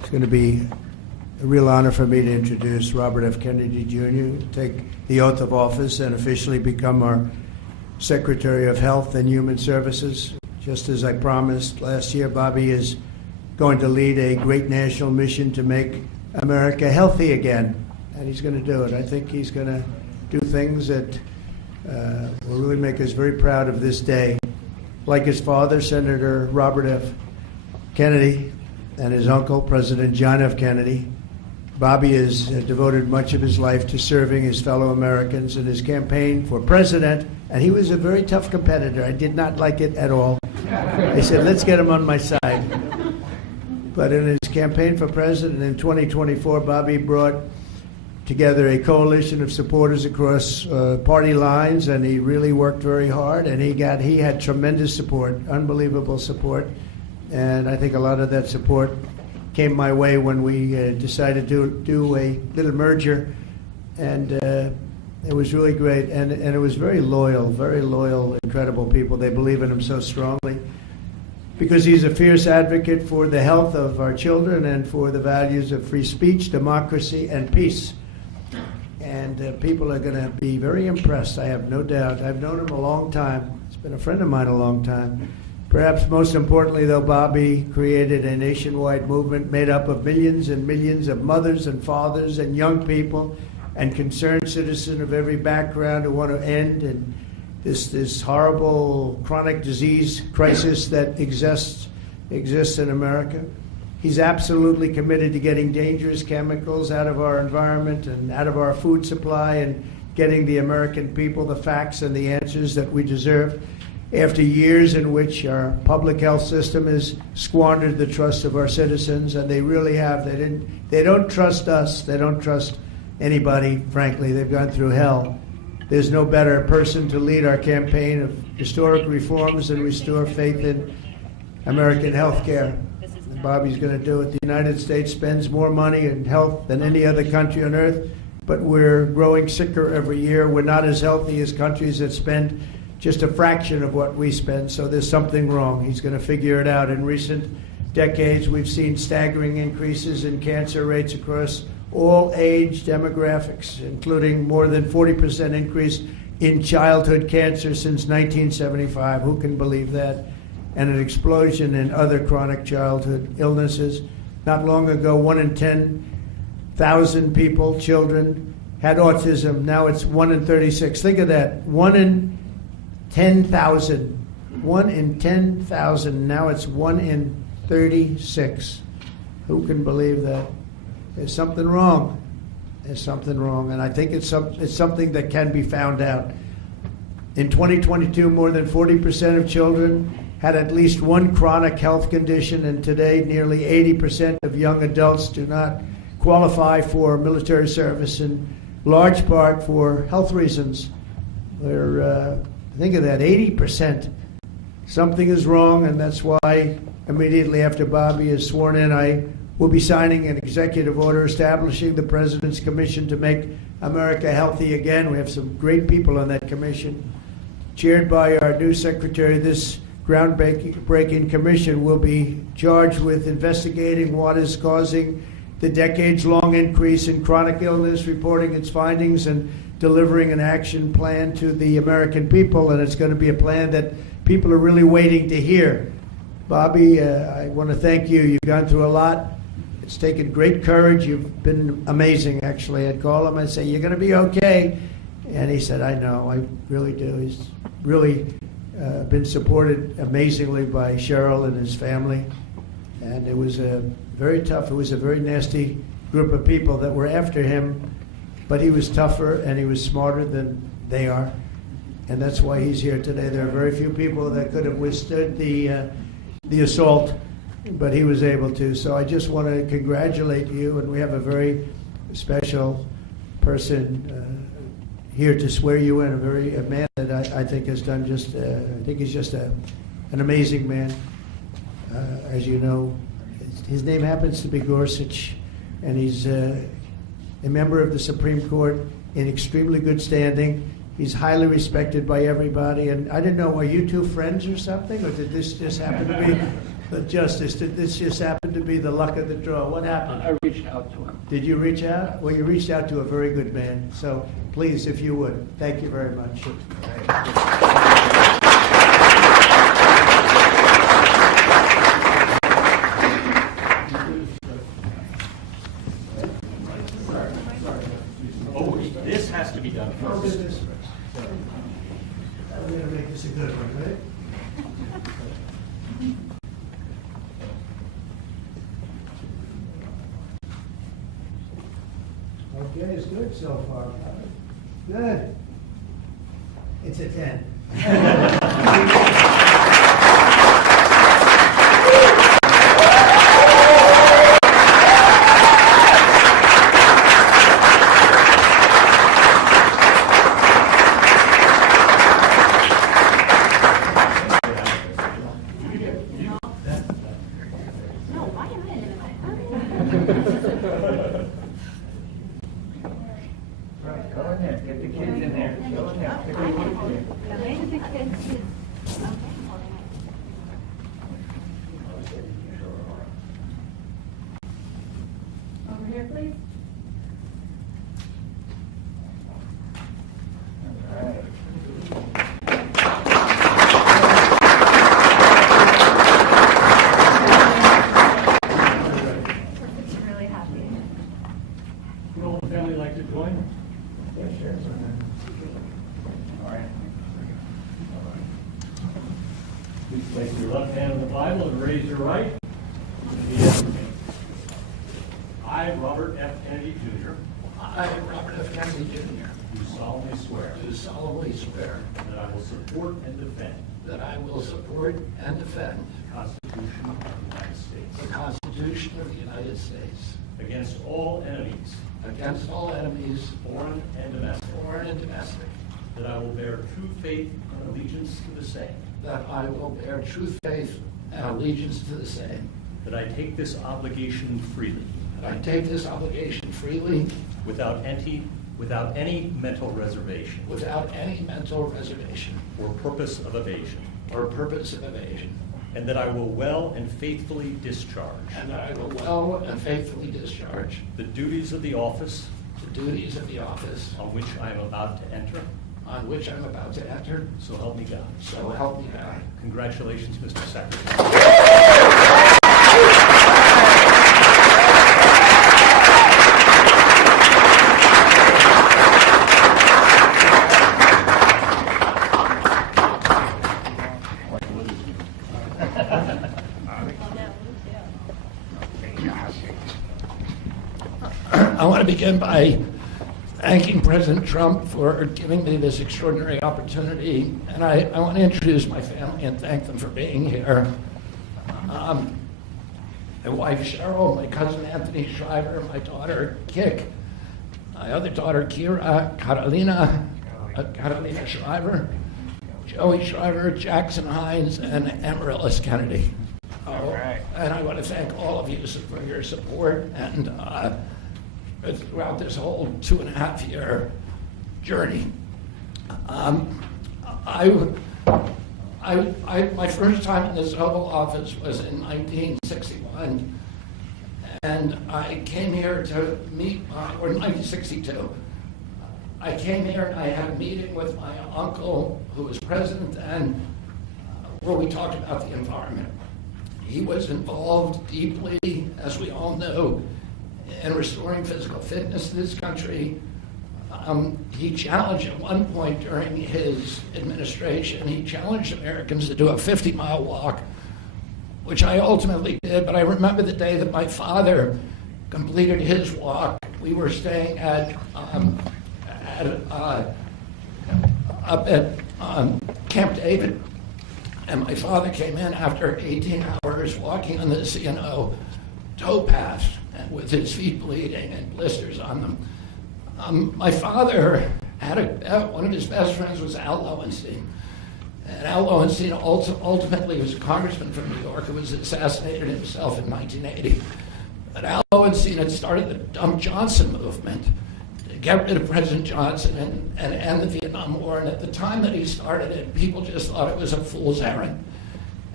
going to be a real honor for me to introduce Robert F. Kennedy Jr., take the oath of office and officially become our Secretary of Health and Human Services. Just as I promised last year, Bobby is going to lead a great national mission to make America healthy again, and he's going to do it. I think he's going to do things that will really make us very proud of this day. Like his father, Senator Robert F. Kennedy, and his uncle, President John F. Kennedy, Bobby has devoted much of his life to serving his fellow Americans in his campaign for president, and he was a very tough competitor. I did not like it at all. I said, let's get him on my side. But in his campaign for president in 2024, Bobby brought together a coalition of supporters across party lines, and he really worked very hard, and he had tremendous support, unbelievable support, and I think a lot of that support came my way when we decided to do a little merger, and it was really great, and it was very loyal, incredible people. They believe in him so strongly because he's a fierce advocate for the health of our children and for the values of free speech, democracy, and peace. And people are going to be very impressed, I have no doubt. I've known him a long time. He's been a friend of mine a long time. Perhaps most importantly, though, Bobby created a nationwide movement made up of millions and millions of mothers and fathers and young people and concerned citizens of every background who want to end and this horrible chronic disease crisis that exists in America. He's absolutely committed to getting dangerous chemicals out of our environment and out of our food supply and getting the American people the facts and the answers that we deserve. After years in which our public health system has squandered the trust of our citizens, and they really have. They don't trust us. They don't trust anybody, frankly. They've gone through hell. There's no better person to lead our campaign of historic reforms and restore faith in American health care. And Bobby's going to do it. The United States spends more money in health than any other country on earth, but we're growing sicker every year. We're not as healthy as countries that spend just a fraction of what we spend, so there's something wrong. He's going to figure it out. In recent decades, we've seen staggering increases in cancer rates across all age demographics, including more than 40% increase in childhood cancer since 1975. Who can believe that? And an explosion in other chronic childhood illnesses. Not long ago, 1 in 10,000 people, children, had autism. Now it's 1 in 36. Think of that. 1 in 10,000. 1 in 10,000. Now it's 1 in 36. Who can believe that? There's something wrong. There's something wrong. And I think it's something that can be found out. In 2022, more than 40% of children had at least one chronic health condition, and today nearly 80% of young adults do not qualify for military service, in large part for health reasons. Think of that, 80%. Something is wrong, and that's why immediately after Bobby is sworn in, I will be signing an executive order establishing the President's Commission to make America healthy again. We have some great people on that commission. Chaired by our new secretary, this groundbreaking commission will be charged with investigating what is causing the decades-long increase in chronic illness, reporting its findings, and delivering an action plan to the American people. And it's going to be a plan that people are really waiting to hear. Bobby, I want to thank you. You've gone through a lot. It's taken great courage. You've been amazing, actually. I'd call him and say, you're going to be okay. And he said, I know, I really do. He's really been supported amazingly by Cheryl and his family. And it was very tough. It was a very nasty group of people that were after him. But he was tougher and he was smarter than they are. And that's why he's here today. There are very few people that could have withstood the assault, but he was able to. So I just want to congratulate you, and we have a very special person here to swear you in, a man that I think has done just, I think he's just an amazing man. As you know, his name happens to be Gorsuch, and he's a member of the Supreme Court in extremely good standing. He's highly respected by everybody, and I didn't know, are you two friends or something, or did this just happen to be? But Justice, this just happened to be the luck of the draw. What happened? I reached out to him. Did you reach out? Well, you reached out to a very good man. So please, if you would, thank you very much. Oh, this has to be done first. I'm going to make this a good one, right? Okay, it's good so far. Good. It's a 10. Go in there, get the kids in there. Go in there. Pick up the kids. Over here, please. All right. Really happy. Would all the family like to join? All right. Please place your left hand on the Bible and raise your right. Repeat after me. I, Robert F. Kennedy Jr., I, Robert F. Kennedy Jr., do solemnly swear do solemnly swear that I will support and defend that I will support and defend the Constitution of the United States the Constitution of the United States against all enemies, against all enemies, foreign and domestic, foreign and domestic, that I will bear true faith and allegiance to the same, that I will bear true faith and allegiance to the same, that I take this obligation freely, that I take this obligation freely without any mental reservation without any mental reservation or purpose of evasion, or purpose of evasion, and that I will well and faithfully discharge and that I will well and faithfully discharge the duties of the office the duties of the office on which I am about to enter. on which I'm about to enter. So help me God. So help me God. Congratulations, Mr. Secretary. I want to begin by thanking President Trump for giving me this extraordinary opportunity, and I want to introduce my family and thank them for being here. My wife Cheryl, my cousin Anthony Shriver, my daughter Kik, my other daughter Kira, Carolina Shriver, Joey Shriver, Jackson Hines, and Amaryllis Kennedy. And I want to thank all of you for your support and throughout this whole 2.5-year journey. My first time in this Oval Office was in 1961, and I came here to meet or 1962. I came here and I had a meeting with my uncle, who was president then, where we talked about the environment. He was involved deeply, as we all know, in restoring physical fitness to this country. He challenged at one point during his administration, he challenged Americans to do a 50-mile walk, which I ultimately did, but I remember the day that my father completed his walk. We were staying up at Camp David, and my father came in after 18 hours walking on this, towpath with his feet bleeding and blisters on them. My father had one of his best friends was Al Lowenstein. And Al Lowenstein ultimately was a congressman from New York who was assassinated himself in 1980. But Al Lowenstein had started the Dump Johnson movement to get rid of President Johnson and end the Vietnam War. And at the time that he started it, people just thought it was a fool's errand.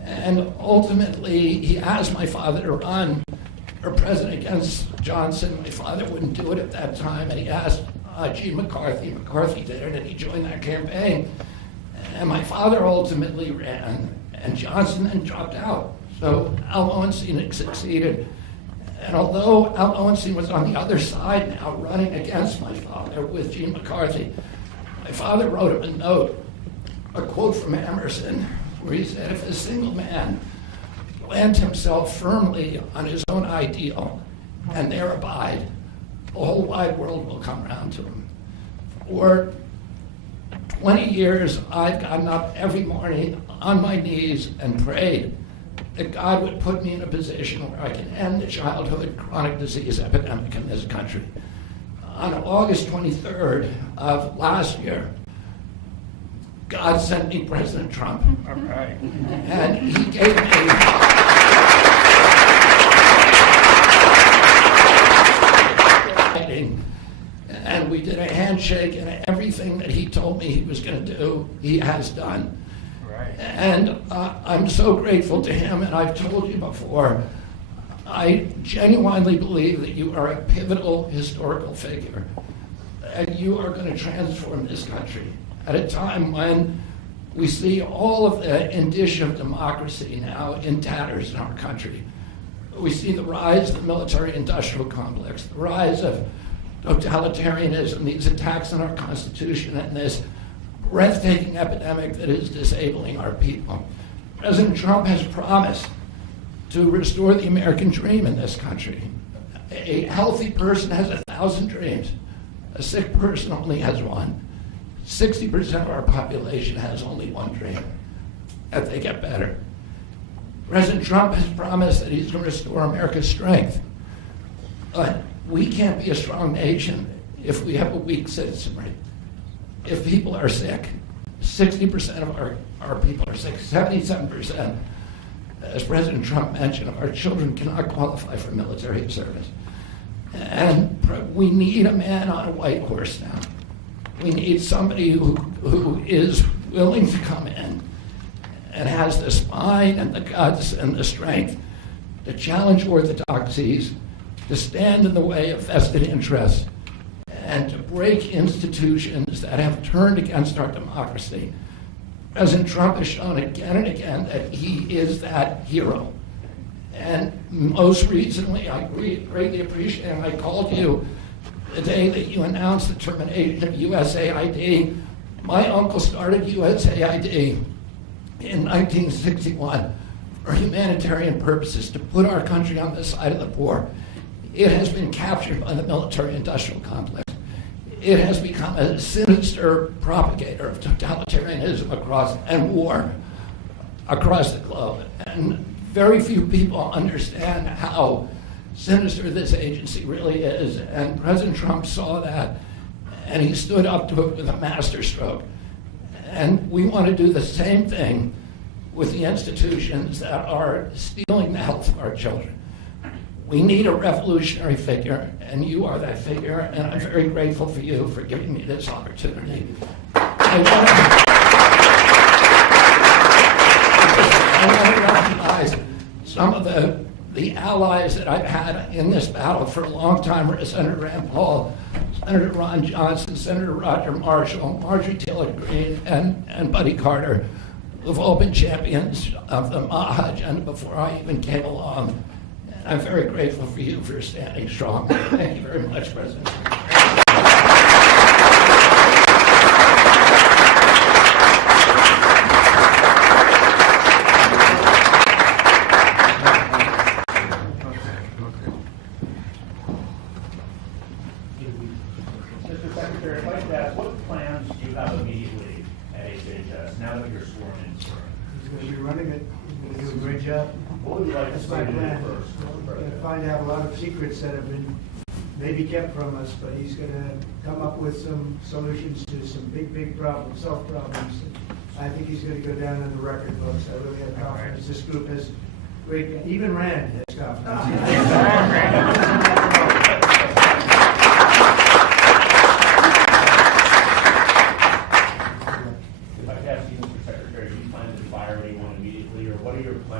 And ultimately, he asked my father to run for president against Johnson. My father wouldn't do it at that time, and he asked Gene McCarthy. McCarthy did it, and he joined that campaign. And my father ultimately ran, and Johnson then dropped out. So Al Lowenstein succeeded. And although Al Lowenstein was on the other side now, running against my father with Gene McCarthy, my father wrote him a note, a quote from Emerson, where he said, if a single man plant himself firmly on his own ideal and there abide, the whole wide world will come around to him. For 20 years, I've gotten up every morning on my knees and prayed that God would put me in a position where I can end the childhood chronic disease epidemic in this country. On August 23rd of last year, God sent me President Trump. All right. And he gave me and we did a handshake, and everything that he told me he was going to do, he has done. Right. And I'm so grateful to him, and I've told you before, I genuinely believe that you are a pivotal historical figure, and you are going to transform this country at a time when we see all of the indicia of democracy now in tatters in our country. We see the rise of the military-industrial complex, the rise of totalitarianism, these attacks on our Constitution, and this breathtaking epidemic that is disabling our people. President Trump has promised to restore the American dream in this country. A healthy person has 1,000 dreams. A sick person only has one. 60% of our population has only one dream, that they get better. President Trump has promised that he's going to restore America's strength. But we can't be a strong nation if we have a weak citizenry. If people are sick, 60% of our people are sick, 77%, as President Trump mentioned, of our children cannot qualify for military service. And we need a man on a white horse now. We need somebody who is willing to come in and has the spine and the guts and the strength to challenge orthodoxies, to stand in the way of vested interests, and to break institutions that have turned against our democracy. President Trump has shown again and again that he is that hero. And most recently, I greatly appreciate, and I called you the day that you announced the termination of USAID. My uncle started USAID in 1961 for humanitarian purposes, to put our country on the side of the poor. It has been captured by the military-industrial complex. It has become a sinister propagator of totalitarianism and war across the globe. And very few people understand how sinister this agency really is. And President Trump saw that, and he stood up to it with a masterstroke. And we want to do the same thing with the institutions that are stealing the health of our children. We need a revolutionary figure, and you are that figure, and I'm very grateful for you for giving me this opportunity. I want to recognize some of the allies that I've had in this battle for a long time: Senator Rand Paul, Senator Ron Johnson, Senator Roger Marshall, Marjorie Taylor Greene, and Buddy Carter, who've all been champions of the MAHA agenda before I even came along. I'm very grateful for you for standing strong. Thank you very much, President. Mr. Secretary, I'd like to ask, what plans do you have immediately at HHS now that you're sworn in? He's going to be running it. He's going to do a great job. What would you like to That's see my him do plan. first? We're going to find out a lot of secrets that have been maybe kept from us, but he's going to come up with some solutions to some big problems, self problems. I think he's going to go down in the record books. I really have confidence. This group has great, even Rand has confidence. If I could ask you, Mr. Secretary, do you plan to fire anyone immediately, or what are your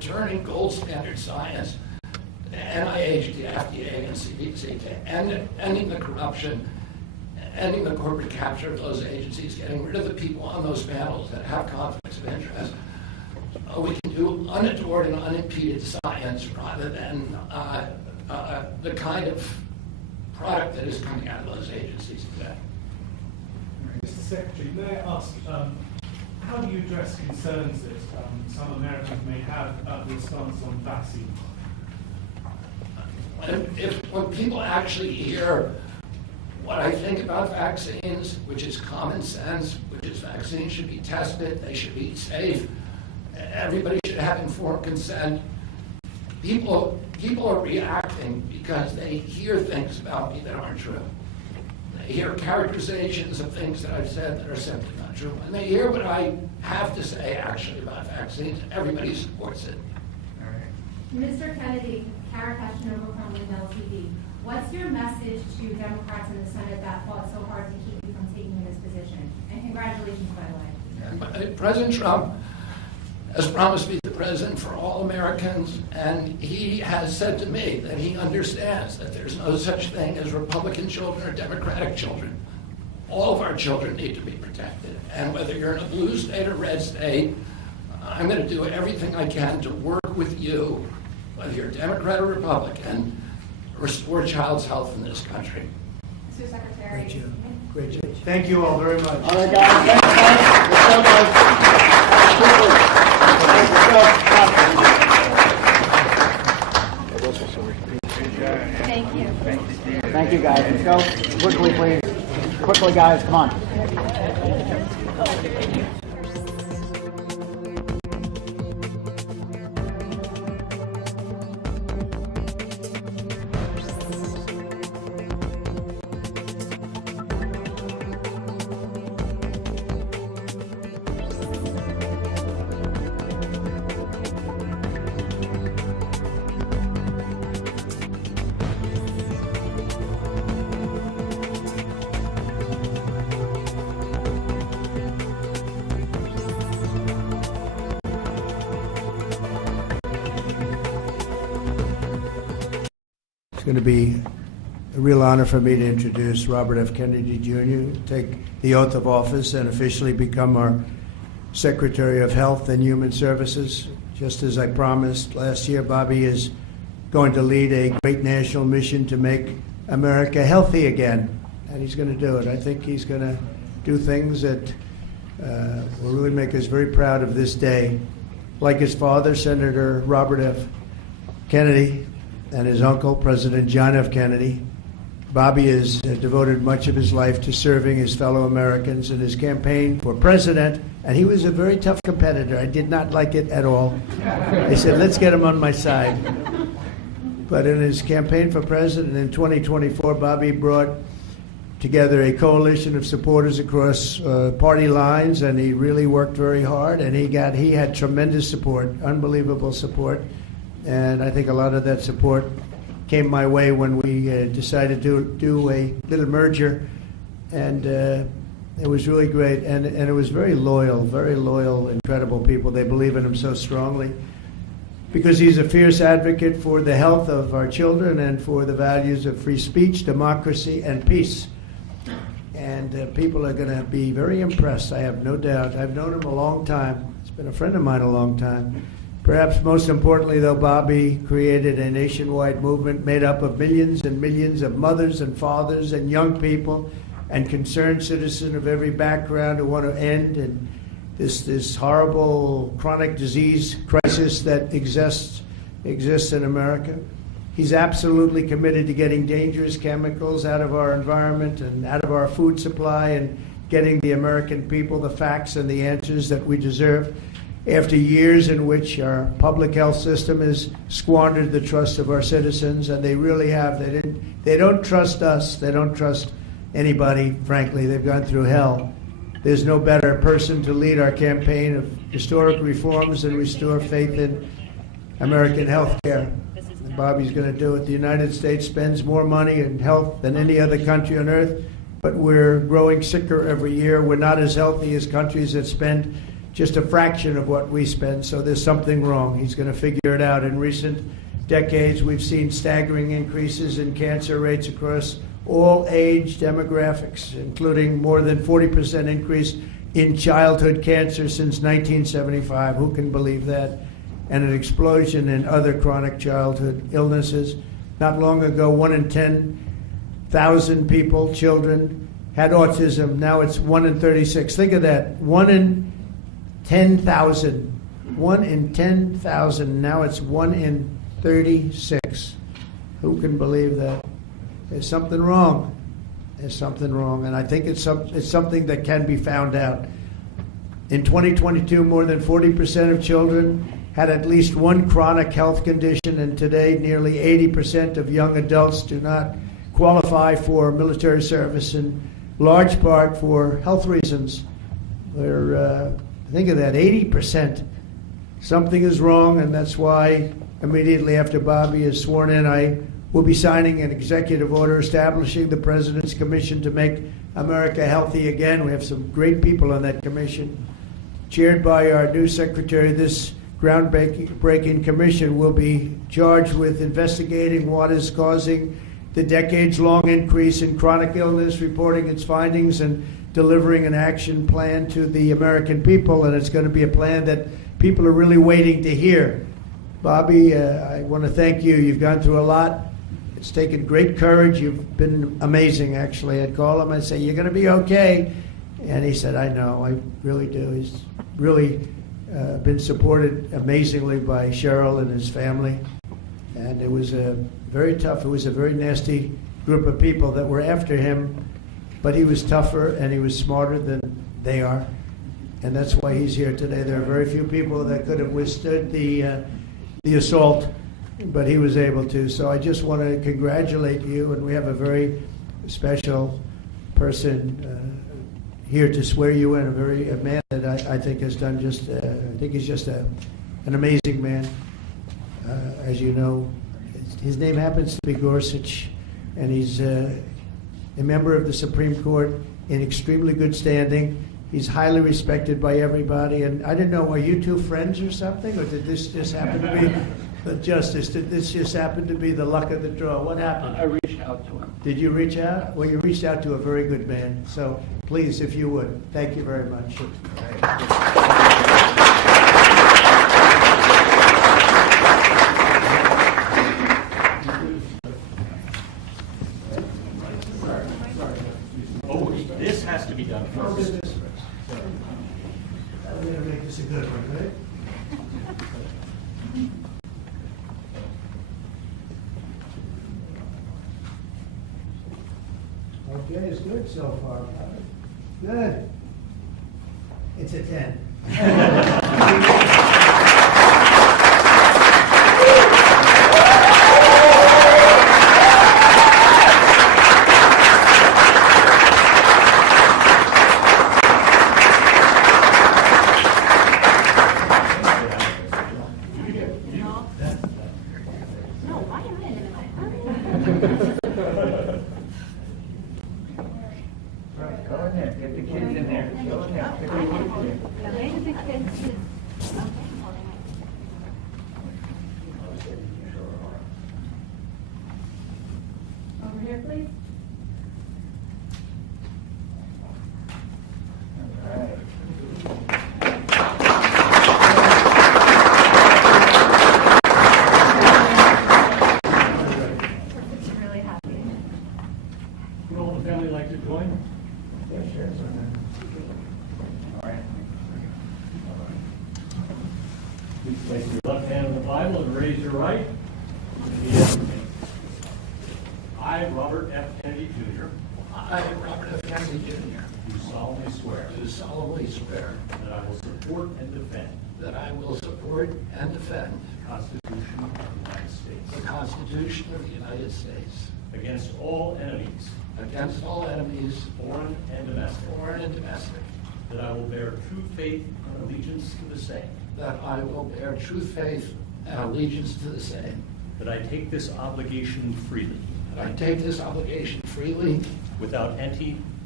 returning gold standard science, the NIH, the FDA, and CDC, to ending the corruption, ending the corporate capture of those agencies, getting rid of the people on those panels that have conflicts of interest. We can do unadored and unimpeded science rather than the kind of product that is coming out of those agencies today. Mr. Secretary, may I ask, how do you address concerns that some Americans may have about the stance on vaccines? When people actually hear what I think about vaccines, which is common sense, which is vaccines should be tested, they should be safe, everybody should have informed consent, people are reacting because they hear things about me that aren't true. They hear characterizations of things that I've said that are simply not true. When they hear what I have to say actually about vaccines, everybody supports it. Mr. Kennedy, Kara Kashinova from Lindell TV. What's your message to Democrats in the Senate that fought so hard to keep you from taking this position? And congratulations, by the way. President Trump has promised to be the president for all Americans, and he has said to me that he understands that there's no such thing as Republican children or Democratic children. All of our children need to be protected, and whether you're in a blue state or red state, I'm going to do everything I can to work with you, whether you're Democrat or Republican, to restore child's health in this country. Mr. Secretary. Great job. Great job. Thank you all very much. All right, guys. Thanks, guys. Let's go, guys. Thank you. Thank you, guys. Let's go. Quickly, please. Quickly, guys. Come on. It's going to be a real honor for me to introduce Robert F. Kennedy Jr., take the oath of office and officially become our Secretary of Health and Human Services. Just as I promised last year, Bobby is going to lead a great national mission to make America healthy again, and he's going to do it. I think he's going to do things that will really make us very proud of this day. Like his father, Senator Robert F. Kennedy, and his uncle, President John F. Kennedy, Bobby has devoted much of his life to serving his fellow Americans in his campaign for president, and he was a very tough competitor. I did not like it at all. I said, let's get him on my side. But in his campaign for president in 2024, Bobby brought together a coalition of supporters across party lines, and he really worked very hard, and he had tremendous support, unbelievable support. And I think a lot of that support came my way when we decided to do a little merger, and it was really great. And it was very loyal, incredible people. They believe in him so strongly because he's a fierce advocate for the health of our children and for the values of free speech, democracy, and peace. And people are going to be very impressed, I have no doubt. I've known him a long time. He's been a friend of mine a long time. Perhaps most importantly, though, Bobby created a nationwide movement made up of millions and millions of mothers and fathers and young people and concerned citizens of every background who want to end and this horrible chronic disease crisis that exists in America. He's absolutely committed to getting dangerous chemicals out of our environment and out of our food supply and getting the American people the facts and the answers that we deserve. After years in which our public health system has squandered the trust of our citizens, and they really have. They don't trust us. They don't trust anybody, frankly. They've gone through hell. There's no better person to lead our campaign of historic reforms and restore faith in American health care. And Bobby's going to do it. The United States spends more money in health than any other country on earth, but we're growing sicker every year. We're not as healthy as countries that spend just a fraction of what we spend, so there's something wrong. He's going to figure it out. In recent decades, we've seen staggering increases in cancer rates across all age demographics, including more than 40% increase in childhood cancer since 1975. Who can believe that? And an explosion in other chronic childhood illnesses. Not long ago, 1 in 10,000 people, children, had autism. Now it's 1 in 36. Think of that. 1 in 10,000. 1 in 10,000. Now it's 1 in 36. Who can believe that? There's something wrong. There's something wrong. And I think it's something that can be found out. In 2022, more than 40% of children had at least one chronic health condition, and today nearly 80% of young adults do not qualify for military service, in large part for health reasons. Think of that, 80%. Something is wrong, and that's why immediately after Bobby is sworn in, I will be signing an executive order establishing the President's Commission to Make America Healthy Again. We have some great people on that commission. Chaired by our new secretary, this groundbreaking commission will be charged with investigating what is causing the decades-long increase in chronic illness, reporting its findings, and delivering an action plan to the American people. And it's going to be a plan that people are really waiting to hear. Bobby, I want to thank you. You've gone through a lot. It's taken great courage. You've been amazing, actually. I'd call him and say, "You're going to be okay." And he said, "I know, I really do." He's really been supported amazingly by Cheryl and his family. And it was very tough. It was a very nasty group of people that were after him, but he was tougher and he was smarter than they are. And that's why he's here today. There are very few people that could have withstood the assault, but he was able to. So I just want to congratulate you, and we have a very special person here to swear you in, a man that I think has done just, I think he's just an amazing man. As you know, his name happens to be Gorsuch, and he's a member of the Supreme Court in extremely good standing. He's highly respected by everybody, and I didn't know, were you two friends or something, or did this just happen to be the justice? Did this just happen to be the luck of the draw? What happened? I reached out to him. Did you reach out? Well, you reached out to a very good man. So please, if you would, thank you very much. Oh, this has to be done first. I'm going to make this a good one, right? Okay, it's good so far. Good. It's a 10. Go in there, get the kids in there. Go in there. Over here, please. All right. Really happy. Would all the family like to join? Yeah, sure. All right. Please place your left hand on the Bible and raise your right. Repeat after me. I, Robert F. Kennedy Jr., I, Robert F. Kennedy Jr., do solemnly swear do solemnly swear that I will support and defend that I will support and defend the Constitution of the United the States Constitution of the United States against all enemies, against all enemies, foreign and domestic, foreign and domestic, that I will bear true faith and allegiance to the same, that I will bear true faith and allegiance to the same, that I take this obligation freely, that I take this obligation freely without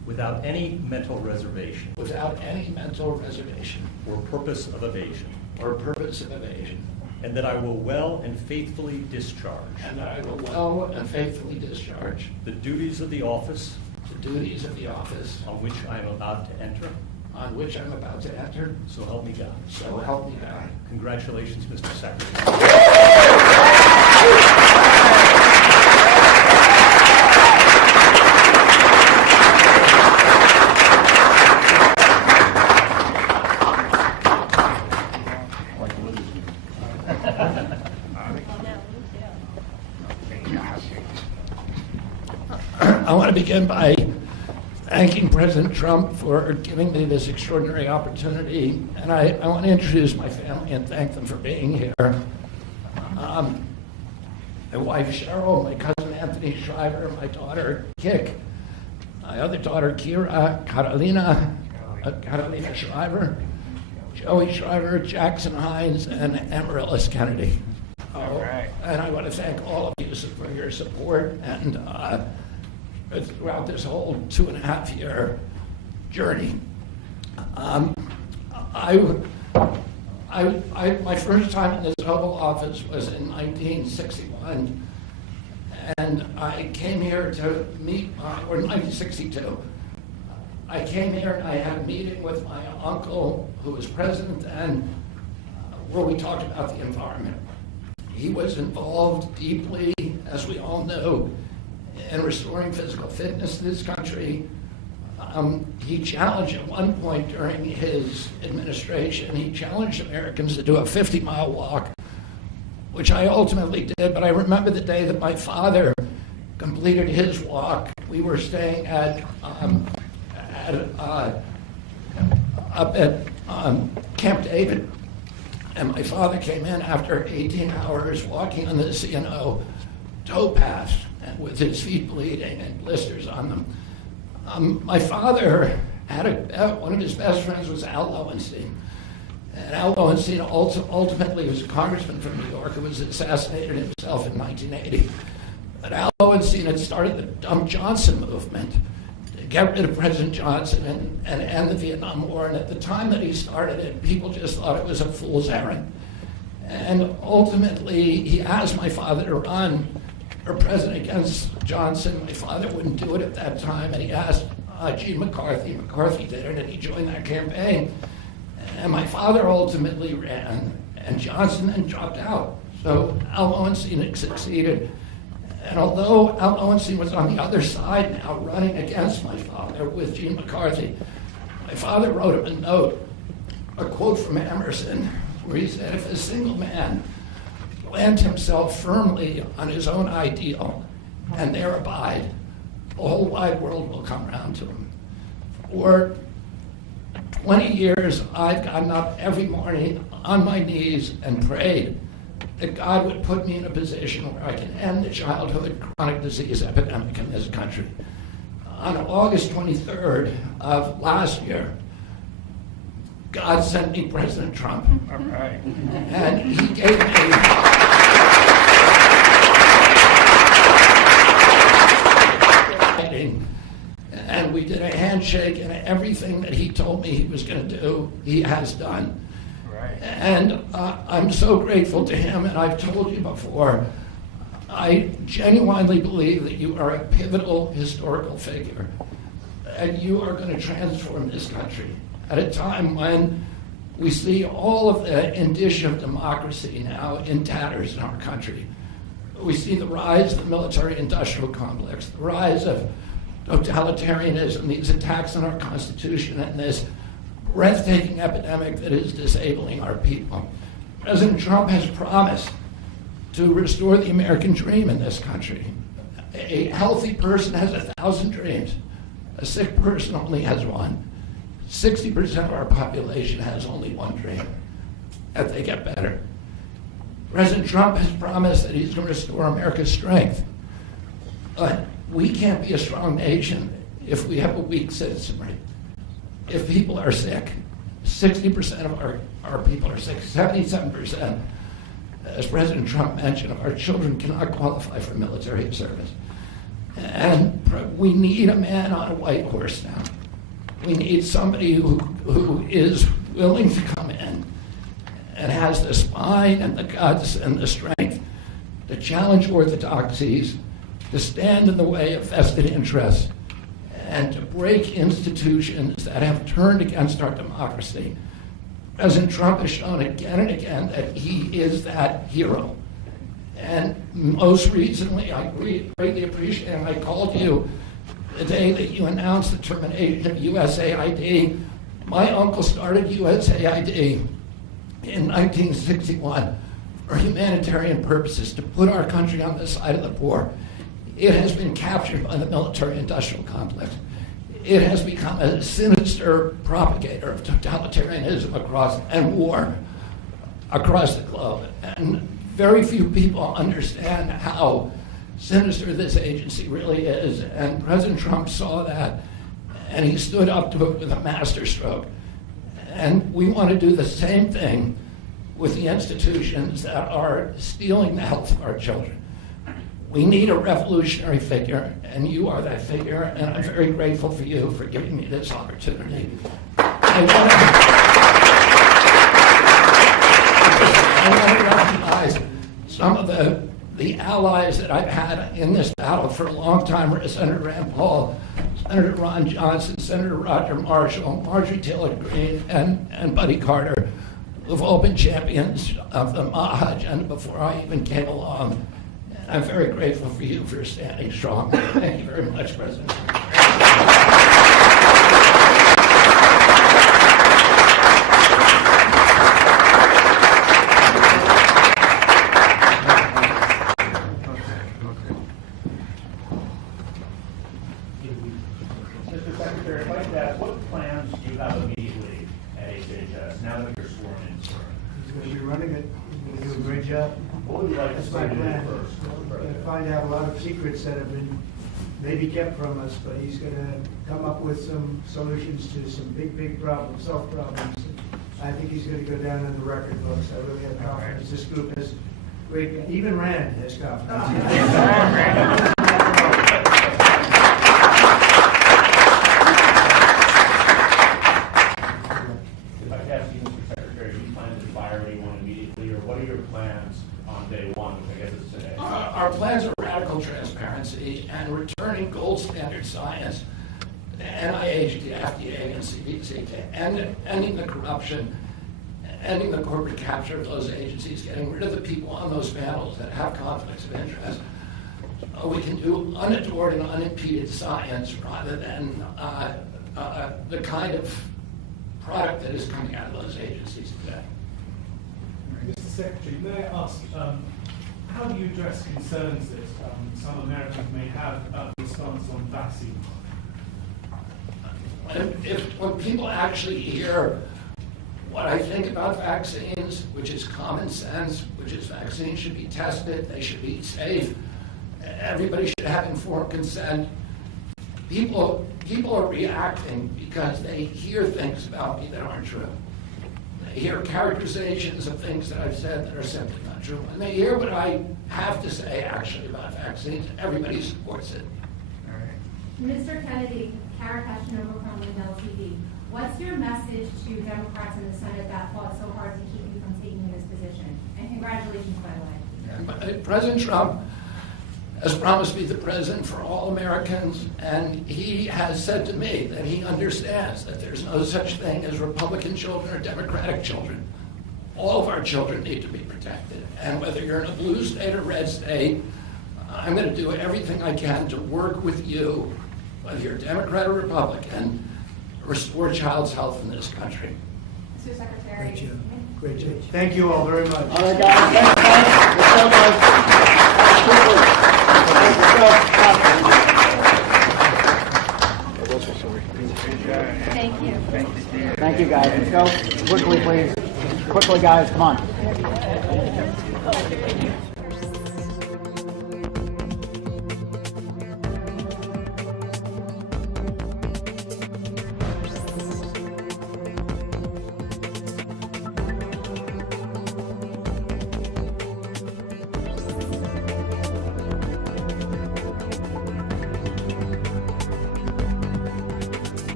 without any mental reservation without any mental reservation or purpose of evasion, or purpose of evasion, and that I will well and faithfully discharge and that I will well and faithfully discharge the duties of the office the duties of the office on which I am about to enter. on which I'm about to enter. So help me God. So help me God. Congratulations, Mr. Secretary. I want to begin by thanking President Trump for giving me this extraordinary opportunity, and I want to introduce my family and thank them for being here. My wife Cheryl, my cousin Anthony Shriver, my daughter Kik, my other daughter Kira, Carolina Shriver, Joey Shriver, Jackson Hines, and Amaryllis Kennedy. And I want to thank all of you for your support and throughout this whole 2.5-year journey. My first time in this Oval Office was in 1961, and I came here to meet, or 1962. I came here and I had a meeting with my uncle, who was president then, where we talked about the environment. He was involved deeply, as we all know, in restoring physical fitness in this country. He challenged at one point during his administration, he challenged Americans to do a 50-mile walk, which I ultimately did, but I remember the day that my father completed his walk. We were staying up at Camp David, and my father came in after 18 hours walking on the towpath with his feet bleeding and blisters on them. My father had one of his best friends was Al Lowenstein. And Al Lowenstein ultimately was a congressman from New York who was assassinated himself in 1980. But Al Lowenstein had started the Dump Johnson movement to get rid of President Johnson and end the Vietnam War. And at the time that he started it, people just thought it was a fool's errand. And ultimately, he asked my father to run for president against Johnson. My father wouldn't do it at that time, and he asked Gene McCarthy. McCarthy did it, and he joined that campaign. And my father ultimately ran, and Johnson then dropped out. So Al Lowenstein succeeded. And although Al Lowenstein was on the other side now, running against my father with Gene McCarthy, my father wrote him a note, a quote from Emerson, where he said, "If a single man plant himself firmly on his own ideal and there abide, the whole wide world will come around to him." For 20 years, I've gotten up every morning on my knees and prayed that God would put me in a position where I can end the childhood chronic disease epidemic in this country. On August 23rd of last year, God sent me President Trump. All right. And he gave me and we did a handshake, and everything that he told me he was going to do, he has done. Right. And I'm so grateful to him, and I've told you before, I genuinely believe that you are a pivotal historical figure, and you are going to transform this country at a time when we see all of the indicia of democracy now in tatters in our country. We see the rise of the military-industrial complex, the rise of totalitarianism, these attacks on our Constitution, and this breathtaking epidemic that is disabling our people. President Trump has promised to restore the American dream in this country. A healthy person has 1,000 dreams. A sick person only has one. 60% of our population has only one dream, that they get better. President Trump has promised that he's going to restore America's strength. But we can't be a strong nation if we have a weak citizenry. If people are sick, 60% of our people are sick, 77%, as President Trump mentioned, of our children cannot qualify for military service. And we need a man on a white horse now. We need somebody who is willing to come in and has the spine and the guts and the strength to challenge orthodoxies, to stand in the way of vested interests, and to break institutions that have turned against our democracy. President Trump has shown again and again that he is that hero. And most recently, I greatly appreciate, and I called you the day that you announced the termination of USAID. My uncle started USAID in 1961 for humanitarian purposes, to put our country on the side of the poor. It has been captured by the military-industrial complex. It has become a sinister propagator of totalitarianism and war across the globe. And very few people understand how sinister this agency really is. And President Trump saw that, and he stood up to it with a masterstroke. And we want to do the same thing with the institutions that are stealing the health of our children. We need a revolutionary figure, and you are that figure, and I'm very grateful for you for giving me this opportunity. I want to recognize some of the allies that I've had in this battle for a long time: Senator Rand Paul, Senator Ron Johnson, Senator Roger Marshall, Marjorie Taylor Greene, and Buddy Carter, who've all been champions of the MAHA agenda before I even came along. I'm very grateful for you for standing strong. Thank you very much, President. Mr. Secretary, I'd like to ask, what plans do you have immediately at HHS now that you're sworn in, sir? He's going to be running it. He's going to do a great job. What would you like to That's see my him do plan. first? We're going to find out a lot of secrets that have been maybe kept from us, but he's going to come up with some solutions to some big problems, self problems. I think he's going to go down in the record books. I really have confidence. This group has great, even Rand has confidence. If I could ask you, Mr. Secretary, do you plan to fire anyone immediately, or what are your plans on day one, which I guess is today? Our plans are radical transparency and returning gold standard science to the NIH, the FDA, and CDC, to ending the corruption, ending the corporate capture of those agencies, getting rid of the people on those panels that have conflicts of interest. We can do unadored and unimpeded science rather than the kind of product that is coming out of those agencies today. Mr. Secretary, may I ask, how do you address concerns that some Americans may have about the response on vaccines? When people actually hear what I think about vaccines, which is common sense, which is vaccines should be tested, they should be safe, everybody should have informed consent, people are reacting because they hear things about me that aren't true. They hear characterizations of things that I've said that are simply not true. And they hear what I have to say actually about vaccines. Everybody supports it. Mr. Kennedy, Kara Kashinova from Lindell TV. What's your message to Democrats in the Senate that fought so hard to keep you from taking this position? And congratulations, by the way. President Trump has promised me the president for all Americans, and he has said to me that he understands that there's no such thing as Republican children or Democratic children. All of our children need to be protected. And whether you're in a blue state or red state, I'm going to do everything I can to work with you, whether you're Democrat or Republican, to restore child's health in this country. Mr. Secretary. Great job. Great job. Thank you all very much. All right, guys. Thanks, guys. Let's go, guys. Thank you. Thank you, guys. Let's go. Quickly, please. Quickly, guys. Come on.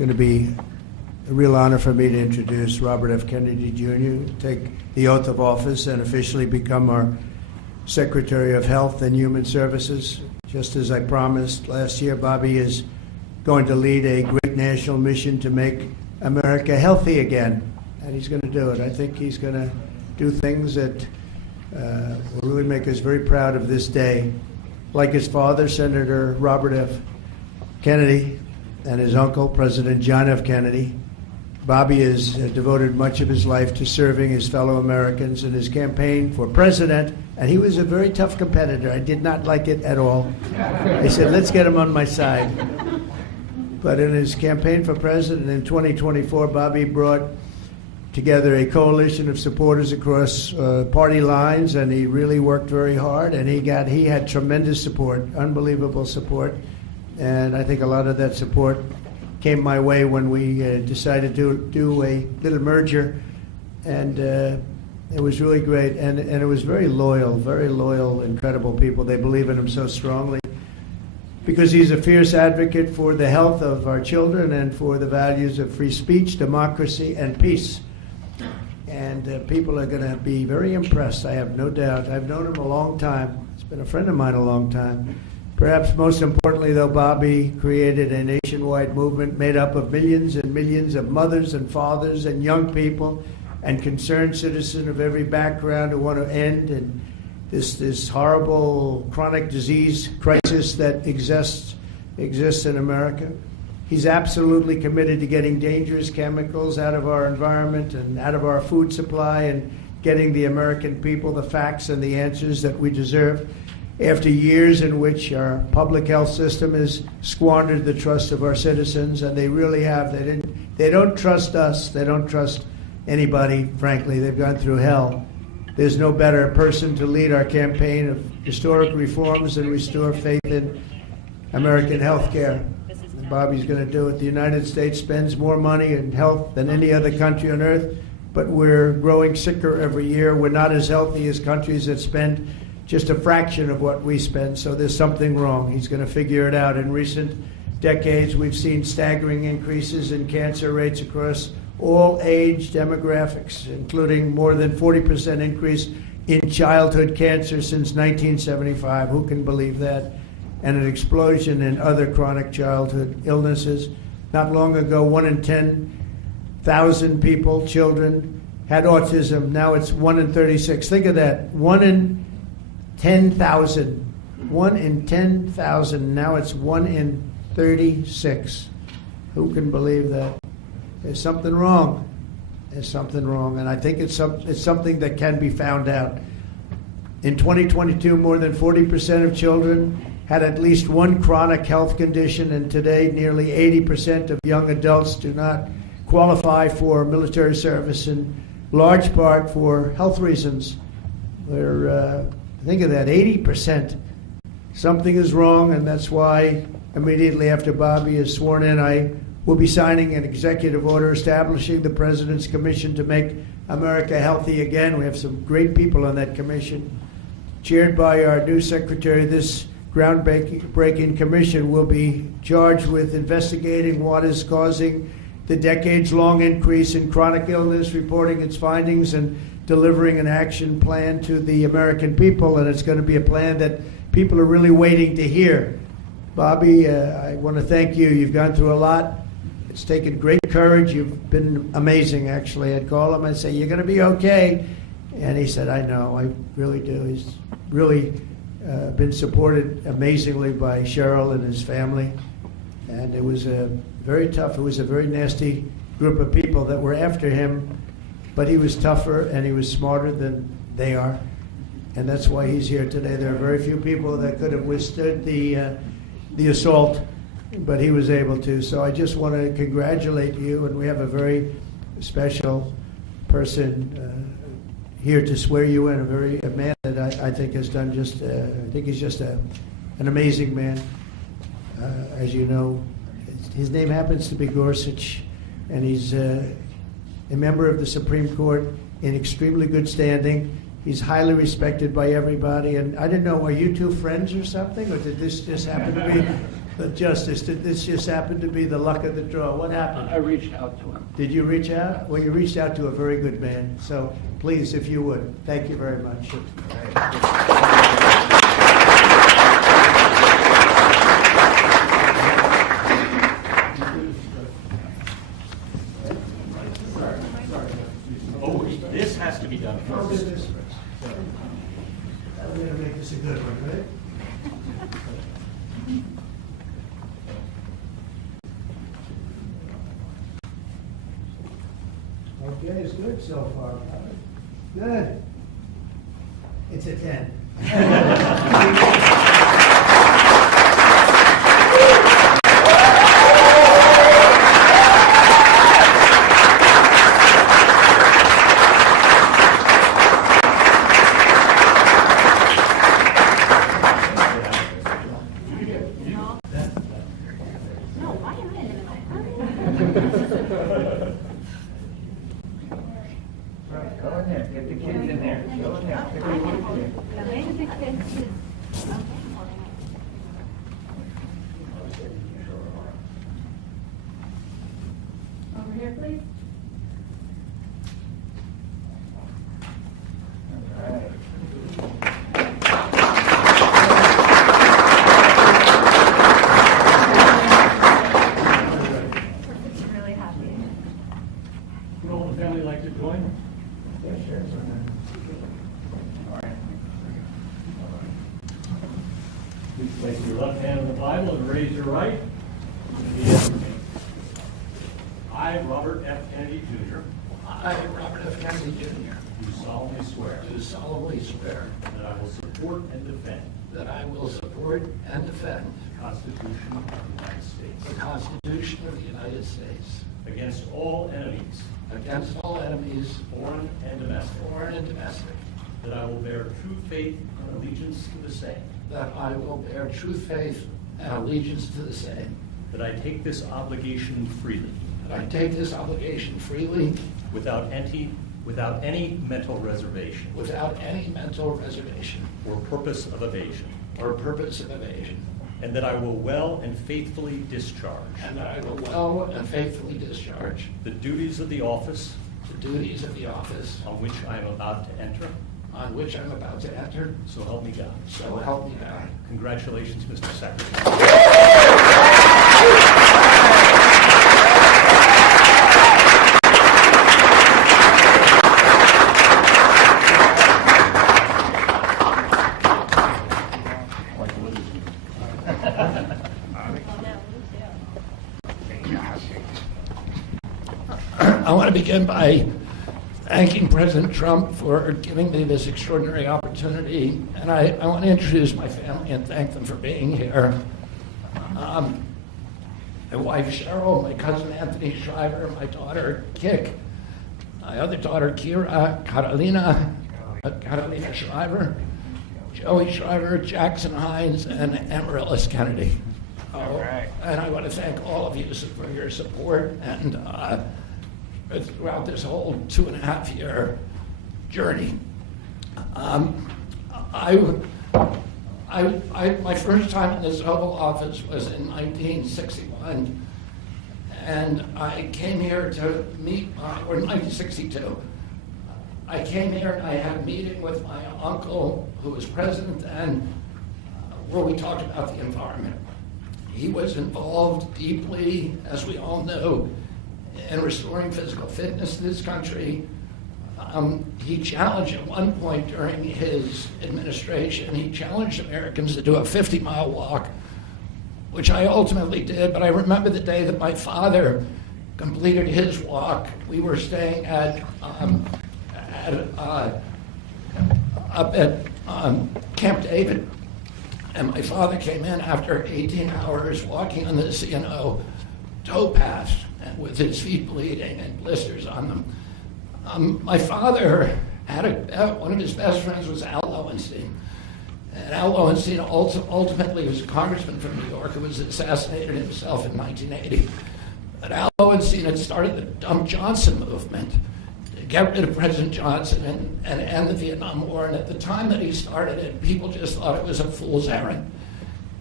going to be a real honor for me to introduce Robert F. Kennedy Jr., take the oath of office and officially become our Secretary of Health and Human Services. Just as I promised last year, Bobby is going to lead a great national mission to make America healthy again, and he's going to do it. I think he's going to do things that will really make us very proud of this day. Like his father, Senator Robert F. Kennedy, and his uncle, President John F. Kennedy, Bobby has devoted much of his life to serving his fellow Americans in his campaign for president, and he was a very tough competitor. I did not like it at all. I said, let's get him on my side. But in his campaign for president in 2024, Bobby brought together a coalition of supporters across party lines, and he really worked very hard, and he had tremendous support, unbelievable support, and I think a lot of that support came my way when we decided to do a little merger, and it was really great, and it was very loyal, incredible people. They believe in him so strongly because he's a fierce advocate for the health of our children and for the values of free speech, democracy, and peace. And people are going to be very impressed, I have no doubt. I've known him a long time. He's been a friend of mine a long time. Perhaps most importantly, though, Bobby created a nationwide movement made up of millions and millions of mothers and fathers and young people and concerned citizens of every background who want to end and this horrible chronic disease crisis that exists in America. He's absolutely committed to getting dangerous chemicals out of our environment and out of our food supply and getting the American people the facts and the answers that we deserve. After years in which our public health system has squandered the trust of our citizens, and they really have. They don't trust us. They don't trust anybody, frankly. They've gone through hell. There's no better person to lead our campaign of historic reforms and restore faith in American health care. And Bobby's going to do it. The United States spends more money in health than any other country on earth, but we're growing sicker every year. We're not as healthy as countries that spend just a fraction of what we spend, so there's something wrong. He's going to figure it out. In recent decades, we've seen staggering increases in cancer rates across all age demographics, including more than 40% increase in childhood cancer since 1975. Who can believe that? And an explosion in other chronic childhood illnesses. Not long ago, 1 in 10,000 people, children, had autism. Now it's 1 in 36. Think of that. 1 in 10,000. 1 in 10,000. Now it's 1 in 36. Who can believe that? There's something wrong. There's something wrong. And I think it's something that can be found out. In 2022, more than 40% of children had at least one chronic health condition, and today nearly 80% of young adults do not qualify for military service, in large part for health reasons. Think of that, 80%. Something is wrong, and that's why immediately after Bobby is sworn in, I will be signing an executive order establishing the President's Commission to make America healthy again. We have some great people on that commission. Chaired by our new secretary, this groundbreaking commission will be charged with investigating what is causing the decades-long increase in chronic illness, reporting its findings, and delivering an action plan to the American people. And it's going to be a plan that people are really waiting to hear. Bobby, I want to thank you. You've gone through a lot. It's taken great courage. You've been amazing, actually. I'd call him and say, you're going to be okay. And he said, I know, I really do. He's really been supported amazingly by Cheryl and his family. And it was very tough. It was a very nasty group of people that were after him, but he was tougher and he was smarter than they are. And that's why he's here today. There are very few people that could have withstood the assault, but he was able to. So I just want to congratulate you, and we have a very special person here to swear you in, a man that I think has done just, I think he's just an amazing man. As you know, his name happens to be Gorsuch, and he's a member of the Supreme Court in extremely good standing. He's highly respected by everybody, and I didn't know, are you two friends or something, or did this just happen to be The justice, did this just happen to be the luck of the draw? What happened? I reached out to him. Did you reach out? Well, you reached out to a very good man. So please, if you would, thank you very much. Oh, this has to be done first. We're going to make this a good one, right? Okay, it's good so far. Good. It's a 10. Go in there, get the kids in there. Go in there. Pick the kids in. Over here, please. All right. Really happy. Would all the family like to join? Yeah, sure. All right. Please place your left hand on the Bible and raise your right. Repeat after me. I, Robert F. Kennedy Jr., I, Robert F. Kennedy Jr., do solemnly swear do solemnly swear that I will support and defend that I will support and defend the Constitution of the United the States Constitution of the United States against all enemies, against all enemies, foreign and domestic, foreign and domestic, that I will bear true faith and allegiance to the same, that I will bear true faith and allegiance to the same, that I take this obligation freely, that I take this obligation freely without any mental reservation without any mental reservation or purpose of evasion, or purpose of evasion, and that I will well and faithfully discharge and that I will well and faithfully discharge the duties of the office the duties of the office on which I am about to enter. on which I'm about to enter. So help me God. So help me God. Congratulations, Mr. Secretary. I want to begin by thanking President Trump for giving me this extraordinary opportunity. And I want to introduce my family and thank them for being here. My wife Cheryl, my cousin Anthony Shriver, my daughter Kik, my other daughter Kira, Carolina Shriver, Joey Shriver, Jackson Hines, and Amaryllis Kennedy. All right. And I want to thank all of you for your support and throughout this whole 2.5-year journey. My first time in this Oval Office was in 1961, and I came here to meet, or 1962. I came here and I had a meeting with my uncle, who was president then, where we talked about the environment. He was involved deeply, as we all know, in restoring physical fitness in this country. He challenged at one point during his administration, he challenged Americans to do a 50-mile walk, which I ultimately did. But I remember the day that my father completed his walk. We were staying up at Camp David, and my father came in after 18 hours walking on this, towpath, and with his feet bleeding and blisters on them. My father had one of his best friends was Al Lowenstein. And Al Lowenstein ultimately was a congressman from New York who was assassinated himself in 1980. But Al Lowenstein had started the Dump Johnson movement to get rid of President Johnson and end the Vietnam War. And at the time that he started it, people just thought it was a fool's errand.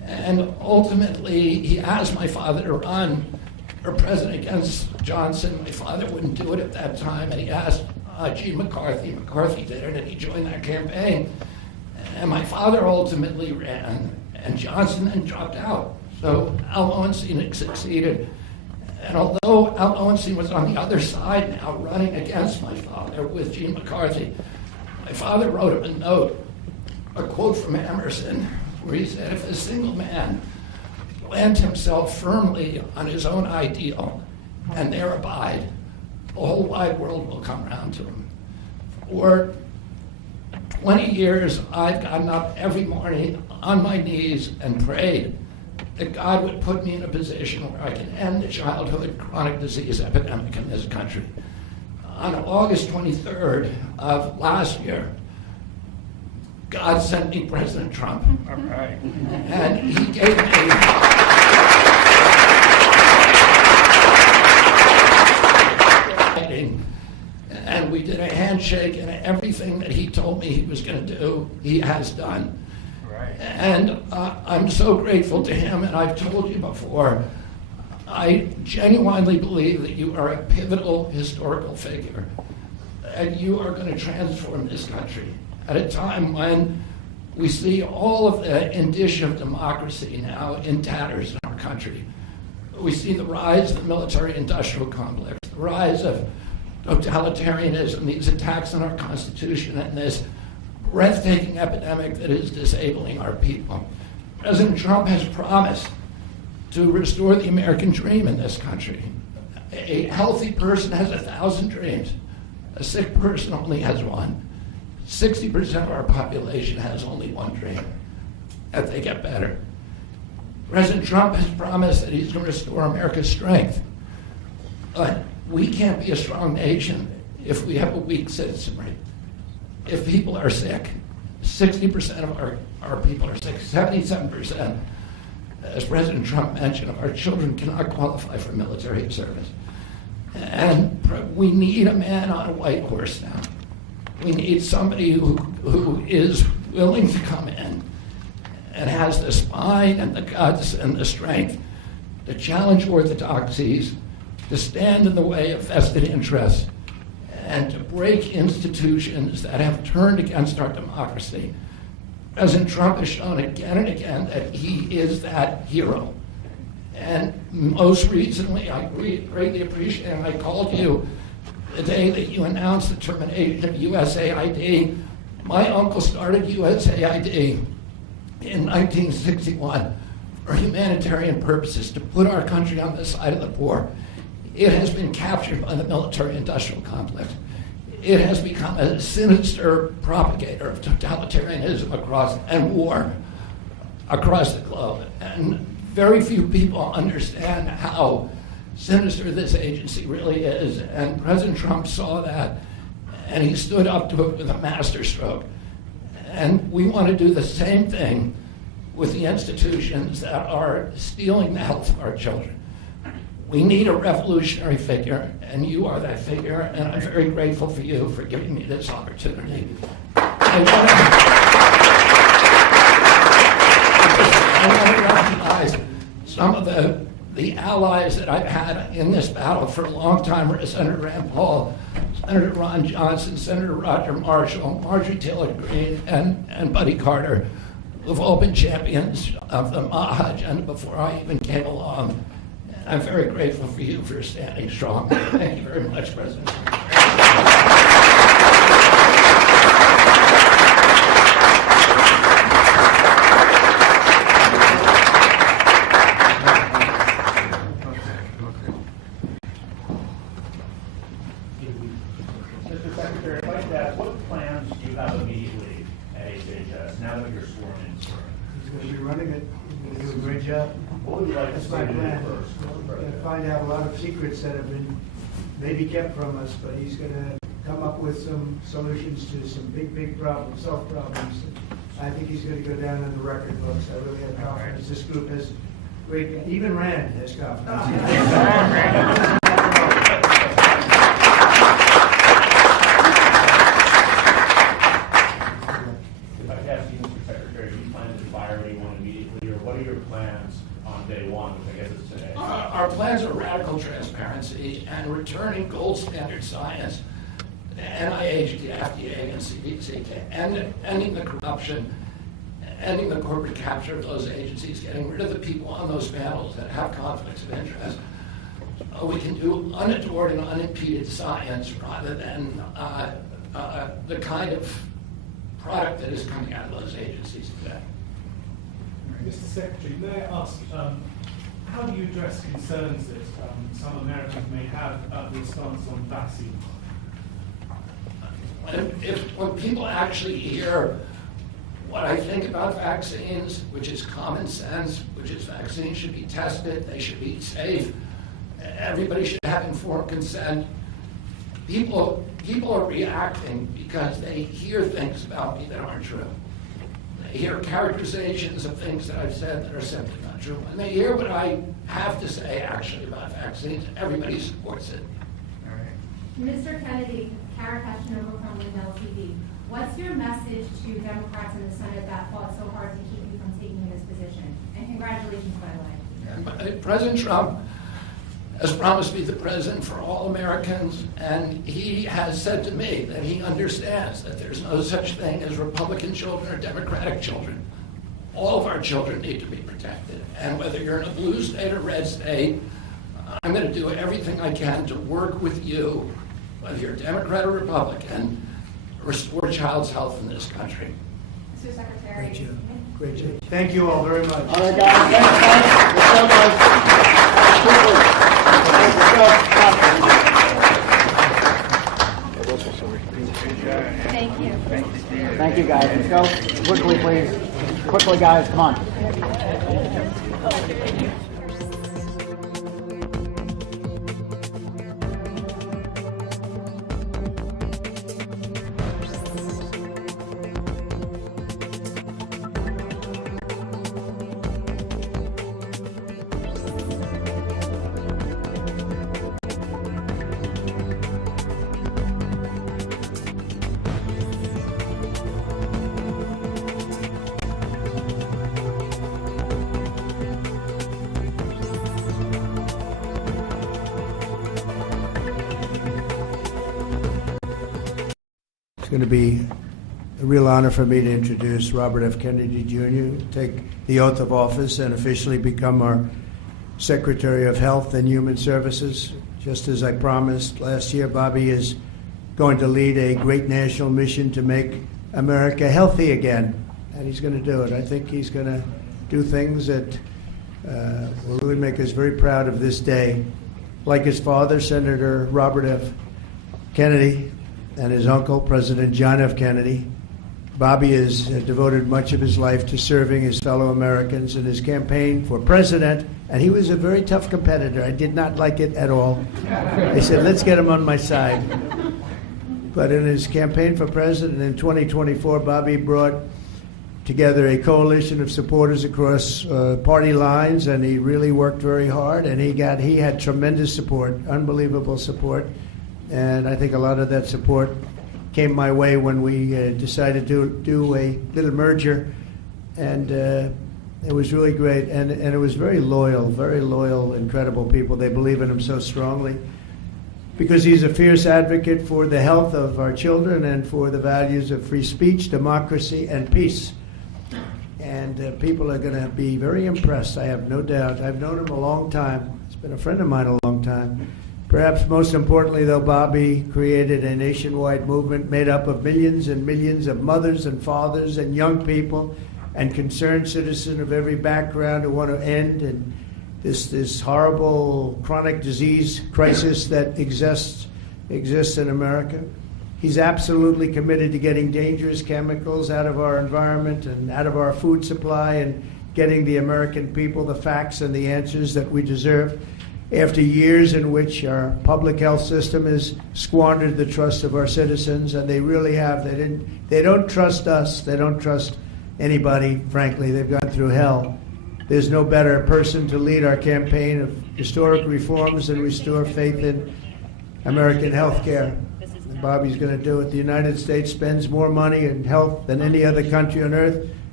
And ultimately, he asked my father to run for president against Johnson. My father wouldn't do it at that time, and he asked Gene McCarthy. McCarthy did it, and he joined that campaign. And my father ultimately ran, and Johnson then dropped out. So Al Lowenstein succeeded. And although Al Lowenstein was on the other side now, running against my father with Gene McCarthy, my father wrote him a note, a quote from Emerson, where he said, if a single man plant himself firmly on his own ideal and there abide, the whole wide world will come around to him. For 20 years, I've gotten up every morning on my knees and prayed that God would put me in a position where I can end the childhood chronic disease epidemic in this country. On August 23rd of last year, God sent me President Trump. All right. And he gave me and we did a handshake, and everything that he told me he was going to do, he has done. Right. And I'm so grateful to him, and I've told you before, I genuinely believe that you are a pivotal historical figure, and you are going to transform this country at a time when we see all of the indicia of democracy now in tatters in our country. We see the rise of the military-industrial complex, the rise of totalitarianism, these attacks on our Constitution, and this breathtaking epidemic that is disabling our people. President Trump has promised to restore the American dream in this country. A healthy person has 1,000 dreams. A sick person only has one. 60% of our population has only one dream, that they get better. President Trump has promised that he's going to restore America's strength. But we can't be a strong nation if we have a weak citizenry. If people are sick, 60% of our people are sick, 77%, as President Trump mentioned, of our children cannot qualify for military service. And we need a man on a white horse now. We need somebody who is willing to come in and has the spine and the guts and the strength to challenge orthodoxies, to stand in the way of vested interests, and to break institutions that have turned against our democracy. President Trump has shown again and again that he is that hero. And most recently, I greatly appreciate, and I called you the day that you announced the termination of USAID. My uncle started USAID in 1961 for humanitarian purposes, to put our country on the side of the poor. It has been captured by the military-industrial complex. It has become a sinister propagator of totalitarianism and war across the globe. And very few people understand how sinister this agency really is. And President Trump saw that, and he stood up to it with a masterstroke. And we want to do the same thing with the institutions that are stealing the health of our children. We need a revolutionary figure, and you are that figure, and I'm very grateful for you for giving me this opportunity. I want to recognize some of the allies that I've had in this battle for a long time: Senator Rand Paul, Senator Ron Johnson, Senator Roger Marshall, Marjorie Taylor Greene, and Buddy Carter, who've all been champions of the MAHA agenda before I even came along. I'm very grateful for you for standing strong. Thank you very much, President. Mr. Secretary, I'd like to ask, what plans do you have immediately at HHS now that you're sworn in, sir? He's going to be running it. He's going to do a great job. What would you like to That's see my him plan. do first? We're going to find out a lot of secrets that have been maybe kept from us, but he's going to come up with some solutions to some big problems, soft problems. I think he's going to go down in the record books. I really have confidence. This group has great, even Rand has confidence. If I could ask you, Mr. Secretary, do you plan to fire anyone immediately, or what are your plans on day one, which I guess is today? Our plans are radical transparency and returning gold standard science, the NIH, the FDA, and CDC, ending the corruption, ending the corporate capture of those agencies, getting rid of the people on those panels that have conflicts of interest. We can do unadored and unimpeded science rather than the kind of product that is coming out of those agencies today. Mr. Secretary, may I ask, how do you address concerns that some Americans may have about the stance on vaccines? When people actually hear what I think about vaccines, which is common sense, which is vaccines should be tested, they should be safe, everybody should have informed consent, people are reacting because they hear things about me that aren't true. They hear characterizations of things that I've said that are simply not true. And they hear what I have to say actually about vaccines. Everybody supports it. Mr. Kennedy, Kara Kashinova from Lindell TV. What's your message to Democrats in the Senate that fought so hard to keep you from taking this position? And congratulations, by the way. President Trump has promised to be the president for all Americans, and he has said to me that he understands that there's no such thing as Republican children or Democratic children. All of our children need to be protected, and whether you're in a blue state or red state, I'm going to do everything I can to work with you, whether you're Democrat or Republican, to restore child's health in this country. Mr. Secretary. Great job. Great job. Thank you all very much. All right, guys. Let's go, guys. Thank you. Thank you, guys. Let's go. Quickly, please. Quickly, guys. Come on. It's going to be a real honor for me to introduce Robert F. Kennedy Jr., take the oath of office and officially become our Secretary of Health and Human Services. Just as I promised last year, Bobby is going to lead a great national mission to make America healthy again, and he's going to do it. I think he's going to do things that will really make us very proud of this day. Like his father, Senator Robert F. Kennedy, and his uncle, President John F. Kennedy, Bobby has devoted much of his life to serving his fellow Americans in his campaign for president, and he was a very tough competitor. I did not like it at all. I said, let's get him on my side. But in his campaign for president in 2024, Bobby brought together a coalition of supporters across party lines, and he really worked very hard, and he had tremendous support, unbelievable support. And I think a lot of that support came my way when we decided to do a little merger, and it was really great. And it was very loyal, incredible people. They believe in him so strongly because he's a fierce advocate for the health of our children and for the values of free speech, democracy, and peace. And people are going to be very impressed, I have no doubt. I've known him a long time. He's been a friend of mine a long time. Perhaps most importantly, though, Bobby created a nationwide movement made up of millions and millions of mothers and fathers and young people and concerned citizens of every background who want to end and this horrible chronic disease crisis that exists in America. He's absolutely committed to getting dangerous chemicals out of our environment and out of our food supply and getting the American people the facts and the answers that we deserve. After years in which our public health system has squandered the trust of our citizens, and they really have. They don't trust us. They don't trust anybody, frankly. They've gone through hell. There's no better person to lead our campaign of historic reforms and restore faith in American health care. And Bobby's going to do it. The United States spends more money in health than any other country on earth,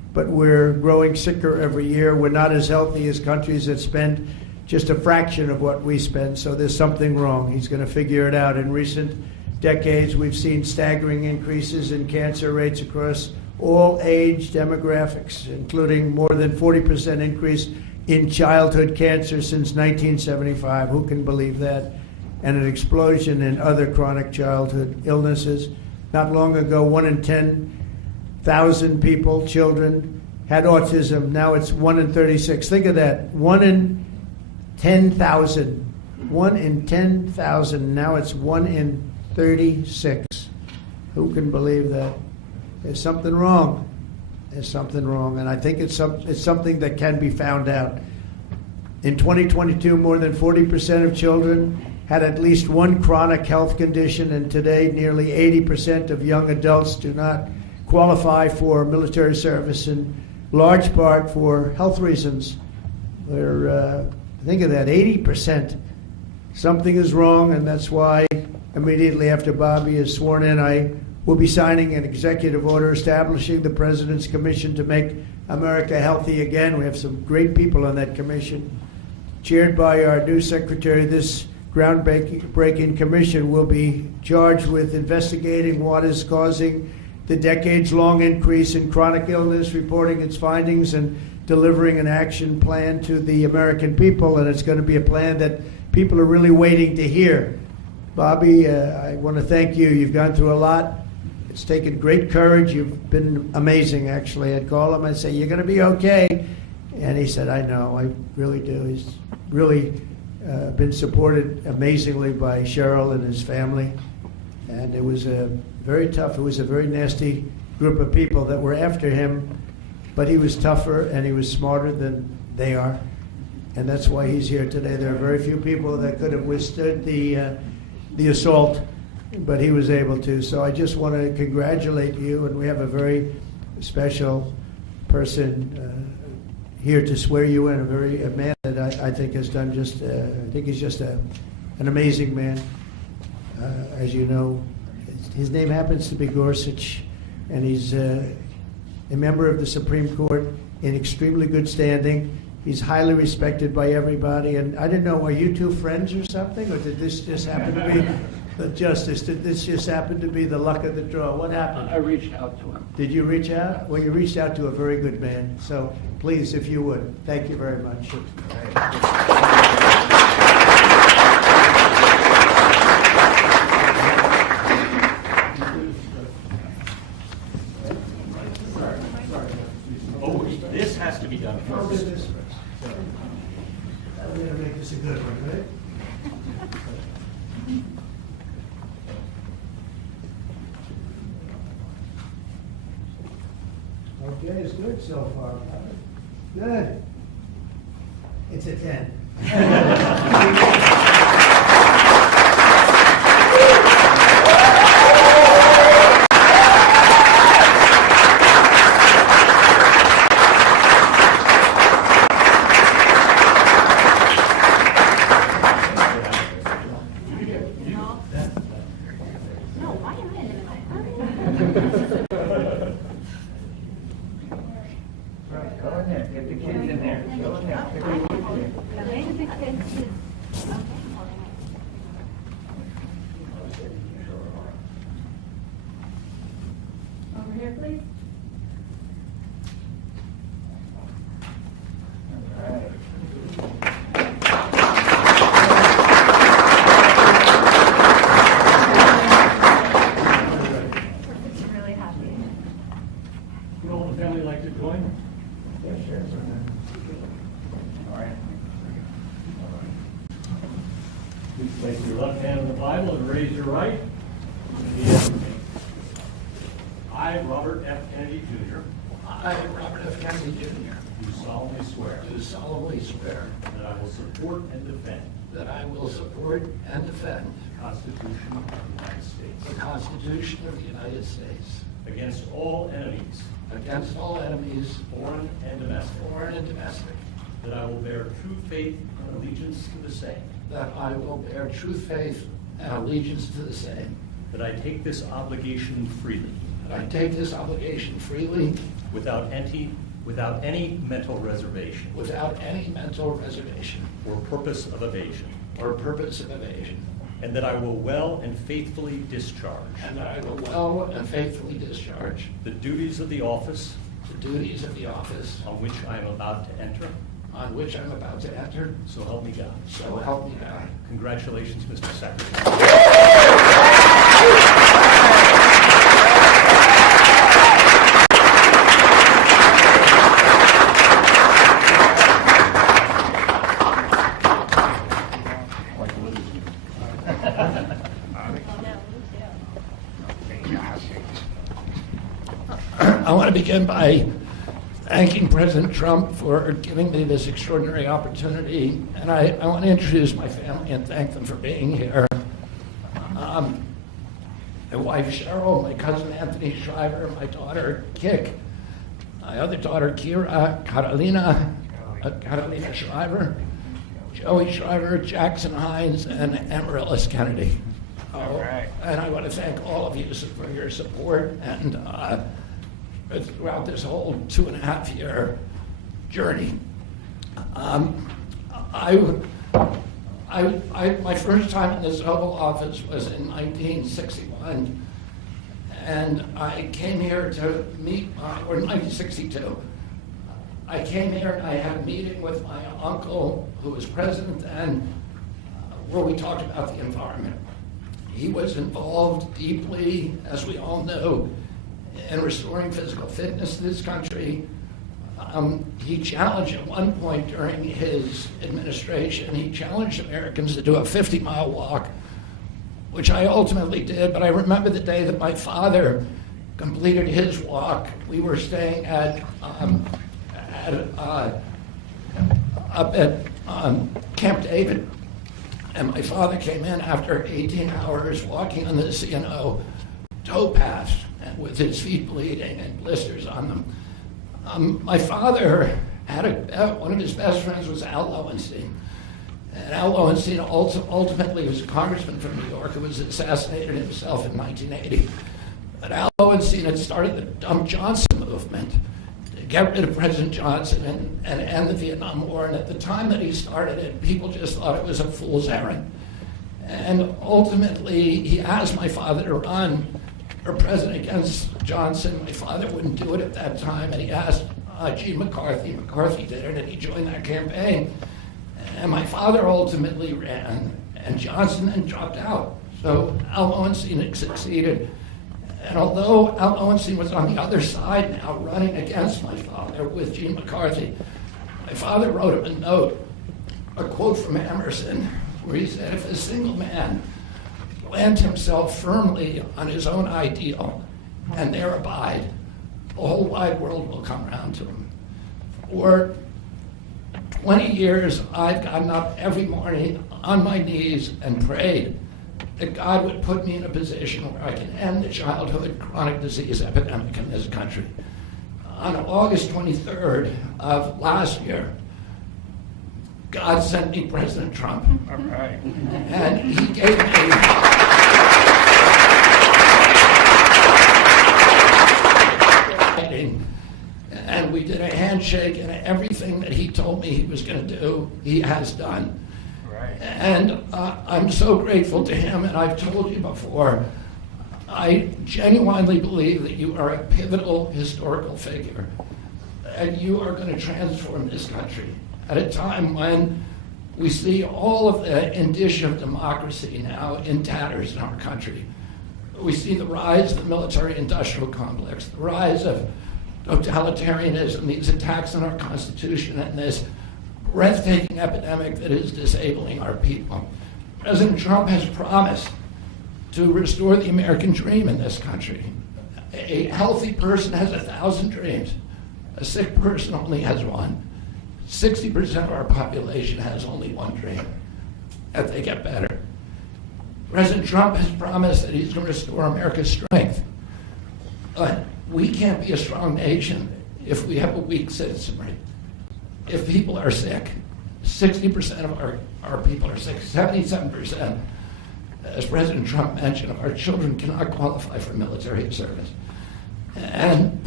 but we're growing sicker every year. We're not as healthy as countries that spend just a fraction of what we spend, so there's something wrong. He's going to figure it out. In recent decades, we've seen staggering increases in cancer rates across all age demographics, including more than 40% increase in childhood cancer since 1975. Who can believe that? And an explosion in other chronic childhood illnesses. Not long ago, 1 in 10,000 people, children, had autism. Now it's 1 in 36. Think of that. 1 in 10,000. 1 in 10,000. Now it's 1 in 36. Who can believe that? There's something wrong. There's something wrong. And I think it's something that can be found out. In 2022, more than 40% of children had at least one chronic health condition, and today nearly 80% of young adults do not qualify for military service, in large part for health reasons. Think of that, 80%. Something is wrong, and that's why immediately after Bobby is sworn in, I will be signing an executive order establishing the President's Commission to make America healthy again. We have some great people on that commission. Chaired by our new secretary, this groundbreaking commission will be charged with investigating what is causing the decades-long increase in chronic illness, reporting its findings, and delivering an action plan to the American people. And it's going to be a plan that people are really waiting to hear. Bobby, I want to thank you. You've gone through a lot. It's taken great courage. You've been amazing, actually. I'd call him and say, "You're going to be okay." And he said, "I know, I really do." He's really been supported amazingly by Cheryl and his family. And it was very nasty group of people that were after him, but he was tougher and he was smarter than they are. And that's why he's here today. There are very few people that could have withstood the assault, but he was able to. So I just want to congratulate you, and we have a very special person here to swear you in, a man that I think has done I think he's just an amazing man. As you know, his name happens to be Gorsuch, and he's a member of the Supreme Court in extremely good standing. He's highly respected by everybody, and I didn't know, are you two friends or something, or did this just happen to be the justice? Did this just happen to be the luck of the draw? What happened? I reached out to him. Did you reach out? Well, you reached out to a very good man. So please, if you would, thank you very much. Oh, this has to be done first. I'm going to make this a good one, right? Okay, it's good so far. Good. It's a 10. Go in there, get the kids in there. Go in there. Pick the kids in. Over here, please. All right. I'm really happy. Would all the family like to join? Yeah, sure. All right. Please place your left hand on the Bible and raise your right. Repeat after me. I, Robert F. Kennedy Jr., I, Robert F. Kennedy Jr., do solemnly swear do solemnly swear that I will support and defend that I will support and defend the Constitution of the United the States Constitution of the United States against all enemies, against all enemies, foreign and domestic, foreign and domestic, that I will bear true faith and allegiance to the same, that I will bear true faith and allegiance to the same, that I take this obligation freely that I take this obligation freely without any mental reservation without any mental reservation or purpose of evasion, or purpose of evasion, and that I will well and faithfully discharge and that I will well and faithfully discharge the duties of the office the duties of the office on which I am about to enter. on which I'm about to enter. So help me God. So help me God. Congratulations, Mr. Secretary. I want to begin by thanking President Trump for giving me this extraordinary opportunity, and I want to introduce my family and thank them for being here. My wife Cheryl, my cousin Anthony Shriver, my daughter Kik, my other daughter Kira, Carolina Shriver, Joey Shriver, Jackson Hines, and Amaryllis Kennedy. And I want to thank all of you for your support and throughout this whole 2.5-year journey. My first time in this Oval Office was in 1961, and I came here to meet or 1962. I came here and I had a meeting with my uncle, who was president then, where we talked about the environment. He was involved deeply, as we all know, in restoring physical fitness in this country. He challenged at one point during his administration, he challenged Americans to do a 50-mile walk, which I ultimately did, but I remember the day that my father completed his walk. We were staying up at Camp David, and my father came in after 18 hours walking on this, towpath, and with his feet bleeding and blisters on them. My father had one of his best friends was Al Lowenstein. And Al Lowenstein ultimately was a congressman from New York who was assassinated himself in 1980. But Al Lowenstein had started the Dump Johnson movement to get rid of President Johnson and end the Vietnam War. And at the time that he started it, people just thought it was a fool's errand. And ultimately, he asked my father to run for president against Johnson. My father wouldn't do it at that time, and he asked Gene McCarthy. McCarthy did it, and he joined that campaign. And my father ultimately ran, and Johnson then dropped out. So Al Lowenstein had succeeded. And although Al Lowenstein was on the other side now, running against my father with Gene McCarthy, my father wrote him a note, a quote from Emerson, where he said, if a single man plant himself firmly on his own ideal and there abide, the whole wide world will come around to him. For 20 years, I've gotten up every morning on my knees and prayed that God would put me in a position where I can end the childhood chronic disease epidemic in this country. On August 23rd of last year, God sent me President Trump. All right. And he gave me and we did a handshake, and everything that he told me he was going to do, he has done. Right. And I'm so grateful to him, and I've told you before, I genuinely believe that you are a pivotal historical figure, and you are going to transform this country at a time when we see all of the indicia of democracy now in tatters in our country. We see the rise of the military-industrial complex, the rise of totalitarianism, these attacks on our Constitution, and this breathtaking epidemic that is disabling our people. President Trump has promised to restore the American dream in this country. A healthy person has 1,000 dreams. A sick person only has one. 60% of our population has only one dream, that they get better. President Trump has promised that he's going to restore America's strength. But we can't be a strong nation if we have a weak citizenry. If people are sick, 60% of our people are sick, 77%, as President Trump mentioned, of our children cannot qualify for military service. And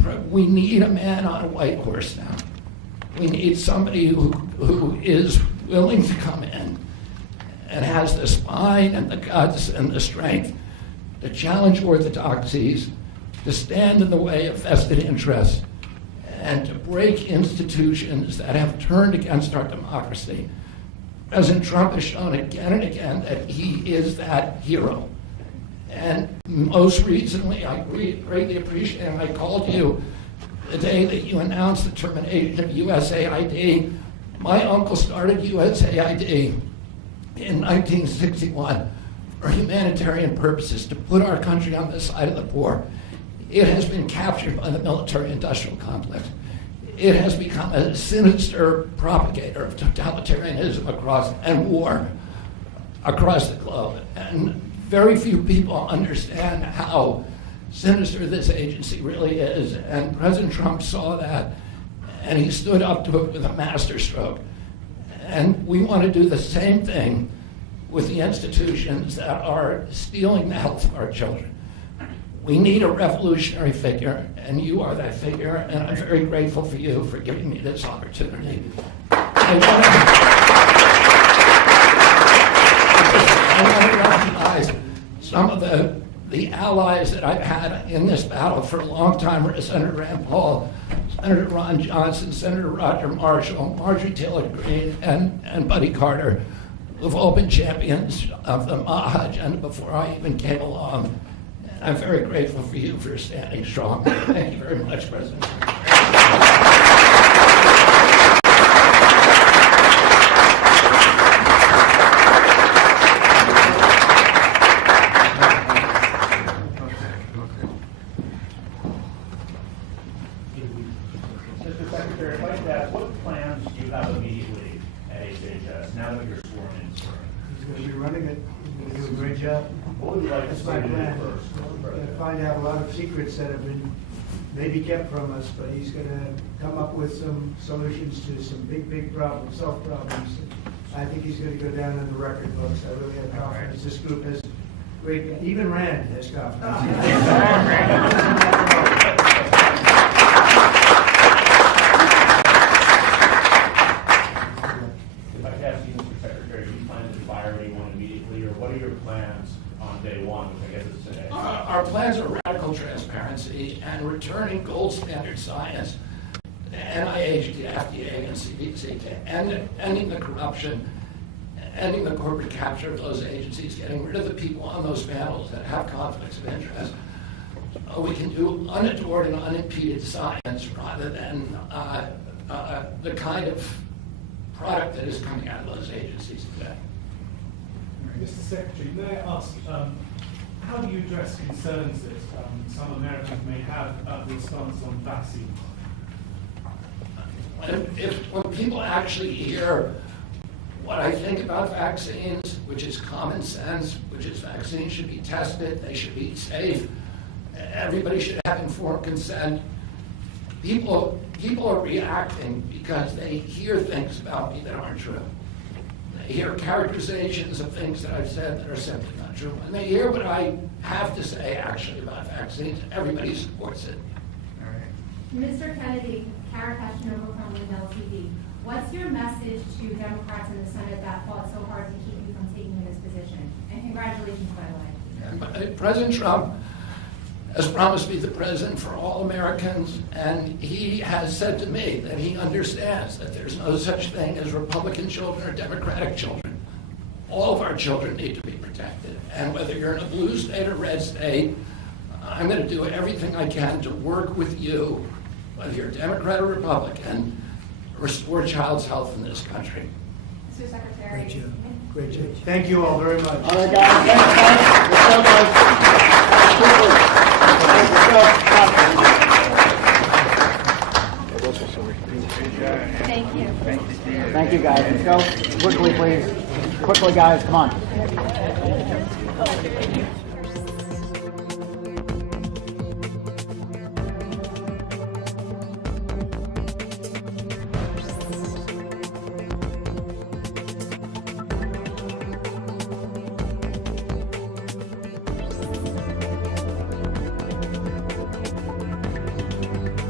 we need a man on a white horse now. We need somebody who is willing to come in and has the spine and the guts and the strength to challenge orthodoxies, to stand in the way of vested interests, and to break institutions that have turned against our democracy. President Trump has shown again and again that he is that hero. And most recently, I greatly appreciate, and I called you the day that you announced the termination of USAID. My uncle started USAID in 1961 for humanitarian purposes, to put our country on the side of the poor. It has been captured by the military-industrial complex. It has become a sinister propagator of totalitarianism and war across the globe. And very few people understand how sinister this agency really is. And President Trump saw that, and he stood up to it with a masterstroke. And we want to do the same thing with the institutions that are stealing the health of our children. We need a revolutionary figure, and you are that figure, and I'm very grateful for you for giving me this opportunity. I want to recognize some of the allies that I've had in this battle for a long time are Senator Rand Paul, Senator Ron Johnson, Senator Roger Marshall, Marjorie Taylor Greene, and Buddy Carter, who've all been champions of the MAHA agenda before I even came along. And I'm very grateful for you for standing strong. Thank you very much, President. Mr. Secretary, I'd like to ask, what plans do you have immediately at HHS now that you're sworn in? He's going to be running it. He's going to do a great job. What would you like to That's see my him do plan. first? We're going to find out a lot of secrets that have been maybe kept from us, but he's going to come up with some solutions to some big problems, self problems. I think he's going to go down in the record books. I really have confidence. This group has great, even Rand has confidence. If I could ask you, Mr. Secretary, do you plan to fire anyone immediately, or what are your plans on day one, which I guess is today? Our plans are radical transparency and returning gold standard science, the NIH, the FDA, and CDC, to ending the corruption, ending the corporate capture of those agencies, getting rid of the people on those panels that have conflicts of interest. We can do unadored and unimpeded science rather than the kind of product that is coming out of those agencies today. Mr. Secretary, may I ask, how do you address concerns that some Americans may have at the stance on vaccines? When people actually hear what I think about vaccines, which is common sense, which is vaccines should be tested, they should be safe, everybody should have informed consent, people are reacting because they hear things about me that aren't true. They hear characterizations of things that I've said that are simply not true. And they hear what I have to say actually about vaccines. Everybody supports it. Mr. Kennedy, Kara Kashinova from Lindell TV. What's your message to Democrats in the Senate that fought so hard to keep you from taking this position? And congratulations, by the way. President Trump has promised to be the president for all Americans, and he has said to me that he understands that there's no such thing as Republican children or Democratic children. All of our children need to be protected, and whether you're in a blue state or red state, I'm going to do everything I can to work with you, whether you're Democrat or Republican, to restore child's health in this country. Mr. Secretary. Great job. Great job. Thank you all very much. All right, guys. Thank you. Thank you, guys. Let's go. Quickly, please. Quickly, guys. Come on.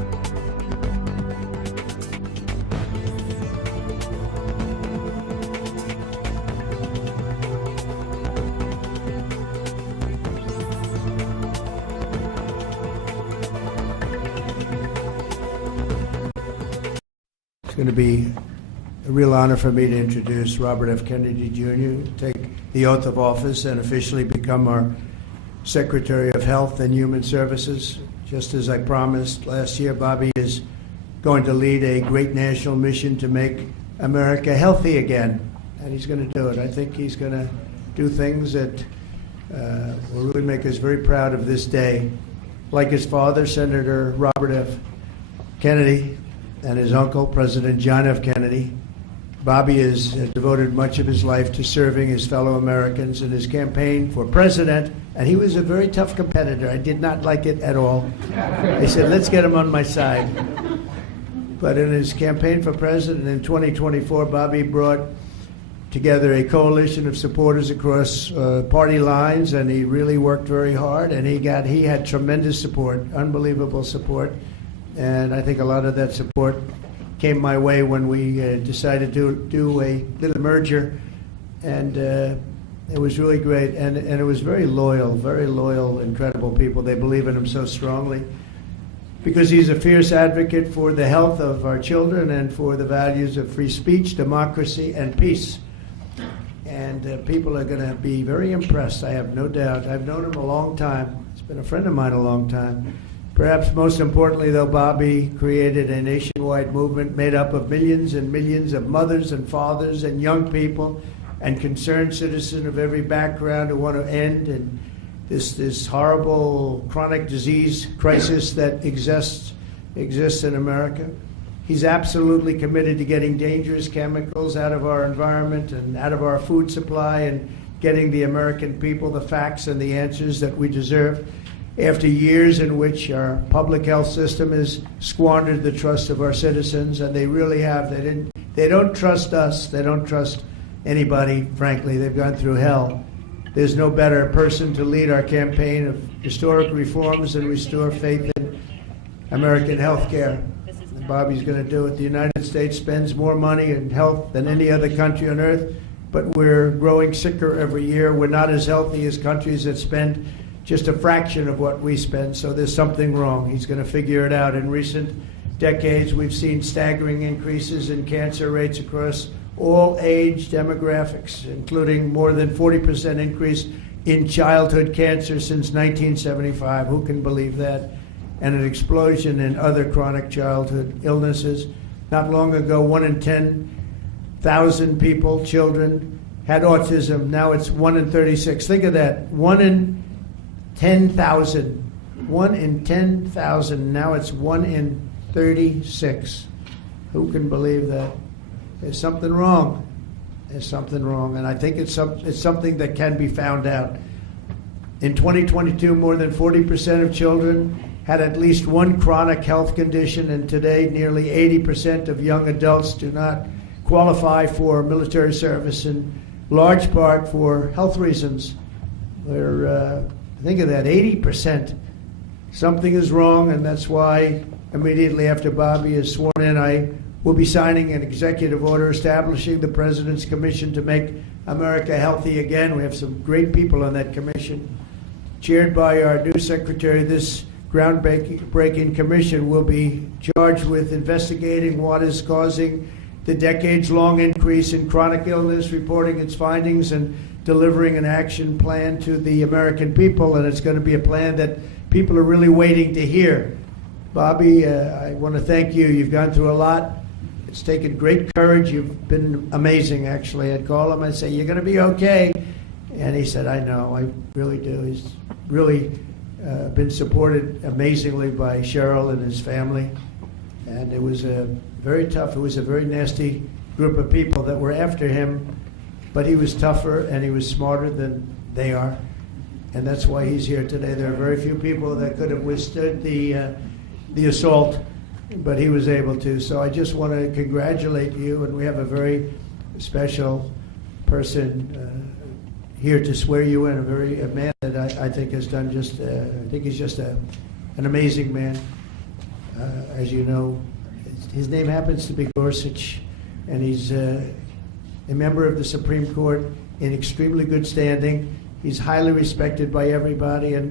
It's going to be a real honor for me to introduce Robert F. Kennedy Jr., take the oath of office and officially become our Secretary of Health and Human Services. Just as I promised last year, Bobby is going to lead a great national mission to make America healthy again, and he's going to do it. I think he's going to do things that will really make us very proud of this day. Like his father, Senator Robert F. Kennedy, and his uncle, President John F. Kennedy, Bobby has devoted much of his life to serving his fellow Americans in his campaign for president, and he was a very tough competitor. I did not like it at all. I said, let's get him on my side. But in his campaign for president in 2024, Bobby brought together a coalition of supporters across party lines, and he really worked very hard, and he had tremendous support, unbelievable support, and I think a lot of that support came my way when we decided to do a little merger, and it was really great, and it was very loyal, incredible people. They believe in him so strongly because he's a fierce advocate for the health of our children and for the values of free speech, democracy, and peace. And people are going to be very impressed, I have no doubt. I've known him a long time. He's been a friend of mine a long time. Perhaps most importantly, though, Bobby created a nationwide movement made up of millions and millions of mothers and fathers and young people and concerned citizens of every background who want to end and this horrible chronic disease crisis that exists in America. He's absolutely committed to getting dangerous chemicals out of our environment and out of our food supply and getting the American people the facts and the answers that we deserve. After years in which our public health system has squandered the trust of our citizens, and they really have. They don't trust us. They don't trust anybody, frankly. They've gone through hell. There's no better person to lead our campaign of historic reforms and restore faith in American health care. Bobby's going to do it. The United States spends more money in health than any other country on earth, but we're growing sicker every year. We're not as healthy as countries that spend just a fraction of what we spend, so there's something wrong. He's going to figure it out. In recent decades, we've seen staggering increases in cancer rates across all age demographics, including more than 40% increase in childhood cancer since 1975. Who can believe that? And an explosion in other chronic childhood illnesses. Not long ago, 1 in 10,000 people, children, had autism. Now it's 1 in 36. Think of that. 1 in 10,000. 1 in 10,000. Now it's 1 in 36. Who can believe that? There's something wrong. There's something wrong. And I think it's something that can be found out. In 2022, more than 40% of children had at least one chronic health condition, and today nearly 80% of young adults do not qualify for military service, in large part for health reasons. Think of that, 80%. Something is wrong, and that's why immediately after Bobby is sworn in, I will be signing an executive order establishing the President's Commission to make America healthy again. We have some great people on that commission. Chaired by our new secretary, this groundbreaking commission will be charged with investigating what is causing the decades-long increase in chronic illness, reporting its findings, and delivering an action plan to the American people. And it's going to be a plan that people are really waiting to hear. Bobby, I want to thank you. You've gone through a lot. It's taken great courage. You've been amazing, actually. I'd call him and say, you're going to be okay. And he said, I know, I really do. He's really been supported amazingly by Cheryl and his family. And it was very tough. It was a very nasty group of people that were after him, but he was tougher and he was smarter than they are. And that's why he's here today. There are very few people that could have withstood the assault, but he was able to. So I just want to congratulate you, and we have a very special person here to swear you in, a man that I think has done just, I think he's just an amazing man. As you know, his name happens to be Gorsuch, and he's a member of the Supreme Court in extremely good standing. He's highly respected by everybody, and